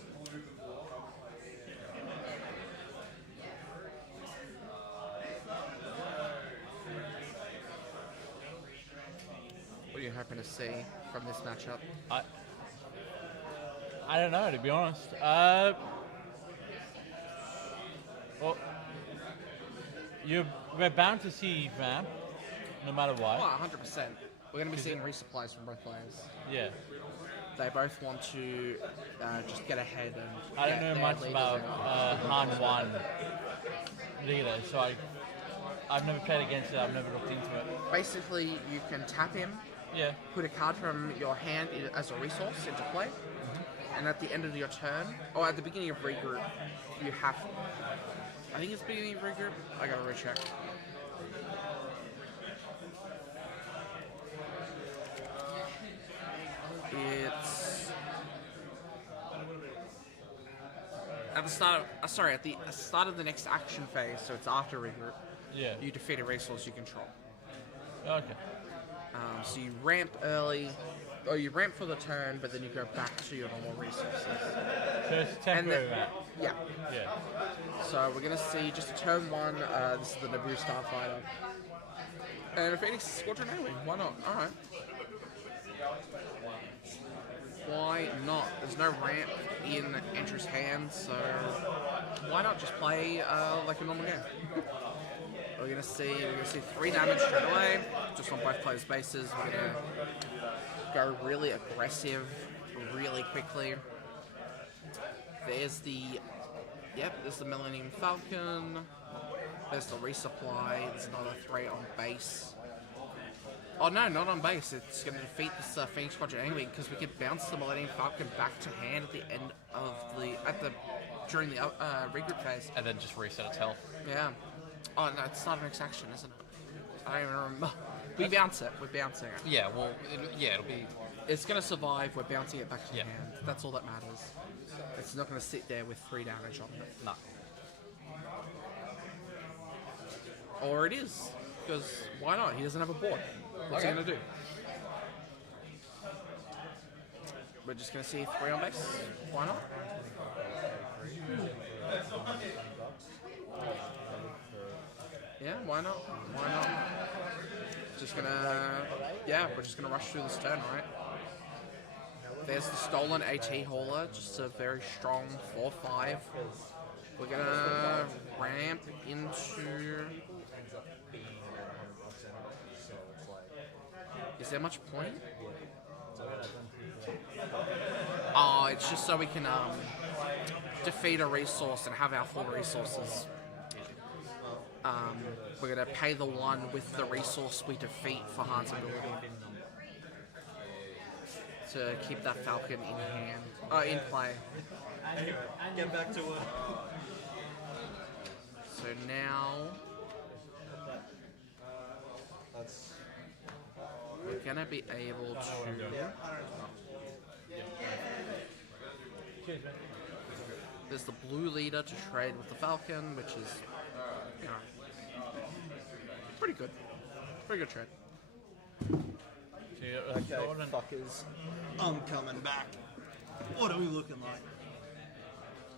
What are you hoping to see from this matchup? I don't know, to be honest. Well, we're bound to see ramp, no matter what. Oh, 100%. We're going to be seeing resupplies from both players. Yeah. They both want to just get ahead and I don't know much about Han 1 leader, so I've never played against it, I've never looked into it. Basically, you can tap him, put a card from your hand as a resource into play, and at the end of your turn, or at the beginning of regroup, you have... I think it's beginning of regroup. I gotta recheck. It's at the start of at the start of the next action phase, so it's after regroup. Yeah. You defeat a resource you control. Okay. So you ramp early, or you ramp for the turn, but then you go back to your normal resources. So it's temporary ramp. Yeah. Yeah. So we're gonna see just a turn 1. This is the Naboo Starfighter, and a Phoenix Squadron A-Wing. Why not? All right. Why not? There's no ramp in Enter's hand, so why not just play like a normal game? We're gonna see 3 damage straight away, just on both players' bases. We're gonna go really aggressive, really quickly. There's the Millennium Falcon. There's the resupply. There's another 3 on base. Oh no, not on base. It's going to defeat this Phoenix Squadron anyway, because we could bounce the Millennium Falcon back to hand at the end of during the regroup phase, and then just reset its health. Yeah. Oh no, it's not an next action, isn't it? I don't even remember. We bounce it. We're bouncing it. Yeah. Well, it'll be. It's going to survive. We're bouncing it back to Yeah. hand. That's all that matters. It's not going to sit there with 3 damage on it. No. Or it is, because why not? He doesn't have a board. What's he going to do? We're just going to see 3 on base. Why not? Yeah, why not? Why not? Just gonna... Yeah, we're just gonna rush through this turn, right? There's the stolen AT hauler, just a very strong 4/5. We're gonna ramp into... Is there much point? Oh, it's just so we can defeat a resource and have our full resources. We're gonna pay the one with the resource we defeat for Han's ability to keep that Falcon in hand, in play. Get back to it. So now we're gonna be able to. There's the blue leader to trade with the Falcon, which is, you know, pretty good. Pretty good trade. Okay, fuckers. I'm coming back. What are we looking like?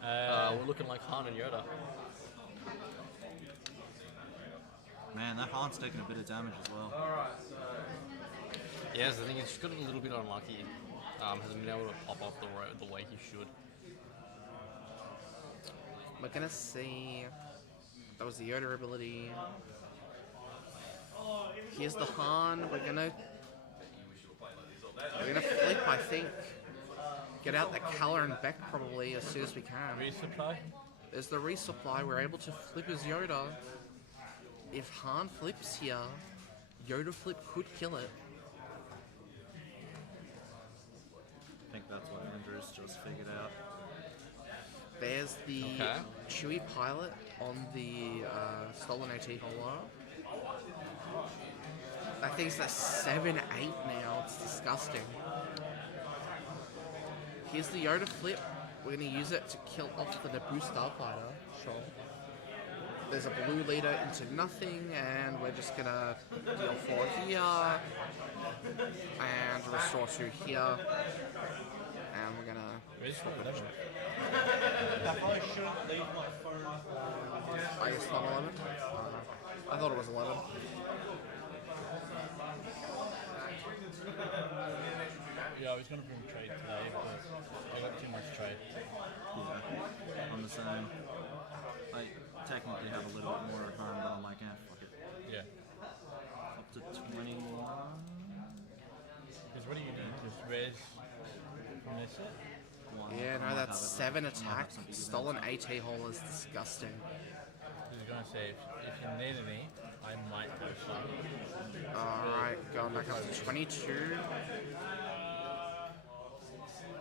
We're looking like Han and Yoda. Man, that Han's taking a bit of damage as well. Yeah, so the thing is, he's got a little bit unlucky. Hasn't been able to pop off the road the way he should. We're gonna see. That was the Yoda ability. Here's the Han. We're gonna flip, I think. Get out the Kaller and Beck probably as soon as we can. Resupply? There's the resupply. We're able to flip as Yoda. If Han flips here, Yoda flip could kill it. I think that's what Andrew's just figured out. There's the Chewie pilot on the stolen AT holder. That thing's at 7-8 now. It's disgusting. Here's the Yoda flip. We're going to use it to kill off the Naboo Starfighter. Sure. There's a blue leader into nothing, and we're just going to deal 4 here. And restore 2 here. And we're going to swap it. I probably shouldn't leave my phone. I guess not 11. I thought it was 11. Yeah, I was going to bring trade today, but I got too much trade. Yeah, I'm the same. I technically have a little bit more at home, but I'm like, fuck it. Yeah. Up to 21. Because what do you need? Just res from this set? Yeah, no, that's 7 attack. Stolen AT hole is disgusting. I was going to say, if you need any, I might have some. Alright, going back up to 22.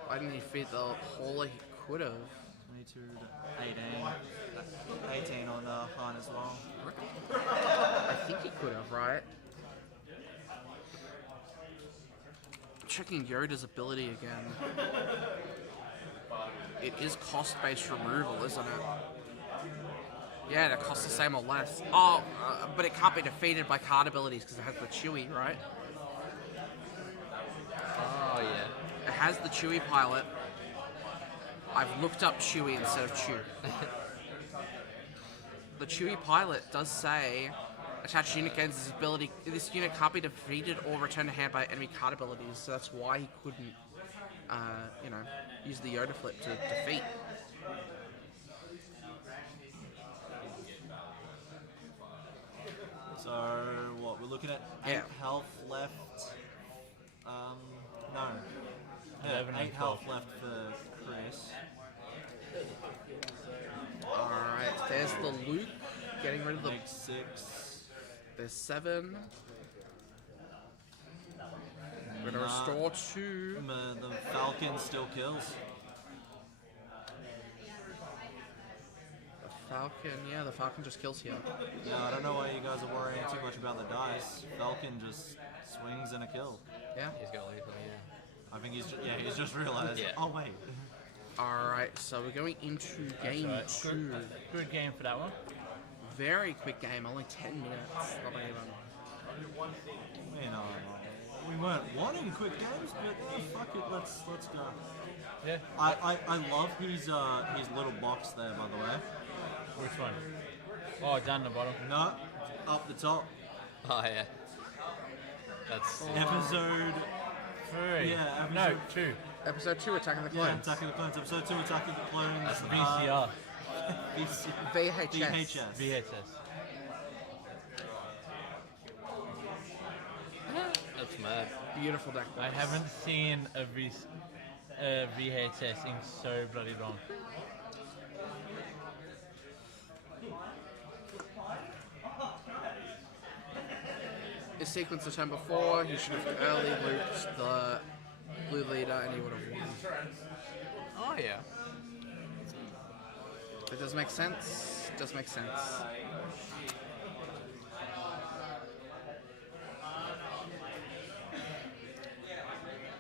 Why didn't he feed the hole he could have? 22 to 18. 18 on Han as well. I think he could have, right? Checking Yoda's ability again. It is cost-based removal, isn't it? Yeah, it costs the same or less. Oh, but it can't be defeated by card abilities because it has the Chewie, right? Oh, yeah. It has the Chewie pilot. I've looked up Chewie instead of Chew. The Chewie pilot does say, attached unit gains this ability. This unit can't be defeated or returned to hand by enemy card abilities, so that's why he couldn't, you know, use the Yoda flip to defeat. So, what, we're looking at 8 health left. No. Yeah, 8 health left for Chris. Alright, there's the Luke getting rid of the... Make 6. There's 7. We're gonna restore 2. The Falcon still kills. Falcon, yeah, the Falcon just kills here. Yeah, I don't know why you guys are worrying too much about the dice. Falcon just swings and a kill. Yeah. He's got lethal, yeah. I think he's just realised. Yeah. Oh wait. Alright, so we're going into game 2. Good game for that one. Very quick game, only 10 minutes. Not even. You know, we weren't wanting quick games, but fuck it, let's go. Yeah. I love his little box there, by the way. Which one? Oh, down the bottom. No, up the top. Oh, yeah. That's... Episode 3. Yeah, no, 2. Episode 2, Attack of the Clones. Yeah, Attack of the Clones. Episode 2, Attack of the Clones. That's VCR. VHS. VHS. That's mad. Beautiful deck. I haven't seen a VHS in so bloody long. his sequence the turn before, he should have early looped the blue leader and he would have won. Oh yeah. It does make sense. Does make sense.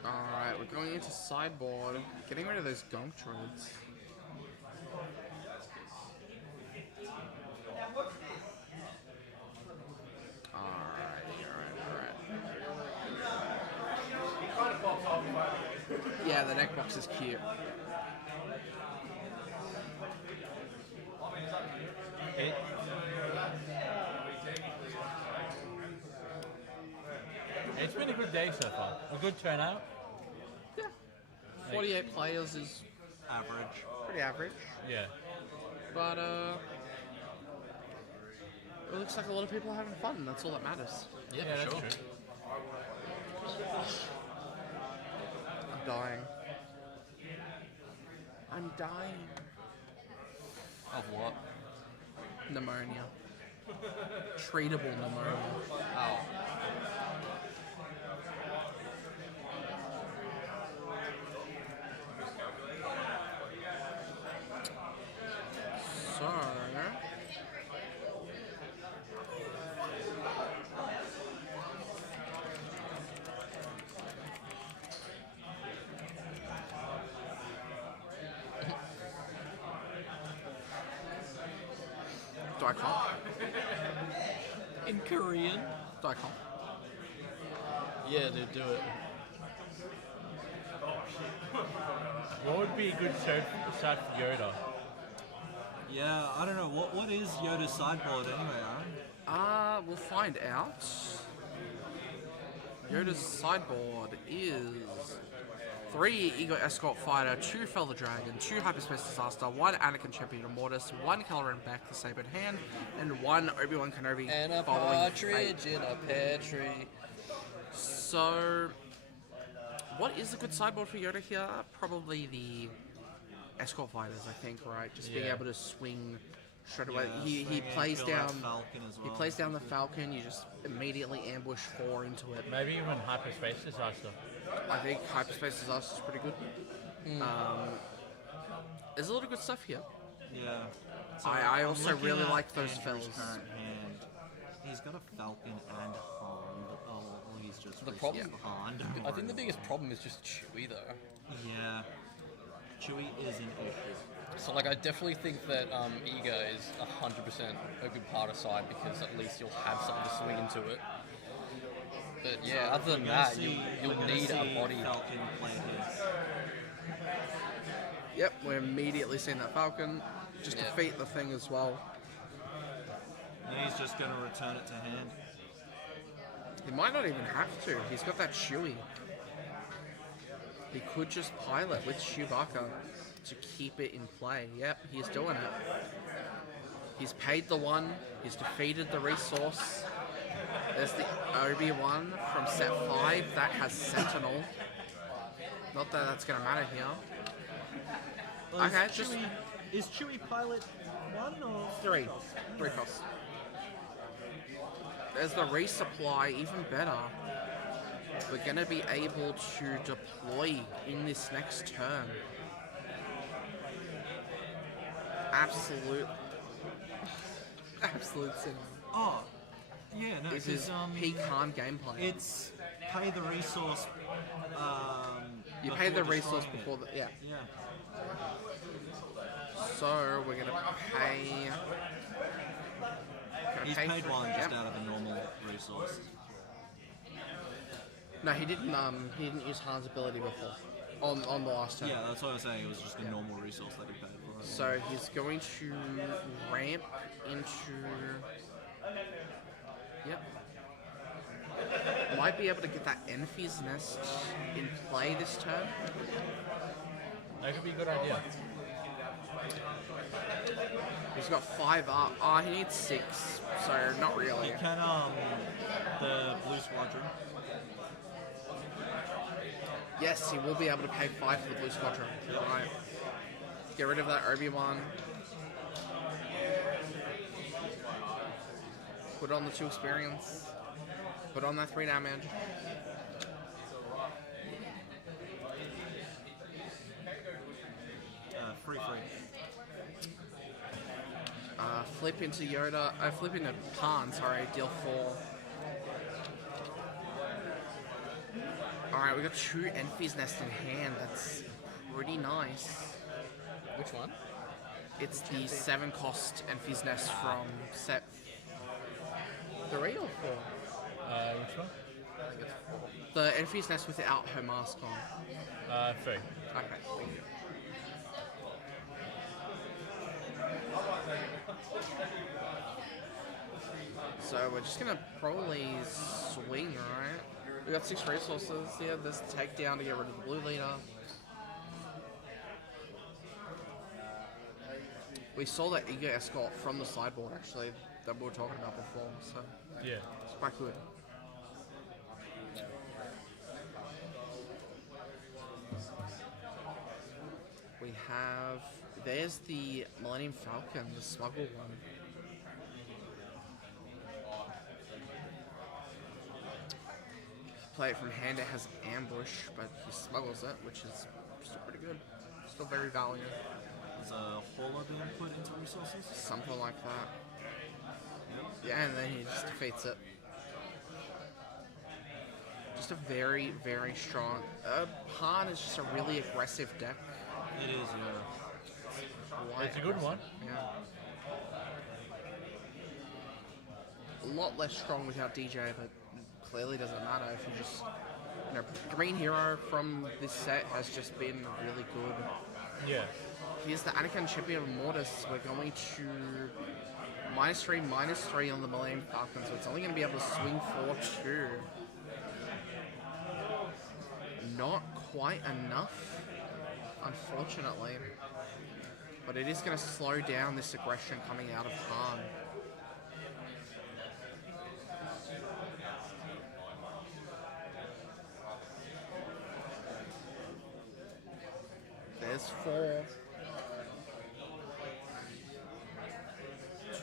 Alright, we're going into sideboard. Getting rid of those gonk droids. Yeah, the deck box is cute. It's been a good day so far. A good turnout. Yeah. 48 players is Average. pretty average. Yeah. But, it looks like a lot of people are having fun, and that's all that matters. Yeah, Yeah, for that's sure. true. I'm dying. I'm dying. Of what? Pneumonia. Treatable pneumonia. Oh. So... Do I comp? In Korean? Do I comp? Yeah, they do it. What would be a good start for Yoda? Yeah, I don't know. What is Yoda's sideboard anyway, Aaron? We'll find out. Yoda's sideboard is 3 Ego Escort Fighter, 2 Feather Dragon, 2 Hyperspace Disaster, 1 Anakin Champion Mortis, 1 Caloran Back the Sabered Hand, and 1 Obi-Wan Kenobi And a following partridge fate. in a pear tree. So, what is a good sideboard for Yoda here? Probably the Escort Fighters, I think, right? Just being Yeah. able to swing straight away. Yeah, He swing in, plays kill that down. Falcon as He well. plays down the Falcon. You just immediately ambush 4 into it. Maybe even hyperspace disaster. I think Hyperspace Disaster is pretty good. There's a lot of good stuff here. Yeah. I I'm also looking really at like those Andrew's fellas. current hand. He's got a Falcon and Han. Oh, well, he's just The problem- Han. don't I think worry. the biggest problem is just Chewie, though. Yeah. Chewie is an issue. So, like, I definitely think that Ega is 100% a good part of side because at least you'll have something to swing into it. But yeah, other than We're gonna that, see- you'll we're gonna need a see body. Falcon play his. Yep, we're immediately seeing that Falcon. Just Yeah. defeat the thing as well. And he's just going to return it to hand. He might not even have to. He's got that Chewie. He could just pilot with Chewbacca to keep it in play. Yep, he's doing it. He's paid the 1. He's defeated the resource. There's the Obi-Wan from set 5 that has Sentinel. Not that that's going to matter here. Well, Okay, is just Chewie, is Chewie pilot 1 or 3. 3 costs. There's the resupply, even better. We're going to be able to deploy in this next turn. Absolute cinema. Oh, yeah, no, This is peak Han gameplay. It's pay the resource. You pay the before resource destroying it. before the... Yeah. Yeah. So, we're going to pay... He's paid 1 just out of a normal resource. No, he didn't use Han's ability before. On the last turn. Yeah, that's what I was saying. It was just a normal resource that he paid for. So he's going to ramp into... Yep. Might be able to get that Enfys Nest in play this turn. That could be a good idea. He's got 5 up. He needs 6, so not really. He can, the Blue Squadron. Yes, he will be able to pay 5 for the Blue Squadron. Right. Get rid of that Obi-Wan. Put on the 2 experience. Put on that 3 damage. Free. Flip into Yoda. Flip into Khan, sorry, deal 4. Alright, we got 2 Enfi's Nest in hand. That's pretty nice. Which one? It's the 7 cost Enfi's Nest from set 3 or 4? Which one? The Enfi's Nest without her mask on. 3. Okay, thank you. So we're just gonna probably swing, right? We got 6 resources. Yeah, there's the takedown to get rid of the blue leader. We saw that Ego Escort from the sideboard actually that we were talking about before, so Yeah. it's quite good. We have, there's the Millennium Falcon, the smuggle one. Play it from hand, it has ambush, but he smuggles it, which is still pretty good. Still very valuable. Is a holo being put into resources? Something like that. Yeah, and then he just defeats it. Just a very, very strong... Han is just a really aggressive deck. It is, yeah. It's a good one. Yeah. A lot less strong without DJ, but clearly doesn't matter if you just... You know, Green Hero from this set has just been really good. Yeah. Here's the Anakin Champion of Mortis. We're going to -3/-3 on the Millennium Falcon, so it's only going to be able to swing 4/2. Not quite enough, unfortunately. But it is going to slow down this aggression coming out of Han. There's 4.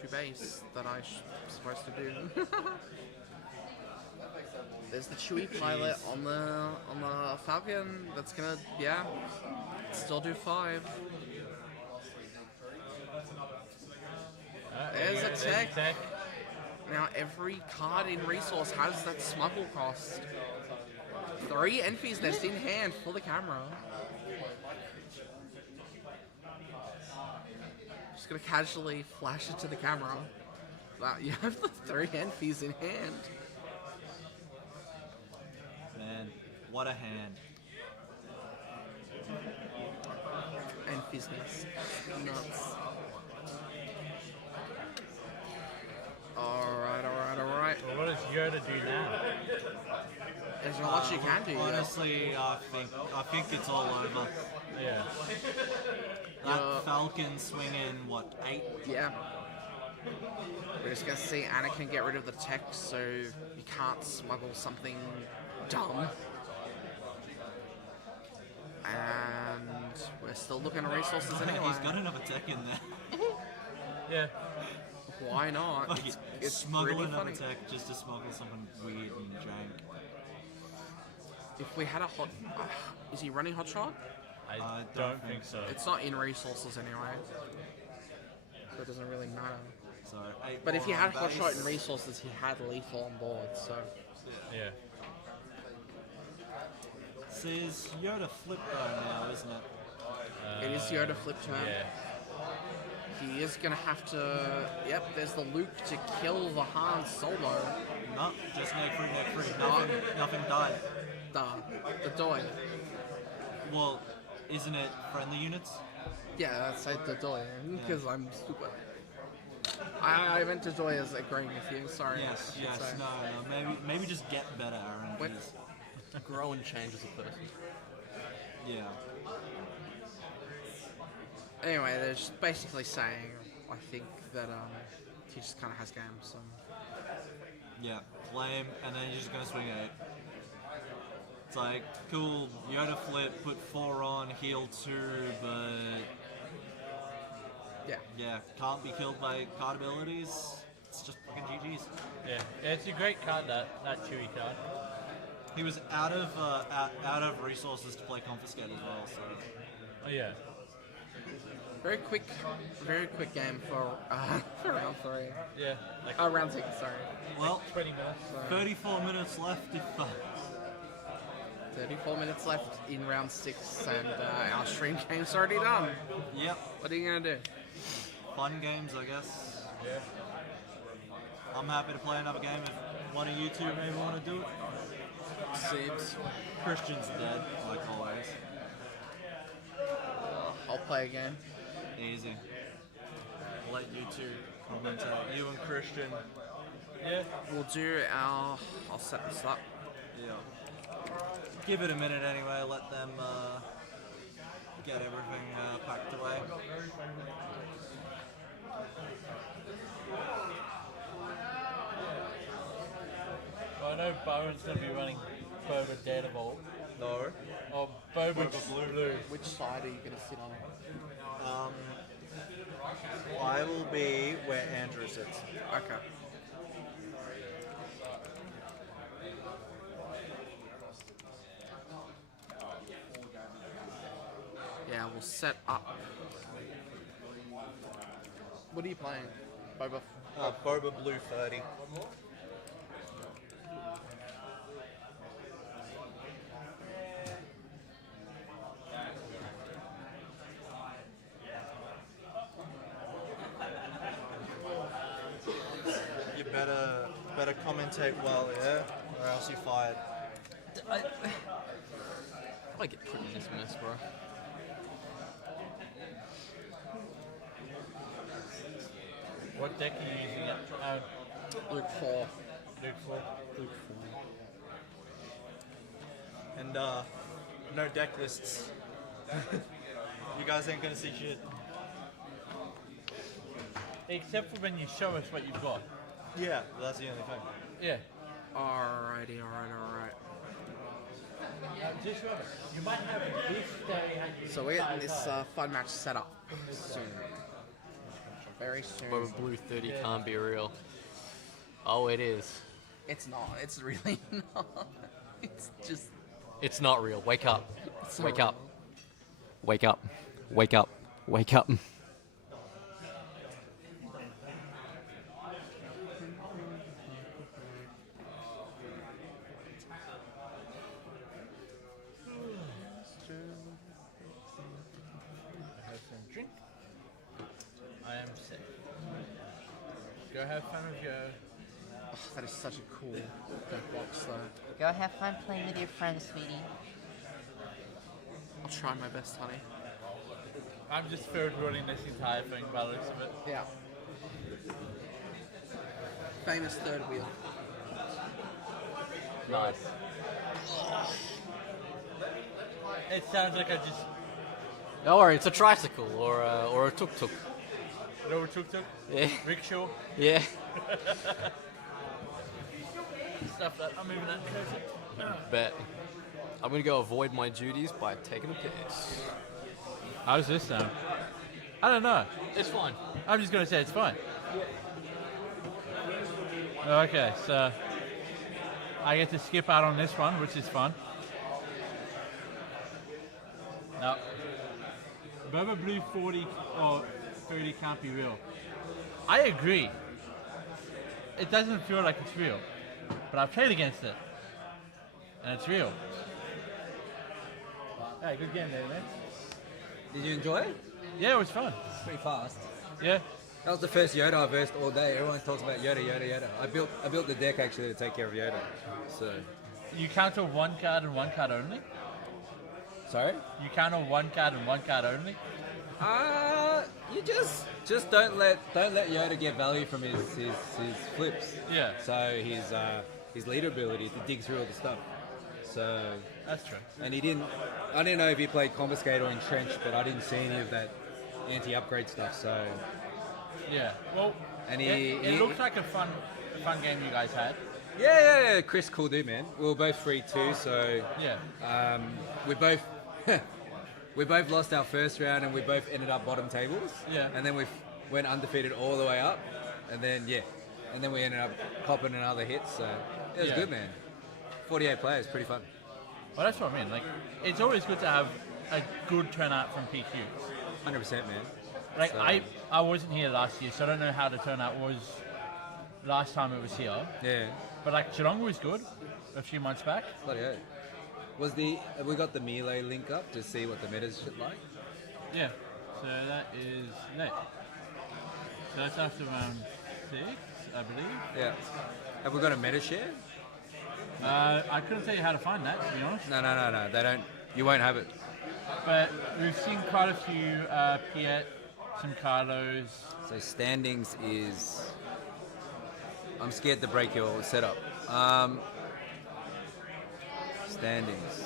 2 base that I'm supposed to do. There's the Chewie pilot on the Falcon. That's gonna, yeah, still do 5. There's a tech. Now every card in resource has that smuggle cost. 3 Enfi's Nest in hand for the camera. Just gonna casually flash it to the camera. Wow, you have the 3 Enfi's in hand. Man, what a hand. Enfi's Nest. Nuts. Alright. Well, what does Yoda do now? There's not much you can do. Honestly, I think it's all over. Yeah. That Falcon swinging, what, 8? Yeah. We're just gonna see Anakin get rid of the tech so you can't smuggle something dumb. And we're still looking at resources anyway. He's got another tech in there. Yeah. Why not? Like, It's smuggle really another funny. tech just to smuggle something weird and jank. If we had a hot... is he running hot shot? I don't think so. It's not in resources anyway. So it doesn't really matter. So, But if he had hot base. shot in resources, he had lethal on board, so... Yeah. Says Yoda flip though now, isn't it? It is Yoda flip turn. Yeah. He is going to have to... Yep, there's the Luke to kill the Han Solo. No, just neck free. No. Nothing died. The Doi. Well, isn't it friendly units? Yeah, that's like the Doi, because I'm stupid. I meant to Doi as agreeing with you, sorry. Yes, I should say. no. Maybe just get better, Aaron. Wait. please. Grow and change as a person. Yeah. Anyway, they're just basically saying, I think, that he just kind of has game, so... Yeah, flame, and then you're just gonna swing 8. It's like, cool, Yoda flip, put 4 on, heal 2, but... Yeah. Yeah, can't be killed by card abilities. It's just fucking GG's. Yeah. Yeah, it's a great card, that Chewy card. He was out of resources to play Confiscate as well, so... Oh yeah. Very quick game for round 3. Yeah. Round 6, sorry. Well, 20 minutes. 34 minutes left if... 34 minutes left in round 6, and our stream game's already done. Yep. What are you going to do? Fun games, I guess. Yeah. I'm happy to play another game if one of you two maybe want to do it. Seeds. Christian's dead, like always. I'll play a game. Easy. I'll let you two commentate. You and Christian. Yeah. We'll do our... I'll set this up. Yeah. Give it a minute anyway, let them get everything packed away. Well, I know Byron's going to be running Boba Daredevil. No. Or Boba Blue. Which side are you going to sit on? I will be where Andrew sits. Okay. Yeah, we'll set up. What are you playing? Boba? Boba Blue 30. You better commentate well, yeah? Or else you're fired. I get put in this mess, bro. What deck are you using? Luke 4. Luke 4. Luke 4. And no deck lists. You guys ain't gonna see shit. Except for when you show us what you've got. Yeah, that's the only thing. Yeah. Alrighty, alright. Just remember, you might have this day. So we're getting this fun match set up soon. Very soon. Boba Blue 30 can't be real. Oh, it is. It's not. It's really not. It's just... It's not real. Wake up. It's Wake not up. Wake up. Wake up. Wake up. I am sick. Go have fun with your... Oh, that is such a cool deck box though. Go have fun playing with your friends, sweetie. I'll try my best, honey. I'm just field running this entire thing by the looks of it. Yeah. Famous third wheel. Nice. It sounds like I just... Don't worry, it's a tricycle or a tuk-tuk. No tuk-tuk? Yeah. Rickshaw? Yeah. Stuff that. I'm moving that closer. Bet. I'm gonna go avoid my duties by taking a piss. How does this sound? I don't know. It's fine. I'm just gonna say it's fine. Okay, so I get to skip out on this one, which is fun. Now, Boba Blue 40 or 30 can't be real. I agree. It doesn't feel like it's real, but I've played against it, and it's real. Hey, good game there, man. Did you enjoy it? Yeah, it was fun. Pretty fast. Yeah. That was the first Yoda I versed all day. Everyone talks about Yoda. I built the deck actually to take care of Yoda. So. You counter one card and one card only? Sorry? You counter one card and one card only? You just don't let Yoda get value from his flips. Yeah. So his leader ability to dig through all the stuff. So that's true. And I didn't know if he played Confiscate or Entrenched, but I didn't see any of that anti-upgrade stuff. So yeah. Well, and it looks like a fun game you guys had. Yeah. Chris, cool dude, man. We were both free too, so yeah. We both lost our first round, and we both ended up bottom tables. Yeah. And then we went undefeated all the way up, and then and then we ended up copping another hit. So it was Yeah. good, man. 48 players, pretty fun. Well, that's what I mean. Like, it's always good to have a good turnout from PQ. 100%, man. Like, So- I wasn't here last year, so I don't know how the turnout was last time it was here. Yeah. But like, Geelong was good a few months back. Bloody hell. Have we got the Melee link up to see what the meta's shit like? Yeah. So that is that. So that's after round 6, I believe. Yeah. Have we got a meta share? I couldn't tell you how to find that, to be honest. No. They don't. You won't have it. But we've seen quite a few Piet, some Carlos. So standings is. I'm scared to break your setup. Standings.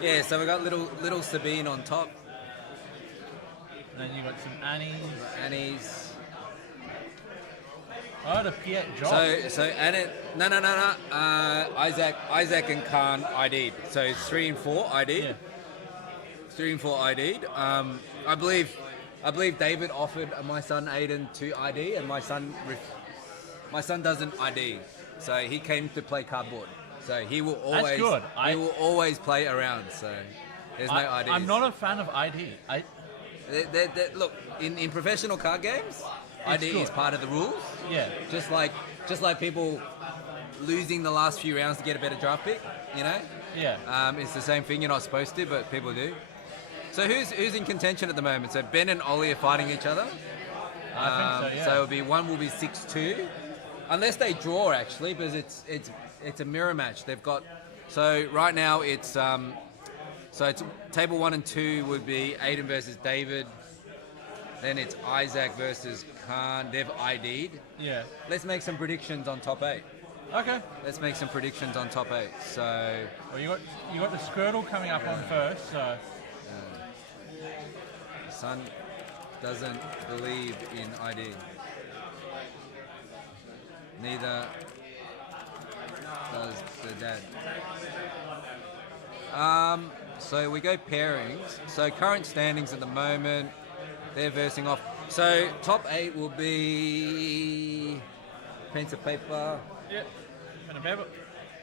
Yeah, so we got little Sabine on top. And then you got some Annies. Oh, the Piet job. So Anna, no. Isaac and Khan ID'd. So it's 3 and 4 ID'd. Yeah. 3 and 4 ID'd. I believe David offered my son Aiden to ID, and my son doesn't ID. So he came to play cardboard. So he will always That's good. He will always play around. So there's no IDs. I'm not a fan of ID. Look, in professional card games, ID good. is part of the rules. Yeah. Just like people losing the last few rounds to get a better draft pick, you know? Yeah. It's the same thing. You're not supposed to, but people do. So who's in contention at the moment? So Ben and Ollie are fighting each other. I think so, yeah. So one will be 6-2, unless they draw actually, because it's a mirror match. They've got right now it's table 1 and 2 would be Aiden versus David. Then it's Isaac versus Khan. They've ID'd. Yeah. Let's make some predictions on top 8. Okay. Let's make some predictions on top 8. So. Well, you got the Squirtle coming up on first, so. Son doesn't believe in ID. Neither does the dad. So we go pairings. So current standings at the moment, they're versing off. So top 8 will be pen to paper. Yeah. Pen and paper.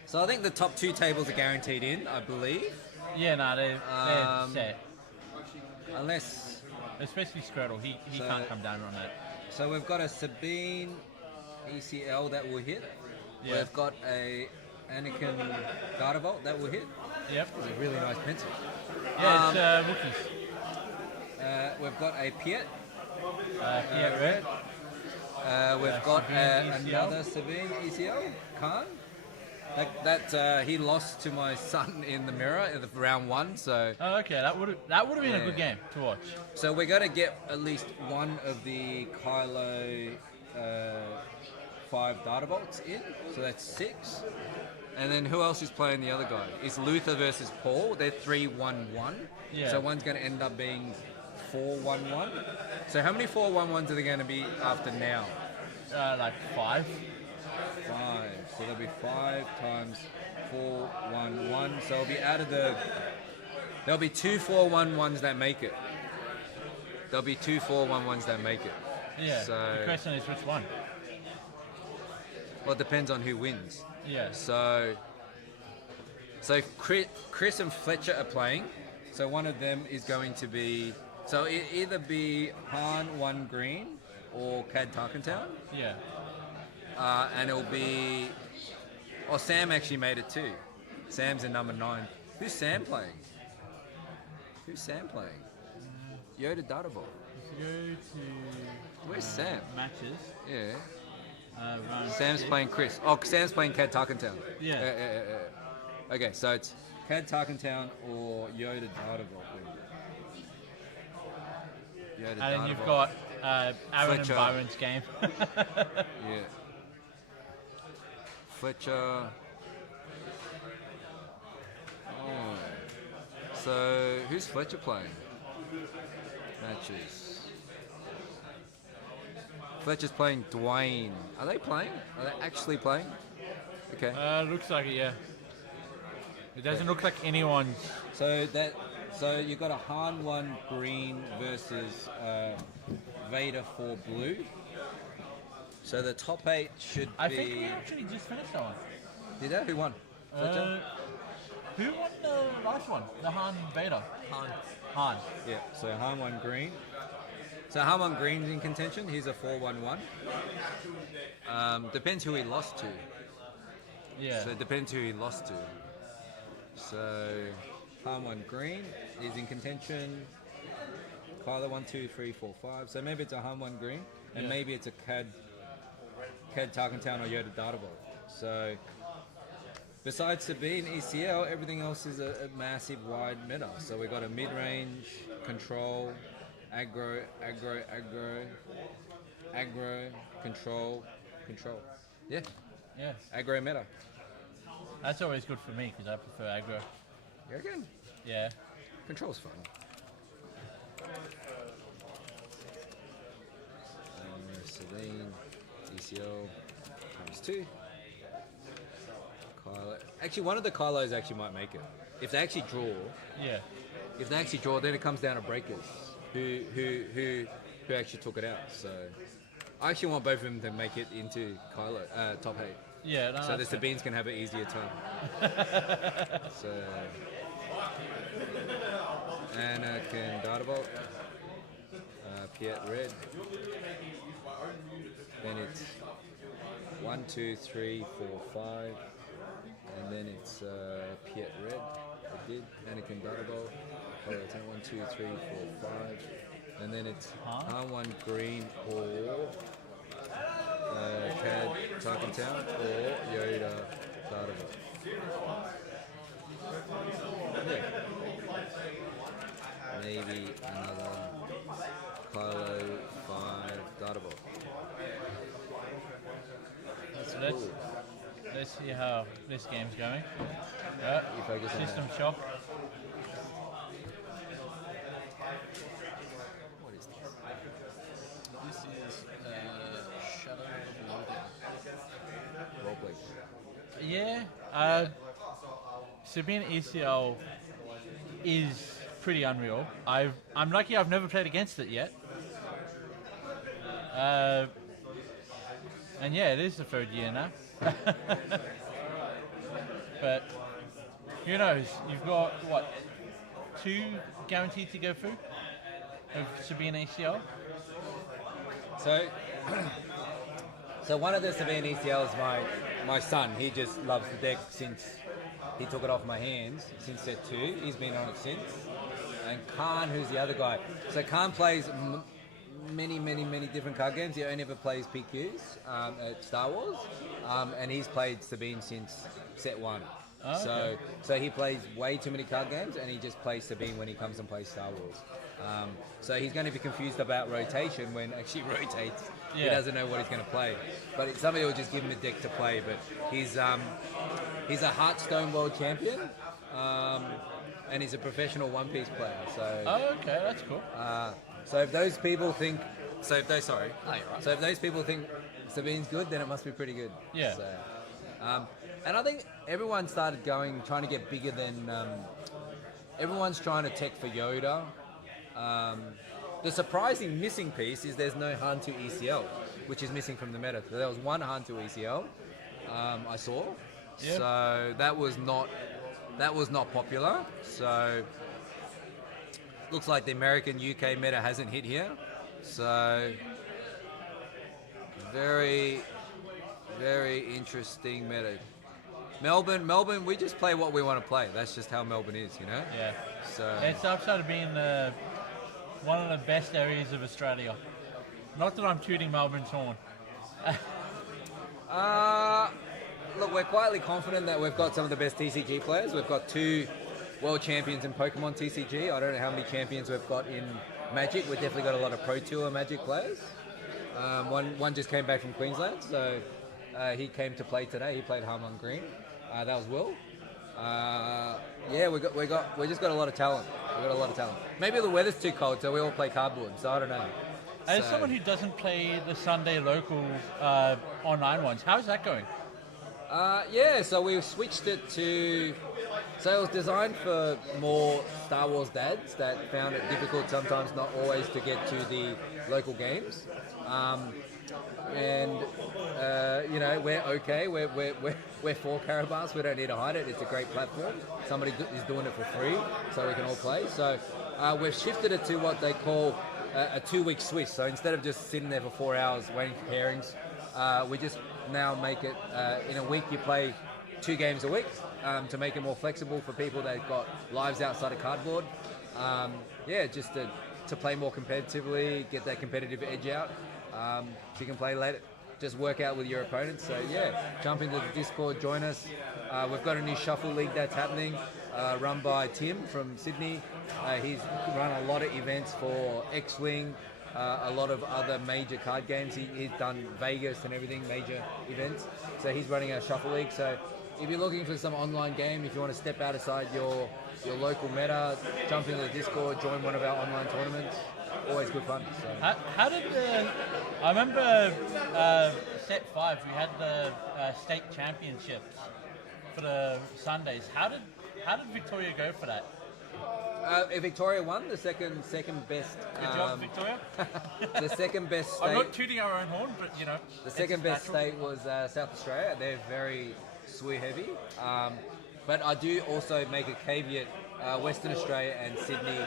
So I think the top 2 tables are guaranteed in, I believe. Yeah, no, they're set. Unless. Especially Squirtle, he can't come down on that. So we've got a Sabine ECL that will hit. Yeah. We've got a Anakin Gardevolt that will hit. Yep. It's a really nice pencil. Yeah, it's rookies. We've got a Piet. Piet Red. We've got Sabine ECL. another Sabine ECL, Khan. That he lost to my son in the mirror in the round 1. So. Oh, okay. That would have been a good game to watch. So we're gonna get at least one of the Kylo 5 data bolts in. So that's 6. And then who else is playing the other guy? It's Luther versus Paul. They're 3-1-1. Yeah. So one's going to end up being 4-1-1. So how many 4-1-1s are there going to be after now? Like 5. 5. So there'll be 5 times 4-1-1. So it'll be out of the. There'll be 2 4-1-1s that make it. There'll be 2 4-1-1s that make it. Yeah. So The question is which one? Well, it depends on who wins. Yeah. So Chris and Fletcher are playing. So one of them is going to be. So it either be Han 1 green or Cad Tarkentown. Yeah. And it'll be. Oh, Sam actually made it too. Sam's in number 9. Who's Sam playing? Yoda Data Ball. If you go to. Where's Sam? Matches. Yeah. Round Sam's 6. playing Chris. Oh, Sam's playing Cad Tarkentown. Yeah. Okay, so it's Cad Tarkentown or Yoda Data Ball. And then you've got Aaron Fletcher. and Byron's game. Yeah. Fletcher. Oh. So who's Fletcher playing? Matches. Fletcher's playing Dwayne. Are they playing? Are they actually playing? Okay. Looks like it, yeah. It doesn't look like anyone's. So So you got a Han 1 green versus Vader 4 blue. So the top 8 should I be... think we actually just finished that one. Did that? Who won? Fletcher? Who won the last one? The Han Vader? Han. Yeah, so Han 1 green. So Han 1 green's in contention. He's a 4-1-1. Depends who he lost to. Yeah. So it depends who he lost to. So Han 1 green is in contention. Kylo 1, 2, 3, 4, 5. So maybe it's a Han 1 green, and maybe it's a Cad Tarkentown or Yoda Data Vault. So besides Sabine ECL, everything else is a massive wide meta. So we got a mid-range, control, aggro, control. Yeah. Yes. Aggro meta. That's always good for me because I prefer aggro. You reckon? Yeah. Control's fun. Celine, ECL times 2. Kylo. Actually, one of the Kylos actually might make it. If they actually draw. Yeah. If they actually draw, then it comes down to breakers. Who actually took it out. So I actually want both of them to make it into Kylo top 8. Yeah. No, so the Sabines can have an easier time. So Anakin Dartbolt, Piet Red. Then it's 1, 2, 3, 4, 5, and then it's Piet Red. I did Anakin Dartbolt. 1, 2, 3, 4, 5, and then it's R1 green or Cad Tarkentown or Yoda Dartbolt. Yeah. Maybe another Kylo 5 Dartbolt. So let's see how this game's going. System shock. What is this? This is Shadow of Logan. Roleplay. Yeah. Sabine ECL is pretty unreal. I'm lucky I've never played against it yet. And yeah, it is the 3rd year now. But who knows? You've got, what, 2 guaranteed to go through of Sabine ACL? So one of the Sabine ECL is my son. He just loves the deck since he took it off my hands, since set 2. He's been on it since. And Khan, who's the other guy. So Khan plays many different card games. He only ever plays PQs at Star Wars, and he's played Sabine since set 1. Oh, okay. So he plays way too many card games, and he just plays Sabine when he comes and plays Star Wars. So he's going to be confused about rotation when actually rotates. Yeah. He doesn't know what he's going to play. But somebody will just give him a deck to play. But he's a Hearthstone World Champion, and he's a professional One Piece player. So. Oh, okay, that's cool. So if those people think, so if those people think Sabine's good, then it must be pretty good. Yeah. So, and I think everyone started trying to get bigger than. Everyone's trying to tech for Yoda. The surprising missing piece is there's no Han 2 ECL, which is missing from the meta. So there was one Han 2 ECL I saw. Yep. So that was not popular. So looks like the American UK meta hasn't hit here. So very interesting meta. Melbourne, we just play what we want to play. That's just how Melbourne is, you know? Yeah. So It's upside of being one of the best areas of Australia. Not that I'm tooting Melbourne's horn. Look, we're quietly confident that we've got some of the best TCG players. We've got 2 world champions in Pokemon TCG. I don't know how many champions we've got in Magic. We've definitely got a lot of Pro Tour Magic players. One just came back from Queensland, so he came to play today. He played Harmon Green. That was Will. Yeah, we just got a lot of talent. We got a lot of talent. Maybe the weather's too cold, so we all play cardboard. So I don't know. As someone who doesn't play the Sunday local online ones, how's that going? Yeah, so we've switched it to So it was designed for more Star Wars dads that found it difficult sometimes not always to get to the local games. You know, we're okay. We're for Carabas. We don't need to hide it. It's a great platform. Somebody is doing it for free, so we can all play. So we've shifted it to what they call a 2-week Swiss. So instead of just sitting there for 4 hours waiting for pairings, we just now make it in a week. You play 2 games a week to make it more flexible for people that got lives outside of cardboard. Just to play more competitively, get that competitive edge out. So you can play later, just work out with your opponents. So jump into the Discord, join us. We've got a new Shuffle League that's happening, run by Tim from Sydney. He's run a lot of events for X-Wing, a lot of other major card games. He's done Vegas and everything, major events. So he's running our Shuffle League. So if you're looking for some online game, if you want to step outside your local meta, jump into the Discord, join one of our online tournaments. Always good fun. So. How did I remember set 5, we had the state championships for the Sundays. How did Victoria go for that? Victoria won the second best. Good job, Victoria. The second best state. I'm not tooting our own horn, but you know. The second best state was South Australia. They're very SWU heavy. But I do also make a caveat. Western Australia and Sydney.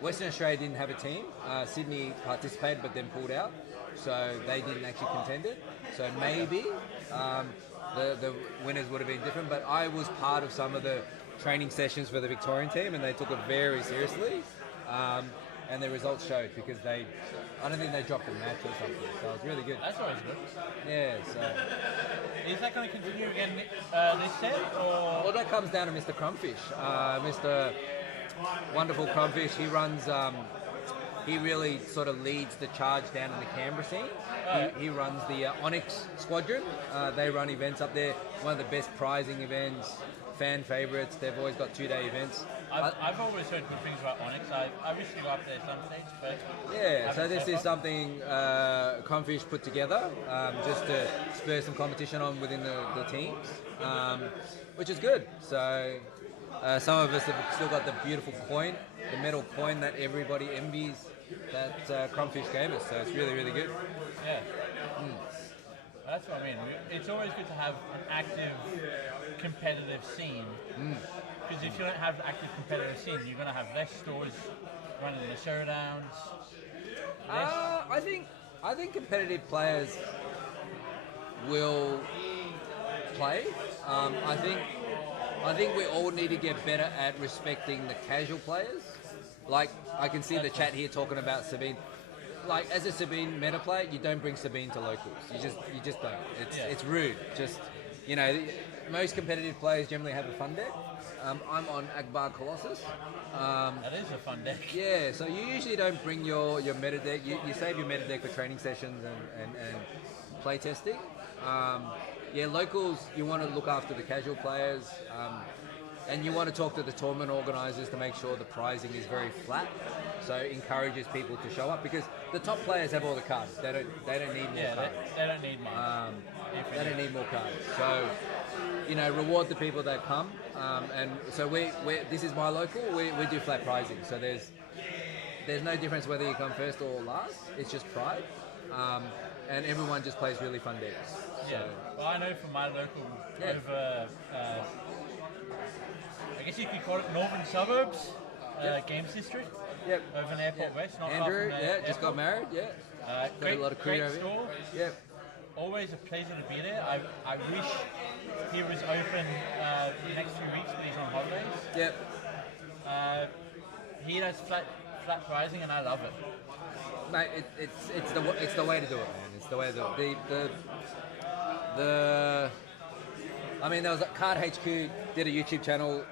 Western Australia didn't have a team. Sydney participated but then pulled out, so they didn't actually contend it. So maybe the winners would have been different. But I was part of some of the training sessions for the Victorian team, and they took it very seriously. And the results showed because I don't think they dropped a match or something. So it was really good. That's always good. Yeah. So. Is that going to continue again this set, or? Well, that comes down to Mr. Crumpfish, Mr. Wonderful Crumpfish. He runs. He really sort of leads the charge down in the Canberra scene. He runs the Onyx Squadron. They run events up there. One of the best prizing events, fan favourites. They've always got 2-day events. I've always heard good things about Onyx. I wish to go up there some stage, but yeah. So this is something Crumpfish put together just to spur some competition on within the teams, which is good. So. Some of us have still got the beautiful coin, the metal coin that everybody envies that Crumpfish gave us, so it's really, really good. Yeah. That's what I mean. It's always good to have an active, competitive scene. Because if you don't have an active, competitive scene, you're going to have less stores running the showdowns. I think competitive players will play. I think we all need to get better at respecting the casual players. Like, I can see the chat here talking about Sabine. Like, as a Sabine meta player, you don't bring Sabine to locals. You just don't. It's rude. Just, you know, most competitive players generally have a fun deck. I'm on Akbar Colossus. That is a fun deck. Yeah, so you usually don't bring your meta deck. You save your meta deck for training sessions and play testing. Locals, you want to look after the casual players, and you want to talk to the tournament organisers to make sure the pricing is very flat, so it encourages people to show up, because the top players have all the cards. They don't need more cards. They don't need money. They don't need more cards. So, you know, reward the people that come, and so this is my local. We do flat pricing, so there's no difference whether you come first or last. It's just pride. And everyone just plays really fun decks. Yeah, well, I know from my local over, I guess you could call it northern suburbs, games district. Yep. Over in Airport West, not Andrew, far from just got married. Got a lot of crew great over store. here. Always a pleasure to be there. I wish he was open the next few weeks when he's on holidays. He does flat pricing, and I love it. Mate, it's the way to do it, man. It's the way to do it. I mean, there was Card HQ did a YouTube channel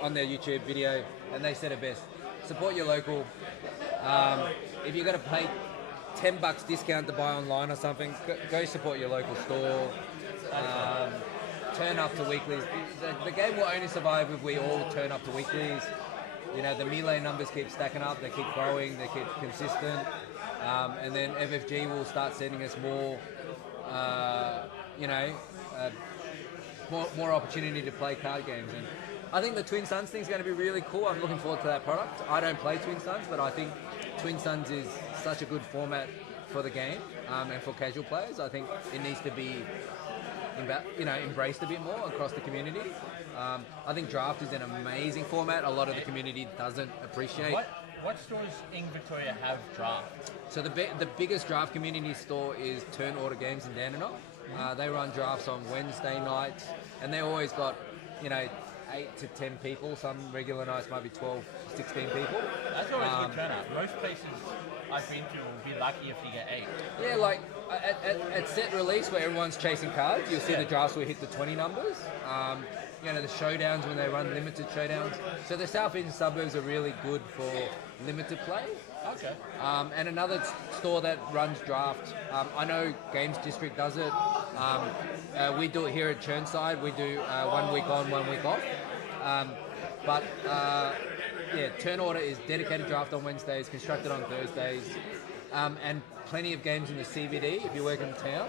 on their YouTube video, and they said it best: support your local. If you're gonna pay $10 discount to buy online or something, go support your local store. Turn up to weeklies. The game will only survive if we all turn up to weeklies. You know, the melee numbers keep stacking up, they keep growing, they keep consistent, and then FFG will start sending us more, more opportunity to play card games. And I think the Twin Suns thing is going to be really cool. I'm looking forward to that product. I don't play Twin Suns, but I think Twin Suns is such a good format for the game and for casual players. I think it needs to be embraced a bit more across the community. I think Draft is an amazing format. A lot of the community doesn't appreciate. What stores in Victoria have Draft? So the biggest Draft community store is Turn Order Games in Dandenong. They run drafts on Wednesday nights, and they always got 8 to 10 people. Some regular nights might be 12, 16 people. That's always a good turnout. Most places I've been to will be lucky if you get 8. Yeah, like at set release where everyone's chasing cards, you'll see the drafts will hit the 20 numbers. The showdowns when they run limited showdowns. So the southeastern suburbs are really good for limited play. Okay. And another store that runs Draft, I know Games District does it. We do it here at Chirnside. We do 1 week on, 1 week off. Turn Order is dedicated Draft on Wednesdays, constructed on Thursdays, and plenty of games in the CBD if you work in town.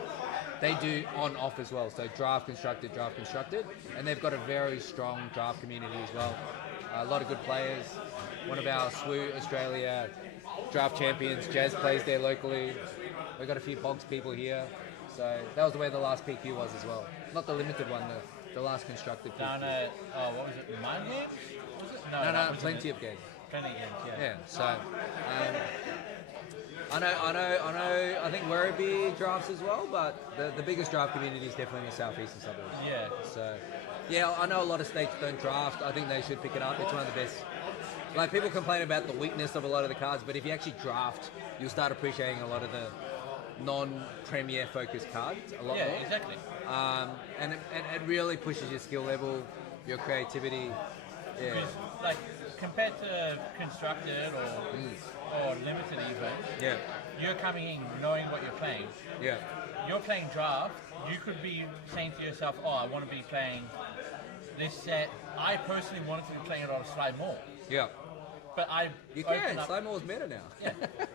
They do on-off as well, so draft constructed, and they've got a very strong draft community as well. A lot of good players. One of our SWU-AUSTRALIA draft champions, Jazz, plays there locally. We've got a few Bogs people here, so that was the way the last PQ was as well. Not the limited one, the last constructed PQ. Down at, what was it, Mine Games? Was it? No, plenty of games. Plenty of games, Yeah, so... I know. I think Werribee drafts as well, but the biggest draft community is definitely in the southeastern suburbs. Yeah. So, I know a lot of states don't draft. I think they should pick it up. It's one of the best. Like, people complain about the weakness of a lot of the cards, but if you actually draft, you'll start appreciating a lot of the non-premier focused cards a lot more. Yeah, exactly. And it really pushes your skill level, your creativity. Yeah. Because, like, compared to constructed or limited even, you're coming in knowing what you're playing. Yeah. You're playing draft, you could be saying to yourself, I want to be playing this set. I personally wanted to be playing it on a Slide More. Yeah. But you can. Slide More's meta now. Yeah.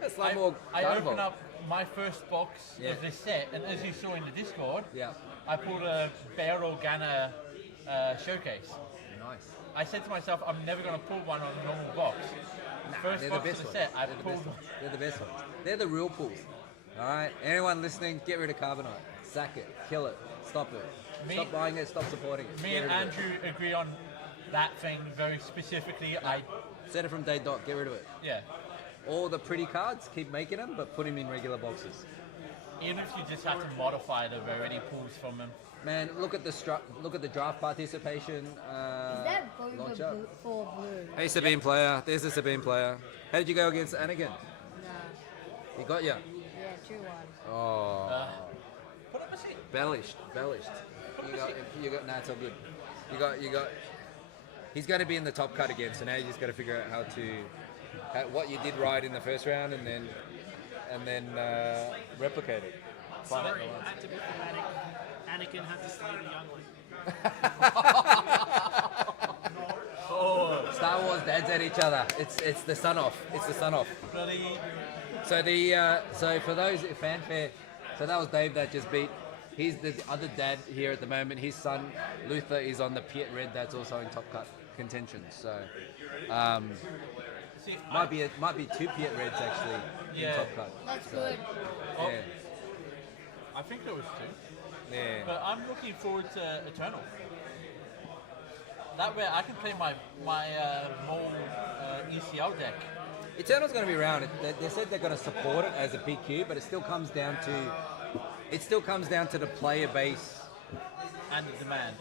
Slide More. I opened up my first box of this set, and as you saw in the Discord, I pulled a Bear Organa showcase. Nice. I said to myself, I'm never going to pull one on a normal box. First box of the set, I pulled. They're the best ones. They're the real pulls. All right. Anyone listening, get rid of Carbonite. Sack it. Kill it. Stop it. Stop buying it. Stop supporting it. Me and Andrew agree on that thing very specifically. I said it from day dot. Get rid of it. Yeah. All the pretty cards, keep making them, but put them in regular boxes. Even if you just have to modify the rarity pools from them. Man, look at the draft participation. Is that blue for blue? Hey, Sabine player. There's the Sabine player. How did you go against Anakin? Nah. He got you. Yeah, 2-1. Oh. Put up a seat. Bellished. You got. Nah, it's all good. You got. He's going to be in the top cut again. So now you just got to figure out what you did right in the first round, and then replicate it. Sorry, I had to be thematic. Anakin had to slay the young one. Star Wars dads at each other. It's the sun off. Bloody. So for those fanfare, so that was Dave that just beat. He's the other dad here at the moment. His son Luther is on the Piet Red. That's also in top cut contention. So might be 2 Piet Reds actually in top cut. That's good. Yeah. I think there was 2. Yeah. But I'm looking forward to Eternal. That way I can play my Mole ECL deck. Eternal's going to be around. They said they're going to support it as a PQ, but it still comes down to the player base and the demand.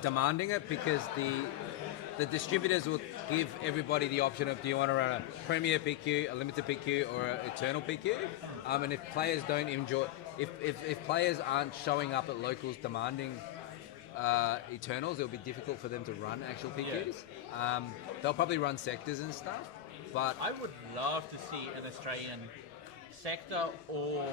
Demanding it, because the distributors will give everybody the option of, do you want to run a Premier PQ, a Limited PQ, or an Eternal PQ? And if players don't enjoy, if players aren't showing up at locals demanding Eternals, it'll be difficult for them to run actual PQs. They'll probably run sectors and stuff, but I would love to see an Australian sector or.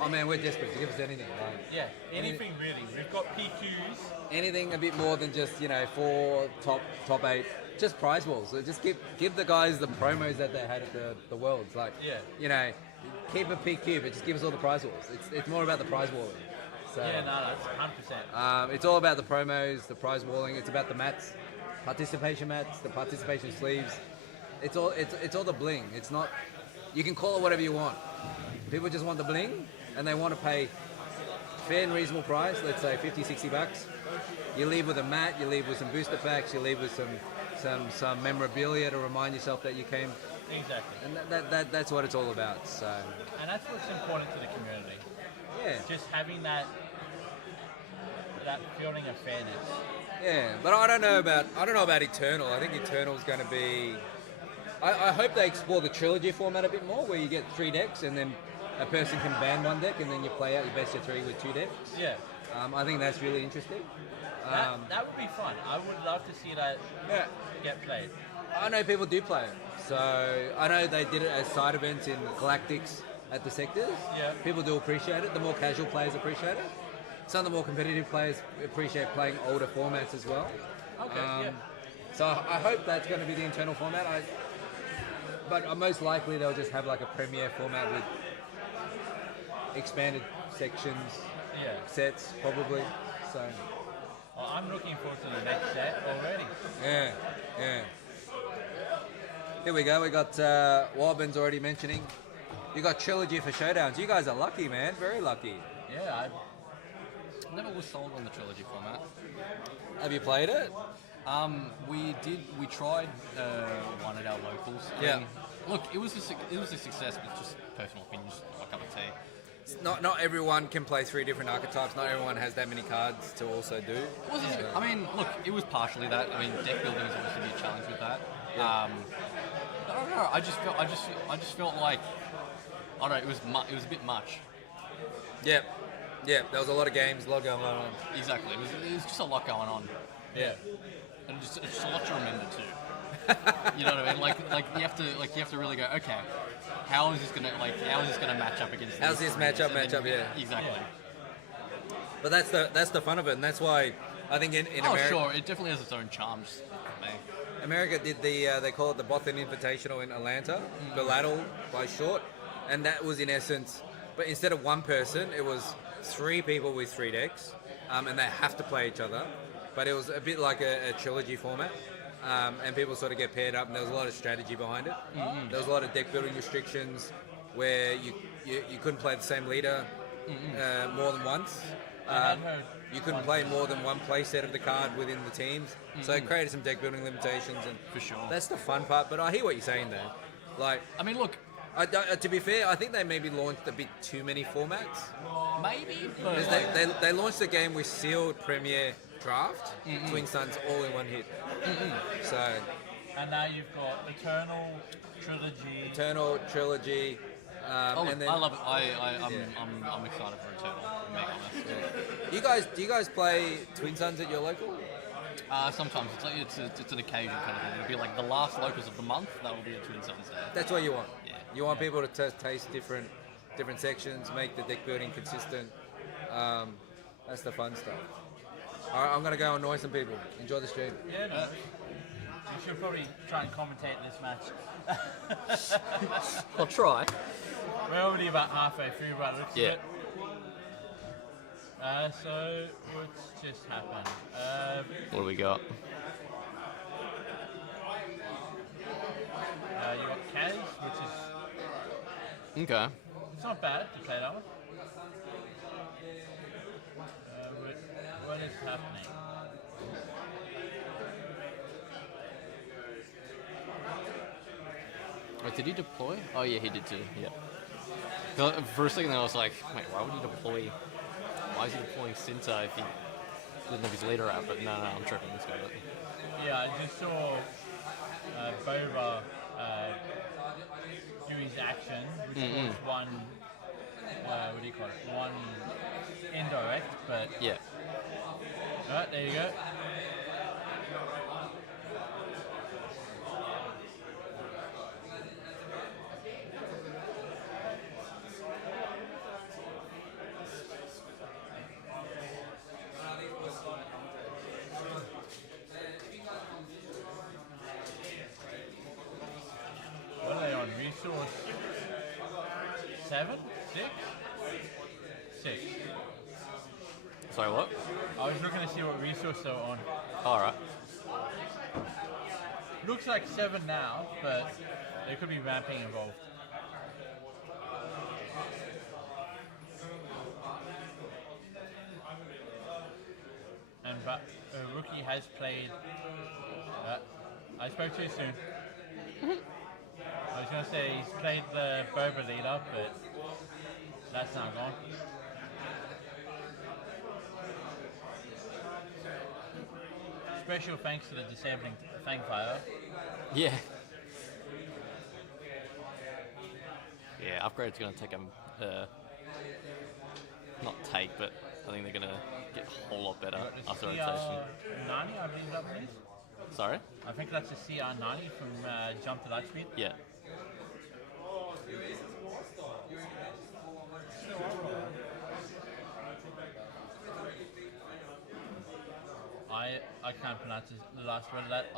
Oh man, we're desperate to give us anything. Right? Yeah, anything really. We've got PQs. Anything a bit more than just 4 top 8. Just prize walls. So just give the guys the promos that they had at the Worlds. Like keep a PQ, but just give us all the prize walls. It's more about the prize wall. So Yeah, no, that's 100%. it's all about the promos, the prize walling. It's about the mats, participation mats, the participation sleeves. It's all the bling. It's not. You can call it whatever you want. People just want the bling, and they want to pay fair and reasonable price. Let's say $50-$60. You leave with a mat. You leave with some booster packs. You leave with some memorabilia to remind yourself that you came. Exactly. And that's what it's all about. So. And that's what's important to the community. Yeah. Just having that feeling of fairness. Yeah, but I don't know about Eternal. I think Eternal's going to be. I hope they explore the trilogy format a bit more, where you get 3 decks and then a person can ban 1 deck and then you play out your best of 3 with 2 decks. Yeah. I think that's really interesting. That would be fun. I would love to see that get played. I know people do play it. So I know they did it as side events in Galactics at the sectors. Yeah. People do appreciate it. The more casual players appreciate it. Some of the more competitive players appreciate playing older formats as well. Okay, yeah. So I hope that's going to be the internal format. But most likely they'll just have like a premiere format with expanded sections, sets probably. So Well, I'm looking forward to the next set already. yeah. Here we go. We got Warbin's already mentioning. You got trilogy for showdowns. You guys are lucky, man. Very lucky. Yeah, I Never was sold on the trilogy format. Have you played it? We tried one at our locals. Yeah. Look, it was a success, but just personal opinion, just not a cup of tea. Not everyone can play 3 different archetypes. Not everyone has that many cards to also do. I mean, look, it was partially that. I mean, deck building is obviously a challenge with that. I don't know. I just felt like I don't know. It was a bit much. Yeah. There was a lot of games, a lot going on. Exactly. It was just a lot going on. Yeah. And it's just a lot to remember too. You know what I mean? Like you have to really go. Okay, how is this gonna match up against? How's this match up? Yeah. Exactly. But that's the fun of it, and that's why I think in oh, America. sure, it definitely has its own charms for me. America did they call it the Boston Invitational in Atlanta, Belladdle by short, and that was in essence. But instead of one person, it was 3 people with 3 decks, and they have to play each other. But it was a bit like a trilogy format, and people sort of get paired up, and there was a lot of strategy behind it. Mm-hmm. There was a lot of deck building restrictions where you couldn't play the same leader more than once. You couldn't play more than one play set of the card within the teams. So it created some deck building limitations, and for sure, that's the fun part. But I hear what you're saying there. Like, I mean, look. To be fair, I think they maybe launched a bit too many formats. Maybe, because they launched the game with sealed Premier Draft, Twin Suns all in one hit. So. And now you've got Eternal Trilogy. And then, I love it. I'm excited for Eternal. To be honest. Do you guys play Twin Suns at your local? Sometimes it's an occasion kind of thing. It'll be like the last locals of the month. That will be a Twin Suns day. That's what you want. Yeah. You want people to taste different sections, make the deck building consistent. That's the fun stuff. All right, I'm gonna go annoy some people. Enjoy the stream. Yeah, no. You should probably try and commentate this match. I'll try. We're already about halfway through, right? Yeah. So what's just happened? What do we got? You got Kaz, which is Okay. it's not bad to play that one. What is happening? Wait, did he deploy? Oh yeah, he did too. Yeah. For a second, I was like, wait, why would he deploy? Why is he deploying Sinta if he didn't have his leader out? But no, I'm tripping. This guy. Yeah, I just saw Boba do his action, which was one. What do you call it? One indirect, but yeah. Alright, there you go. What are they on? Resource 7? 6? 6. Sorry, what? I was looking to see what resource they were on. Alright. Looks like 7 now, but there could be ramping involved. And Rookie has played. I spoke too soon. I was going to say he's played the Boba leader, but that's now gone. Special thanks to the disabling Fang Fire. Yeah. Yeah, upgrade's going to take them. Not take, but I think they're going to get a whole lot better after rotation. Nani, I believe that one is. Sorry? I think that's a CR90 from Jump to Light Speed. Yeah. I can't pronounce the last word of that.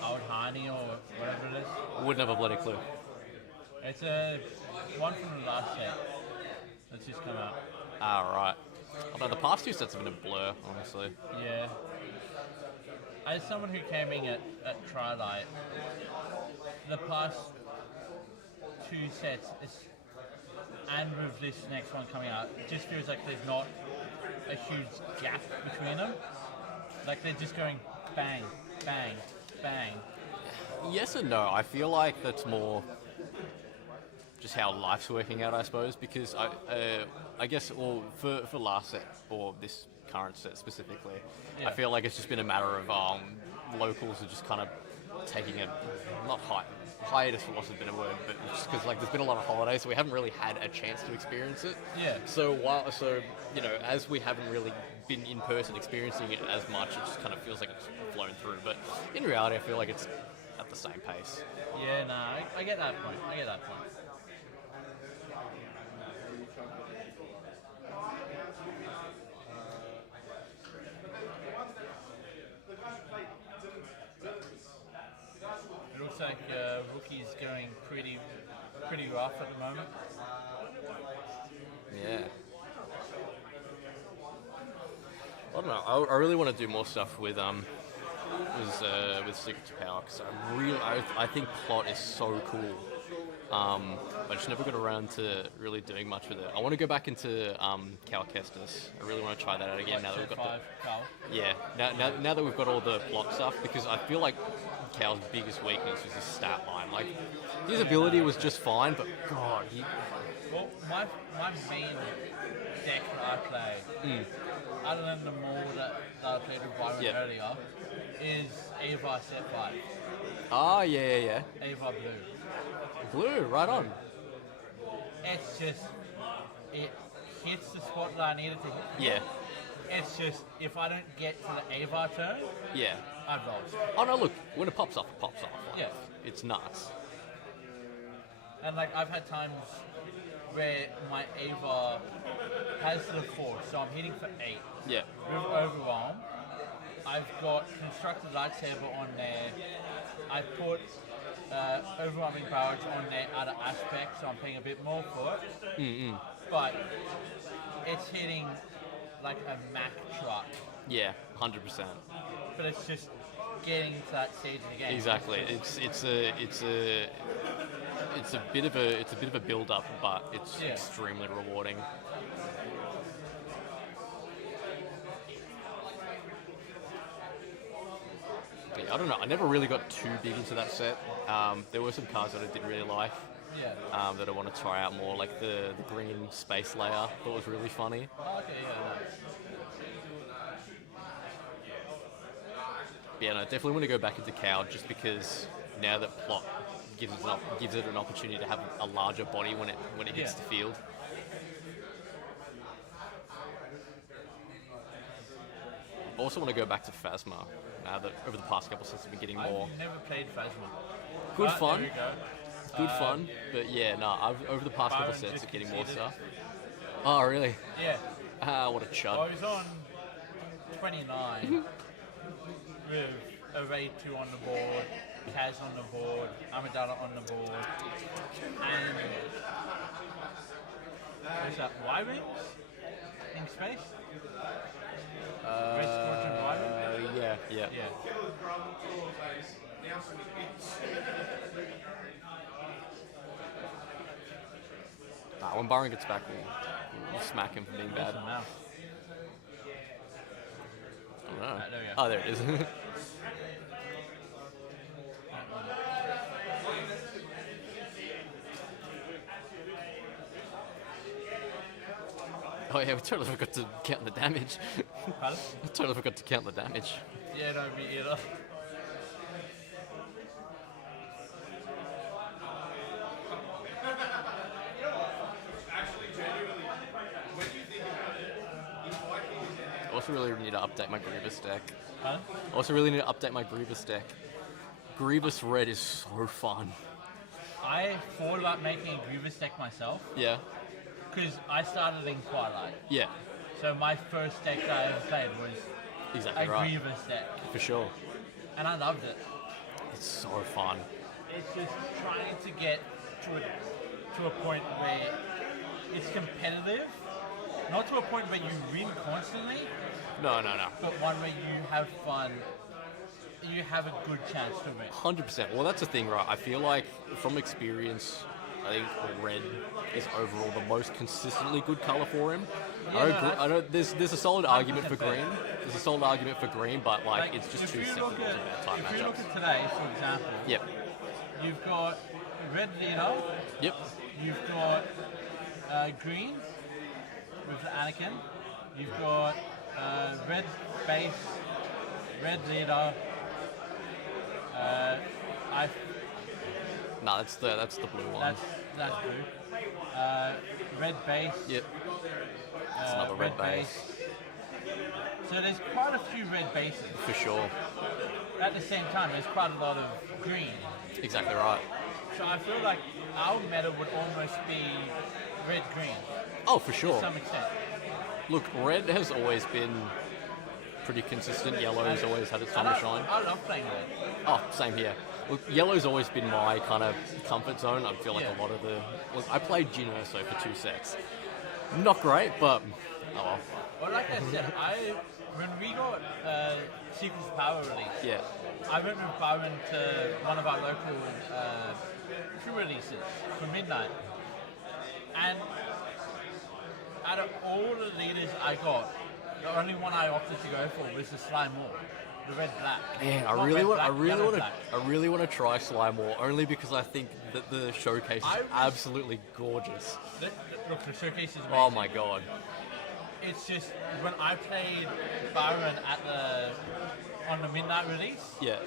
Audhani or whatever it is. Wouldn't have a bloody clue. It's a one from the last set that's just come out. Ah, right. Although the past 2 sets have been a blur, honestly. Yeah. As someone who came in at Tri-Light, the past 2 sets, and with this next one coming out, it just feels like there's not a huge gap between them. Like they're just going bang, bang, bang. Yes and no. I feel like that's more just how life's working out, I suppose, because I guess, well, for last set, or this current set specifically, I feel like it's just been a matter of locals are just kind of taking a, not hiatus for loss of a better word, but just because like there's been a lot of holidays, so we haven't really had a chance to experience it. Yeah. So you know, as we haven't really been in person experiencing it as much, it just kind of feels like it's flown through. But in reality, I feel like it's at the same pace. Yeah, nah, I get that point. I get that point. It looks like Rookie's going pretty rough at the moment. Yeah. I don't know. I really want to do more stuff with Secret to Power because I think plot is so cool. I just never got around to really doing much with it. I want to go back into Cal Kestis. I really want to try that out again now that we've got now that we've got all the plot stuff, because I feel like Cal's biggest weakness was his stat line. Like his ability was just fine, but God, Well, my main deck that I play, other than the Maul that I played with Byron earlier, is Ava set 5. Ah, yeah. Ava Blue, right on. It's just, it hits the spot that I needed to hit. Yeah. It's just, if I don't get to the Ava turn, I've lost. Oh no, look, when it pops off, it pops off. Like, Yeah. It's nuts. And like, I've had times where my Ava has the 4, so I'm hitting for 8. Yeah. With Overwhelm, I've got Constructed Lightsaber on there. I put Overwhelming Barrage on there out of aspect, so I'm paying a bit more for it. But it's hitting like a Mack truck. Yeah, 100%. But it's just getting to that stage of the game. Exactly. It's a bit of a build up, but it's extremely rewarding. But yeah, I don't know. I never really got too big into that set. There were some cards that I did really like. That I want to try out more, like the green space layer. Thought was really funny. Oh, okay, Yeah, no, definitely want to go back into Cow just because now that plot gives it an opportunity to have a larger body when it hits the field. I also want to go back to Phasma now that over the past couple of sets I've been getting more. I've never played Phasma. Good fun. There we go. Good fun, but yeah, no, over the past couple of sets of getting more stuff. Oh, really? Yeah. Ah, what a chud. I was on 29 with Array 2 on the board, Kaz on the board, Amidala on the board, and what's that, Y-Wings? lightning space. Red Scorch and Byron. Yeah. Nah, when Byron gets back, we'll smack him for being bad. Awesome now. I don't know. There we go. Oh, there it is. Oh yeah, we totally forgot to count the damage. Pardon? I totally forgot to count the damage. Yeah, no, me either. I also really need to update my Grievous deck. Pardon? I also really need to update my Grievous deck. Grievous Red is so fun. I thought about making a Grievous deck myself. Yeah. Because I started in Twilight. Yeah. So my first deck that I ever played was Exactly a right. Grievous deck. For sure. And I loved it. It's so fun. It's just trying to get to a point where it's competitive. Not to a point where you win constantly, No. but one where you have fun. You have a good chance to win. 100%. Well, that's the thing, right? I feel like, from experience, I think red is overall the most consistently good color for him. I don't. There's a solid argument for green. There's a solid argument for green, but like it's just too simple to bad time If you look matchups. at today, for example, Yep. you've got red leader, Yep. you've got green with the Anakin, you've got red base, red leader. No, that's the blue one. That's blue. Red base. Yep. That's another red base. So there's quite a few red bases. For sure. At the same time, there's quite a lot of green. Exactly right. So I feel like our meta would almost be red-green. Oh, for sure. To some extent. Look, red has always been pretty consistent. Yellow has always had its time to shine. I love playing red. Oh, same here. Look, yellow's always been my kind of comfort zone. I feel like a lot of the... Look, I played Jinurso for 2 sets. Not great, but... Oh well. Well, like I said, when we got Secrets of Power released, Yeah. I went with Byron to one of our local crew releases for midnight. And out of all the leaders I got, the only one I opted to go for was the Slime War, the red black. Man, Not I really red, want black, to. I really want to try Slime War only because I think that the showcase is absolutely gorgeous. Look, the showcase is amazing. Oh my god. It's just when I played Byron on the midnight release. Yeah.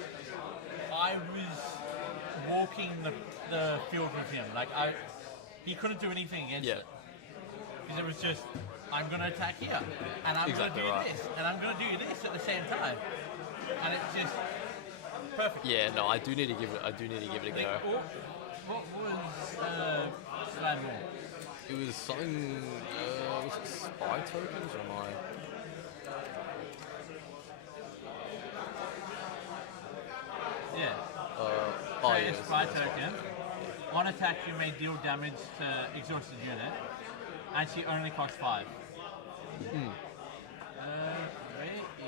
I was walking the field with him. Like he couldn't do anything against it. Because it was just, I'm gonna attack here, and I'm gonna do this, and I'm gonna do this at the same time, and it's just perfect. Yeah, no, I do need to give it a go. What was Slime War? It was something. Was it spy tokens or am I? Yeah. Oh Create yeah. a spy token. On attack, you may deal damage to exhausted unit, and she only costs 5. Where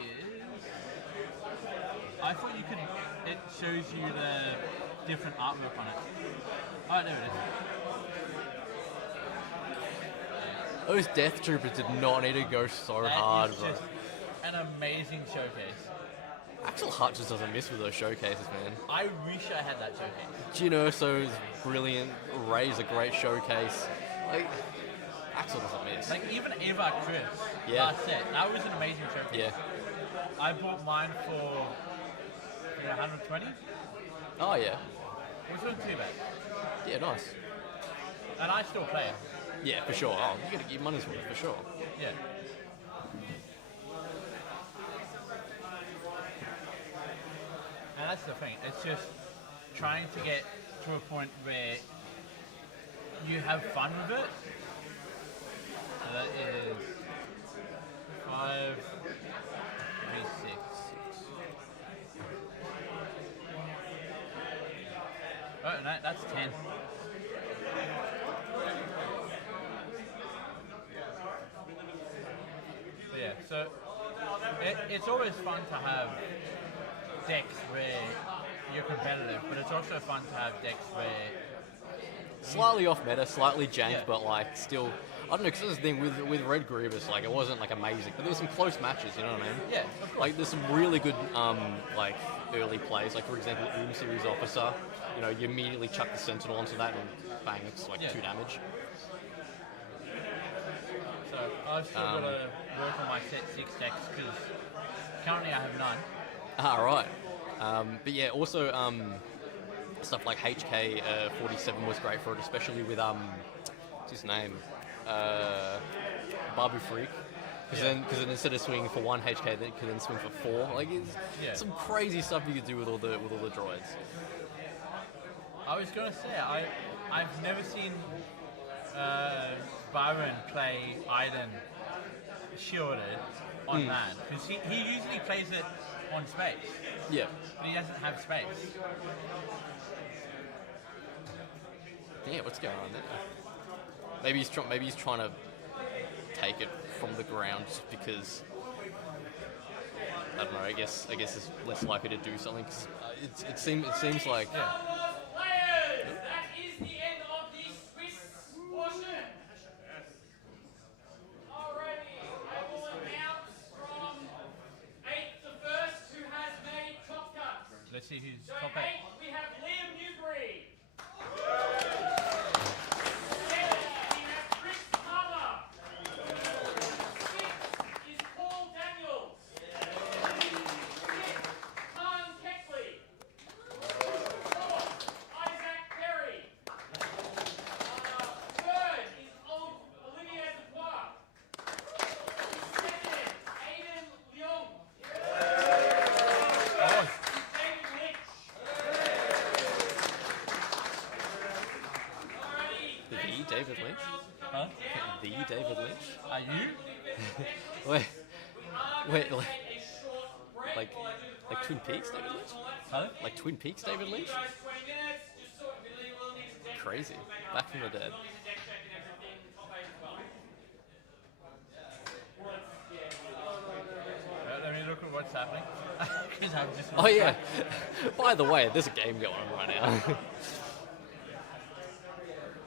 is? I thought you could. It shows you the different artwork on it. Oh, there it is. Those Death Troopers did not need to go so That hard, is bro. just an amazing showcase. Axel Hutch just doesn't miss with those showcases, man. I wish I had that showcase. Chirnso's brilliant. Ray's a great showcase. Like, Axel doesn't miss. Like even Ava Chris Yeah. last set, that was an amazing showcase. Yeah. I bought mine for 120. Oh yeah. It wasn't too bad. Yeah, nice. And I still play it. Yeah, for sure. Oh, you gotta get money's worth for sure. Yeah. And that's the thing. It's just trying to get to a point where you have fun with it. So that is 5 v6. Oh no, that's 10. So it's always fun to have decks where you're competitive, but it's also fun to have decks where Slightly off meta, slightly jank, but like still, I don't know, because this is the thing with Red Grievous, like it wasn't like amazing, but there were some close matches, you know what I mean? Yeah, of course. Like there's some really good like early plays, like for example, Series Officer, you know, you immediately chuck the Sentinel onto that and bang, it's like 2 damage. So I've still got to work on my set 6 decks because currently I have none. Right. But yeah, also stuff like HK 47 was great for it, especially with what's his name, Babu Freak. Because then instead of swinging for 1 HK, then can then swing for 4. Like it's some crazy stuff you could do with all the droids. I was gonna say I've never seen Byron play Iden shielded on land because he usually plays it on space. Yeah. But he doesn't have space. Yeah, what's going on there? Maybe he's trying to take it from the ground just because I don't know. I guess it's less likely to do something. 'Cause, it seems like. That is the end of the Swiss portion. Alrighty, I will announce from 8th to 1st who has made top cuts. Let's see who's So top 8. 8th we have Liam Newbury. David Lynch? Are you? Wait, like Twin Peaks David Lynch? Huh? Like Twin Peaks David Lynch? Crazy. Back from the dead. Let me look at what's happening. 'Cause I'm just Oh yeah. By the way, there's a game going on right now.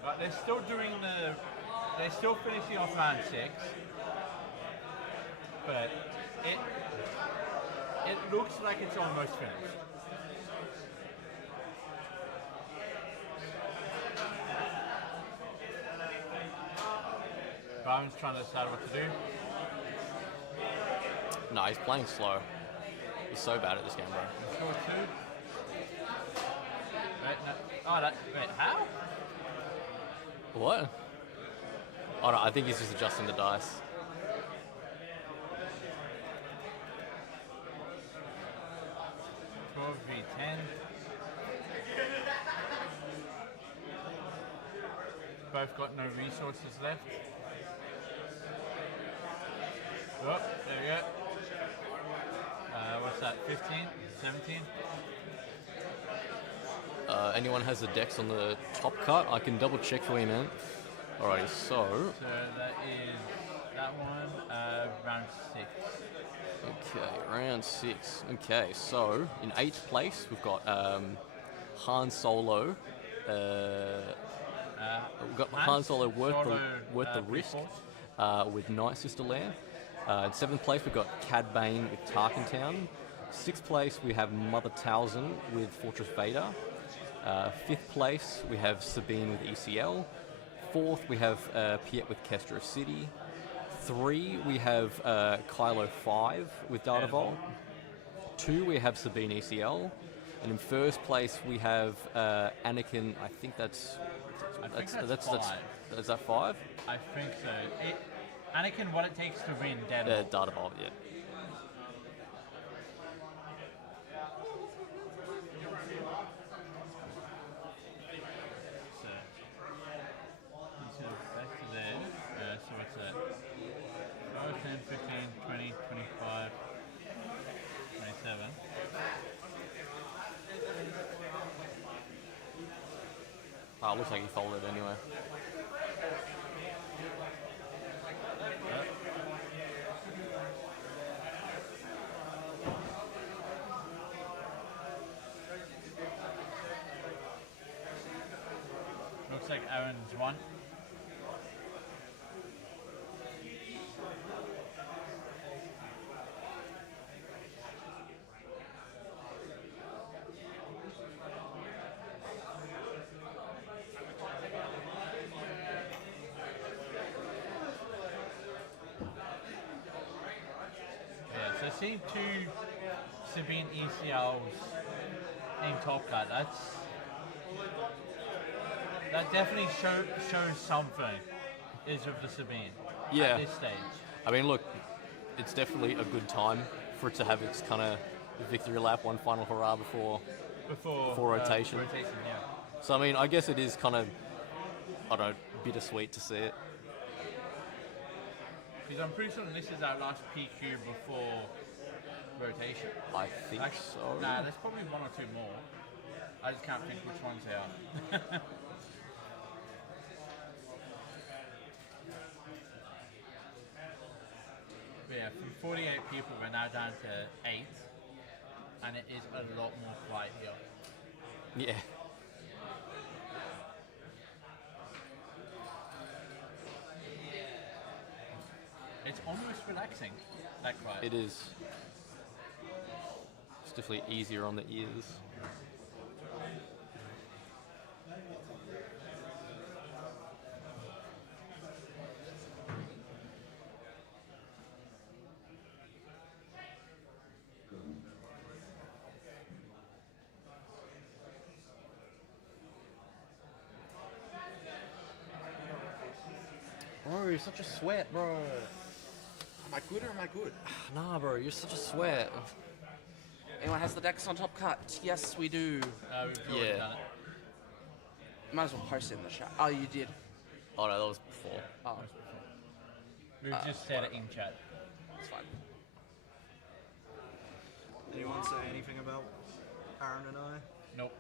Right, they're still doing they're still finishing off round 6, but it looks like it's almost finished. Byron's trying to decide what to do. No, he's playing slow. He's so bad at this game, bro. Score 2. Wait, no. Oh, wait, how? What? Oh no, I think he's just adjusting the dice. V10. Both got no resources left. Oh, there we go. What's that? 15? 17? Anyone has the decks on the top cut? I can double check for you, man. Alrighty, so that is that one, round 6. Okay, round 6. Okay, so in 8th place we've got Han Solo. We've got Han Solo worth the risk with Night Sister Lair. In 7th place we've got Cad Bane with Tarkin Town. 6th place we have Mother Talzin with Fortress Vader. 5th place we have Sabine with ECL. 4th we have Piet with Kestra City. 3 we have Kylo 5 with Data Vault. 2 we have Sabine ECL. And in 1st place we have Anakin. I think that's 5. Is that 5? I think so. Anakin, what it takes to win Data Vault. Data Vault, yeah. Back to there. So what's that? 5, 10, 15, 20, 25, 27. Oh, it looks like he folded anyway. Aaron's one. Yeah, so seeing two Sabine ECLs in Top Cut, that definitely shows something is of the Sabine at this stage. I mean, look, it's definitely a good time for it to have its kind of victory lap, one final hurrah before rotation. Yeah. So, I mean, I guess it is kind of, I don't know, bittersweet to see it. Because I'm pretty certain this is our last PQ before rotation. I think so. Nah, there's probably one or two more. I just can't think which ones they are. But yeah, from 48 people, we're now down to 8, and it is a lot more quiet here. Yeah. It's almost relaxing, that quiet. It is. It's definitely easier on the ears. Bro, you're such a sweat, bro. Am I good or am I good? Nah, bro, you're such a sweat. Anyone has the decks on Top Cut? Yes, we do. We've already done it. Might as well post it in the chat. Oh, you did? Oh, no, that was before. Oh. We've just said it in chat. It's fine. Anyone say anything about Aaron and I? Nope.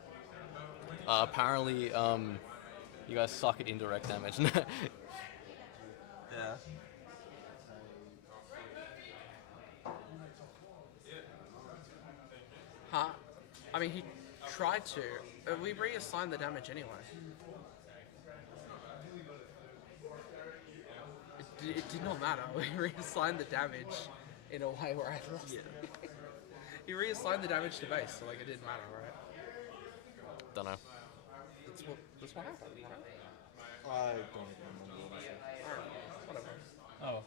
Apparently, you guys suck at indirect damage. Yeah. Huh? I mean, he tried to. We reassigned the damage anyway. It did not matter. We reassigned the damage in a way where I lost. Yeah. He reassigned the damage to base, so like it didn't matter, right? Don't know. That's what happened, right? I don't remember what I said. Alright, whatever. Oh.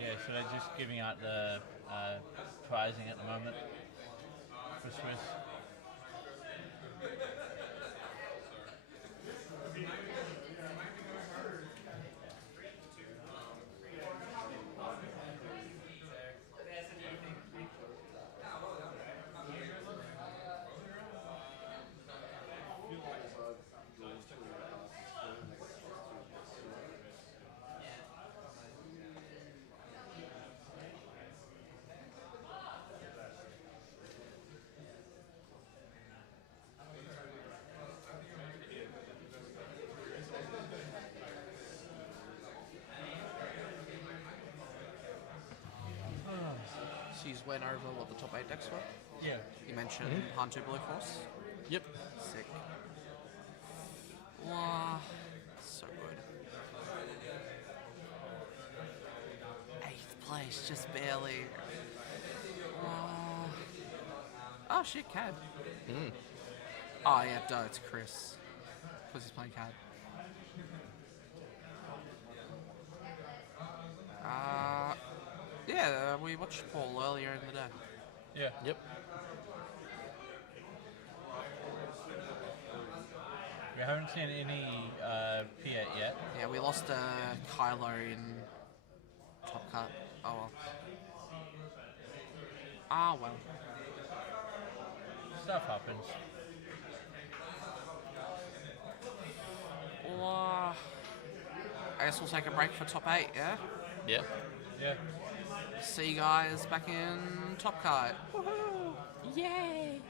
Yeah, so they're just giving out the pricing at the moment for Swiss. So you went over what the top 8 decks were? Yeah. You mentioned Hantu Blue Force? Yep. Sick. Wow. So good. 8th place, just barely. Wow. Oh shit, Cad. Oh yeah, duh, it's Chris. Because he's playing Cad. Yeah, we watched Paul earlier in the day. Yeah. Yep. We haven't seen any P8 yet. Yeah, we lost Kylo in Top Cut. Oh well. Ah well. Stuff happens. Well, I guess we'll take a break for top 8, yeah? Yeah. Yeah. See you guys back in Top Cut. Woohoo! Yay!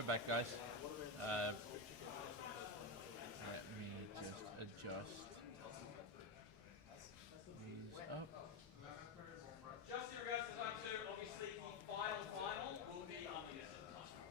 We're back, guys. Let me just adjust these up. Just in regards to time two, obviously the final will be unlimited time.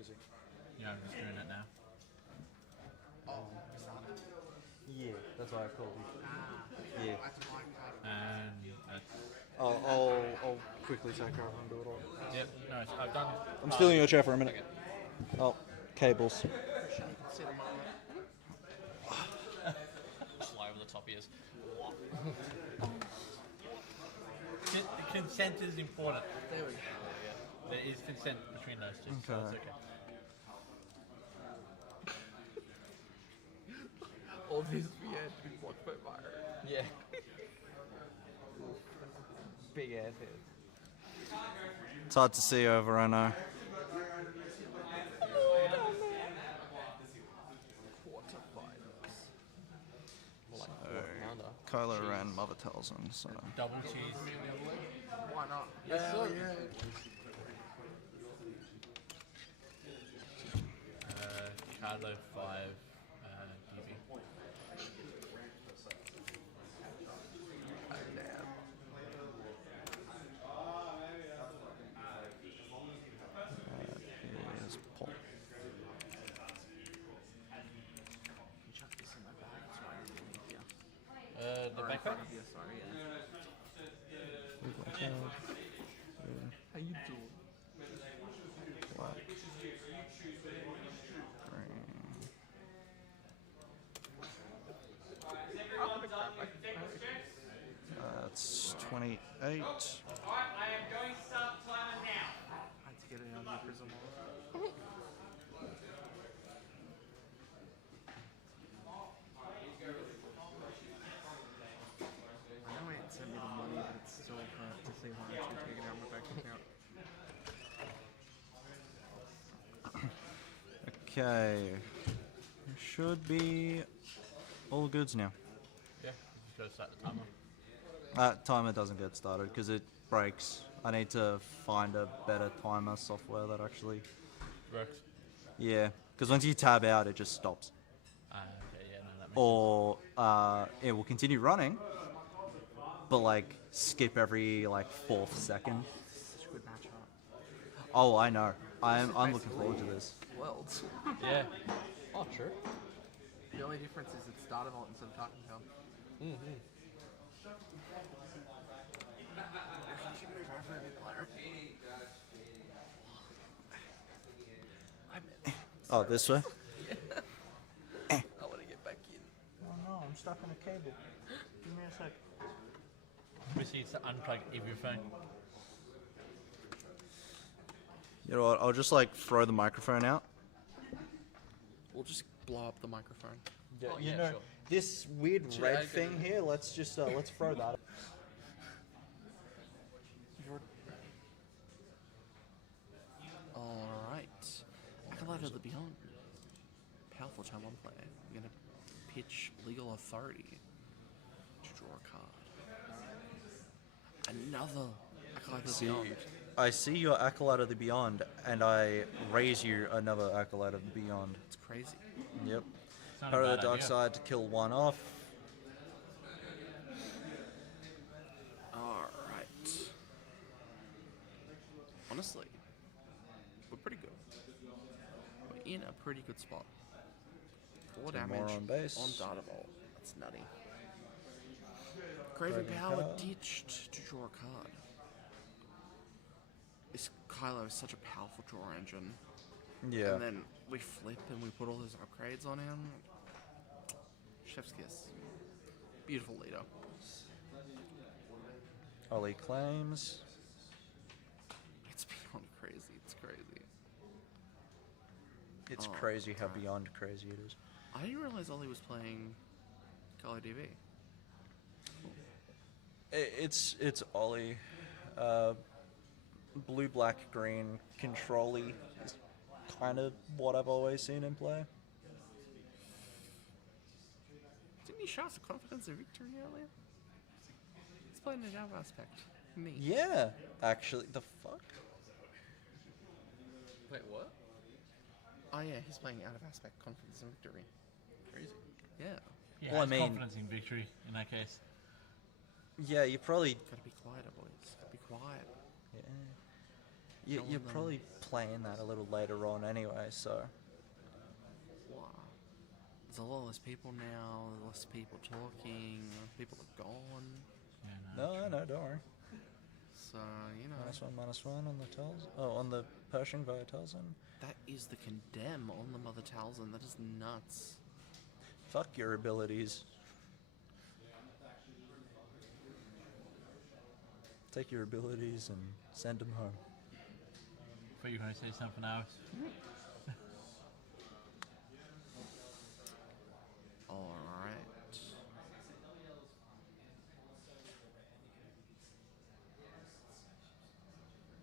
Easy. Yeah, I'm just doing it now. Yeah, that's why I called you. Yeah. And that's... I'll quickly take over and do it all. Yep, nice. I've done... I'm stealing your chair for a minute. Oh, cables. Fly over the top ears. Consent is important. There we go. There is consent between those two, so it's okay. All these VN to be blocked by fire. Yeah. Big ass head. It's hard to see over, I know. Kylo Ren, Mother tells him, so... Double cheese. Why not? Yes, sir. Carlo 5 DB. Here's Paul. The backpack? How you doing? Black. That's 28. Alright, I am going to start the timer now. I had to get it on the prism. I know it sent me the money, but it's still hard to see how much I'm taking out of my bank account. Okay. Should be all goods now. Yeah, just gotta start the timer. Timer doesn't get started because it breaks. I need to find a better timer software that actually works. Yeah, because once you tab out, it just stops. Okay, yeah, no, that makes Or it will continue running, but like skip every like 4th second. Such a good matchup. Oh, I know. I'm looking forward to this. Worlds. Yeah. Oh, true. The only difference is it's Data Vault instead of Talking Town. Oh, this way? I want to get back in. Oh no, I'm stuck on a cable. Give me a sec. Obviously, it's to unplug everything. You know what? I'll just like throw the microphone out. We'll just blow up the microphone. Yeah, Oh, you yeah, know, sure. this weird Should red I thing here. Let's just let's throw that. Alright. Acolyte of the Beyond. Powerful turn 1 player. I'm going to pitch Legal Authority to draw a card. Another Acolyte of the Beyond. I see your Acolyte of the Beyond, and I raise you another Acolyte of the Beyond. It's crazy. Yep. not a Power of the bad Dark idea. Side to kill one off. Alright. Honestly, we're pretty good. We're in a pretty good spot. 4 Two damage more on base. on Data Vault. That's nutty. Craving Craving Power Power. ditched to draw a card. This Kylo is such a powerful draw engine. Yeah. And then we flip and we put all those upgrades on him. Chef's kiss. Beautiful leader. Ollie claims. It's beyond crazy. It's crazy. It's Oh, crazy how right. beyond crazy it is. I didn't realize Ollie was playing Color DV. It's Ollie. Blue, black, green, control-y is kind of what I've always seen him play. Didn't he show us confidence and victory earlier? He's playing the Java aspect. Neat. Yeah, actually, the fuck? Wait, what? Oh yeah, he's playing out of aspect, confidence and victory. Crazy. Yeah. Yeah, Well, I it's mean- confidence in victory in that case. Yeah, you probably... Gotta be quieter, boys. Gotta be quiet. Yeah. Go You're on then. probably playing that a little later on anyway, so... Wow. There's a lot less people now, less people talking, people are gone. Yeah, No, I know, don't worry. So, you know. -1 on the Tals. Oh, on the Pershing via Talzin. That is the condemn on the Mother Talzin. That is nuts. Fuck your abilities. Take your abilities and send them home. But you're going to say something else. Alright.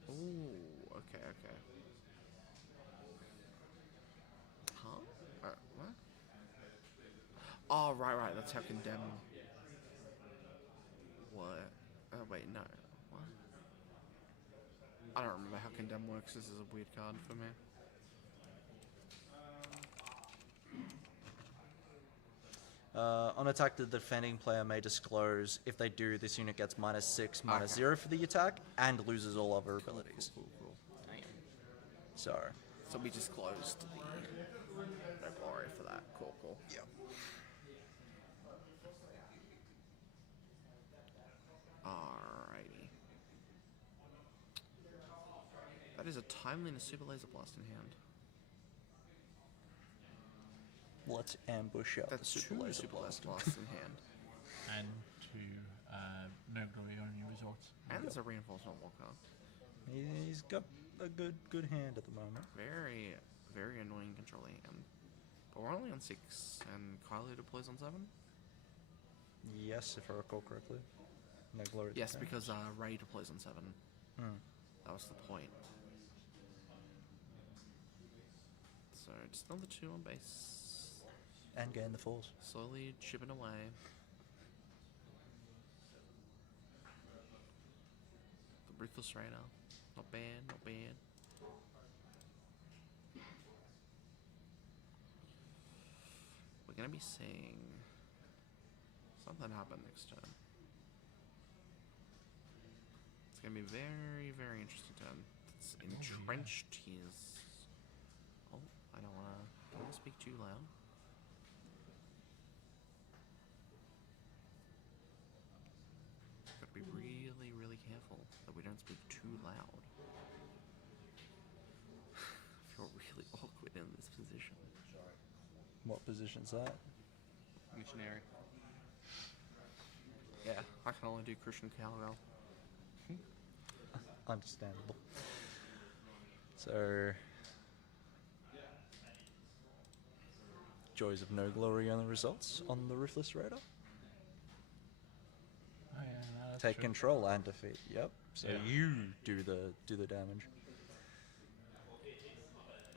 Ooh, okay. Huh? What? Oh, right, that's how condemn... What? Oh, wait, no. What? I don't remember how condemn works. This is a weird card for me. On attack, the defending player may disclose. If they do, this unit gets -6, -0 for the attack, and loses all other abilities. Cool. So we just closed the no glory for that. Cool. Yeah. Alrighty. That is a timeliness super laser blast in hand. let's ambush out That's the two super laser super blast. laser blasts in hand. And to no glory on your results. And there's a reinforcement walker. He's got a good hand at the moment. Very annoying controlling him. But we're only on 6, and Kylo deploys on 7? Yes, if I recall correctly. No glory. Yes, defense. because Ray deploys on 7. That was the point. So just another 2 on base. And gain the falls. Slowly chipping away. The Ruthless Raider. Not bad. We're gonna be seeing something happen next turn. It's gonna be very interesting turn. It's entrenched his. Oh, I don't wanna speak too loud. Gotta be really careful that we don't speak too loud. I feel really awkward in this position. What position's that? Missionary. Yeah, I can only do Christian cowbell. Understandable. So, joys of no glory on the results on the Ruthless Raider. Oh, yeah, no, that's Take true. control and defeat. Yep. So Yeah. you do the damage.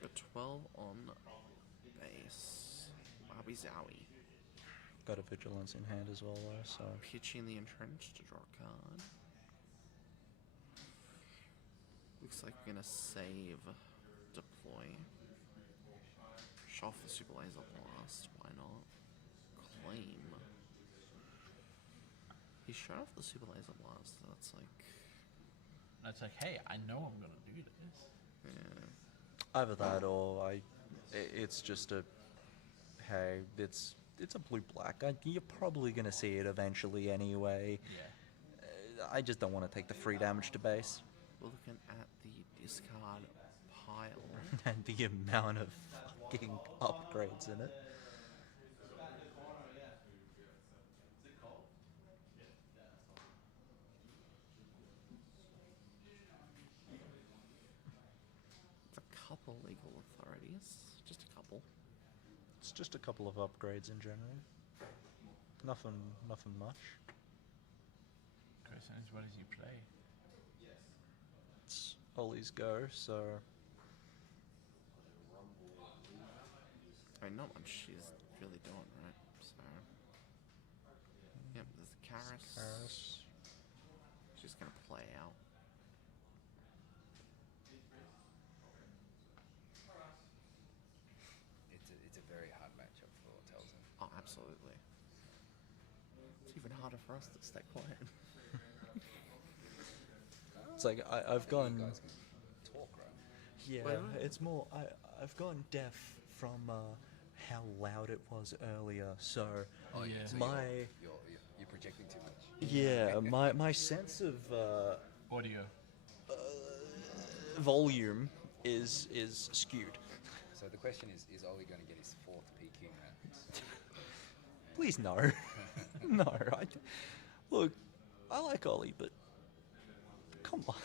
Got 12 on base. Wowie zowie. Got a vigilance in hand as well, though. So Pitching the entrenched to draw a card. Looks like we're gonna save deploy. Show off the super laser blast. Why not? Claim. He showed off the super laser blast. That's like. That's like, hey, I know I'm gonna do this. Yeah. either that or it's just a hey, it's a blue-black. You're probably gonna see it eventually anyway. Yeah. I just don't want to take the free damage to base. We're looking at the discard pile. And the amount of fucking upgrades in it. A couple legal authorities. Just a couple. It's just a couple of upgrades in general. Nothing much. Question is, what does he play? It's Ollie's go, so I mean, not much she's really doing, right? So, yep, there's the Karis. She's gonna play out. It's a very hard matchup for Telson. Oh, absolutely. It's even harder for us to stay quiet. it's like I've gone. You guys can talk, right? Yeah, Wait, it's more. I've gone deaf from how loud it was earlier. So Oh, yeah. So my you're projecting too much. yeah, my sense of Audio. volume is skewed. So the question is Ollie going to get his 4th PQ round? Please no, no. Look, I like Ollie, but come on.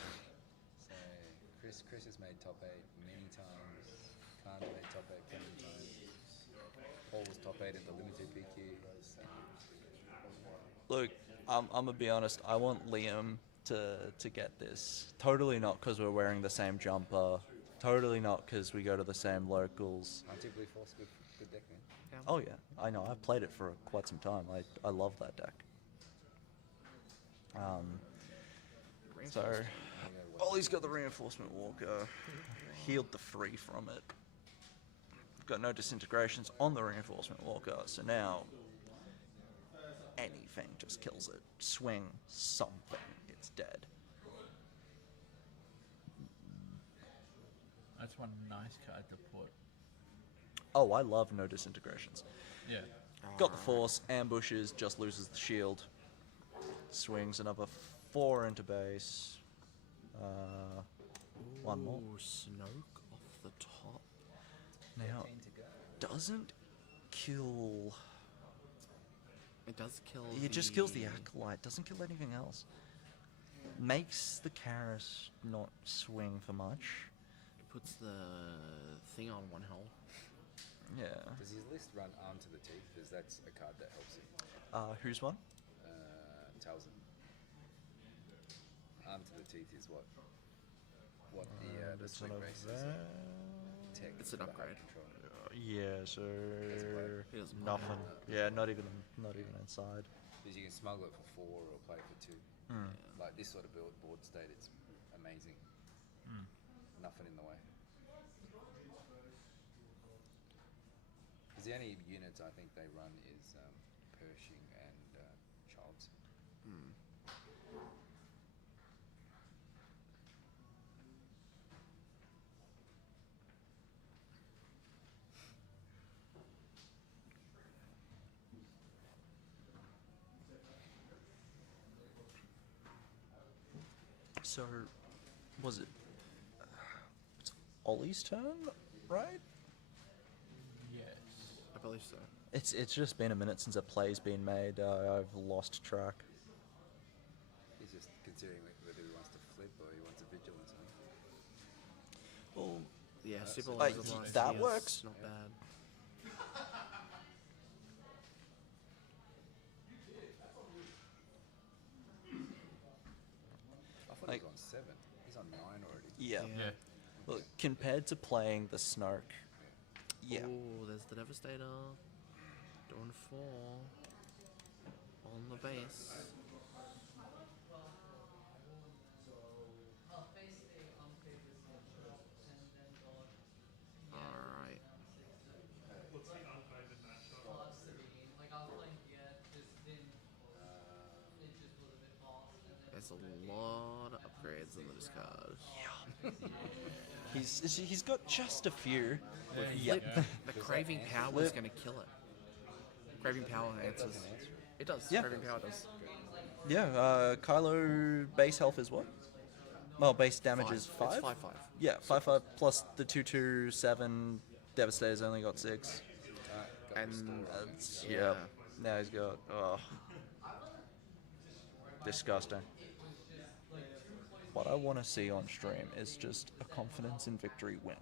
So Chris has made top 8 many times. Khan made top 8 plenty of times. Paul was top 8 at the limited PQ. So. Look, I'm gonna be honest. I want Liam to get this. Totally not because we're wearing the same jumper. Totally not because we go to the same locals. Anti-Blue Force, good deck, man. Yeah. Oh yeah, I know. I've played it for quite some time. I love that deck. So Ollie's got the Reinforcement Walker. Healed the free from it. Got no disintegrations on the Reinforcement Walker. So now anything just kills it. Swing something, it's dead. That's one nice card to put. Oh, I love no disintegrations. Yeah. Got the force, ambushes, just loses the shield. Swings another 4 into base. One more. Ooh, Snoke off the top. Now, doesn't kill... It does kill. It just kills the Acolyte, doesn't kill anything else. Makes the Karis not swing for much. It puts the thing on 1 health. Yeah. Does his list run Arm to the Teeth? Because that's a card that helps him. Who's one? Towson. Arm to the Teeth is what the swing race is. Tech. It's an upgrade. Yeah, so He doesn't nothing. Yeah, not even inside. Because you can smuggle it for 4 or play it for 2. Like this sort of board state, it's amazing. Nothing in the way. Because the only units I think they run is Pershing and Childs. So, was it it's Ollie's turn, right? Yes. I believe so. It's just been a minute since a play's been made. I've lost track. He's just considering whether he wants to flip or he wants a vigilance. Huh? Well, Yeah, super like, light that yes, works. Not bad. I thought Like- he was on 7. He's on 9 already. Yeah. Yeah. Look, compared to playing the Snark, yeah. Oh, there's the Devastator. Doing 4 on the base. Alright. There's a lot of upgrades in the discard. He's got just a few. Flip, Yep. the Craving Power is going to kill it. Craving Power answers. It does. Yeah. Craving Power does. Yeah, Kylo base health is what? Well, base damage is 5? It's 5/5. Yeah, 5/5 plus the 2/2/7. Devastator's only got 6. And yeah. Now he's got. Oh. Disgusting. What I want to see on stream is just a confidence in victory win.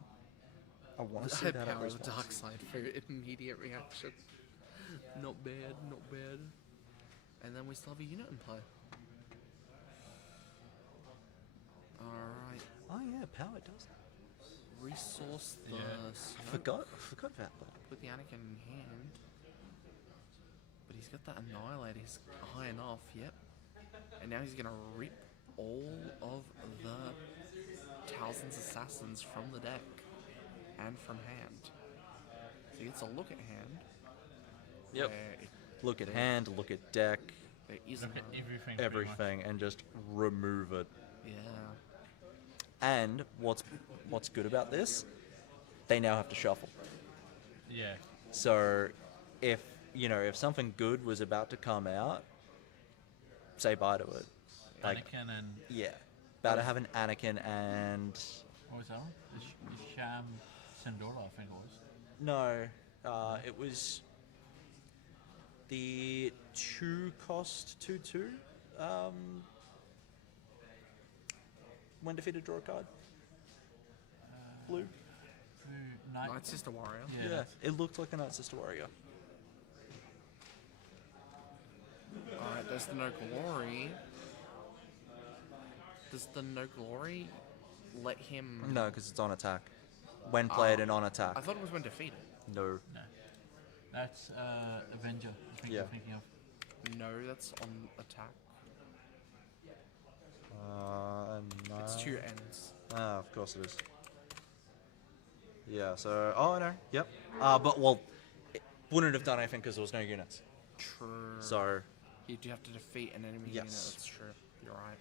I want to see The that power of response. the dark side for immediate reaction. Not bad, not bad. And then we still have a unit in play. Alright. Oh yeah, power does. Resource the I forgot about that. Put the Anakin in hand. But he's got that Annihilator. He's high enough, yep. And now he's gonna rip all of the Talzin's assassins from the deck and from hand. So he gets a look at hand. Yep. where Look at hand, look at deck, there isn't Look at everything. everything, and just remove it. Yeah. And what's good about this? They now have to shuffle. Yeah. So, if something good was about to come out, say bye to it. Like, Anakin and yeah, about to have an Anakin and what was that one? The Sham Sindora, I think it was. no, it was the 2-cost 2/2. When defeated, draw a card. Blue. Night Sister Warrior. Yeah, it looked like a Night Sister Warrior. Alright, there's the No Glory. Does the No Glory let him... No, because it's on attack. When played and on attack. I thought it was when defeated. No. No. That's Avenger, I think Yeah. you're thinking of. No, that's on attack. No. It's 2 ends. Ah, of course it is. Yeah, so... Oh, no. Yep. But, well, it wouldn't have done anything because there was no units. True. So... You do have to defeat an enemy Yes. unit, that's true. You're right.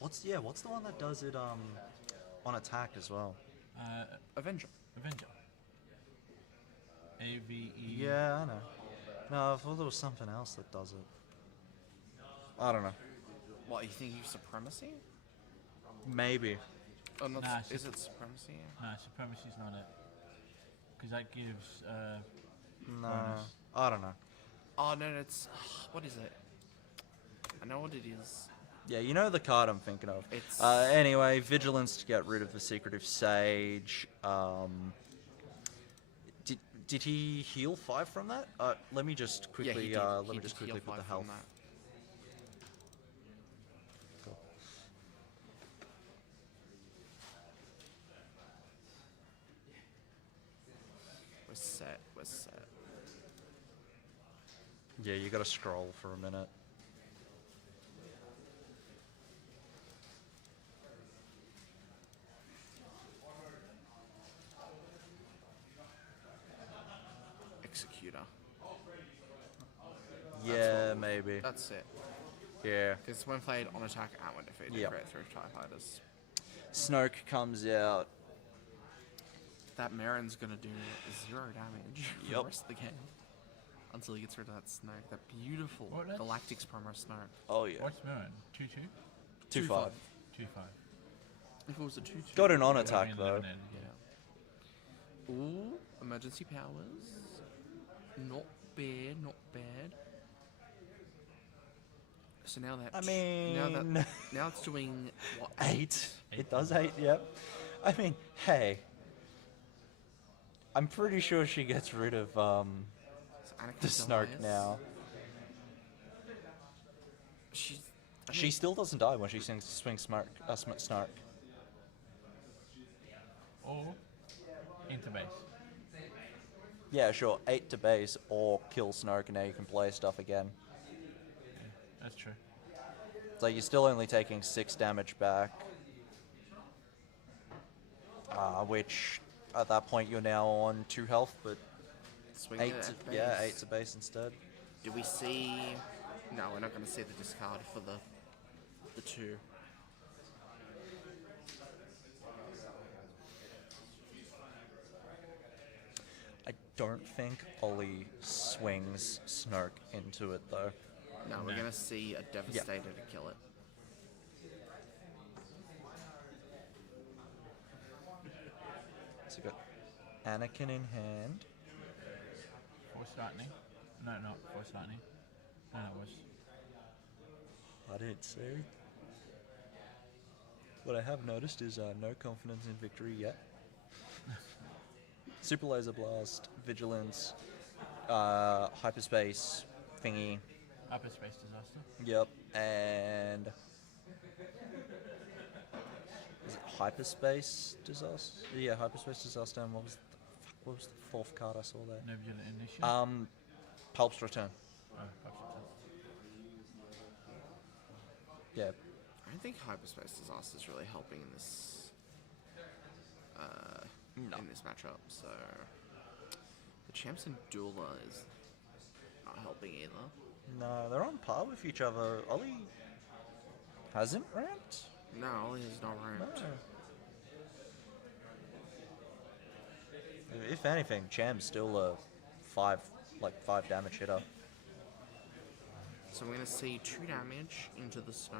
What's the one that does it, on attack as well? Avenger. Avenger. AVE. Yeah, I know. No, I thought there was something else that does it. I don't know. What, you think he's Supremacy? Maybe. Oh, not, Nah, is it Supremacy? No, Supremacy's not it. Because that gives No, bonus. I don't know. Oh, no, it's... What is it? I know what it is. Yeah, you know the card I'm thinking of. It's- Anyway, Vigilance to get rid of the Secretive Sage. Did he heal 5 from that? Let me just quickly. Yeah, he did. Let He me did just heal quickly put 5 the from health. that. We're set. We're set. Yeah, you gotta scroll for a minute. Executor. Yeah, maybe. That's it. Yeah. Because when played on attack and when defeated, Yep. create 3 TIE Fighters. Snoke comes out. That Marin's gonna do 0 damage for the Yep. rest of the game. Until he gets rid of that Snoke. That beautiful What, that's- Galactic's promo Snoke. Oh yeah. What's Mirren? 2-2? 2/5. 2-5. If it was a 2/2. Got an on attack though. Eliminated, yeah. Ooh, emergency powers. Not bad, not bad. So now that now it's doing what? 8. It does 8. Yep. I mean, hey. I'm pretty sure she gets rid of Anakin the Snark dies. now. She still doesn't die when she swings Snark. Or into base. Yeah, sure. 8 to base or kill Snark and now you can play stuff again. That's true. So you're still only taking 6 damage back. Which at that point you're now on 2 health, but Swing 8 it to, at yeah, base. 8 to base instead. Do we see? No, we're not going to see the discard for the 2. I don't think Ollie swings Snark into it though. No, we're going to see a Devastator to kill it. So you got Anakin in hand. Force Lightning. No, not Force Lightning. No, it was. I didn't see. What I have noticed is no confidence in victory yet. Super Laser Blast, Vigilance, Hyperspace thingy. Hyperspace disaster. Yep, and is it Hyperspace Disaster? Yeah, Hyperspace Disaster. And what was the fourth card I saw there? Nebula Initiate. Pulp's Return. Oh, Pulp's Return. Yeah. I don't think Hyperspace Disaster is really helping in this in this matchup. So the Champs and Dueler is not helping either. No, they're on par with each other. Ollie hasn't ramped? No, Ollie is not ramped. No. If anything, Cham's still a 5 damage hitter. So we're going to see 2 damage into the snow.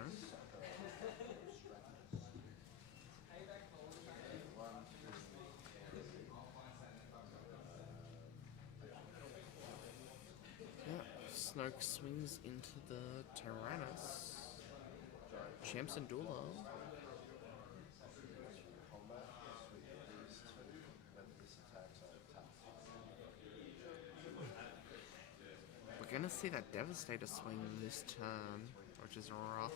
Snoke swings into the Tyrannus. Champs and Dueler. We're gonna see that Devastator swing this turn, which is rough.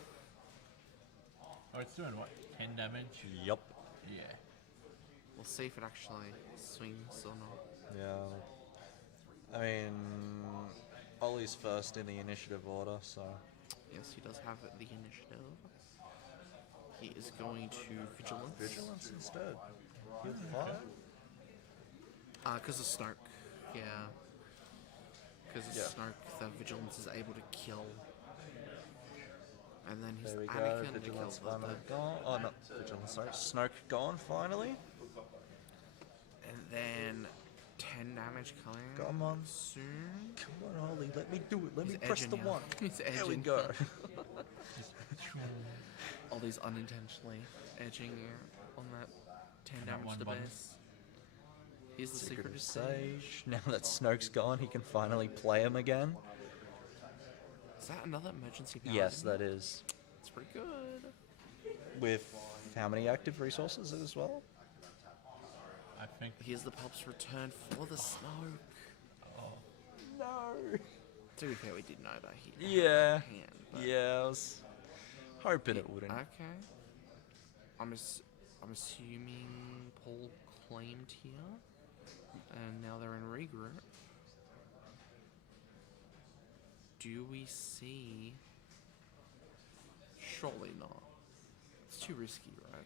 Oh, it's doing what? 10 damage? Yup. Yeah. We'll see if it actually swings or not. Yeah. I mean, Ollie's first in the initiative order, so. Yes, he does have the initiative. He is going to Vigilance. Vigilance instead. He'll fire. Because of Snoke. Yeah. Because of Snoke, the Vigilance is able to kill. And then he's There we go. Anakin to Vigilance kill finally gone. Oh, not Vigilance, sorry. Snoke gone finally. And then 10 damage coming. Come on. Soon. Come on, Ollie. Let me do it. Let me He's press the edging out. one. He's There we edging go. out. All these unintentionally edging out on that 10 damage to the base. Here's the Secret of Sage. Now that Snoke's gone, he can finally play him again. Is that another emergency power? Yes, that is. It's pretty good. With how many active resources as well? I think. Here's the Pulp's Return for the Snoke. Oh. No. To be fair, we did know that he Yeah. had a hand, but Yeah, I was hoping it wouldn't. Okay. I'm assuming Paul claimed here, and now they're in regroup. Do we see? Surely not. It's too risky, right?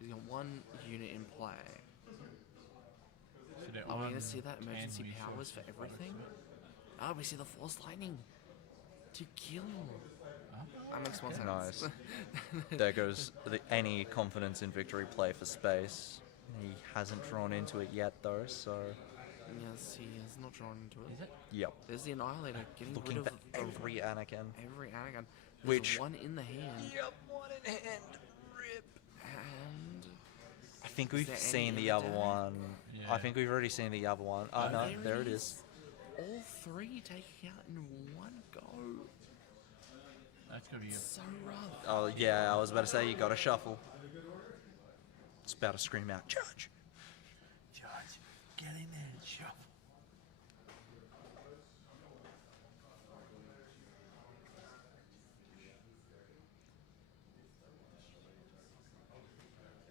He's got 1 unit in play. So Are we going to see that emergency powers for everything? Oh, we see the Force Lightning to kill. That makes more sense. Nice. There goes any confidence in victory play for space. He hasn't drawn into it yet, though, so. Yes, he is not drawn into it. Is it? Yep. There's the Annihilator getting Looking rid of for every Anakin. Every Anakin. There's Which. 1 in the hand. Yep, 1 in hand. Rip. And I think Is we've there seen any the other other damage? one. Yeah. I think we've already seen the other one. Oh, no, there it is. All 3 taking out in 1 go. That's gonna be So rough. Oh, yeah, I was about to say, you gotta shuffle. It's about to scream out, Judge. Judge, get in there and shuffle.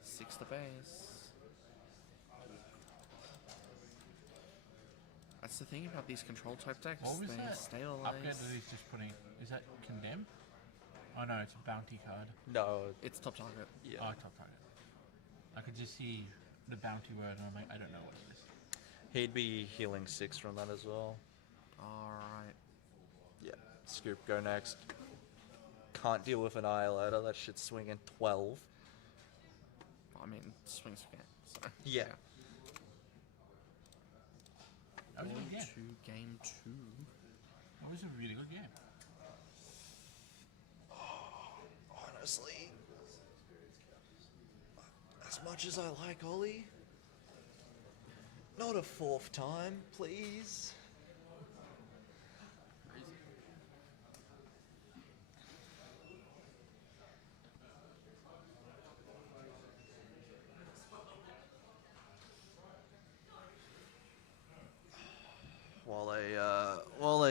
Six the base. That's the thing about these control type decks. What was they that stay upgrade alive. that he's just putting? Is that Condemn? Oh no, it's a bounty card. No. It's top target. Yeah. Oh, top target. I could just see the bounty word and I'm like, I don't know what it is. He'd be healing 6 from that as well. Alright. Yeah. Scoop, go next. Can't deal with Annihilator. That shit's swinging 12. I mean, swings for game. So. Yeah. That was a good game. To game 2. That was a really good game. Honestly, as much as I like Ollie, not a 4th time, please.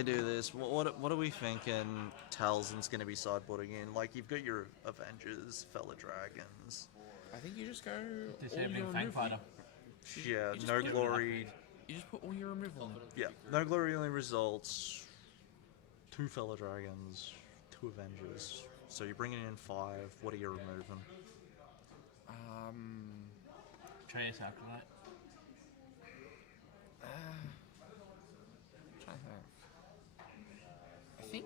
do this, what are we thinking Talzin's going to be sideboarding in? Like, you've got your Avengers, fellow dragons. I think you just go Disabling Fangfighter. Yeah, no glory. You just put all your removal in. Yeah, no glory only results. 2 fellow dragons, 2 Avengers. So you're bringing in 5. What are you removing? Trace Acolyte. Trying to think. I think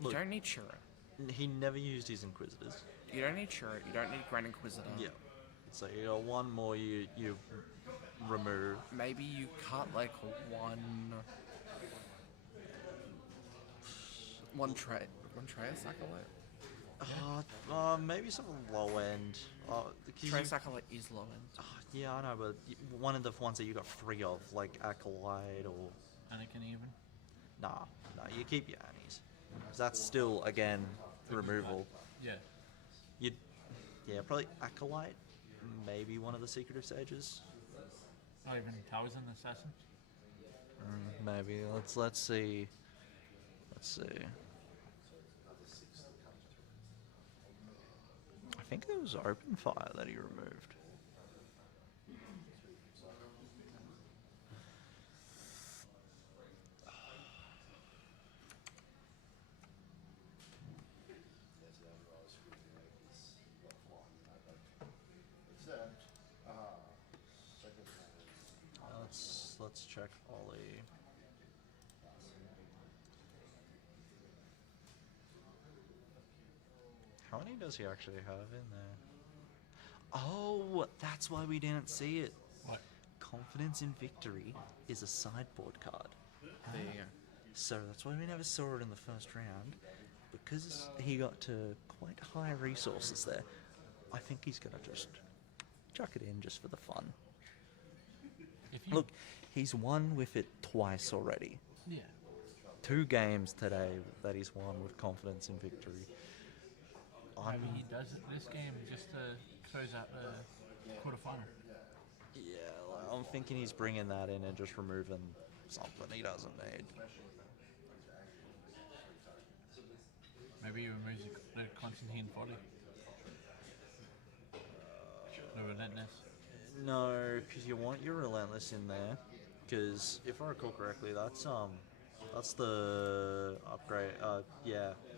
you don't need Chirra. He never used his Inquisitors. You don't need Chirra. You don't need Grand Inquisitor. Yeah. So you got 1 more you remove. Maybe you cut like one Trace Acolyte. Maybe some low end. Trace Acolyte is low end. Yeah, I know, but one of the ones that you got 3 of, like Acolyte or Anakin even. Nah, you keep your Annies. 'Cause that's still again removal. Yeah. Yeah, probably Acolyte. Maybe one of the secretive sages. Not even Thousand Assassin. Maybe. Let's see. I think it was Open Fire that he removed. Let's check Ollie. How many does he actually have in there? Oh, that's why we didn't see it. What? Confidence in Victory is a sideboard card. There you go. So that's why we never saw it in the first round. Because he got to quite high resources there, I think he's going to just chuck it in just for the fun. Look, he's won with it twice already. Yeah. 2 games today that he's won with Confidence in Victory. Maybe he does it this game just to close out the quarterfinal. Yeah, I'm thinking he's bringing that in and just removing something he doesn't need. Maybe he removes the Constantine body. The Relentless. No, because you want your Relentless in there. Because if I recall correctly, that's the upgrade.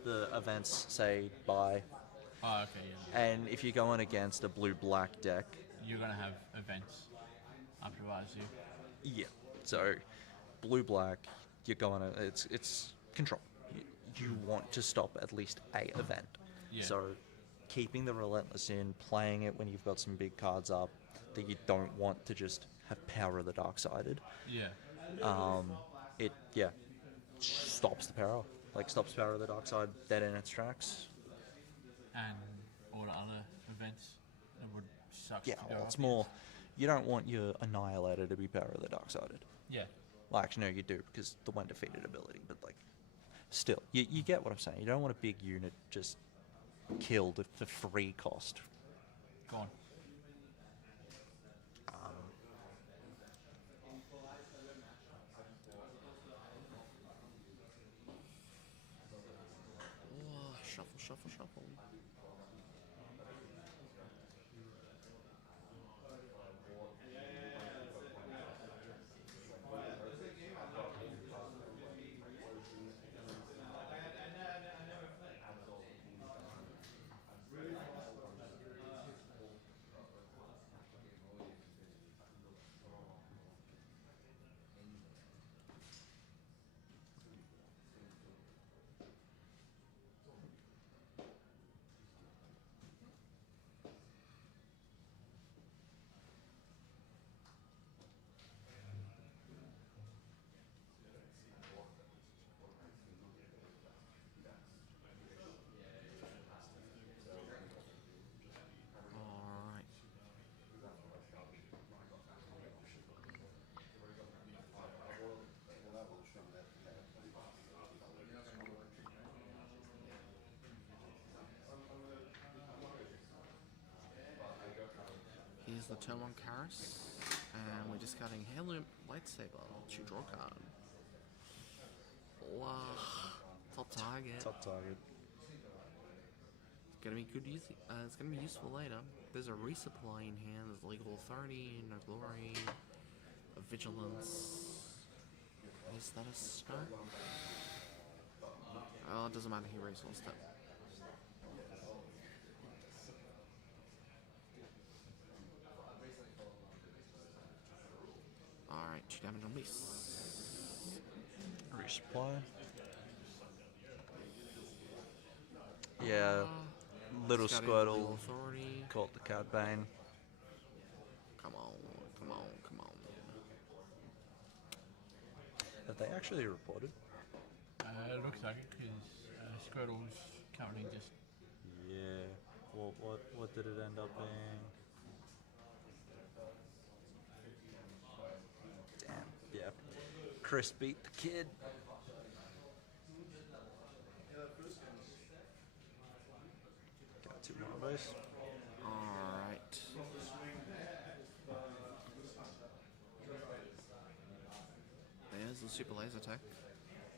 The events say buy. Oh, okay, yeah. And if you're going against a blue-black deck, you're gonna have events afterwards. Yeah. So blue-black, you're going to it's control. You want to stop at least a event. Yeah. So keeping the Relentless in, playing it when you've got some big cards up that you don't want to just have Power of the Dark-Sided. Yeah. It stops the power. Like stops Power of the Dark Side dead in its tracks. And all the other events that would suck. Yeah, to go well, it's up more. against. You don't want your Annihilator to be Power of the Dark-Sided. Yeah. Well, actually, no, you do because the one defeated ability. But like, still, you get what I'm saying. You don't want a big unit just killed for free cost. Gone. Shuffle. Here's the turn 1 Karis, and we're discarding Heirloom Lightsaber to draw a card. Wow. Top target. Top target. It's gonna be good use. It's gonna be useful later. There's a resupply in hand. There's legal authority, no glory, a vigilance. Is that a start? Oh, it doesn't matter. He resourced it. Alright, 2 damage on base. Resupply. Yeah, little Scouting Squirtle legal authority. caught the Cad Bane. Come on, come on, come on. Have they actually reported? It looks like it because Squirtle's currently just. Yeah. What did it end up being? Damn. Yeah. Chris beat the kid. Got 2 more base. Alright. There's the super laser attack.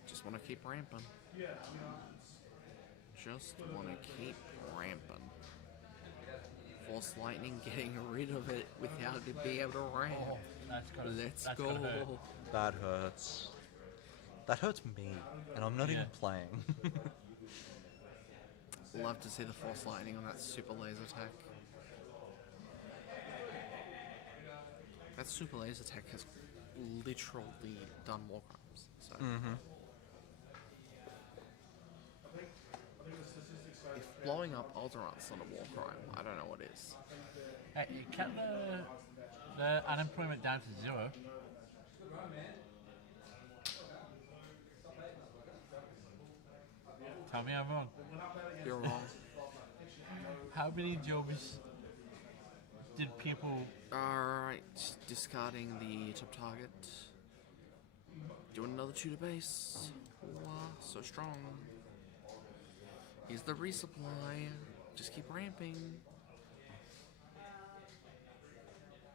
Just want to keep ramping. Just want to keep ramping. Force lightning, getting rid of it without it being able to ramp. Let's go. That hurts. That hurts me, and I'm not even playing. Love to see the force lightning on that super laser attack. That super laser attack has literally done war crimes. So. If blowing up Alderaan's not a war crime, I don't know what is. Hey, you cut the unemployment down to 0. Tell me I'm wrong. You're wrong. How many jobs did people... Alright, discarding the top target. Doing another 2 to base. Wow, so strong. Here's the resupply. Just keep ramping.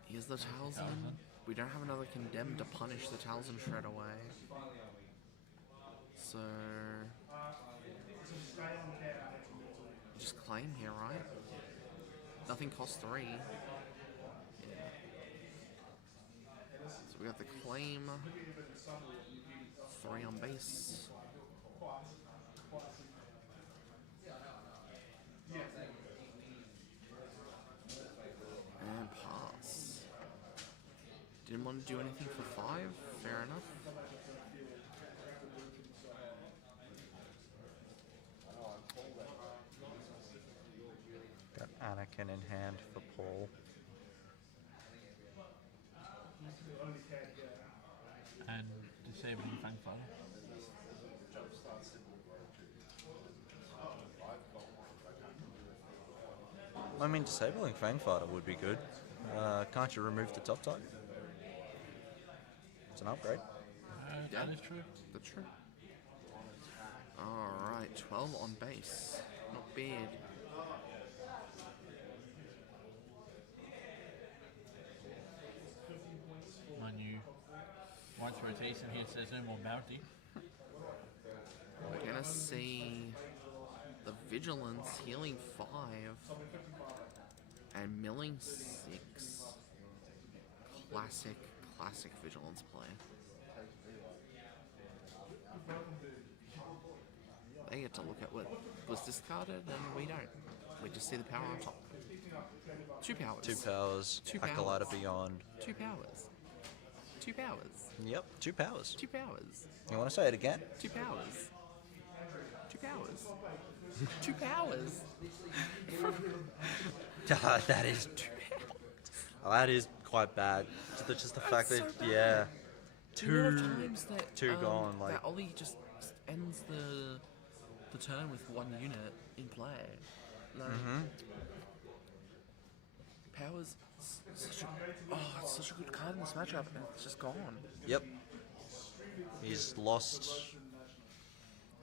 Here's the Talzin. We don't have another condemned to punish the Talzin straight away. So... just claim here, right? Nothing costs 3. Yeah. So we got the claim. 3 on base. And pass. Didn't want to do anything for 5. Fair enough. Got Anakin in hand for Paul. And disabling Fangfather. I mean, disabling Fangfighter would be good. Can't you remove the top target? It's an upgrade. That is true. That's true. Alright, 12 on base. Not bad. Mind you, once rotation here says no more bounty. We're gonna see the Vigilance healing 5 and milling 6. Classic Vigilance play. They get to look at what was discarded and we don't. We just see the power on top. 2 powers. 2 powers. 2 Acolyte powers. Beyond. 2 powers. 2 powers. Yep, 2 powers. 2 powers. You want to say it again? 2 powers. 2 powers. 2 powers. That is... Oh, that is quite bad. Just the fact that, yeah. The amount of times that, 2 gone, like... that Ollie just ends the turn with 1 unit in play. Like, Power's such a, it's such a good card in this matchup, and it's just gone. Yep. He's lost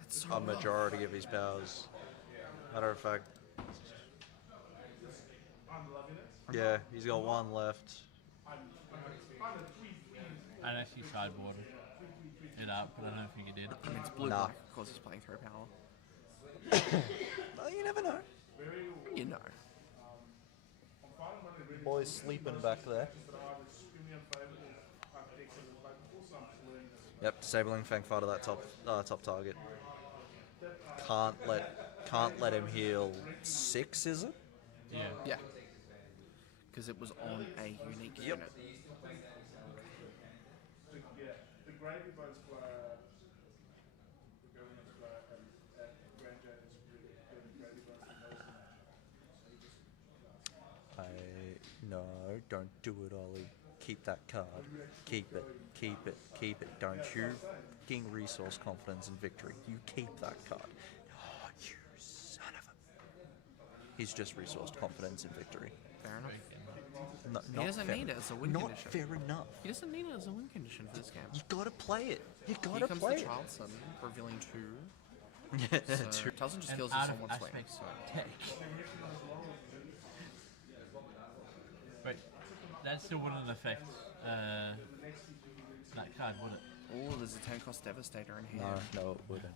That's so a majority of his powers. Matter of fact, yeah, he's got 1 left. And actually sideboard. it up, but I don't think he did. I mean, it's blue Nah. black, of course he's playing throw power. Well, you never know. You know. Boys sleeping back there. Yep, disabling Fang Fighter that top target. Can't let him heal 6, is it? Yeah. Yeah. Because it was on a unique unit. No, don't do it, Ollie. Keep that card. Keep it. Keep it. Keep it. Don't you fucking resource confidence and victory. You keep that card. Oh, you son of a... He's just resourced confidence and victory. Fair enough. No, He not doesn't fair. need it as a win Not condition. fair enough. He doesn't need it as a win condition for this game. You gotta play it. You Here gotta comes play the it. Charleston, revealing 2. Two. So, Charleston just And kills out you of someone's swing. aspects So. tech. But that still wouldn't affect that card, would it? Oh, there's a 10 cost Devastator in here. No, it wouldn't.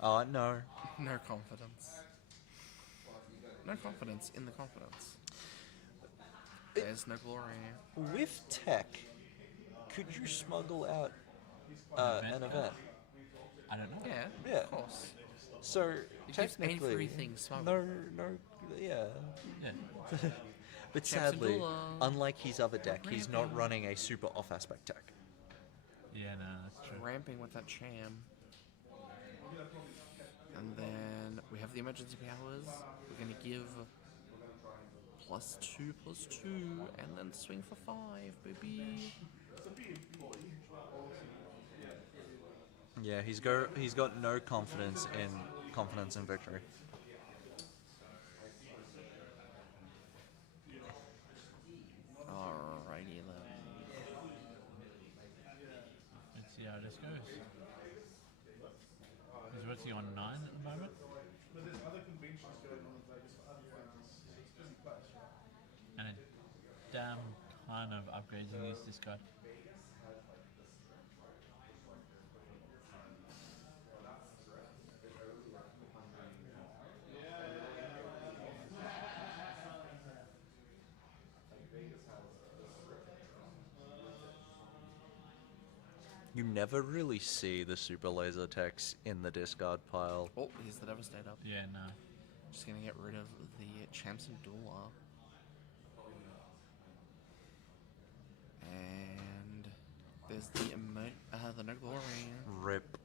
Oh, no. No confidence. No confidence in the confidence. There's no glory. With tech, could you smuggle out an event? I don't know. Yeah, Yeah. of course. So, It gives technically... everything smuggled. No, yeah. Yeah. But Champs and sadly, Dula. unlike his other deck, he's not running a super off-aspect tech. Yeah, no, that's true. Ramping with that Cham. And then we have the emergency powers. We're going to give +2/+2 and then swing for 5, baby. Yeah, he's got no confidence in victory. Alrighty then. Let's see how this goes. He's what's he on 9 at the moment? And a damn ton of upgrades in this discard. You never really see the super laser techs in the discard pile. Oh, here's the Devastator. Yeah, no. Just going to get rid of the Champs and Dula. And there's the No Glory. Rip.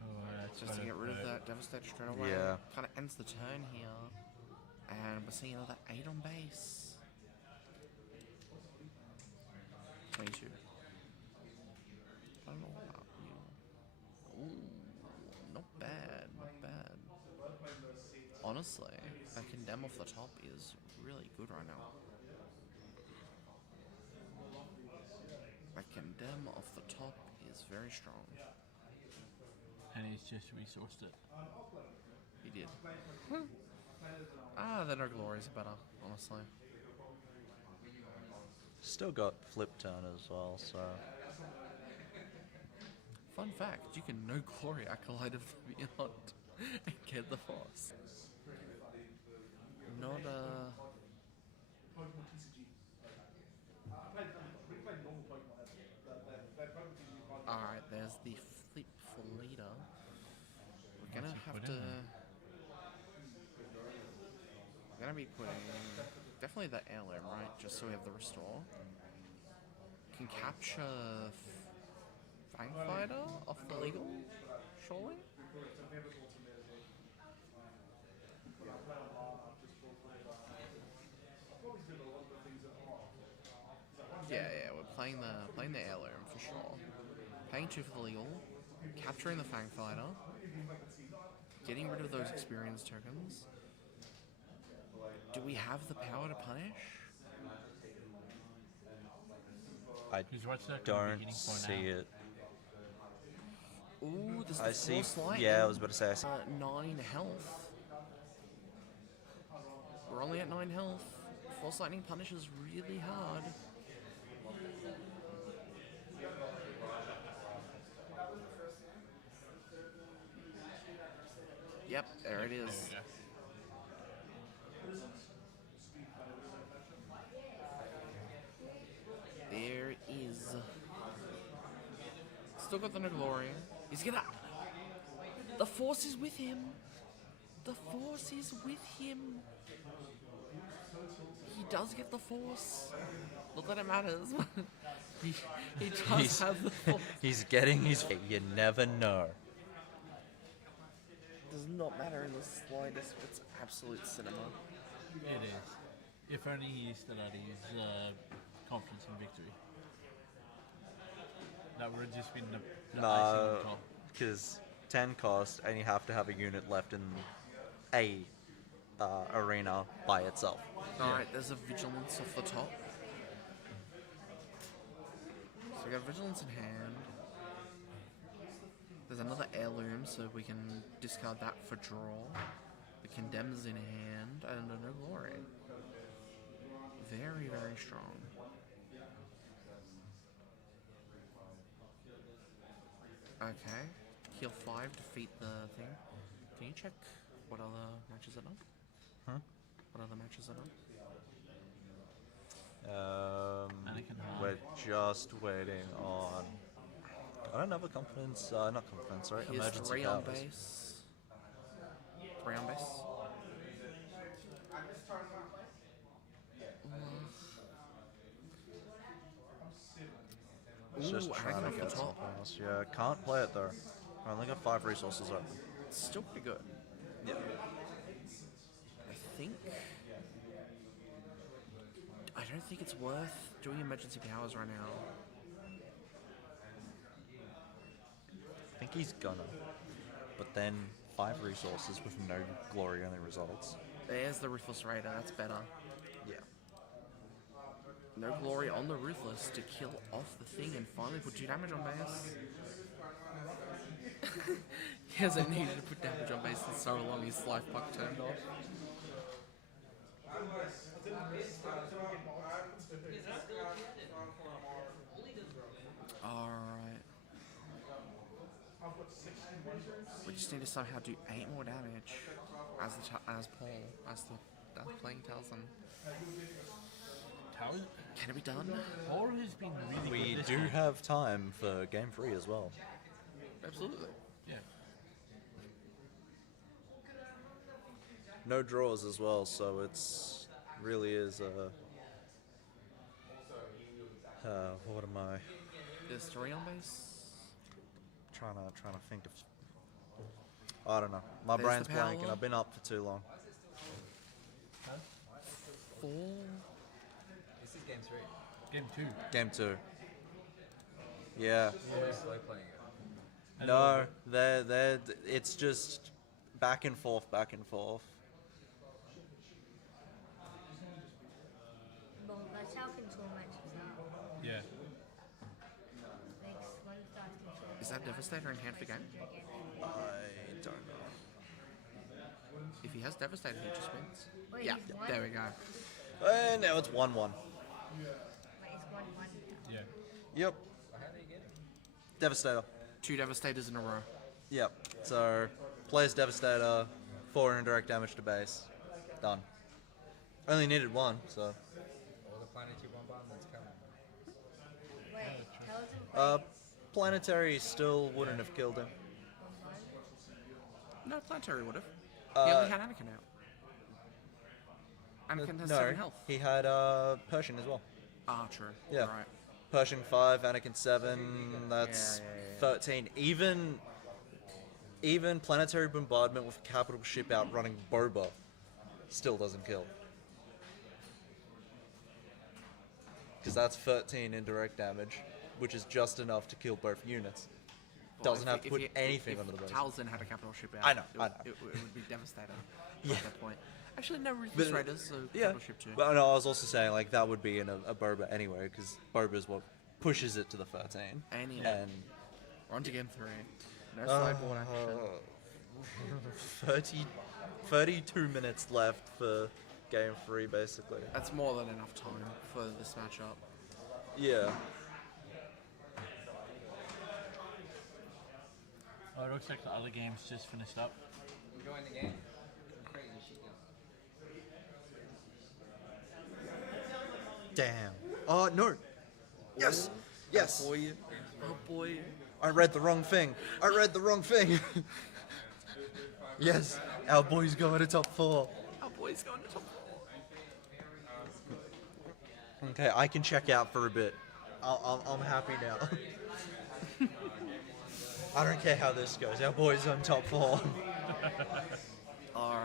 Oh, that's Just to quite get a rid of bit. that Devastator straight away. Yeah. Kind of ends the turn here. And we're seeing another 8 on base. 22. I don't know about you. Ooh, not bad, not bad. Honestly, that Condemn off the top is really good right now. That Condemn off the top is very strong. And he's just resourced it. He did. The No Glories are better, honestly. Still got flip turn as well, so... Fun fact, you can No Glory Acolyte of the Beyond and get the Force. Not Alright, there's the flip for leader. We're gonna have to... We're gonna be putting... Definitely the heirloom, right? Just so we have the restore. Can capture... Fangfighter off the legal, surely? Yeah, we're playing the heirloom for sure. Paying 2 for the legal, capturing the Fangfighter, getting rid of those experience tokens. Do we have the power to punish? I don't beginning for see now? it. Ooh, this is I the see. Force Lightning. Yeah, I was about to say. I see. 9 health. We're only at 9 health. Force Lightning punishes really hard. Yep, there it is. There it is. Still got the Nogloria. He's gonna... The Force is with him. The Force is with him. He does get the Force. Not that it matters, but he does have the Force. He's getting his... You never know. Does not matter in the slightest. It's absolute cinema. It is. If only he used to that his confidence in victory. That would have just been the icing on No, top. because 10 cost, and you have to have a unit left in a arena by itself. Alright, there's a Vigilance off the top. So we got Vigilance in hand. There's another Heirloom, so we can discard that for draw. The Condemn's in hand, and a No Glory. Very, very strong. Okay. Heal 5, defeat the thing. Can you check what other matches are done? Huh? What other matches are done? We're just waiting on... I don't have a confidence, not confidence, sorry, Here's emergency 3 on powers. base. 3 on base. It's just Ooh, trying Anakin to off get the something top. else. Yeah, can't play it though. I only got 5 resources open. Still pretty good. Yeah. I think... I don't think it's worth doing emergency powers right now. I think he's gonna. But then 5 resources with no glory only results. There's the Ruthless Raider, that's better. Yeah. No glory on the Ruthless to kill off the thing and finally put 2 damage on base. He hasn't needed to put damage on base in so long, his life puck turned off. Alright. We just need to somehow do 8 more damage as Paul, as playing Talzin. Can it be done? Paul has been really We good this do game. have time for game 3 as well. Absolutely. Yeah. No draws as well, so it's really is what am I There's 3 on base. trying to think of? I don't know. My There's brain's the power. blanking. I've been up for too long. 4. This is game 3. Game 2. Game 2. Yeah. Slow playing it. No, they're it's just back and forth, back and forth. Well, that's how control matches are. Yeah. Like, one starts control. Is that Devastator in hand for game? I don't know. If he has Devastator, he just wins. Wait, Yeah, he's won? there we go. And now it's 1-1. Wait, it's 1-1. Yeah. Yep. Devastator. 2 Devastators in a row. Yep. So plays Devastator, 4 indirect damage to base. Done. Only needed 1, so. All the planetary bombardments coming. Wait, tell us Planetary still wouldn't have killed him. No, Planetary would have. He only had Anakin out. Anakin has No, 7 health. he had Persian as well. Ah, true. Yeah. Right. Persian 5, Anakin 7, that's Yeah. 13. Even Planetary Bombardment with a capital ship out running Boba still doesn't kill. Because that's 13 indirect damage, which is just enough to kill both units. Doesn't have to put anything under the base. If Talzin had a capital ship out, I know. It would be devastating Yeah. at that point. Actually, no Ruthless Raiders, so Yeah, capital ship too. but no, I was also saying like that would be in a Boba anyway, because Boba is what pushes it to the 13. And we're on to game 3. No sideboard action. 32 minutes left for game 3, basically. That's more than enough time for this matchup. Yeah. Oh, it looks like the other game's just finished up. Join the game. Crazy shit. Damn. Oh, no. Yes. Yes. Oh boy. Oh boy. I read the wrong thing. I read the wrong thing. Yes. Our boy's going to top 4. Our boy's going to top 4. Okay, I can check out for a bit. I'm happy now. I don't care how this goes. Our boy's on top 4. Alright.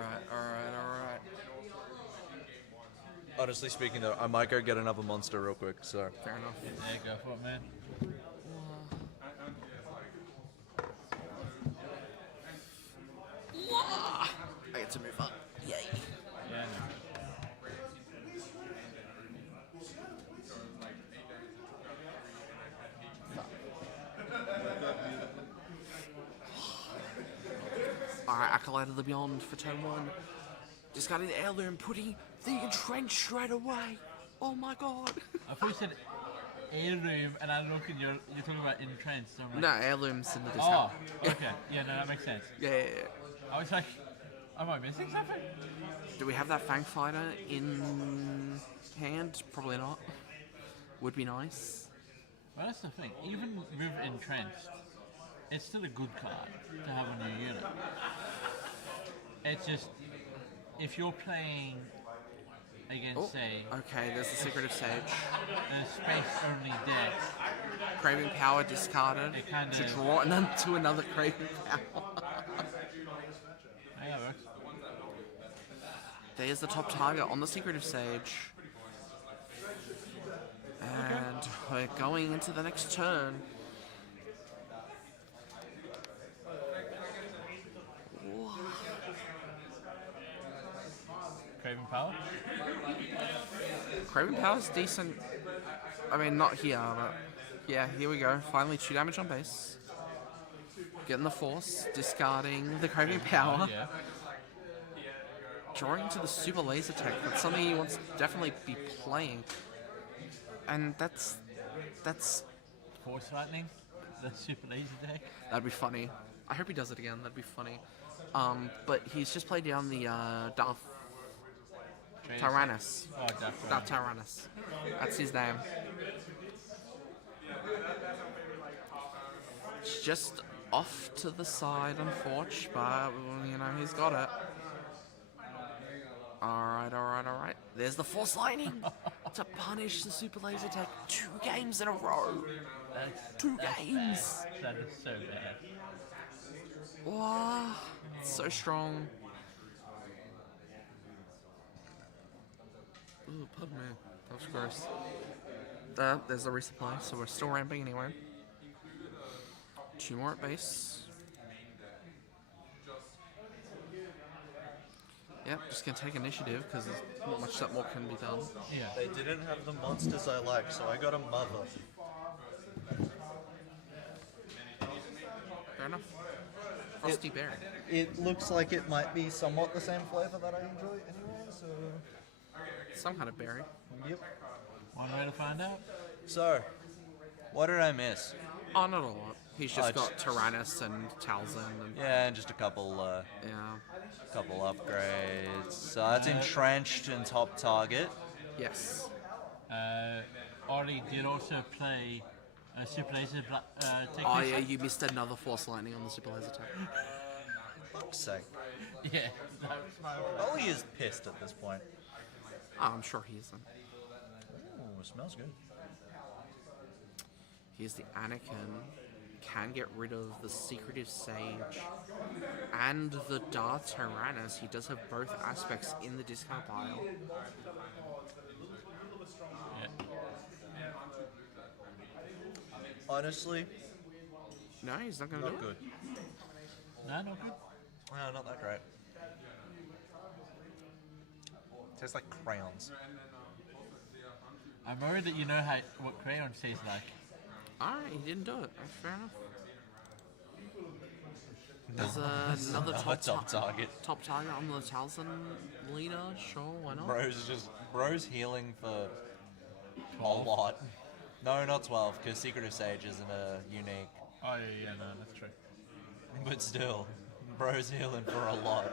Honestly speaking, though, I might go get another monster real quick, so. Fair enough. Yeah, go for it, man. I get to move up. Yay. Yeah, Alright, Acolyte of the Beyond for turn 1. Discarding the heirloom, putting the entrench straight away. Oh my god. I thought you said heirloom, and I look and you're talking about entrenched. So I'm No, like, heirlooms in the discard. oh, okay. Yeah, no, that makes sense. Yeah. I was like, am I missing something? Do we have that Fang Fighter in hand? Probably not. Would be nice. Well, that's the thing. Even with entrenched, it's still a good card to have a new unit. It's just, if you're playing against, say... Okay, there's the Secretive Sage. A space-only deck. Craving Power discarded It kinda- to draw and then to another Craving Power. Yeah, that works. There's the top target on the Secretive Sage. And we're going into the next turn. Craving Power? Craving Power's decent. I mean, not here, but yeah, here we go. Finally, 2 damage on base. Getting the Force, discarding the Craving Power. Yeah. Drawing into the Super Laser Tech. That's something he wants to definitely be playing. And that's... Force Lightning? The Super Laser deck? That'd be funny. I hope he does it again. That'd be funny. But he's just played down the Darth Tyrannus. Oh, definitely. Darth Tyrannus. That's his name. It's just off to the side, unfortunately, but you know he's got it. Alright. There's the Force Lightning to punish the Super Laser Tech 2 games in a row. Two games. Bad. That is so bad. Wow, it's so strong. Ooh, pardon me. That was gross. There's the resupply, so we're still ramping anyway. 2 more at base. Yep, just gonna take initiative because there's not much that more can be done. Yeah. They didn't have the monsters I like, so I got a mother. Fair enough. Frosty Berry. It looks like it might be somewhat the same flavor that I enjoy anyway, so... Some kind of berry. Yep. One way to find out. So, what did I miss? Oh, not a lot. He's just got just- Tyrannus and Talzin and... Yeah, and just a couple upgrades. So that's entrenched and top target. Yes. Ollie did also play Super Laser Technician. Oh yeah, you missed another Force Lightning on the Super Laser Tech. Fuck's sake. Yeah, that was my Ollie is pissed at this point. Oh, I'm sure he isn't. Ooh, it smells good. Here's the Anakin. Can get rid of the Secretive Sage and the Darth Tyrannus. He does have both aspects in the discard pile. Honestly, no, he's not going to do not good. No, not good. No, not that great. Tastes like crayons. I'm worried that you know what crayons taste like. Alright, he didn't do it. That's fair enough. There's another top target. Top target on the Talzin leader. Sure, why not? Bro's healing for 12? A lot. No, not 12, because Secretive Sage isn't a unique. Oh yeah, no, that's true. But still, Bro's healing for a lot.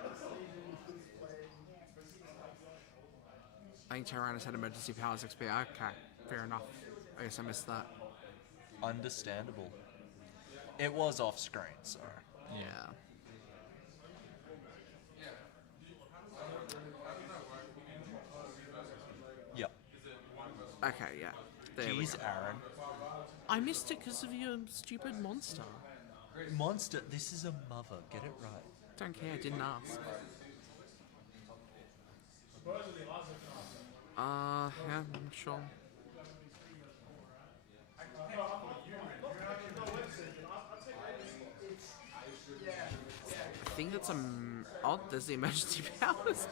I think Tyrannus had emergency powers XP. Okay, fair enough. I guess I missed that. Understandable. It was off screen, so. Yeah. Yep. Okay, yeah. There we Jeez, go. Aaron. I missed it because of your stupid monster. Monster, this is a mother. Get it right. Don't care, didn't ask. Yeah, I'm sure. I think that's oh, there's the emergency powers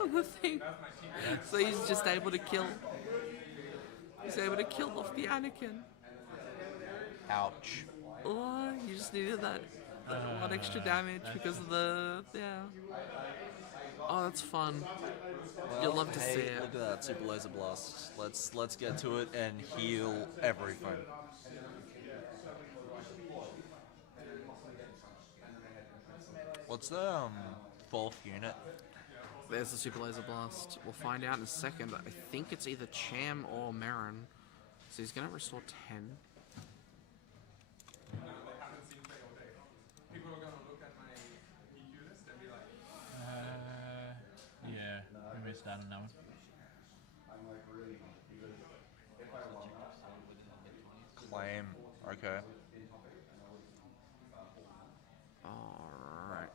on the thing. So he's just able to kill. He's able to kill off the Anakin. Ouch. Oh, you just needed that one extra damage because of the Oh, that's fun. You'll love to see it. Look at that super laser blast. Let's get to it and heal everything. What's the fourth unit? There's the super laser blast. We'll find out in a second. I think it's either Cham or Marin. So he's gonna restore 10. Yeah, we missed that on that one. Claim. Okay. Alright.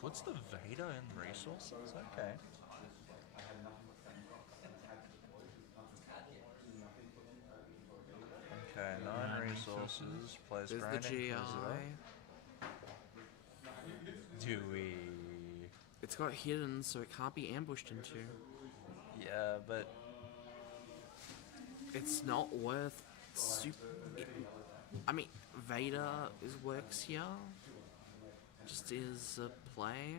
What's the Veda in resources? Okay. Okay, 9 resources. Plays There's the grinding. GI. Do we? It's got hidden, so it can't be ambushed into. Yeah, but it's not worth I mean, Vader works here. Just is a play.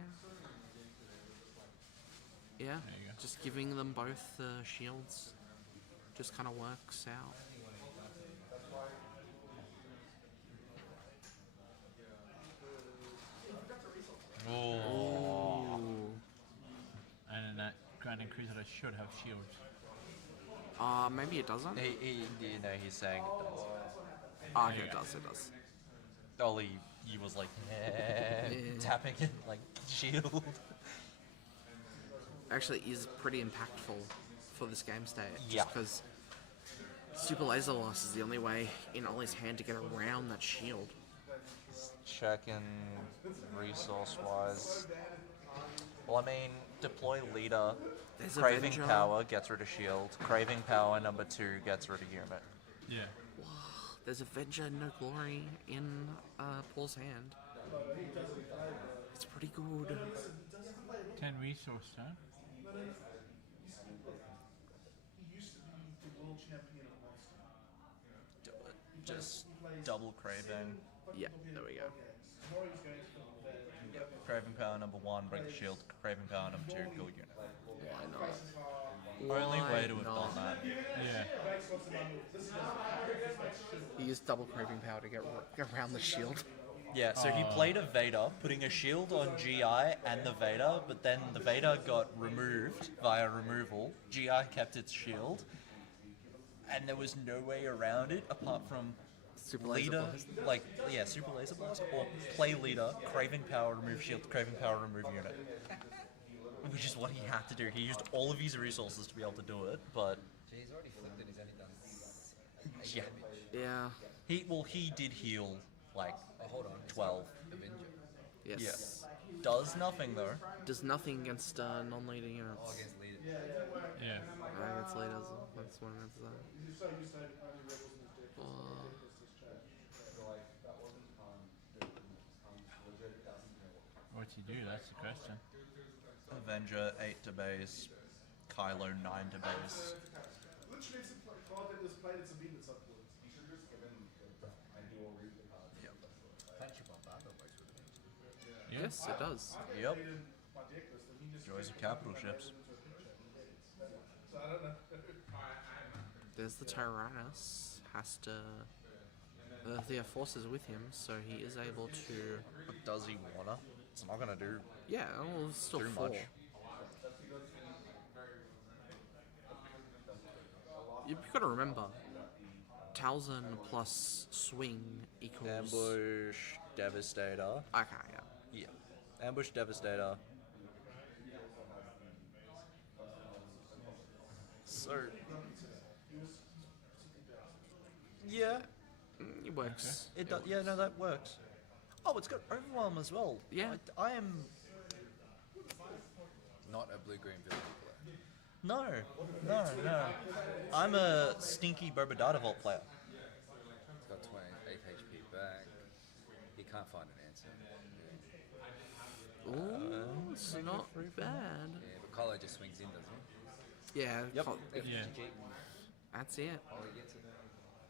Yeah, just giving them both shields just kind of works out. Oh. And in that Grand Inquisitor should have shields. Maybe it doesn't. He's saying it does. Ah, okay, it does. Ollie, he was like, tapping it like shield. Actually, is pretty impactful for this game state. Yeah. Because Super Laser Blast is the only way in Ollie's hand to get around that shield. Checking resource-wise. Well, I mean, deploy leader. There's Craving Avenger. power gets rid of shield. Craving power number 2 gets rid of unit. Yeah. There's Avenger No Glory in Paul's hand. It's pretty good. 10 resource, huh? Do it. Just double craving. Yeah, there we go. Yep. Craving power number 1, break the shield. Craving power number 2, kill unit. Why not? Only way to have done that. Yeah. He used double craving power to get around the shield. Yeah, so he played a Vader, putting a shield on GI and the Vader, but then the Vader got removed via removal. GI kept its shield, and there was no way around it apart from Super Laser leader, Blast. Super Laser Blast, or play leader, craving power, remove shield, craving power, remove unit. Which is what he had to do. He used all of his resources to be able to do it, but He's already flipped it. He's only done yeah. Yeah. He did heal like hold on. 12. Avenger. Yes. Yeah. Does nothing though. Does nothing against non-leader units. Oh, against leader. Yeah. Against leaders. That's one against that. What's he do? That's the question. Avenger 8 to base, Kylo 9 to base. Yes, it does. Yep. Joys of capital ships. There's the Tyrannus. Has to The force is with him, so he is able to. But does he wanna? It's not gonna do. Yeah, well, it's still too 4. much. You've got to remember, Talzin plus swing equals. Ambush Devastator. Okay, yeah. Yeah. Ambush Devastator. So. Yeah. It works. It does. Yeah, no, that works. Oh, it's got Overwhelm as well. Yeah. I am. Not a blue-green villain player. No. I'm a stinky Bobadata Vault player. It's got 28 HP back. He can't find an answer. Ooh, it's not bad. Yeah, but Kylo just swings in, doesn't he? Yeah. Yep. Yeah. That's it. Ollie gets it.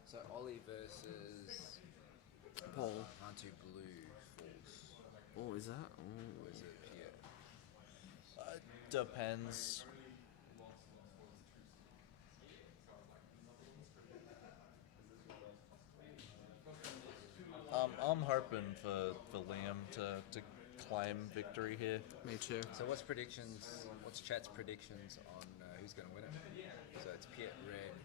So Ollie versus Paul. Hantu Blue Force. Oh, is that? Or is it Pierre? Depends. I'm hoping for Liam to claim victory here. Me too. So what's chat's predictions on who's going to win it? So it's Piet Red,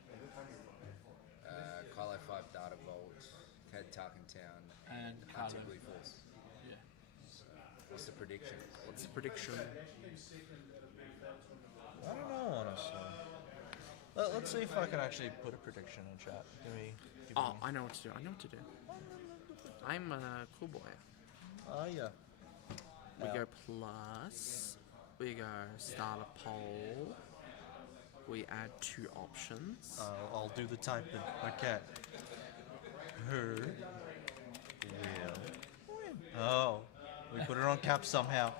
Kylo 5 Data Vault, Ted Tarkentown, And Hantu Kylo. Blue Force. Yeah. So what's the prediction? What's the prediction? I don't know, honestly. Let's see if I can actually put a prediction in chat. Give me. Oh, I know what to do. I'm a cool boy. Oh, yeah. We go plus. We go start a poll. We add 2 options. I'll do the typing. Okay. Who will win? Oh, we put it on cap somehow.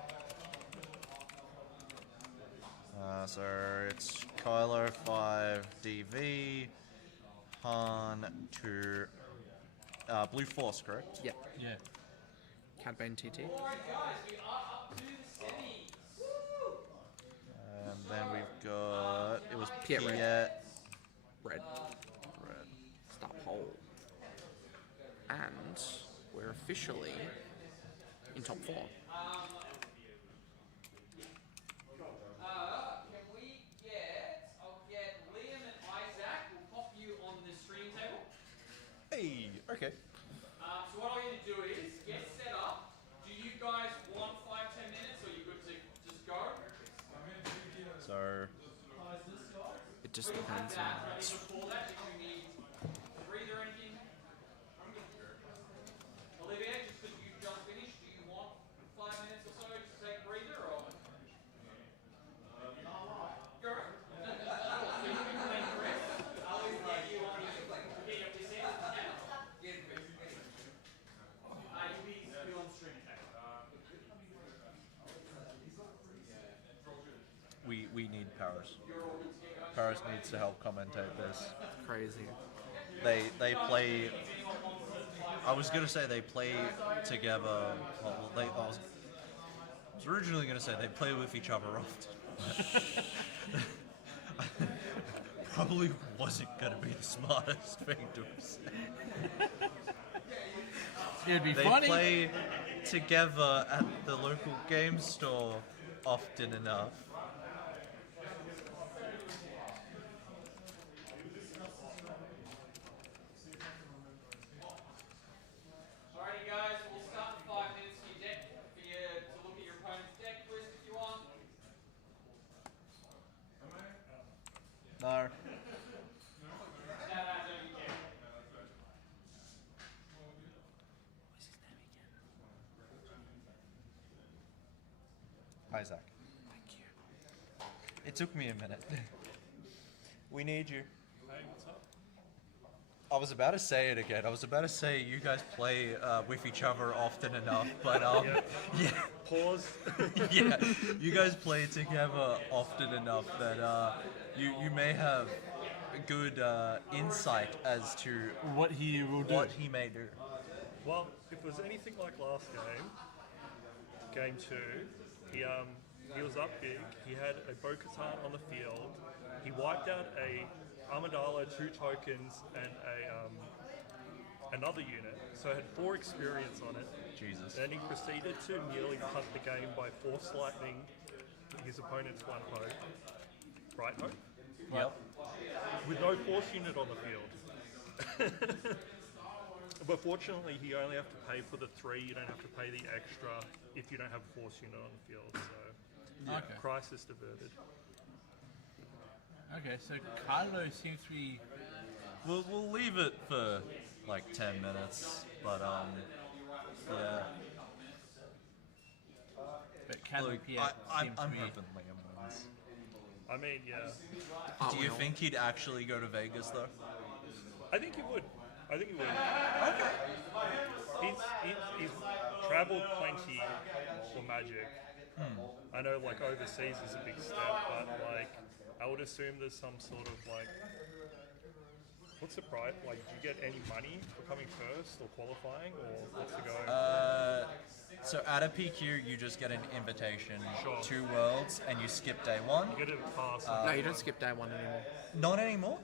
So it's Kylo 5 DV, Han 2, Blue Force, correct? Yep. Yeah. Cad Bane TT. And then we've got, it was Piet Red. Red. Start poll. And we're officially in top 4. Can we get? I'll get Liam and Isaac. We'll pop you on the stream table. Hey, okay. So what I'm going to do is get set up. Do you guys want 5-10 minutes, or are you good to just go? So, It just depends on. Before that, if you need a breather or anything. Olivia, just because you just finished, do you want 5 minutes or so to take a breather, or? Go. we need Paris. Paris needs to help commentate this. Crazy. They play. I was gonna say they play together. Well, I was originally gonna say they play with each other often. Probably wasn't gonna be the smartest thing to say. It'd be they funny. They play together at the local game store often enough. Alrighty guys, we'll start in 5 minutes for your deck, for you to look at your opponent's deck list if you want. No. Isaac. Thank you. It took me a minute. We need you. Hey, what's up? I was about to say it again. I was about to say you guys play with each other often enough, but yeah. Pause. Yeah, you guys play together often enough that you may have good insight as to what he will do. What he may do. Well, if it was anything like last game 2, he was up big. He had a Bo-Katan on the field. He wiped out a Amidala, 2 tokens, and a another unit, so had 4 experience on it. Jesus. Then he proceeded to nearly punt the game by force lightning his opponent's one poke. Right poke? Yep. With no force unit on the field. But fortunately, you only have to pay for the 3. You don't have to pay the extra if you don't have a force unit on the field. So, Okay. crisis diverted. Okay, so Carlo seems to be. We'll leave it for like 10 minutes, but yeah. But Carlo Look, Pierre I'm seems to be. hoping Liam wins. I mean, yeah. Do you think he'd actually go to Vegas though? I think he would. Okay. He's travelled plenty for Magic. I know, like, overseas is a big step, but, like, I would assume there's some sort of, like, what's the price? Like, do you get any money for coming first or qualifying, or what's the go? So at a PQ, you just get an invitation Sure. to Worlds, and you skip day 1. You get a pass. No, you don't skip day 1 anymore. Not anymore.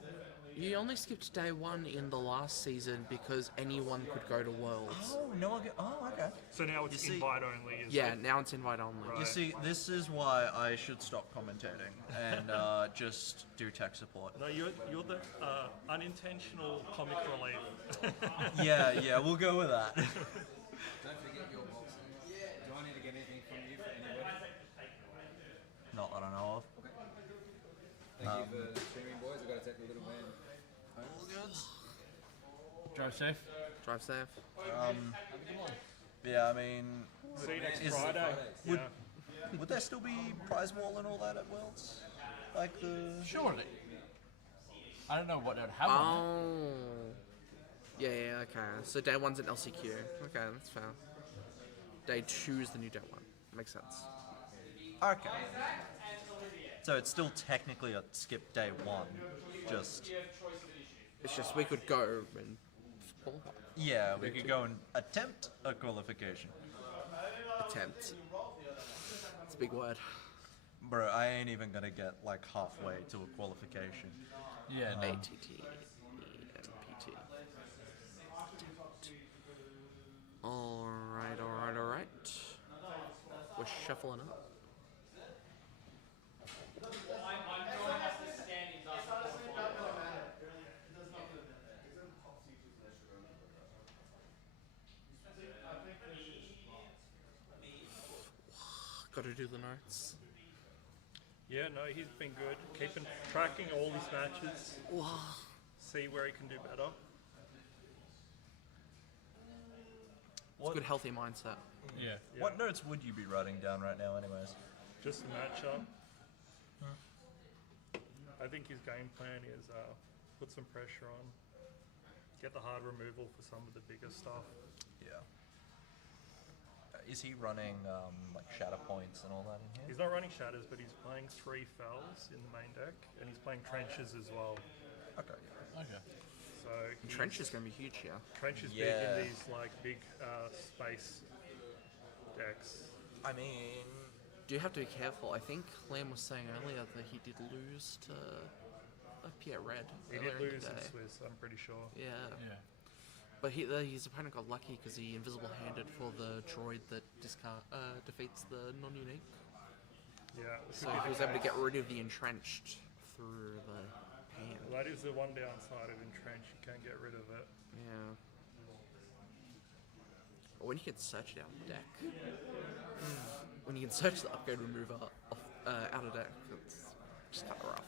You only skipped day 1 in the last season because anyone could go to Worlds. Oh no! Okay. So now it's invite only. Is Yeah, it? now it's invite only. Right. You see, this is why I should stop commentating and just do tech support. No, you're the unintentional comic relief. Yeah, we'll go with that. Don't forget your boxes. Do I need to get anything from you for anybody? Not that I know of. Thank you for streaming, boys. I've got to take the little man. All good. Drive safe. Drive safe. Yeah, I mean, See you next is- Friday. Would, Yeah. would there still be prize wall and all that at Worlds? Like the Surely. I don't know what they'd have on it. Oh. Yeah, okay. So day 1's an LCQ. Okay, that's fair. Day 2 is the new day 1. Makes sense. Okay. So it's still technically a skip day 1, just It's just we could go and qualify. yeah, we could go and attempt a qualification. Attempt. It's a big word. Bro, I ain't even gonna get like halfway to a qualification. Yeah, no. ATT. EMPT. Alright. We're shuffling up. Gotta do the notes. Yeah, no, he's been good. Tracking all his matches. Wow. See where he can do better. It's a good healthy mindset. Yeah. What notes would you be writing down right now, anyways? Just the matchup. I think his game plan is put some pressure on, get the hard removal for some of the bigger stuff. Yeah. Is he running like shatter points and all that in here? He's not running shatters, but he's playing 3 fells in the main deck, and he's playing trenches as well. Okay. Okay. So Trench is gonna be huge here. Trench is big Yeah. in these like big space decks. I mean, Do you have to be careful? I think Liam was saying earlier that he did lose to Pierre Red. He earlier did in lose the in day. Swiss, I'm pretty sure. Yeah. Yeah. But his opponent got lucky because he invisible handed for the droid that defeats the non-unique. Yeah. So he was able to get rid of the entrenched through the hand. Well, that is the one downside of Entrench, you can't get rid of it. Yeah. But when you can search it out of the deck, when you can search the upgrade remover out of deck, it's just kind of rough.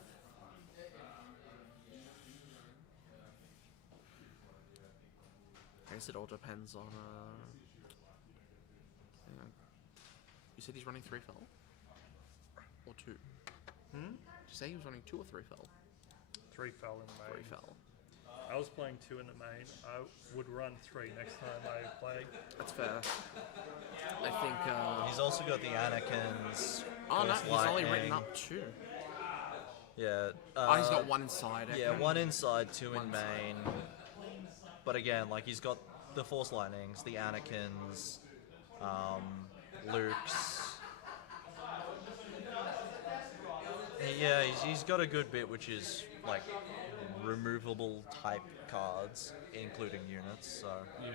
I guess it all depends on. Hang on. You said he's running 3 fell? Or 2? Did you say he was running 2 or 3 fell? 3 fell in the main. 3 fell. I was playing 2 in the main. I would run 3 next time I play. That's fair. I think. he's also got the Anakin's. Oh no, Force he's only written Lightning. up 2. Yeah. He's got 1 inside. Yeah, okay. 1 inside, 2 in One inside. main. But again, like he's got the Force Lightnings, the Anakins, Luke's. Yeah, he's got a good bit, which is like removable type cards, including units. So Yeah.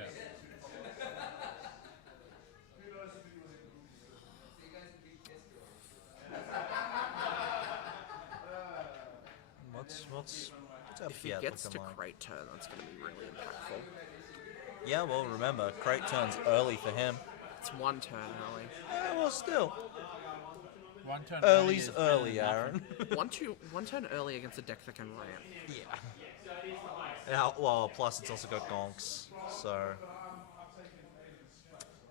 what's our If he Fiat gets to looking like? crate turn, that's going to be really impactful. Yeah, well, remember, crate turns early for him. It's one turn early. Yeah, well, still. One turn Early's is early, better than Aaron. one turn early against a deck that can ramp. Yeah, well, plus it's also got gonks, so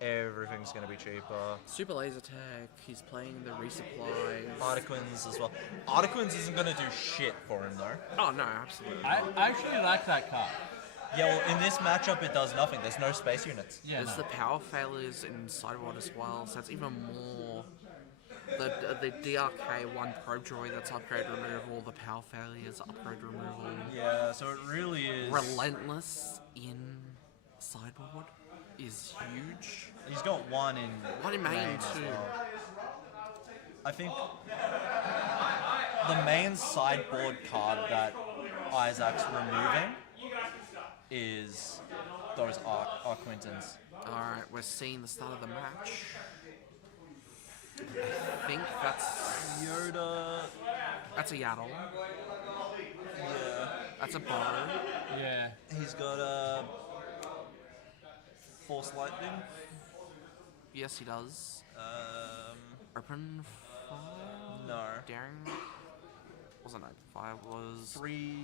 everything's going to be cheaper. Super laser tag. He's playing the resupply. Artiquins as well. Artiquins isn't going to do shit for him, though. Oh, no, absolutely. I actually like that card. Yeah, well, in this matchup, it does nothing. There's no space units. Yeah, there's the power failures in Sideboard as well, so that's even more. The DRK one probe droid, that's upgrade removal. The power failures, upgrade removal. Yeah, so it really is. Relentless in Sideboard is huge. He's got one in main as too. well. I think the main sideboard card that Isaac's removing is those Arquintons. Alright, we're seeing the start of the match. I think that's Yoda. That's a Yaddle. Yeah. That's a Bow. Yeah. He's got a Force Lightning. Yes, he does. Open fire? No. Daring? Wasn't open fire, was... Free...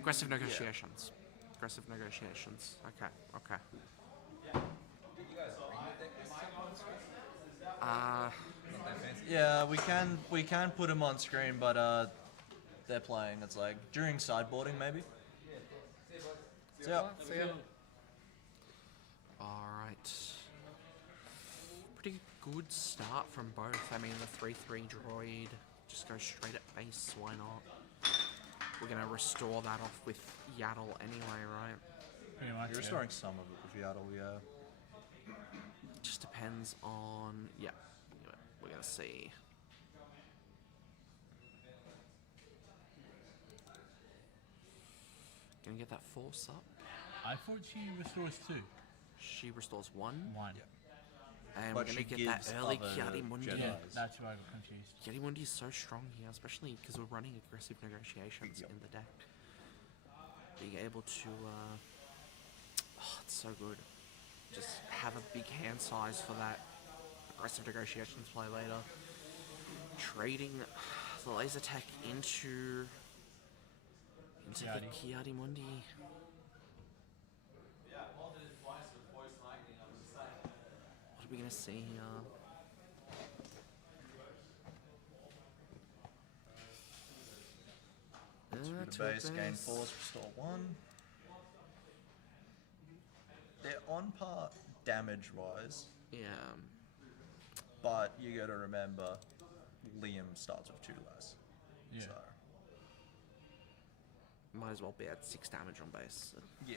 Aggressive negotiations. Aggressive negotiations. Okay, okay. Yeah, we can put him on screen, but they're playing. It's like during sideboarding, maybe. See ya. Alright. Pretty good start from both. I mean, the 3-3 droid just goes straight at base. Why not? We're gonna restore that off with Yaddle anyway, right? Pretty much. You're restoring some of it with Yaddle, yeah. Just depends on... Yeah, we're gonna see. Gonna get that force up. I thought she restores 2. She restores 1. 1. And But we're she gonna get that gives early other Kiadimundi. Jedis. Yeah, that's why I got confused. Kiadimundi is so strong here, especially because we're running aggressive negotiations in the deck. Being able to, oh, it's so good. Just have a big hand size for that aggressive negotiations play later. Trading the laser tech into the Kiadimundi. What are we gonna see here? To base, gain force, restore 1. They're on par damage-wise. Yeah. But you gotta remember, Liam starts with 2 less. Yeah. So. Might as well be at 6 damage on base. Yeah.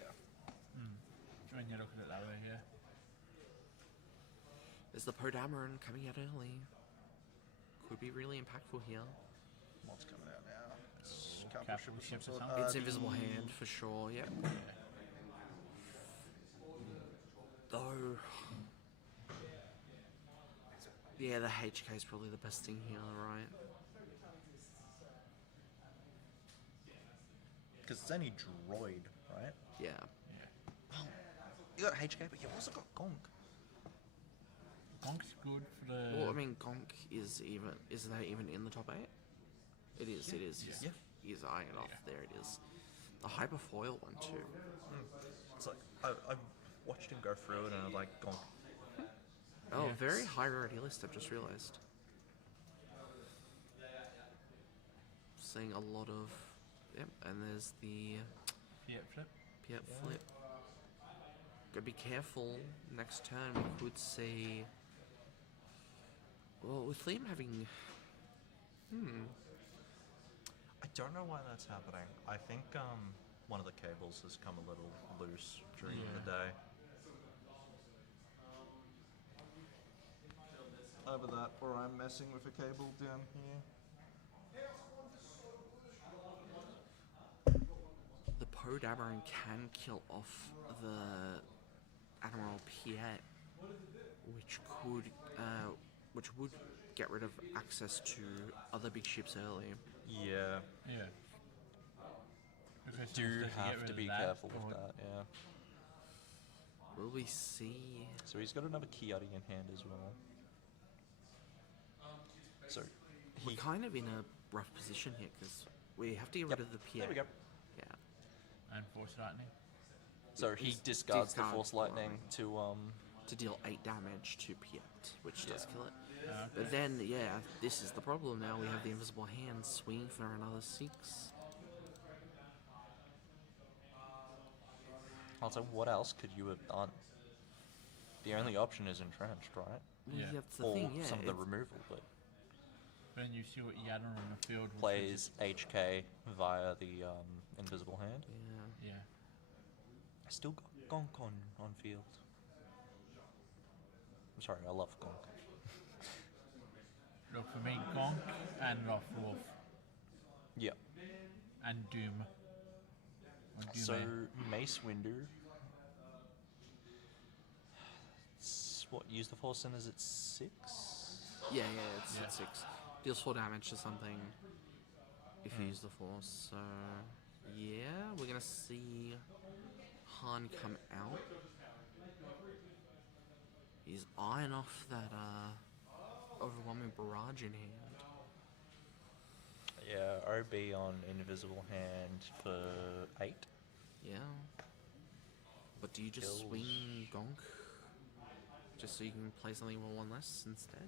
When you look at it that way, yeah. There's the Podamaran coming out early. Could be really impactful here. What's coming out now? It's Capital ship or something? It's Invisible Hand for sure, yep. Though... Yeah, the HK is probably the best thing here, right? Because it's any droid, right? Yeah. Well, you got HK, but you also got Gonk. Gonk's good for the... Well, I mean, Gonk is that even in the top 8? It is, Yeah. it is. Yeah. He's eyeing it off. There it is. The Hyperfoil one too. It's like, I've watched him go through it and I'm like, Gonk. Oh, very high rarity list, I've just realised. Seeing a lot of... Yep, and there's the... Fiat flip. Fiat flip. Gotta be careful. Next turn we could see... Well, with Liam having... I don't know why that's happening. I think one of the cables has come a little loose during the day. Over that, or I'm messing with a cable down here. Poe Dameron can kill off the Admiral Piet, which would get rid of access to other big ships early. Yeah. Yeah. Because Do does he get have rid to of be that, careful or- with that, yeah. Will we see? So he's got another Kiadi in hand as well. So We're kind of in a rough position here because we have to get rid of the Piet. There we go. Yeah. And Force Lightning. So he He's discards the discard Force Lightning to deal 8 damage to Piet, which does Yeah. kill it. Okay. But then, yeah, this is the problem now. We have the Invisible Hand swinging for another 6. Also, what else could you have done? The only option is entrenched, right? Well, Yeah. that's the Or thing, yeah. some of the it's- removal, but But then you see what Yadder on the field which plays HK via the Invisible Hand. Yeah. Yeah. I still got Gonk on field. I'm sorry, I love Gonk. Look, for me, Gonk and Lothwolf. Yeah. And Doom. Or Doom So A. Mace Windu. What, use the Force in, is it 6? Yeah, it's Yeah. at 6. Deals 4 damage to something if you use the Force. So, yeah, we're going to see Han come out. He's eyeing off that overwhelming barrage in hand. Yeah, OB on Invisible Hand for 8. Yeah. But do you just Kills. swing Gonk? Just so you can play something with 1 less instead?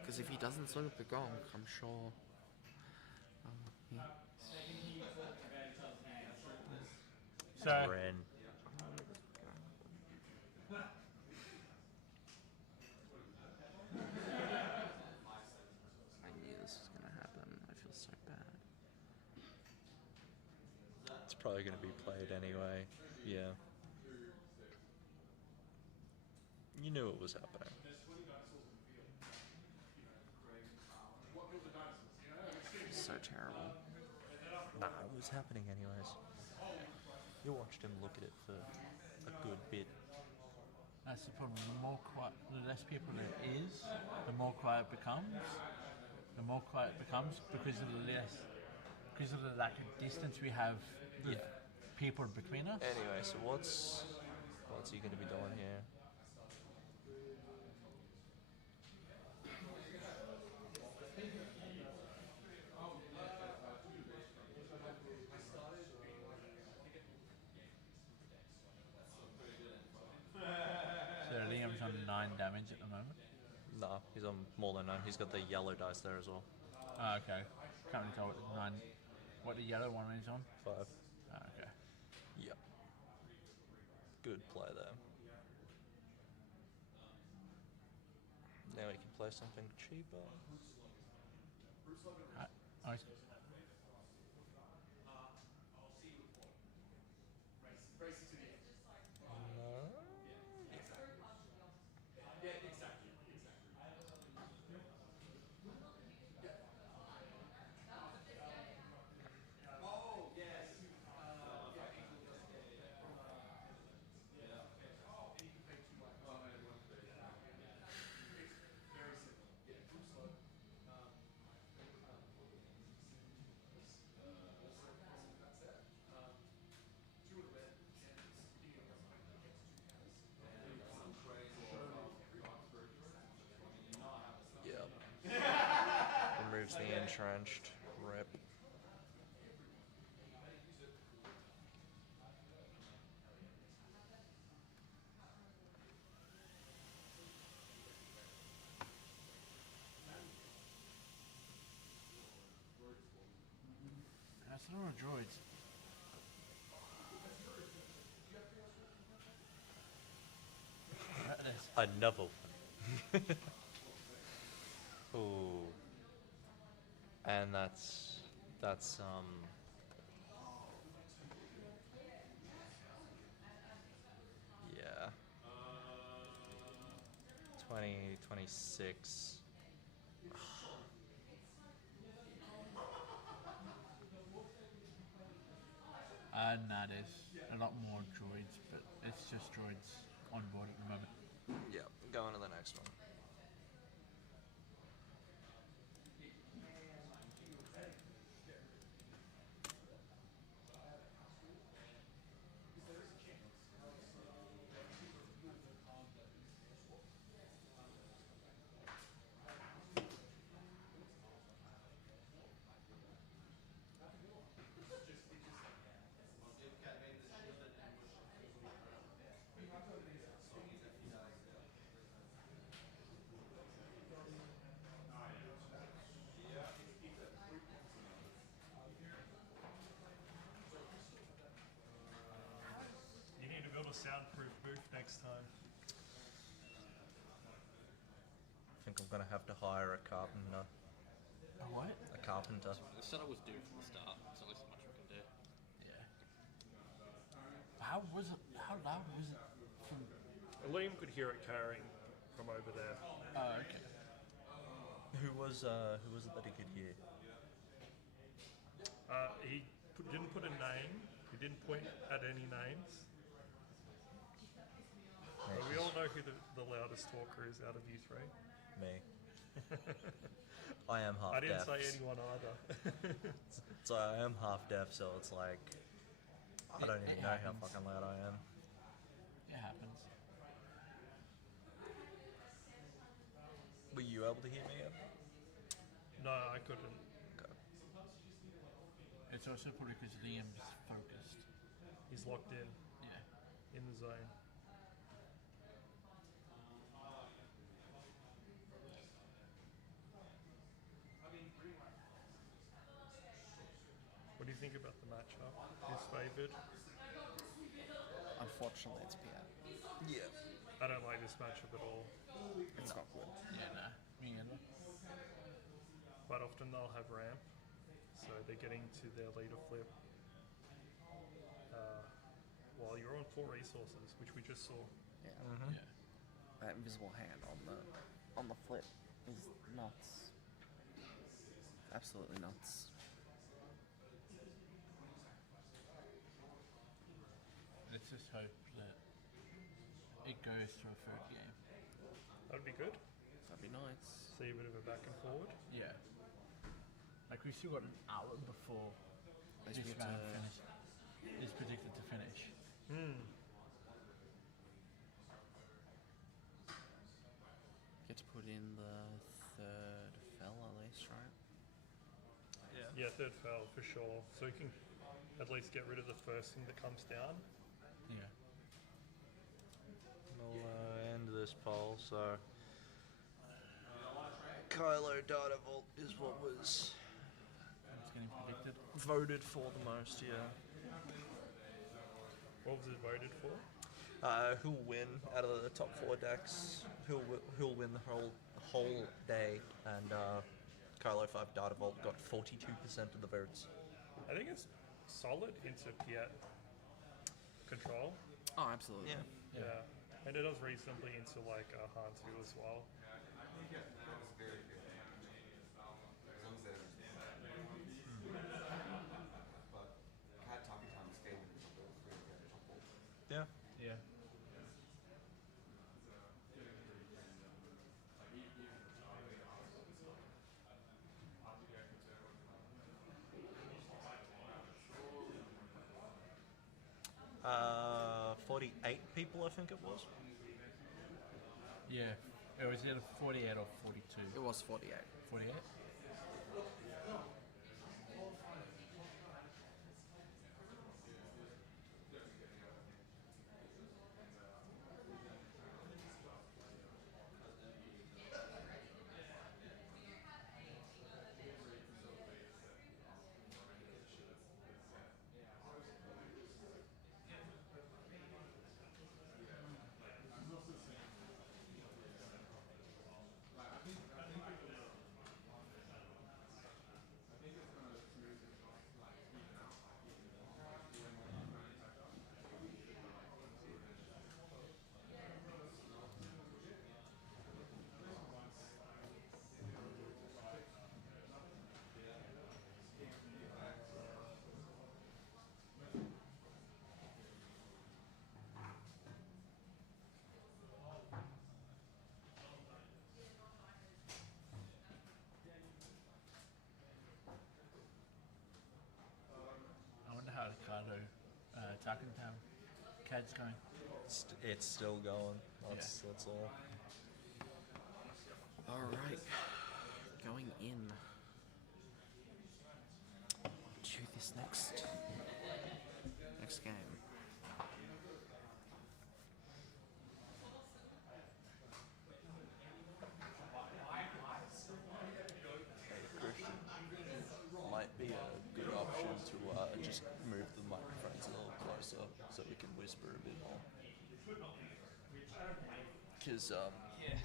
Because if he doesn't swing with the Gonk, I'm sure... yeah. So, Ren. I knew this was going to happen. I feel so bad. It's probably going to be played anyway. Yeah. You knew it was happening. So terrible. Nah, it was happening anyways. You watched him look at it for a good bit. that's the problem. The less people there is, the more quiet it becomes. The more quiet it becomes because of the lack of distance we have with Yeah. people between us. Anyway, so what's he going to be doing here? So Liam's on 9 damage at the moment. Nah, he's on more than 9. He's got the yellow dice there as well. Oh, okay. Can't really tell what the yellow one is on. 5. Oh, okay. Yep. Good play there. Now he can play something cheaper. I Yep. Removes the entrenched. Rip. That's a lot of droids. Another one. Ooh. And that's yeah. 26. Nah, there's a lot more droids, but it's just droids on board at the moment. Yeah, going to the next one. You need to build a soundproof booth next time. I think I'm gonna have to hire a carpenter. A what? A carpenter. The setup was due from the start. There's only so much we can do. Yeah. How was it? How loud was it from? Liam could hear it carrying from over there. Oh, okay. Who was it that he could hear? He didn't put a name. He didn't point at any names. But we all know who the loudest talker is out of you three. Me. I am half I didn't deaf. say anyone either. So I am half deaf, so it's like I don't even know how fucking loud I am. It happens. Were you able to hear me? Yet? No, I couldn't. It's also probably because Liam's focused. He's locked in. Yeah. In the zone. What do you think about the matchup? Who's favoured? Unfortunately, it's Pierre. Yeah. I don't like this matchup at all. It's not good. Yeah, nah. Me either. Quite often they'll have ramp, so they're getting to their leader flip while you're on 4 resources, which we just saw. Yeah. Yeah. That invisible hand on the flip is nuts. Absolutely nuts. Let's just hope that it goes to a third game. That'd be good. That'd be nice. See a bit of a back and forward. Yeah. Like we've still got an hour before Let's this get round to- finish. Is predicted to finish. Get to put in the third fell at least, right? Yeah, third fail for sure. So you can at least get rid of the first thing that comes down. Yeah. We'll end this poll. So Kylo Dardavolt is what was It's getting predicted. voted for the most. Yeah. What was it voted for? Who'll win out of the top 4 decks? Who'll win the whole day? And Kylo 5 Dardavolt got 42% of the votes. I think it's solid into Piet control. Oh, absolutely. Yeah. Yeah. And it does reasonably into like Han 2 as well. Yeah. Yeah. Uh, 48 people, I think it was. Yeah. It was either 48 or 42. It was 48. 48? Second time. Cad's going. It's still going. That's all. Alright. Going in to this next game. Christian, might be a good option to just move the microphones a little closer so we can whisper a bit more. Because, yeah.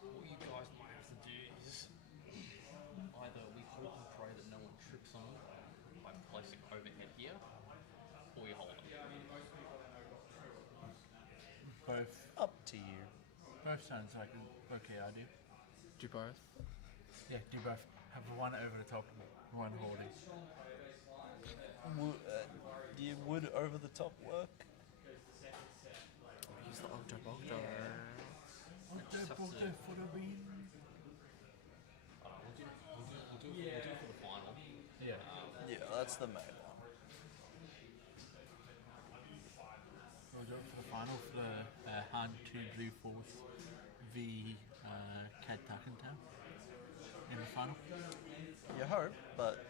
What you guys might have to do is either we hope and pray that no one trips on them by placing overhead here, or we hold them. Both. Up to you. Both sounds like an okay idea. Do both? Yeah, do both. Have one over the top, one holding. Would over the top work? Use the Octobogdo. We'll do for the final. Yeah. Yeah, that's the main one. We'll do it for the final for the Han 2 Blue Force v Cad Tuckentown in the final. You hope, but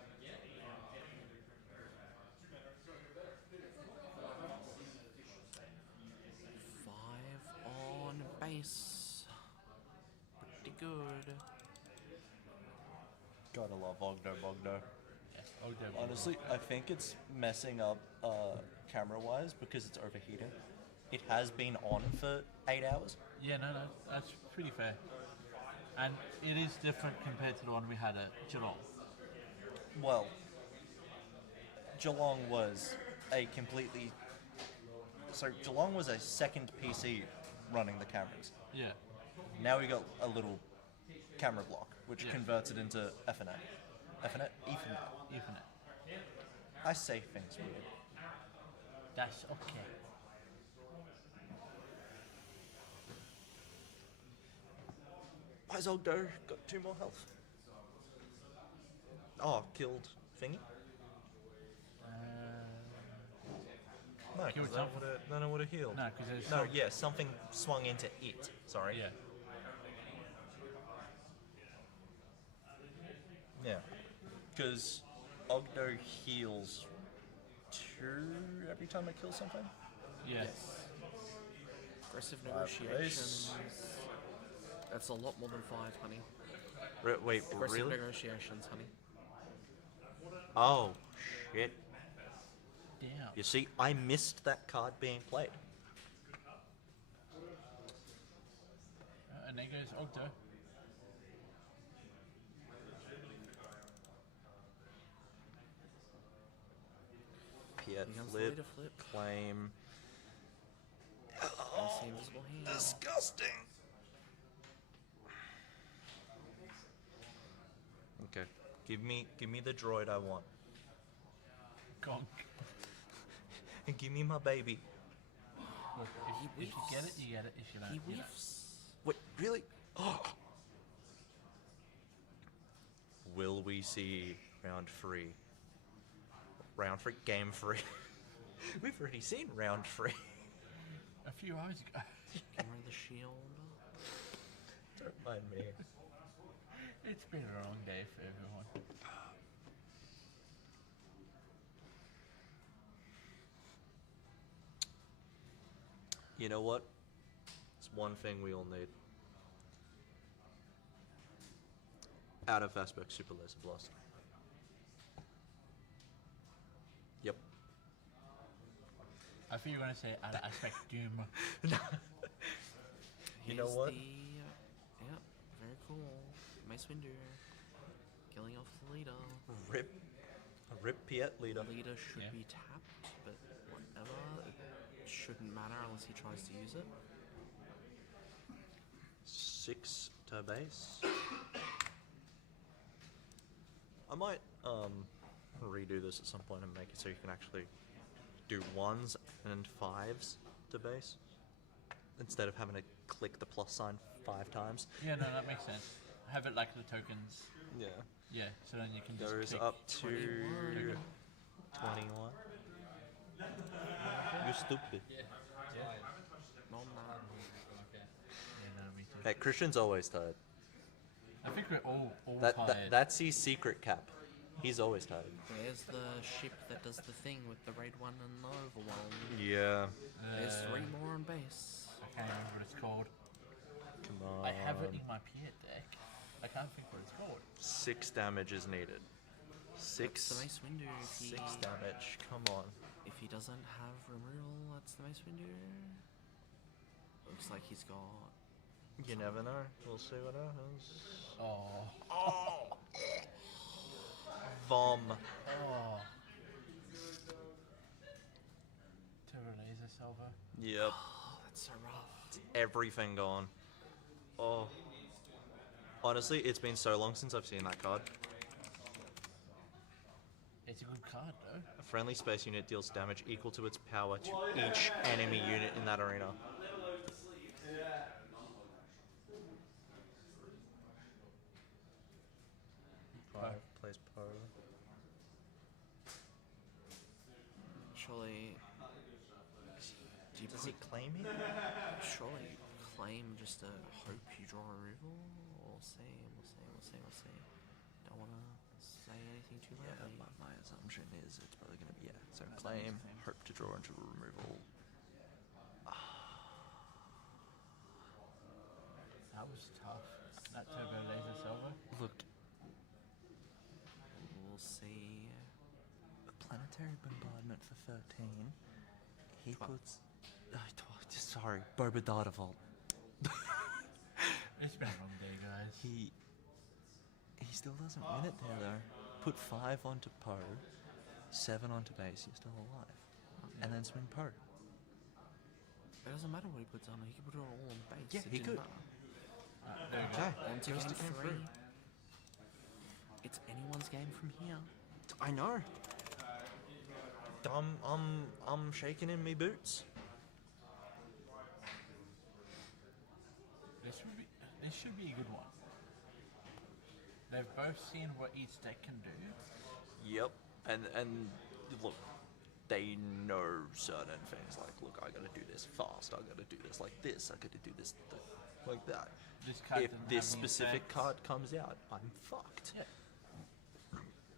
On base. Pretty good. gotta love Bogdo. Yes, Ogdo. Honestly, I think it's messing up camera-wise because it's overheating. It has been on for 8 hours. Yeah, no, that's pretty fair. And it is different compared to the one we had at Geelong. Well, Geelong was a completely... So Geelong was a second PC running the cameras. Yeah. Now we got a little camera block, which converts it into Ethernet. Ethernet. I say things weird. That's okay. Why's Ogdo got 2 more health? Oh, killed Thingy? No, Killed because then it would have healed. No, because there's No, yeah, something swung into it. Sorry. Yeah. Yeah. Because Ogdo heals 2 every time it kills something? Yes. Aggressive negotiations. That's a lot more than 5, honey. Wait, Aggressive really? negotiations, honey. Oh, shit. Damn. You see, I missed that card being played. And there goes Ogdo. Piet He comes flip, later, flip. claim. Oh, invisible hand. Disgusting. Okay, give me the droid I want. Gonk. And give me my baby. Look, if you get it, you get it. If you don't, He you don't. whiffs. Wait, really? Oh. Will we see round 3? Round 3? Game 3. We've already seen round 3. A few hours ago. Camera the shield. Don't mind me. It's been a long day for everyone. You know what? It's one thing we all need. Out of aspect super laser blast. Yep. I think you're going to say out of aspect doom. You know Here's what? Yeah, very cool. Mace Windu. Killing off the leader. Rip Piet leader. Leader should be tapped, but whatever. It shouldn't matter unless he tries to use it. 6 to base. I might redo this at some point and make it so you can actually do 1s and 5s to base instead of having to click the plus sign 5 times. Yeah, no, that makes sense. Have it like the tokens. Yeah. Yeah, so then you can just Goes click up to 21. 21. You stupid. No, no. Hey, Christian's always tired. I think we're all tired. That's his secret cap. He's always tired. There's the ship that does the thing with the red one and the oval one. Yeah. There's 3 more on base. I can't remember what it's called. Come on. I have it in my Piet deck. I can't think what it's called. 6 damage is needed. 6. That's the Mace Windu. 6 damage. Come on. If he doesn't have removal, that's the Mace Windu. Looks like he's got. You never know. We'll see what happens. Oh. Vom. Oh. Turbo Laser Silver. Yep. Oh, that's so rough. It's everything gone. Oh. Honestly, it's been so long since I've seen that card. It's a good card, though. A friendly space unit deals damage equal to its power to each enemy unit in that arena. Plays Poe. Surely. Does he claim it? Surely you claim just to hope you draw removal? We'll see. Don't want to say anything too loudly. Yeah, my assumption is it's probably going to be, so claim, hope to draw into removal. That was tough. That Turbo Laser Silver. Look. We'll see. Planetary Bombardment for 13. He puts... sorry, Boba Data Vault. It's been a long day, guys. He still doesn't win it there, though. Put 5 onto Poe, 7 onto base, you're still alive. And then swing Poe. It doesn't matter what he puts on, he can put it all on base. Yeah, it he didn't could. matter. Okay. On to Just game came 3. through. It's anyone's game from here. I know. I'm shaking in me boots. This should be a good one. They've both seen what each deck can do. Yep. And look, they know certain things. Like, look, I gotta do this fast. I gotta do this like this. I gotta do this like that. This card If doesn't this have any specific effects. card comes out, I'm fucked. Yeah.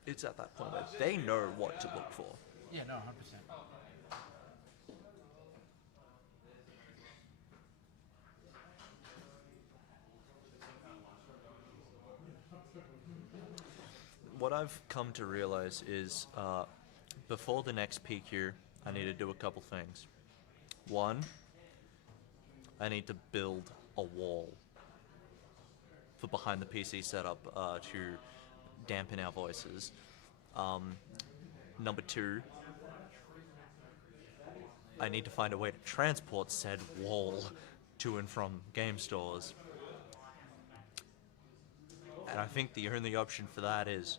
It's at that point where they know what to look for. Yeah, no, 100%. What I've come to realize is before the next PQ, I need to do a couple things. One, I need to build a wall for behind the PC setup to dampen our voices. Number 2, I need to find a way to transport said wall to and from game stores. And I think the only option for that is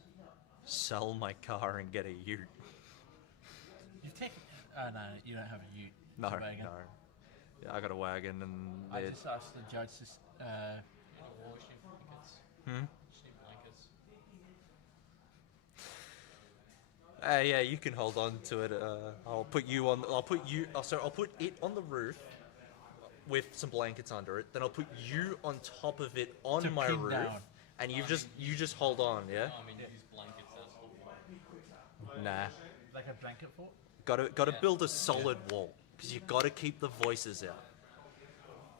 sell my car and get a ute. You've taken... Oh, no, you don't have a ute. No, It's a wagon. no. Yeah, I got a wagon and... I just asked the judge to... Yeah, you can hold on to it. I'll put you on. I'll put it on the roof with some blankets under it. Then I'll put you on top of it on To my pin roof, down. and you just hold on. Yeah. I mean, use blankets as Nah. Like a blanket fort? Gotta build a solid wall because you gotta keep the voices out.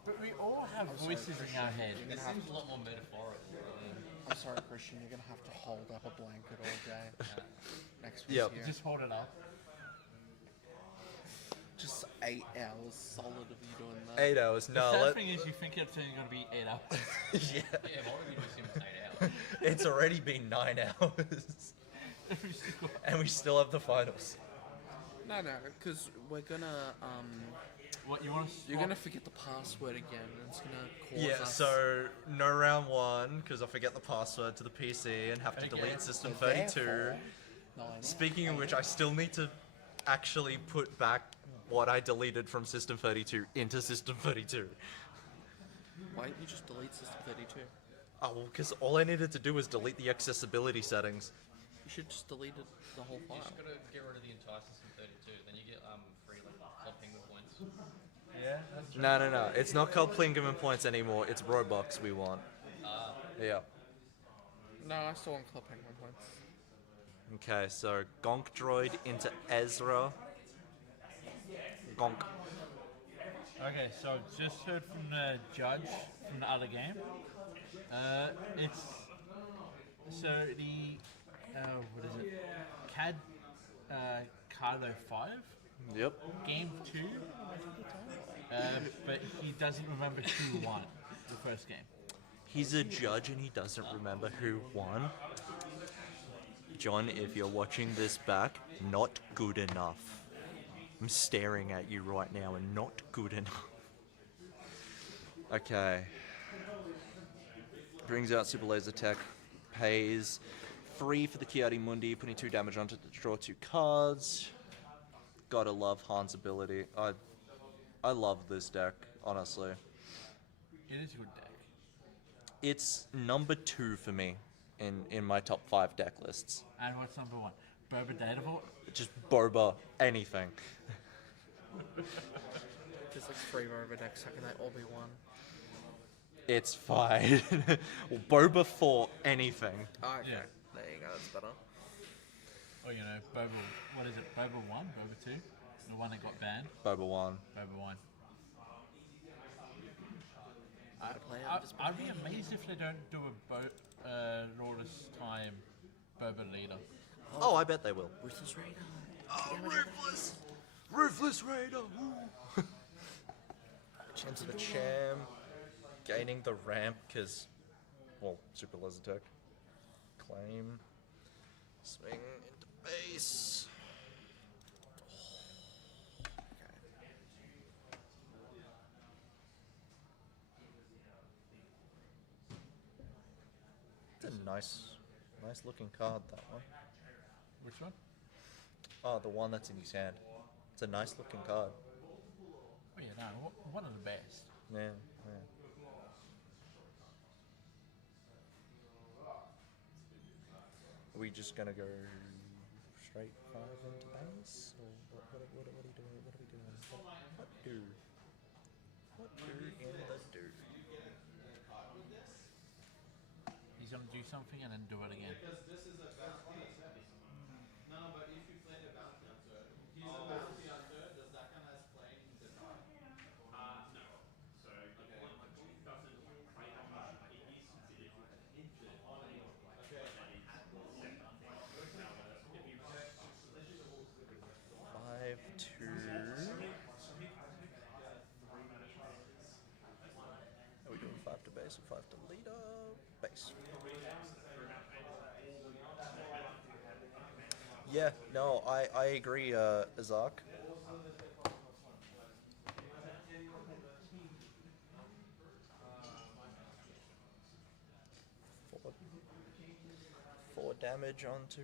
But we all have voices in our head. This seems a lot more metaphorical. I'm sorry, Christian, you're gonna have to hold up a blanket all day. Next week. Yep. Just hold it up. Just 8 hours solid of you doing that. 8 hours. The No, sad thing is you think it's only going to be 8 hours. yeah. Yeah, why would you just assume it's 8 hours? It's already been 9 hours, and we still have the finals. No, because we're gonna What, you want to You're gonna forget the password again, and it's gonna cause Yeah, us. so no round 1 because I forget the password to the PC and have to Okay. delete System So 32. therefore, Speaking of which, I still need to actually put back what I deleted from System 32 into System 32. Why don't you just delete System 32? Oh, well, because all I needed to do was delete the accessibility settings. You should just delete the whole You file. just gotta get rid of the entire system 32. Then you get free like club penguin points. Yeah, that's No. It's not called Plingaman points anymore. It's Robux we want. Yeah. No, I still want Club Penguin points. Okay, so Gonk Droid into Ezra. Gonk. Okay, so I've just heard from the judge from the other game. It's so the what is it? Carlo 5. Yep. Game 2. But he doesn't remember who won the first game. He's a judge and he doesn't remember who won. John, if you're watching this back, not good enough. I'm staring at you right now and not good enough. Okay. Brings out Super Laser Tech. Pays 3 for the Kiadi Mundi, putting 2 damage onto to draw 2 cards. Gotta love Han's ability. I love this deck, honestly. It is a good deck. It's number 2 for me in my top 5 deck lists. And what's number 1? Boba Datavort? Just Boba, anything. There's like 3 Rover decks, how can they all be one? It's fine. Boba for anything. Oh, okay. Yeah. There you go, that's better. Or, you know, Boba, what is it? Boba 1? Boba 2? The one that got banned? Boba 1. Boba 1. I'd I'd be amazed if they don't do a Lordus time Boba leader. Oh, I bet they will. Ruthless Raider. Oh, Ruthless! Ruthless Raider! Chance of the Cham. Gaining the ramp, because, well, Super Laser Tech. Claim. Swing into base. It's a nice looking card, that one. Which one? Oh, the one that's in his hand. It's a nice looking card. Oh yeah, no, one of the best. Yeah. Are we just gonna go straight 5 into base? Or what are we doing? What are we doing? What do in the do? He's gonna do something and then do it again. No, but if you play the bounty hunter, he's a bounty hunter. Does that count as playing in the time? No. So the one doesn't play that much, but it is considered into only okay. 5 to. Are we doing 5 to base or 5 to leader? Base. Yeah, no, I agree, Azak. Four damage onto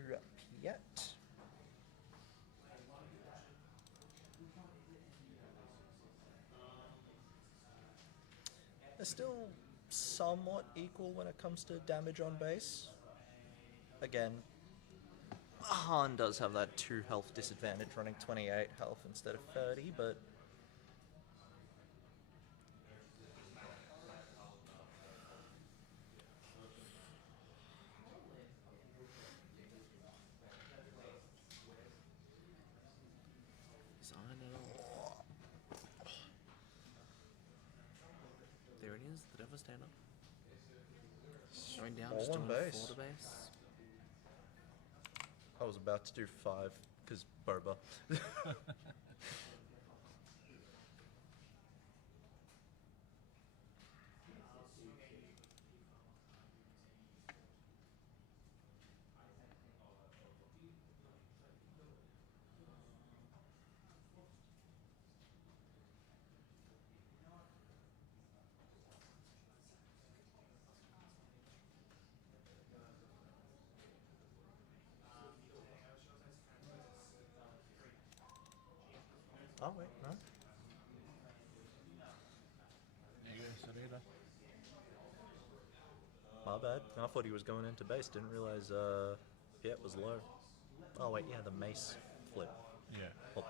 Piet. They're still somewhat equal when it comes to damage on base. Again, Han does have that 2 health disadvantage running 28 health instead of 30, but There it is, the Devastator. Going down, all just on doing base. 4 to base. I was about to do 5 because Boba. Oh wait, no. My bad. I thought he was going into base. Didn't realize Yeah, it was low. Oh wait, yeah, the mace flip. Yeah. Or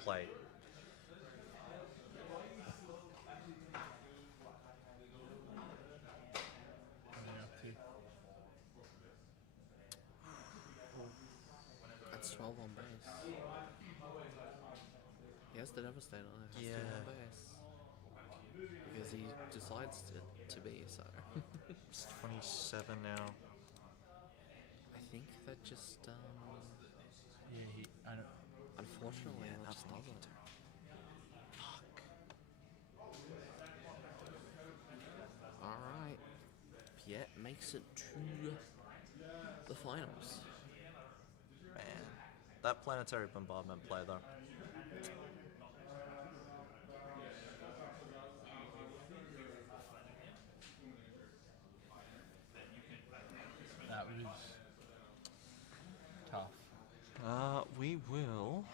play. That's 12 on base. He has the Devastator on it. Yeah. 2 on base. Because he decides to be, so. It's 27 now. I think that just, Yeah, unfortunately, that just doesn't. Alright. Piet makes it to the finals. Man, that planetary bombardment play though. That was tough. We will.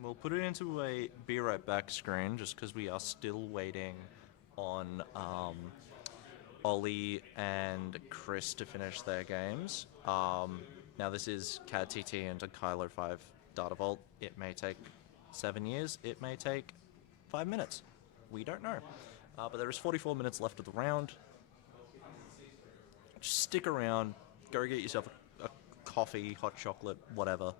We'll put it into a be right back screen just because we are still waiting on Ollie and Chris to finish their games. Now this is CAD TT into Kylo 5 Data Vault. It may take 7 years. It may take 5 minutes. We don't know. But there is 44 minutes left of the round. Just stick around. Go get yourself a coffee, hot chocolate, whatever.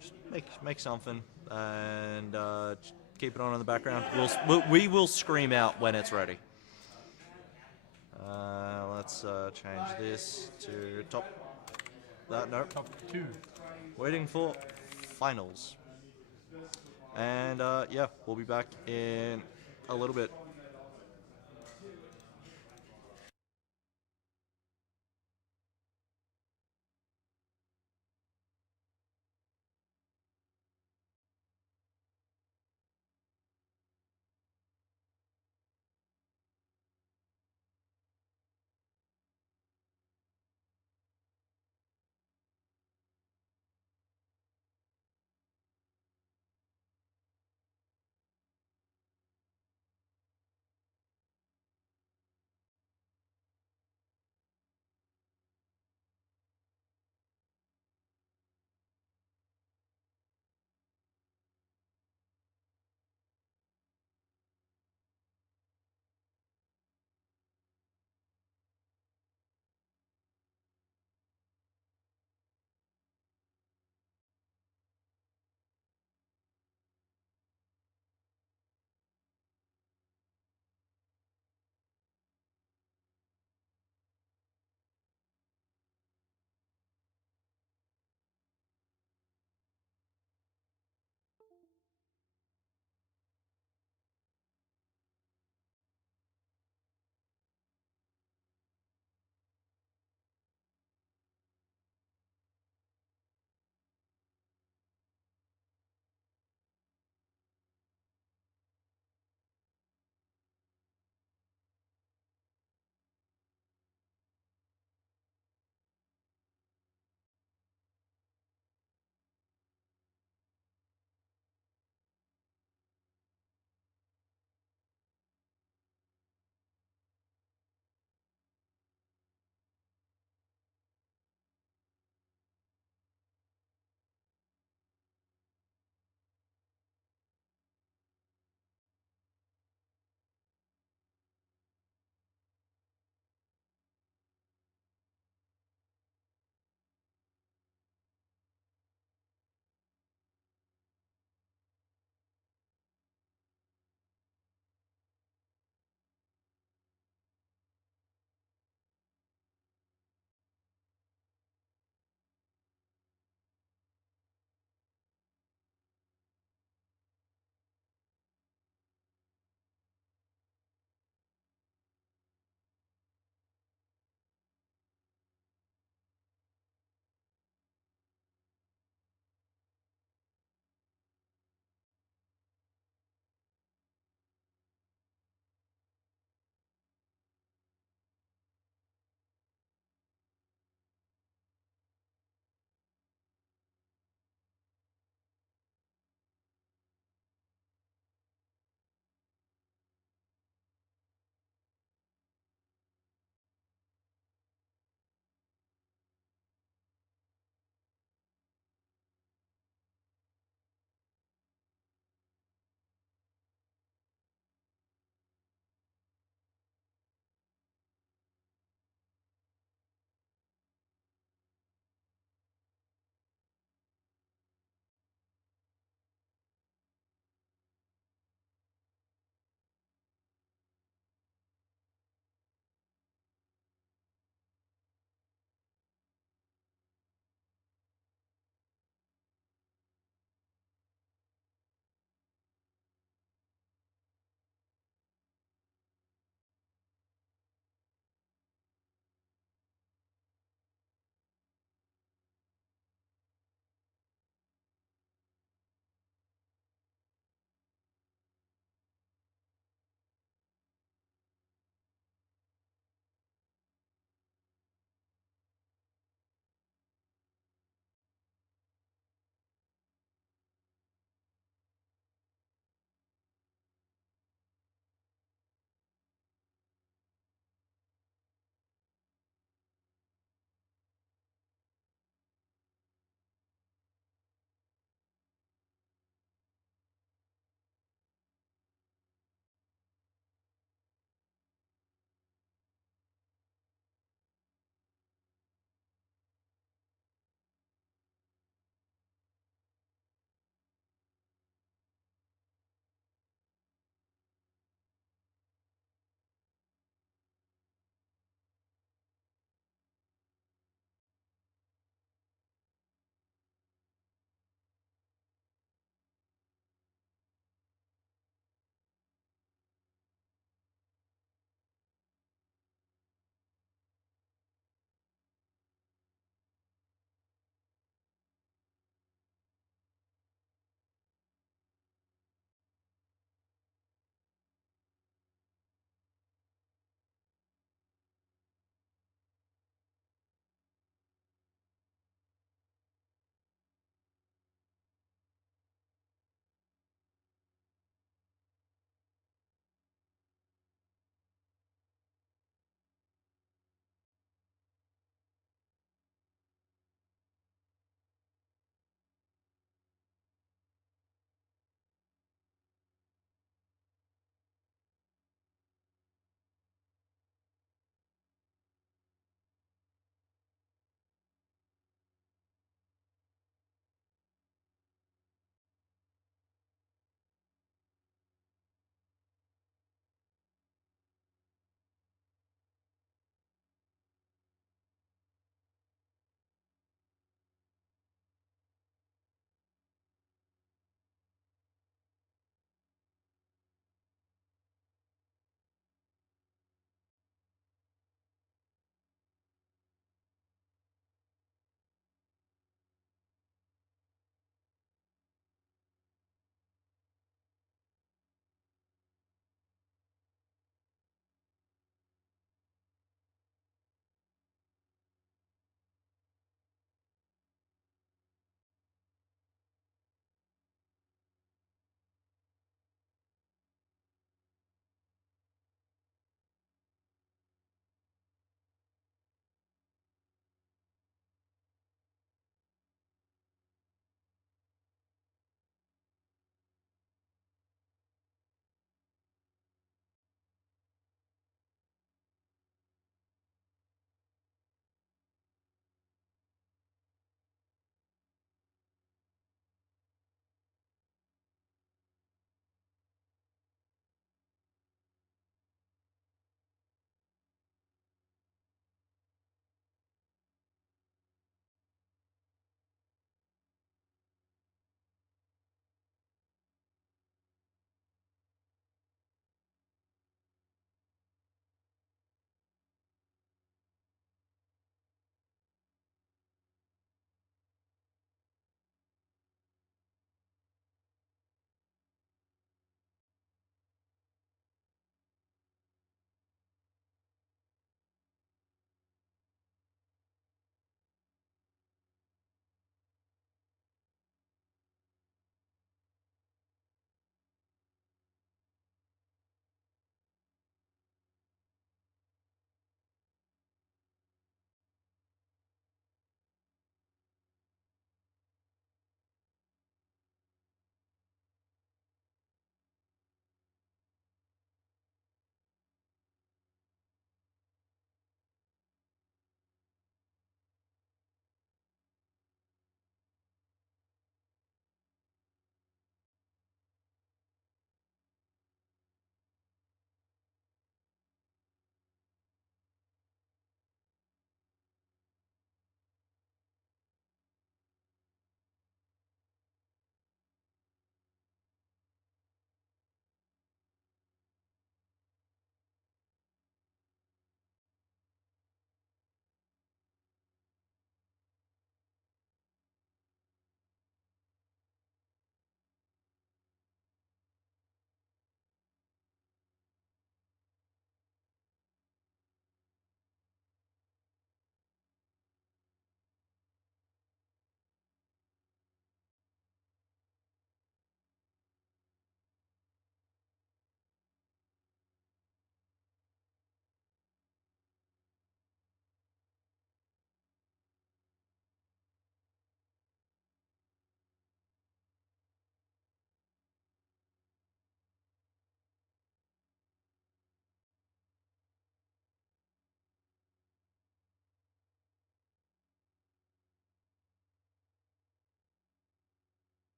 Just make something and just keep it on in the background. We will scream out when it's ready. Let's change this to top. No, top 2. Waiting for finals. And yeah, we'll be back in a little bit.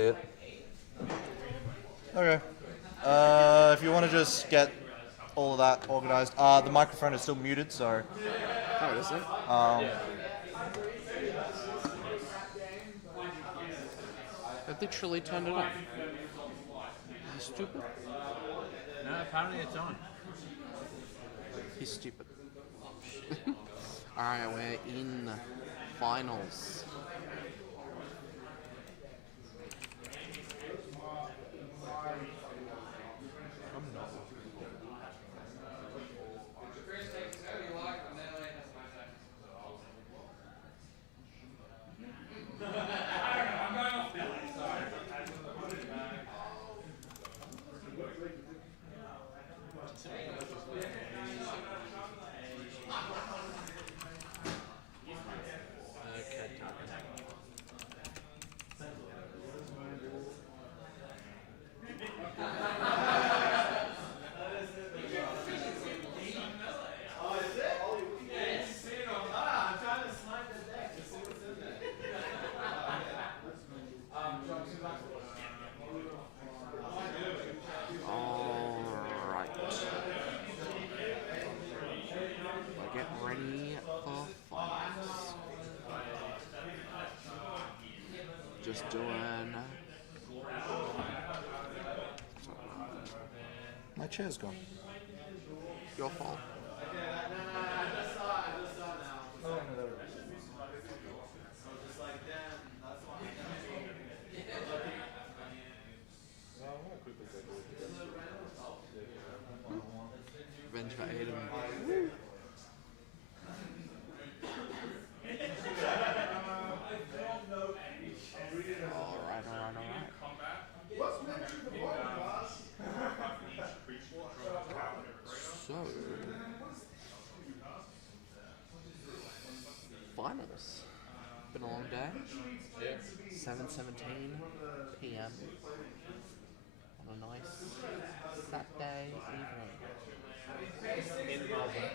Okay. If you want to just get all of that organized, the microphone is still muted, so. Oh, is it? I literally turned it on. You stupid? No, apparently it's on. He's stupid. Alright, we're in finals. Just doing. My chair's gone. Your fault. Revenge for Aiden. Alright. So, finals. Been a long day. 7:17 p.m. on a nice Saturday evening. In Melbourne.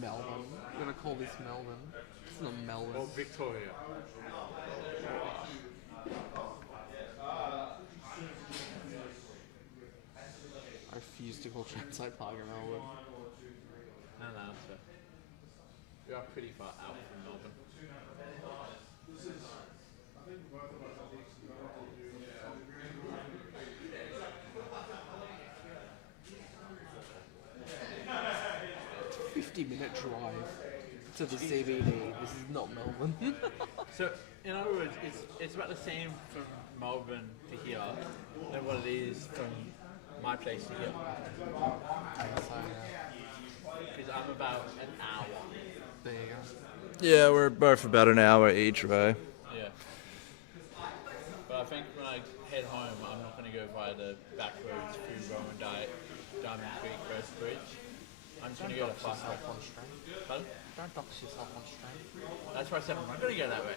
Melbourne. We're gonna call this Melbourne. It's not Melbourne. Or Victoria. I refuse to call Chirnside Park in Melbourne. No, that's fair. We are pretty far out from Melbourne. It's a 50-minute drive to the CBD. This is not Melbourne. So, in other words, it's about the same from Melbourne to here than what it is from my place to here. Because I'm about an hour. There you go. Yeah, we're both about an hour each way. Yeah. But I think when I head home, I'm not going to go via the back roads through Rowan Diamond Creek Coast Bridge. I'm just going to go to fast road. Pardon? Don't dox yourself on stream. That's why I said I'm not going to go that way.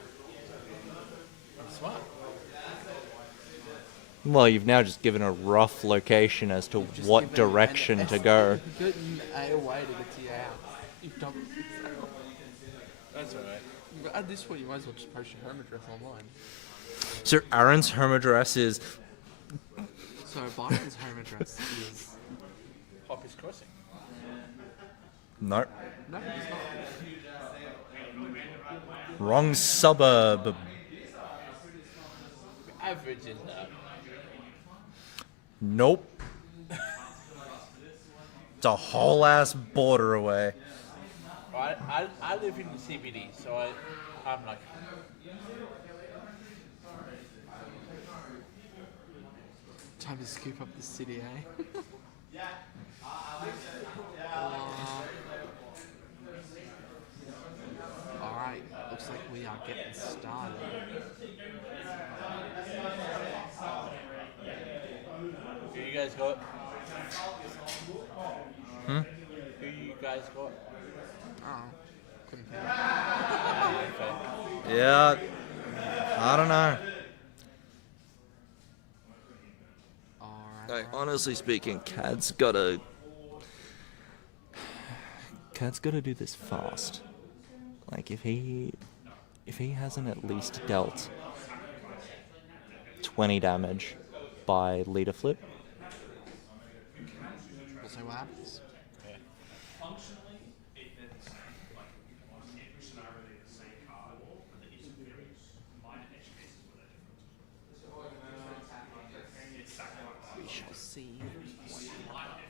I'm smart. Well, you've now just given a rough location as to what direction to go. You've gotten a way to get to your house. You've done yourself. That's alright. At this point, you might as well just post your home address online. So Aaron's home address is... So Byron's home address is... Hoppers Crossing. Nope. No, it's not. Wrong suburb. Average is that. Nope. It's a whole ass border away. I live in the CBD, so I'm like... Time to scoop up the city, eh? Alright, looks like we are getting started. Who you guys got? Hmm? Who you guys got? Oh, couldn't tell. Yeah, I don't know. Like, honestly speaking, Cad's gotta do this fast. Like, if he hasn't at least dealt 20 damage by leader flip. We'll see what happens. We shall see what happens.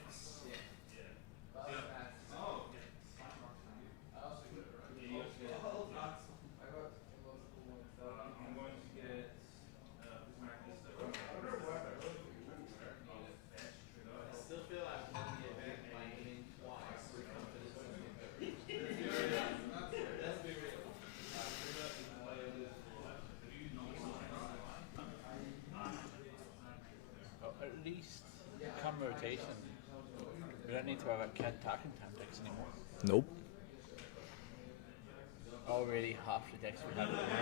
At least come rotation, we don't need to have a cat talking time decks anymore. Nope. Already half the decks we have at the moment.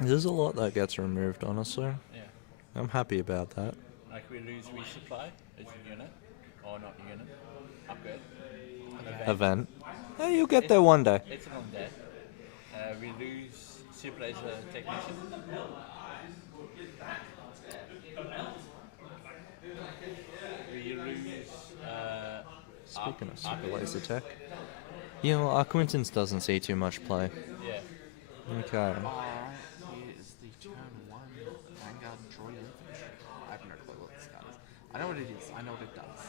There's a lot that gets removed, honestly. Yeah. I'm happy about that. Like we lose resupply as a unit, or not a unit, upgrade. An Event. Hey, you'll get there one day. It's an on day. We lose super laser technician. We lose. Speaking of super laser tech. Yeah, well, our Quintons doesn't see too much play. Yeah. Okay. Alright, here is the turn 1 Vanguard Droid Infantry. I have no clue what this card is. I know what it is, I know what it does.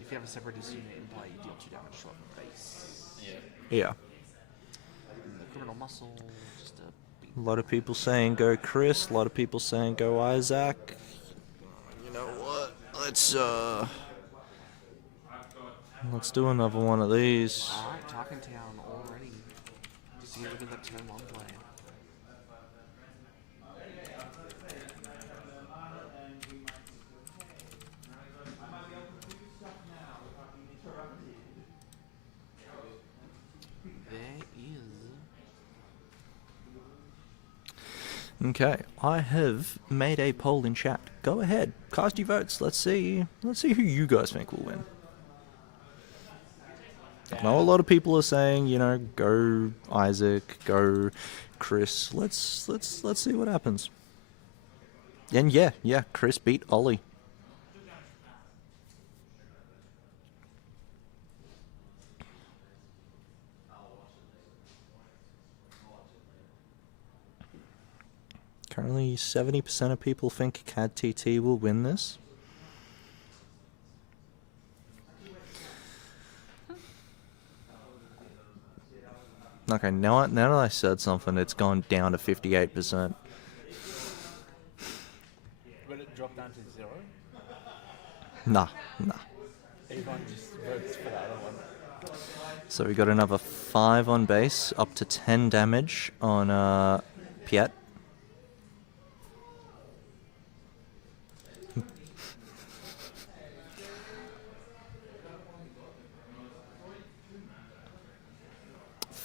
If you have a separatist unit in play, you deal 2 damage short of the base. Yeah. Yeah. And the criminal muscle, just a A lot of people saying go Chris, a lot of people saying go Isaac. You know what? Let's do another one of these. Alright, Tarkin Town already. Just to get rid of that turn 1 play. There is. Okay, I have made a poll in chat. Go ahead, cast your votes. Let's see who you guys think will win. I know a lot of people are saying, you know, go Isaac, go Chris. Let's see what happens. And yeah, Chris beat Ollie. Currently, 70% of people think CAD TT will win this. Okay, now that I said something, it's gone down to 58%. Will it drop down to 0? Nah. Everyone just votes for the other one. So we got another 5 on base, up to 10 damage on Piet.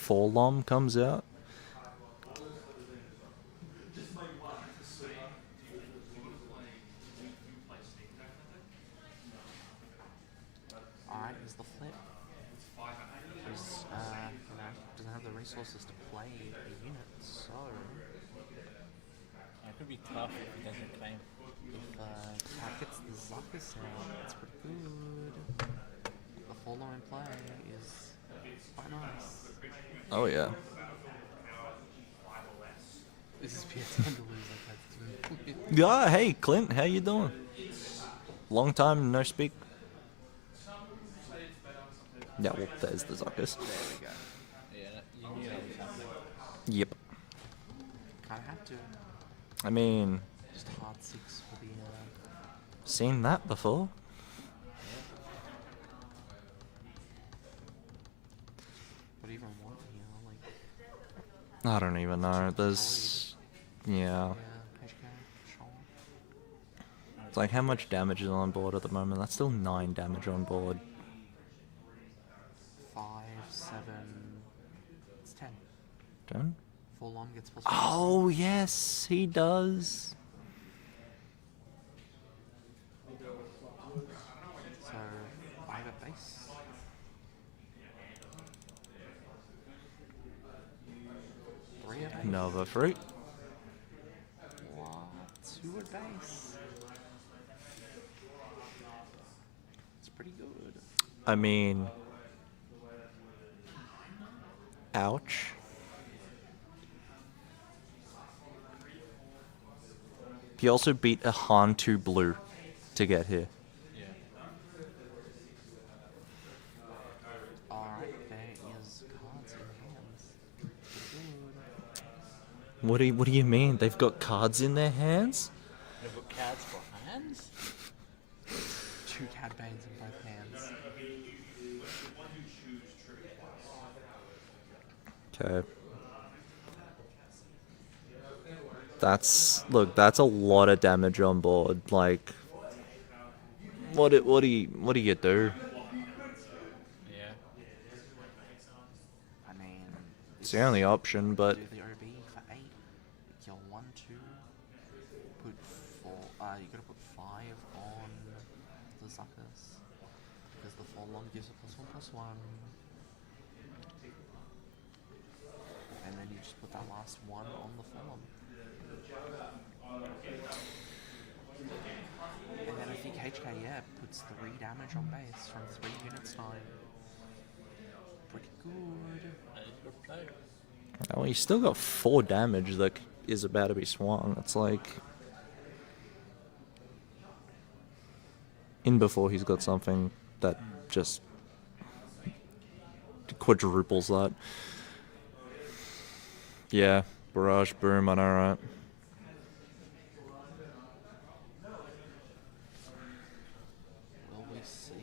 Forlom comes out. Alright, here's the flip. He's, doesn't have the resources to play a unit, so... It could be tough if he doesn't claim. If Cat gets the Zuckus out, that's pretty good. The follow in play is quite nice. Oh yeah. This is PS time to lose like that. Yeah, hey Clint, how you doing? Long time no speak. Yeah, well, there's the Zuckus. There we go. Yeah, you knew that was happening. Yep. Kinda had to. I mean, Just hard 6 for the seen that before. what do you even want here? Like I don't even know. There's, yeah. HK, sure. It's like how much damage is on board at the moment? That's still 9 damage on board. 5, 7, it's 10. 10? Full on gets plus. Oh yes, he does. So 5 at base. Three at base. Another 3. 2 at base. It's pretty good. I mean, ouch. He also beat a Han 2 blue to get here. Alright, there is cards in hands. Good. What do you mean? They've got cards in their hands? They've got cards for hands? 2 Cad Banes in both hands. Okay. That's a lot of damage on board. Like, what do you do? Yeah. I mean, It's the only option, but do the OB for 8. Kill 1, 2. Put 4. You gotta put 5 on the Zuckers. Because the 4 long gives a +1/+1. And then you just put that last 1 on the 4. And then I think HK, puts 3 damage on base from 3 units time. Pretty good. oh, he's still got 4 damage that is about to be swung. It's like in before he's got something that just quadruples that. Yeah, barrage boom. I know, right? Will we see?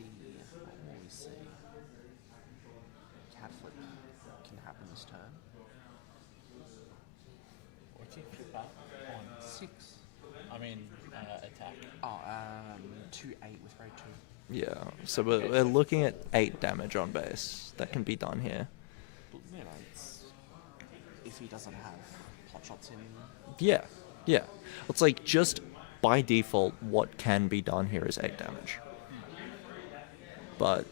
What will we see? Cat flip can happen this turn. What's he flip up on? 6. I mean, attack. Oh, 2/8 with raid 2. Yeah. So we're looking at 8 damage on base. That can be done here. But, you know, it's, if he doesn't have pot shots in. Yeah. Yeah. It's like just by default, what can be done here is 8 damage. But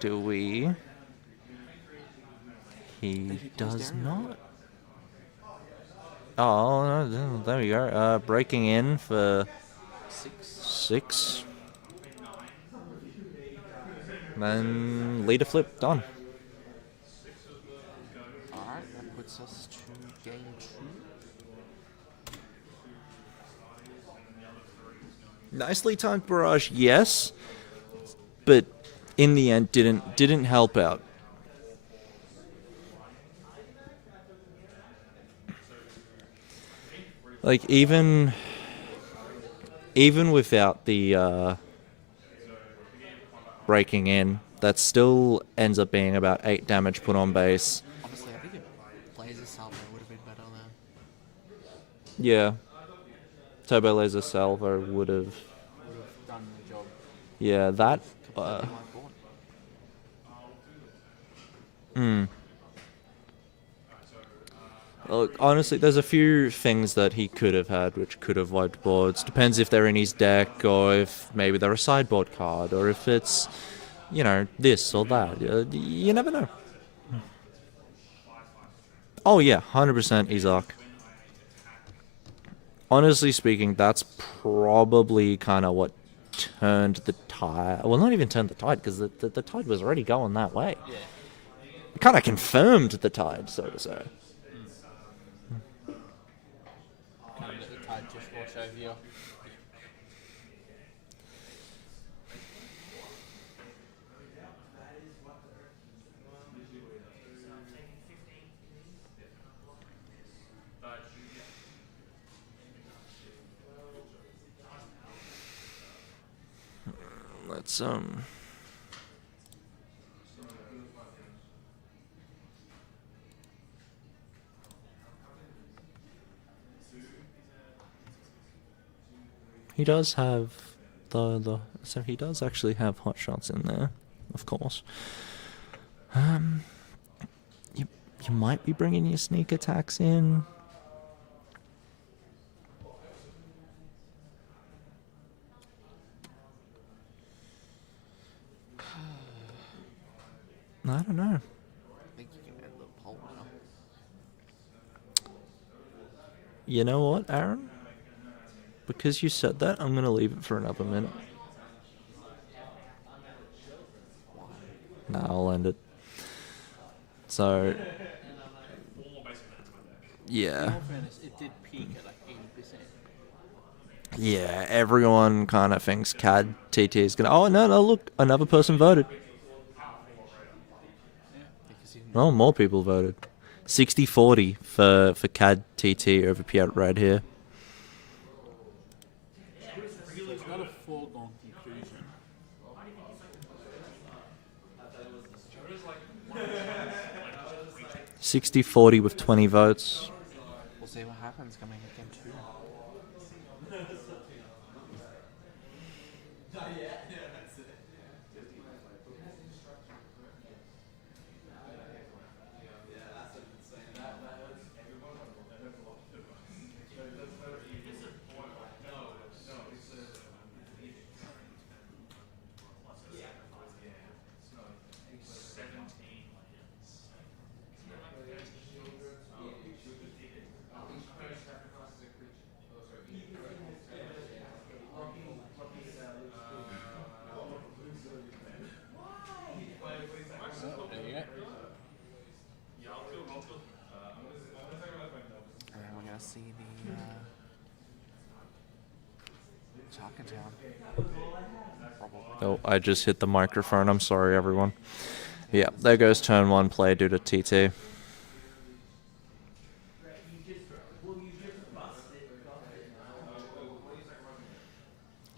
do we? He does not. Oh, no, there we go. Breaking in for 6. Then leader flip done. Alright, that puts us to game 2. Nicely timed barrage, yes, but in the end didn't help out. Like even without the breaking in, that still ends up being about 8 damage put on base. Honestly, I think if Blazer Salvo would have been better there. Yeah, Turbo Laser Salvo would have. Done the job. Yeah, that. Completely my board. Look, honestly, there's a few things that he could have had which could have wiped boards. Depends if they're in his deck, or if maybe they're a sideboard card, or if it's, you know, this or that. You never know. Oh yeah, 100% Isaac. Honestly speaking, that's probably kind of what turned the tide. Well, not even turned the tide, because the tide was already going that way. Yeah. It kind of confirmed the tide, so to say. Can't let the tide just wash over you. Let's he does have so he does actually have hot shots in there, of course. You might be bringing your sneak attacks in. I don't know. I think you can end the poll now. You know what, Aaron? because you said that, I'm going to leave it for another minute. Nah, I'll end it. So, yeah. In all fairness, it did peak at like 80%. Yeah, everyone kind of thinks CAD TT is going to... Oh, no, look, another person voted. Well, more people voted. 60-40 for CAD TT over Piet Red here. So it's not a foregone conclusion. 60-40 with 20 votes. We'll see what happens coming at game 2. And then we're going to see the Chalk in Town. Probably. Oh, I just hit the microphone. I'm sorry, everyone. Yeah, there goes turn 1 play due to TT.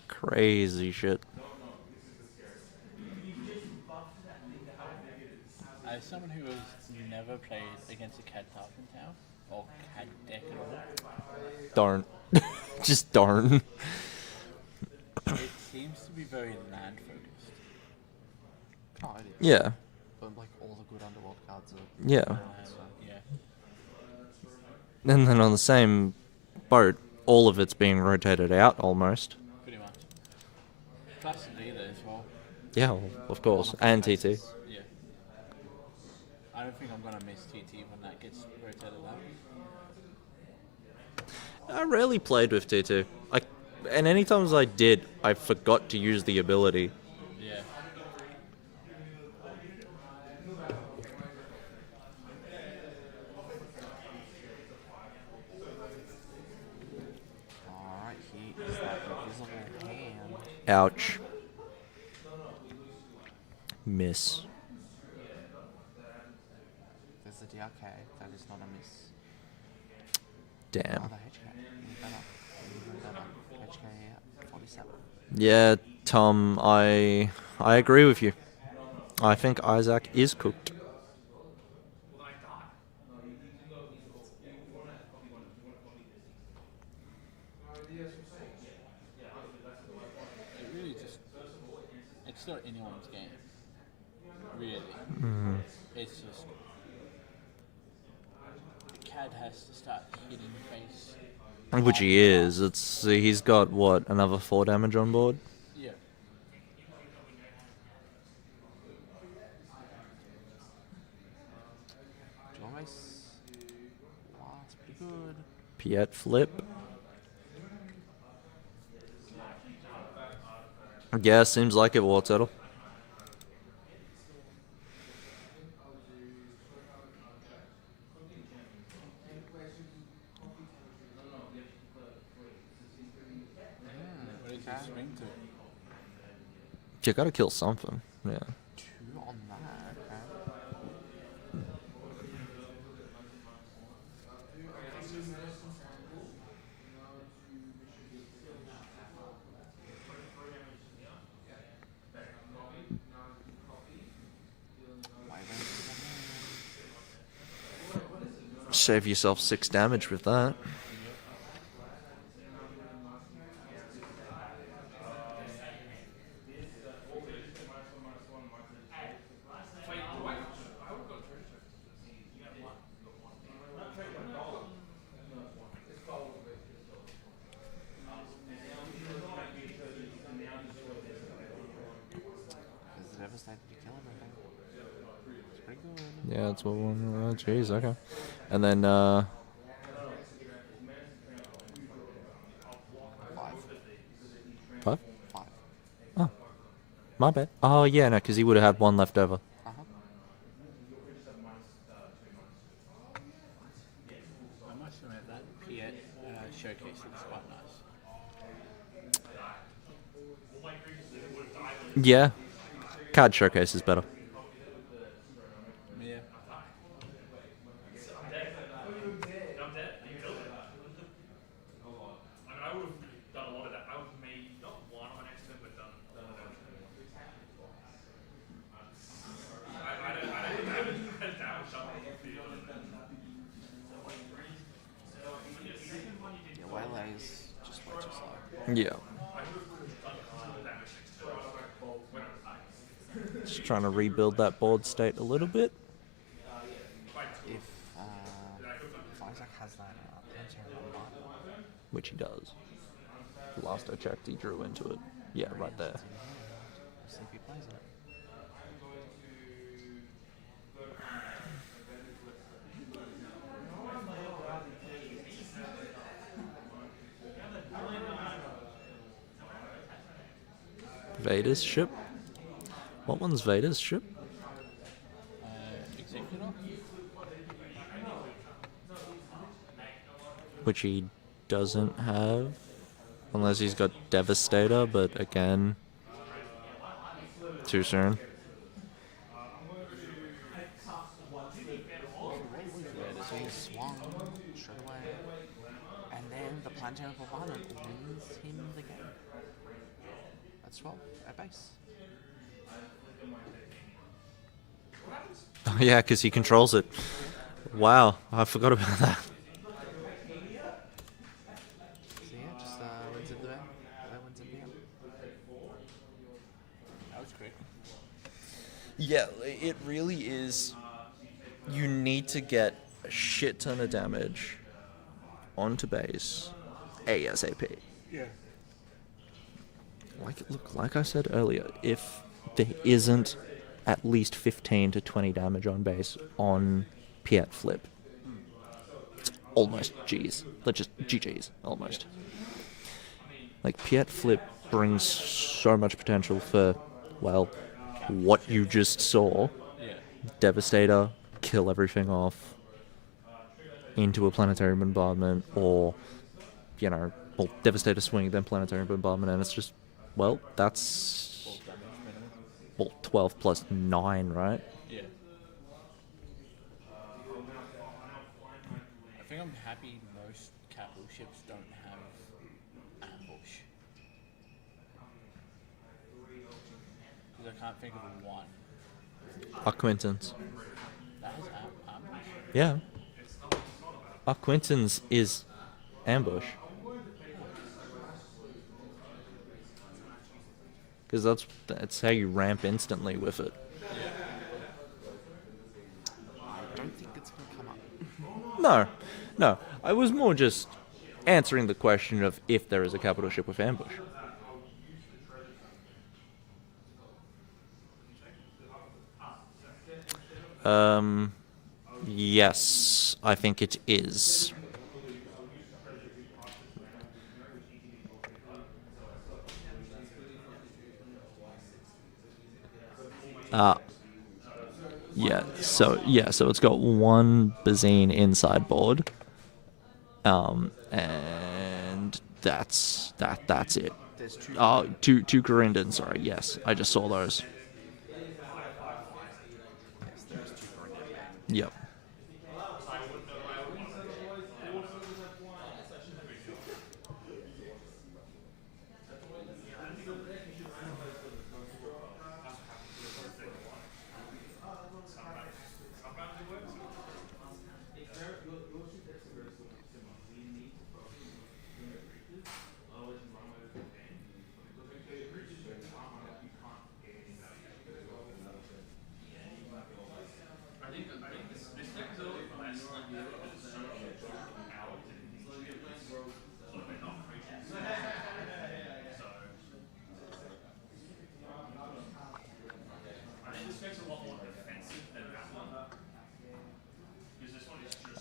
Crazy shit. As someone who has never played against a CAD Tarpon Town, or CAD deck at all, Darn. Just darn. it seems to be very land focused. Oh, it is. Yeah. But like all the good underworld cards are... Yeah. Yeah. And then on the same boat, all of it's being rotated out almost. Pretty much. Plus leader as well. Yeah, well, of course. And TT. Yeah. I don't think I'm going to miss TT when that gets rotated out. I rarely played with TT. And any times I did, I forgot to use the ability. Yeah. Alright, he is that invisible hand. Ouch. Miss. There's the DRK, that is not a miss. Damn. Oh, the HK. Even better. Even better. HK at 47. Yeah, Tom, I agree with you. I think Isaac is cooked. It really just... It's not anyone's game. Really. Mhm. It's just... CAD has to start hitting face. Which he is. He's got, what, another 4 damage on board? Yeah. Joyce. Wow, that's pretty good. Piet flip. Yeah, seems like it, War Turtle. What did you swing to? You gotta kill something. Yeah. 2 on that, okay. Save yourself 6 damage with that. Because the devastated you kill everything. It's pretty good. Yeah, that's what one. Oh, jeez, okay. And then, 5 5? 5. Oh. My bad. Oh, yeah, no, because he would have had one left over. Uh-huh. I must admit that Piet showcase looks quite nice. Yeah. Card showcase is better. Yeah. Yeah, Waylay's just way too slow. Yeah. Just trying to rebuild that board state a little bit. If Isaac has that planetary bombardment, Which he does. Last I checked, he drew into it. Yeah, right there. see if he plays it. Vader's ship? What one's Vader's ship? Executor? Which he doesn't have. Unless he's got Devastator, but again, too soon. So he swung straight away, and then the planetary bombardment wins him the game. That's 12 at base. Oh, yeah, because he controls it. Wow, I forgot about that. So yeah, just wins it there. That wins it there. That was quick. Yeah, it really is. You need to get a shit ton of damage onto base ASAP. Yeah. Like I said earlier, if there isn't at least 15 to 20 damage on base on Piet flip, it's almost G's. Like just GG's, almost. Like, Piet flip brings so much potential for, well, what you just saw. Yeah. Devastator, kill everything off into a planetary bombardment, or, you know, well, Devastator swing, then planetary bombardment, and it's just, well, that's, well, 12 plus 9, right? Yeah. I think I'm happy most capital ships don't have ambush. Because I can't think of one. Quintons. That has ambush? Yeah. Quintons is ambush. Because that's how you ramp instantly with it. I don't think it's going to come up. No. I was more just answering the question of if there is a capital ship with ambush. Yes, I think it is. So it's got one Bazine in sideboard. And that's it. There's two. Two Corindon, sorry, yes. I just saw those. Yes, there's two Corindon. Yep.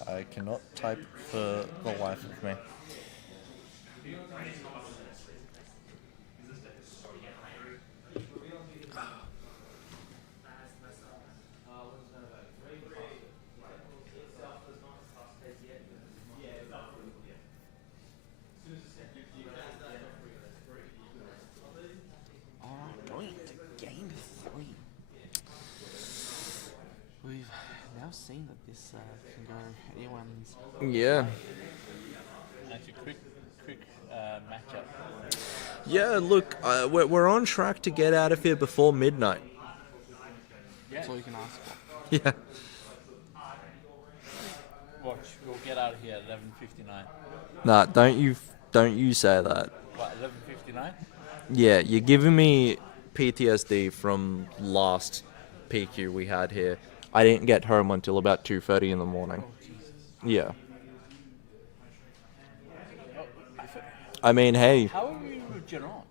I cannot type for the life of me. This can go anyone's. Yeah. That's a quick matchup. Yeah, look, we're on track to get out of here before midnight. That's all you can ask for. Yeah. Watch, we'll get out of here at 11:59. Nah, don't you say that. What, 11:59? Yeah, you're giving me PTSD from last PQ we had here. I didn't get home until about 2:30 in the morning. Yeah. I mean, hey. How are you with Geron?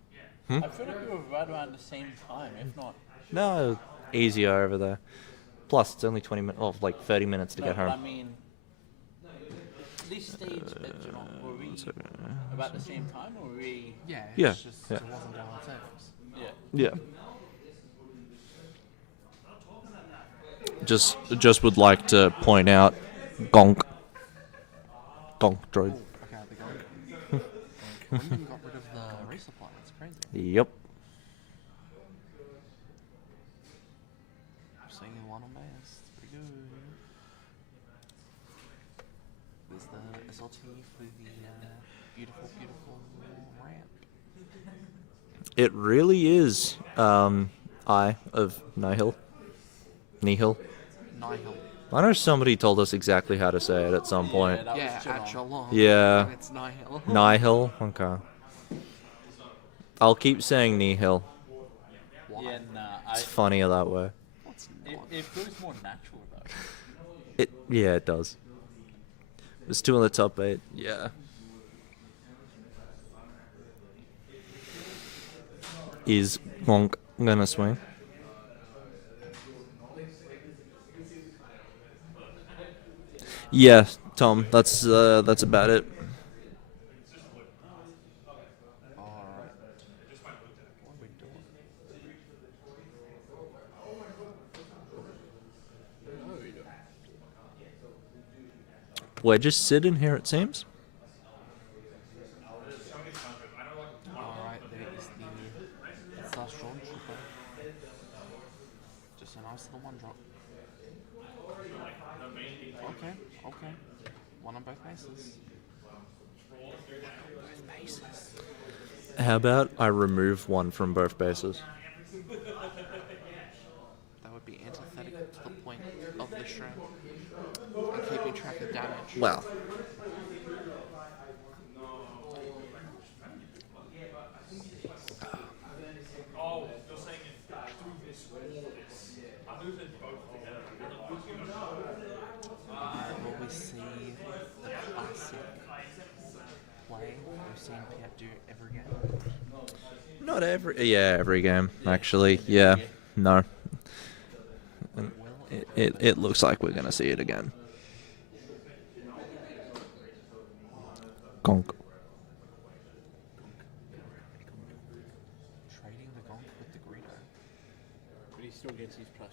Hmm? I feel like we were right around the same time, if not. No, easier over there. Plus, it's only 20 minutes, like 30 minutes to get But home. I mean, this stage at Geron, were we about the same time, or were we? Yeah. Yeah, It's just, yeah. It wasn't downstairs. Yeah. Yeah. Just would like to point out, gonk droid. Okay, the gonk. When you got rid of the resupply, it's crazy. Yep. Seeing one on base, it's pretty good. There's the SLT for the beautiful, beautiful ramp. It really is. Eye of Nihil. Nihil. Nihil. I know somebody told us exactly how to say it at some point. Yeah, at Geelong. Yeah. And it's Nihil. Nihil? Okay. I'll keep saying Nihil. Yeah, nah. It's funnier that way. It feels more natural though. Yeah, it does. There's 2 in the top 8. Yeah. Is Monk gonna swing? Yeah, Tom. That's about it. We're just sitting here, it seems. Alright, there is the Storm Trooper. Just a nice little one drop. Okay. One on both bases. Both bases. How about I remove one from both bases? That would be antithetical to the point of the shred. And keeping track of damage. Well. Will we see the classic play we've seen Piat do every game? Not every... Yeah, every game, actually. Yeah. No. And it looks like we're going to see it again. Gonk. Trading the gonk with the Greedo. But he still gets his +1.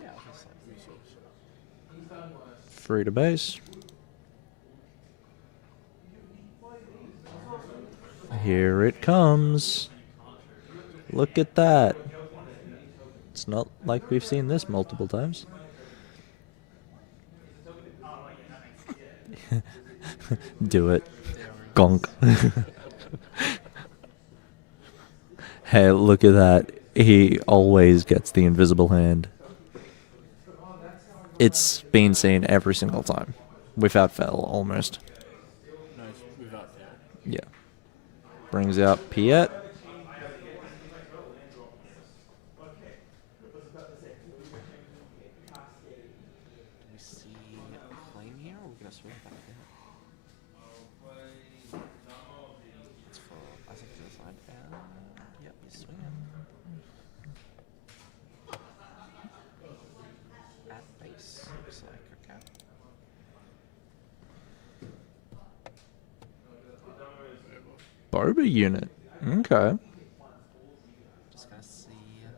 Yeah, obviously. Resource. Free to base. Here it comes. Look at that. It's not like we've seen this multiple times. Do it. Gonk. Hey, look at that. He always gets the invisible hand. It's been seen every single time. Without fail, almost. No, it's without fail. Yeah. Brings out Piet. Do we see a claim here, or are we going to swing it back there? It's for Isaac to the side, and yep, he's swinging. At base, looks like, okay. Boba unit. Okay. Just going to see the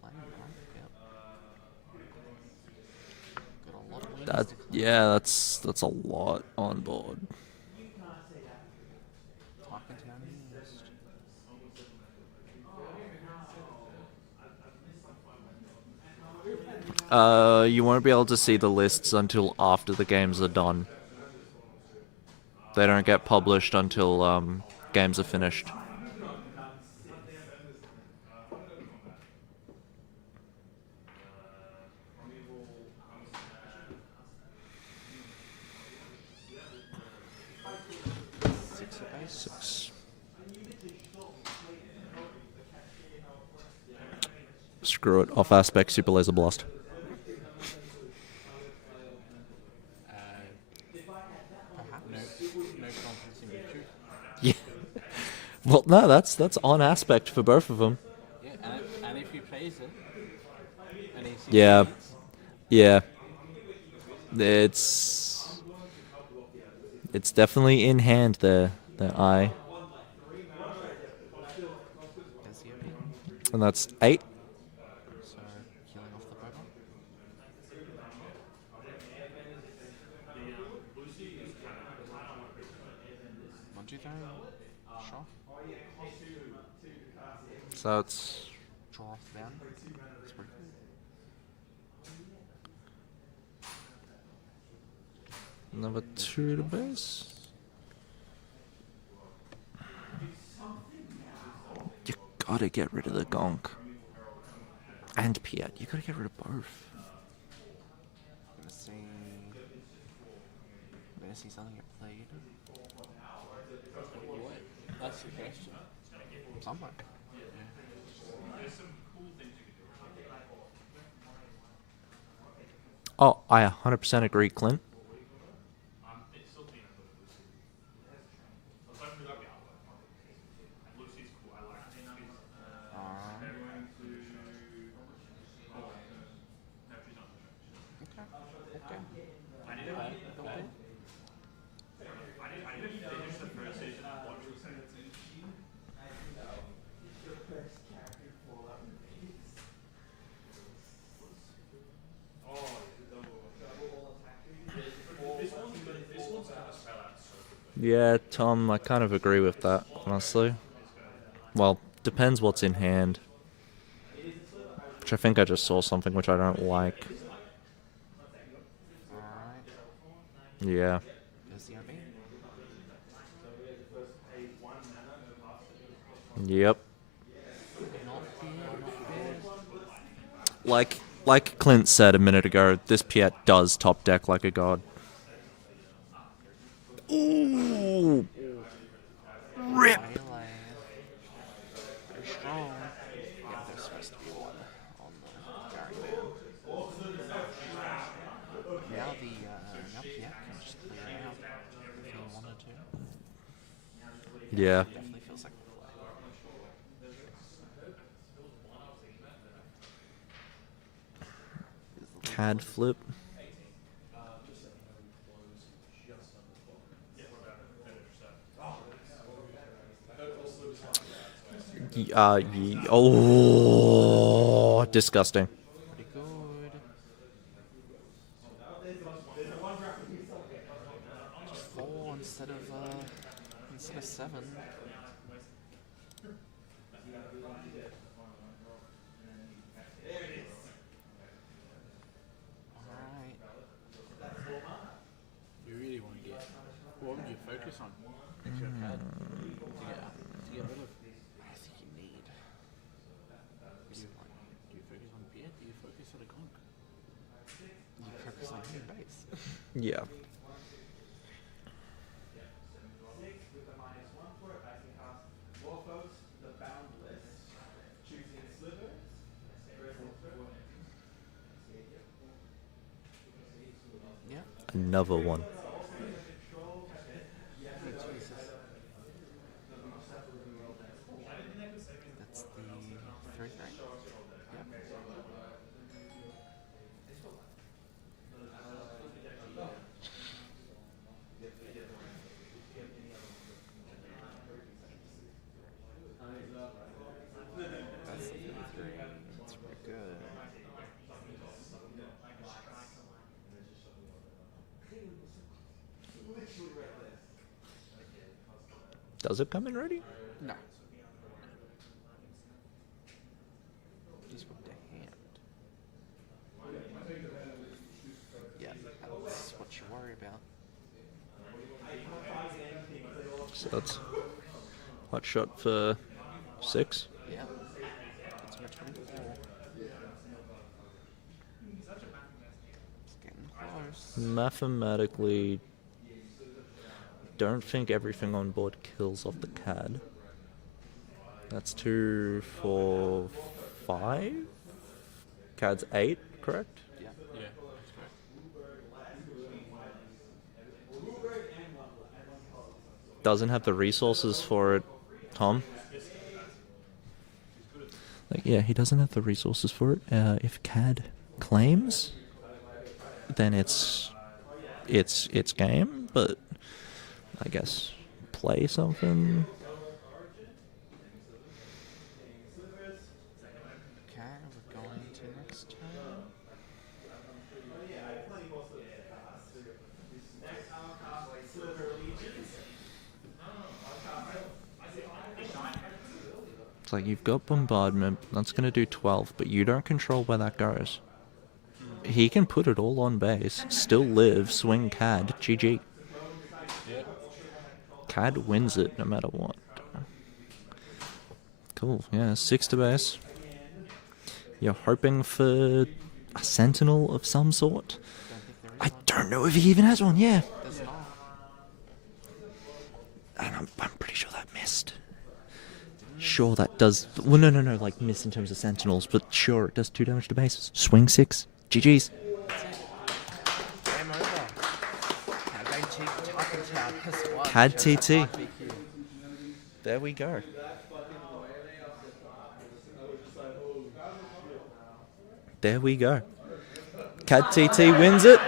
claim, right? Yep. Got a lot of wins That to claim. yeah, that's a lot on board. Talking to him used. You won't be able to see the lists until after the games are done. They don't get published until games are finished. Six. Screw it. Off aspect, super laser blast. Yeah. Well, no, that's on aspect for both of them. Yeah, and if he plays it, and he sees Yeah. it, Yeah. It's definitely in hand there, the eye. And that's 8. So, killing off the Pokemon. One, two, three. Sure. So it's Draw off the bound. That's pretty cool. number 2 to base. You gotta get rid of the Gonk. And Piet. You gotta get rid of both. Gonna see something get played. what? That's the question. Somewhere. Oh, I 100% agree, Clint. Yeah, Tom, I kind of agree with that, honestly. Well, depends what's in hand. Which I think I just saw something which I don't like. Yeah. Yep. Like Clint said a minute ago, this Piet does top deck like a god. Ooh. Rip. Very strong. Yeah, there's supposed to be one on the Gary Man. Now now Piet can just clear it out if he wanted to. Yeah. Definitely feels like a play. CAD flip. Oh, disgusting. Pretty good. Just 4 instead of 7. Alright. You really want to get. What would you focus on? If you're bad, to get rid of. I think you need. Do you focus on Piet? Do you focus on a Gonk? You focus on home base. Yeah. Yeah. Another one. That's the 3-3. Yep. That's the 3-3. That's pretty good. Does it come in ready? No. He's got the hand. So that's hot shot for 6. Yeah. That's my 24. It's getting close. Mathematically, don't think everything on board kills off the CAD. That's 2, 4, 5? CAD's 8, correct? Yeah, that's correct. Doesn't have the resources for it, Tom. Like, yeah, he doesn't have the resources for it. If CAD claims, then it's game, but I guess play something. Okay, we're going to next turn. It's like you've got bombardment, that's going to do 12, but you don't control where that goes. He can put it all on base, still live, swing CAD, GG. CAD wins it no matter what. Cool, yeah, 6 to base. You're hoping for a sentinel of some sort? I don't know if he even has one, yeah. There's not. And I'm pretty sure that missed. Sure, that does... Well, no, like miss in terms of sentinels, but sure, it does 2 damage to bases. Swing 6. GG's. Game over. CAD TT. There we go. There we go. CAD TT wins it.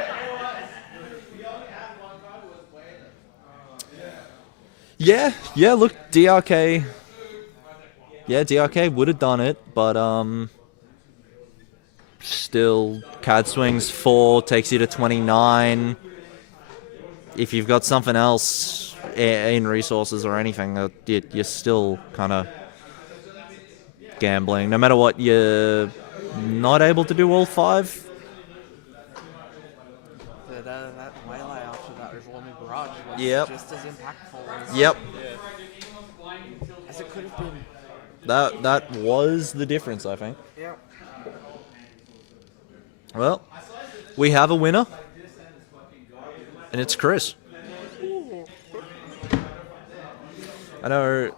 Yeah, look, DRK. Yeah, DRK would have done it, but still, CAD swings 4, takes you to 29. If you've got something else in resources or anything, you're still kind of gambling. No matter what, you're not able to do all 5. That melee after that overwhelming barrage was just as impactful as, as it could have been. That was the difference, I think. Yep. Well, we have a winner, and it's Chris. I know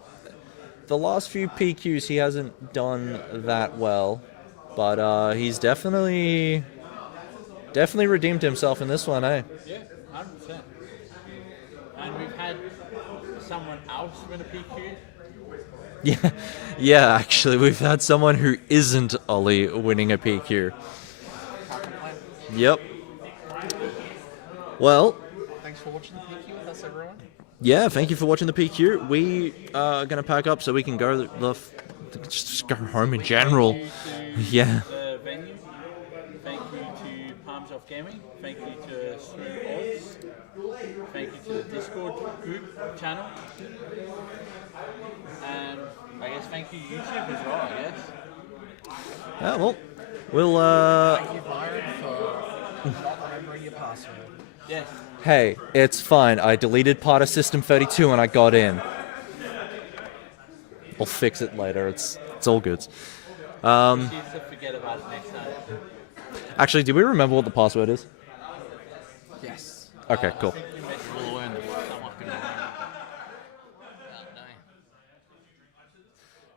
the last few PQs he hasn't done that well, but he's definitely redeemed himself in this one, eh? Yeah, 100%. And we've had someone else win a PQ. Yeah, actually, we've had someone who isn't Ollie winning a PQ. Yep. Well, thanks for watching the PQ with us, everyone. Yeah, thank you for watching the PQ. We are going to pack up so we can go just go home in general. Yeah. The venue. Thank you to Palms Off Gaming. Thank you to SWU-AUSTRALIA. Thank you to the Discord group channel. And I guess thank you YouTube as well, I guess. Yeah, well, we'll Thank you, Byron, for not remembering your password. Yes. Hey, it's fine. I deleted part of System 32 and I got in. I'll fix it later. It's all good. Forget about it next time. Actually, do we remember what the password is? Yes. Okay, cool.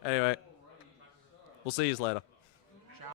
Anyway, we'll see you later.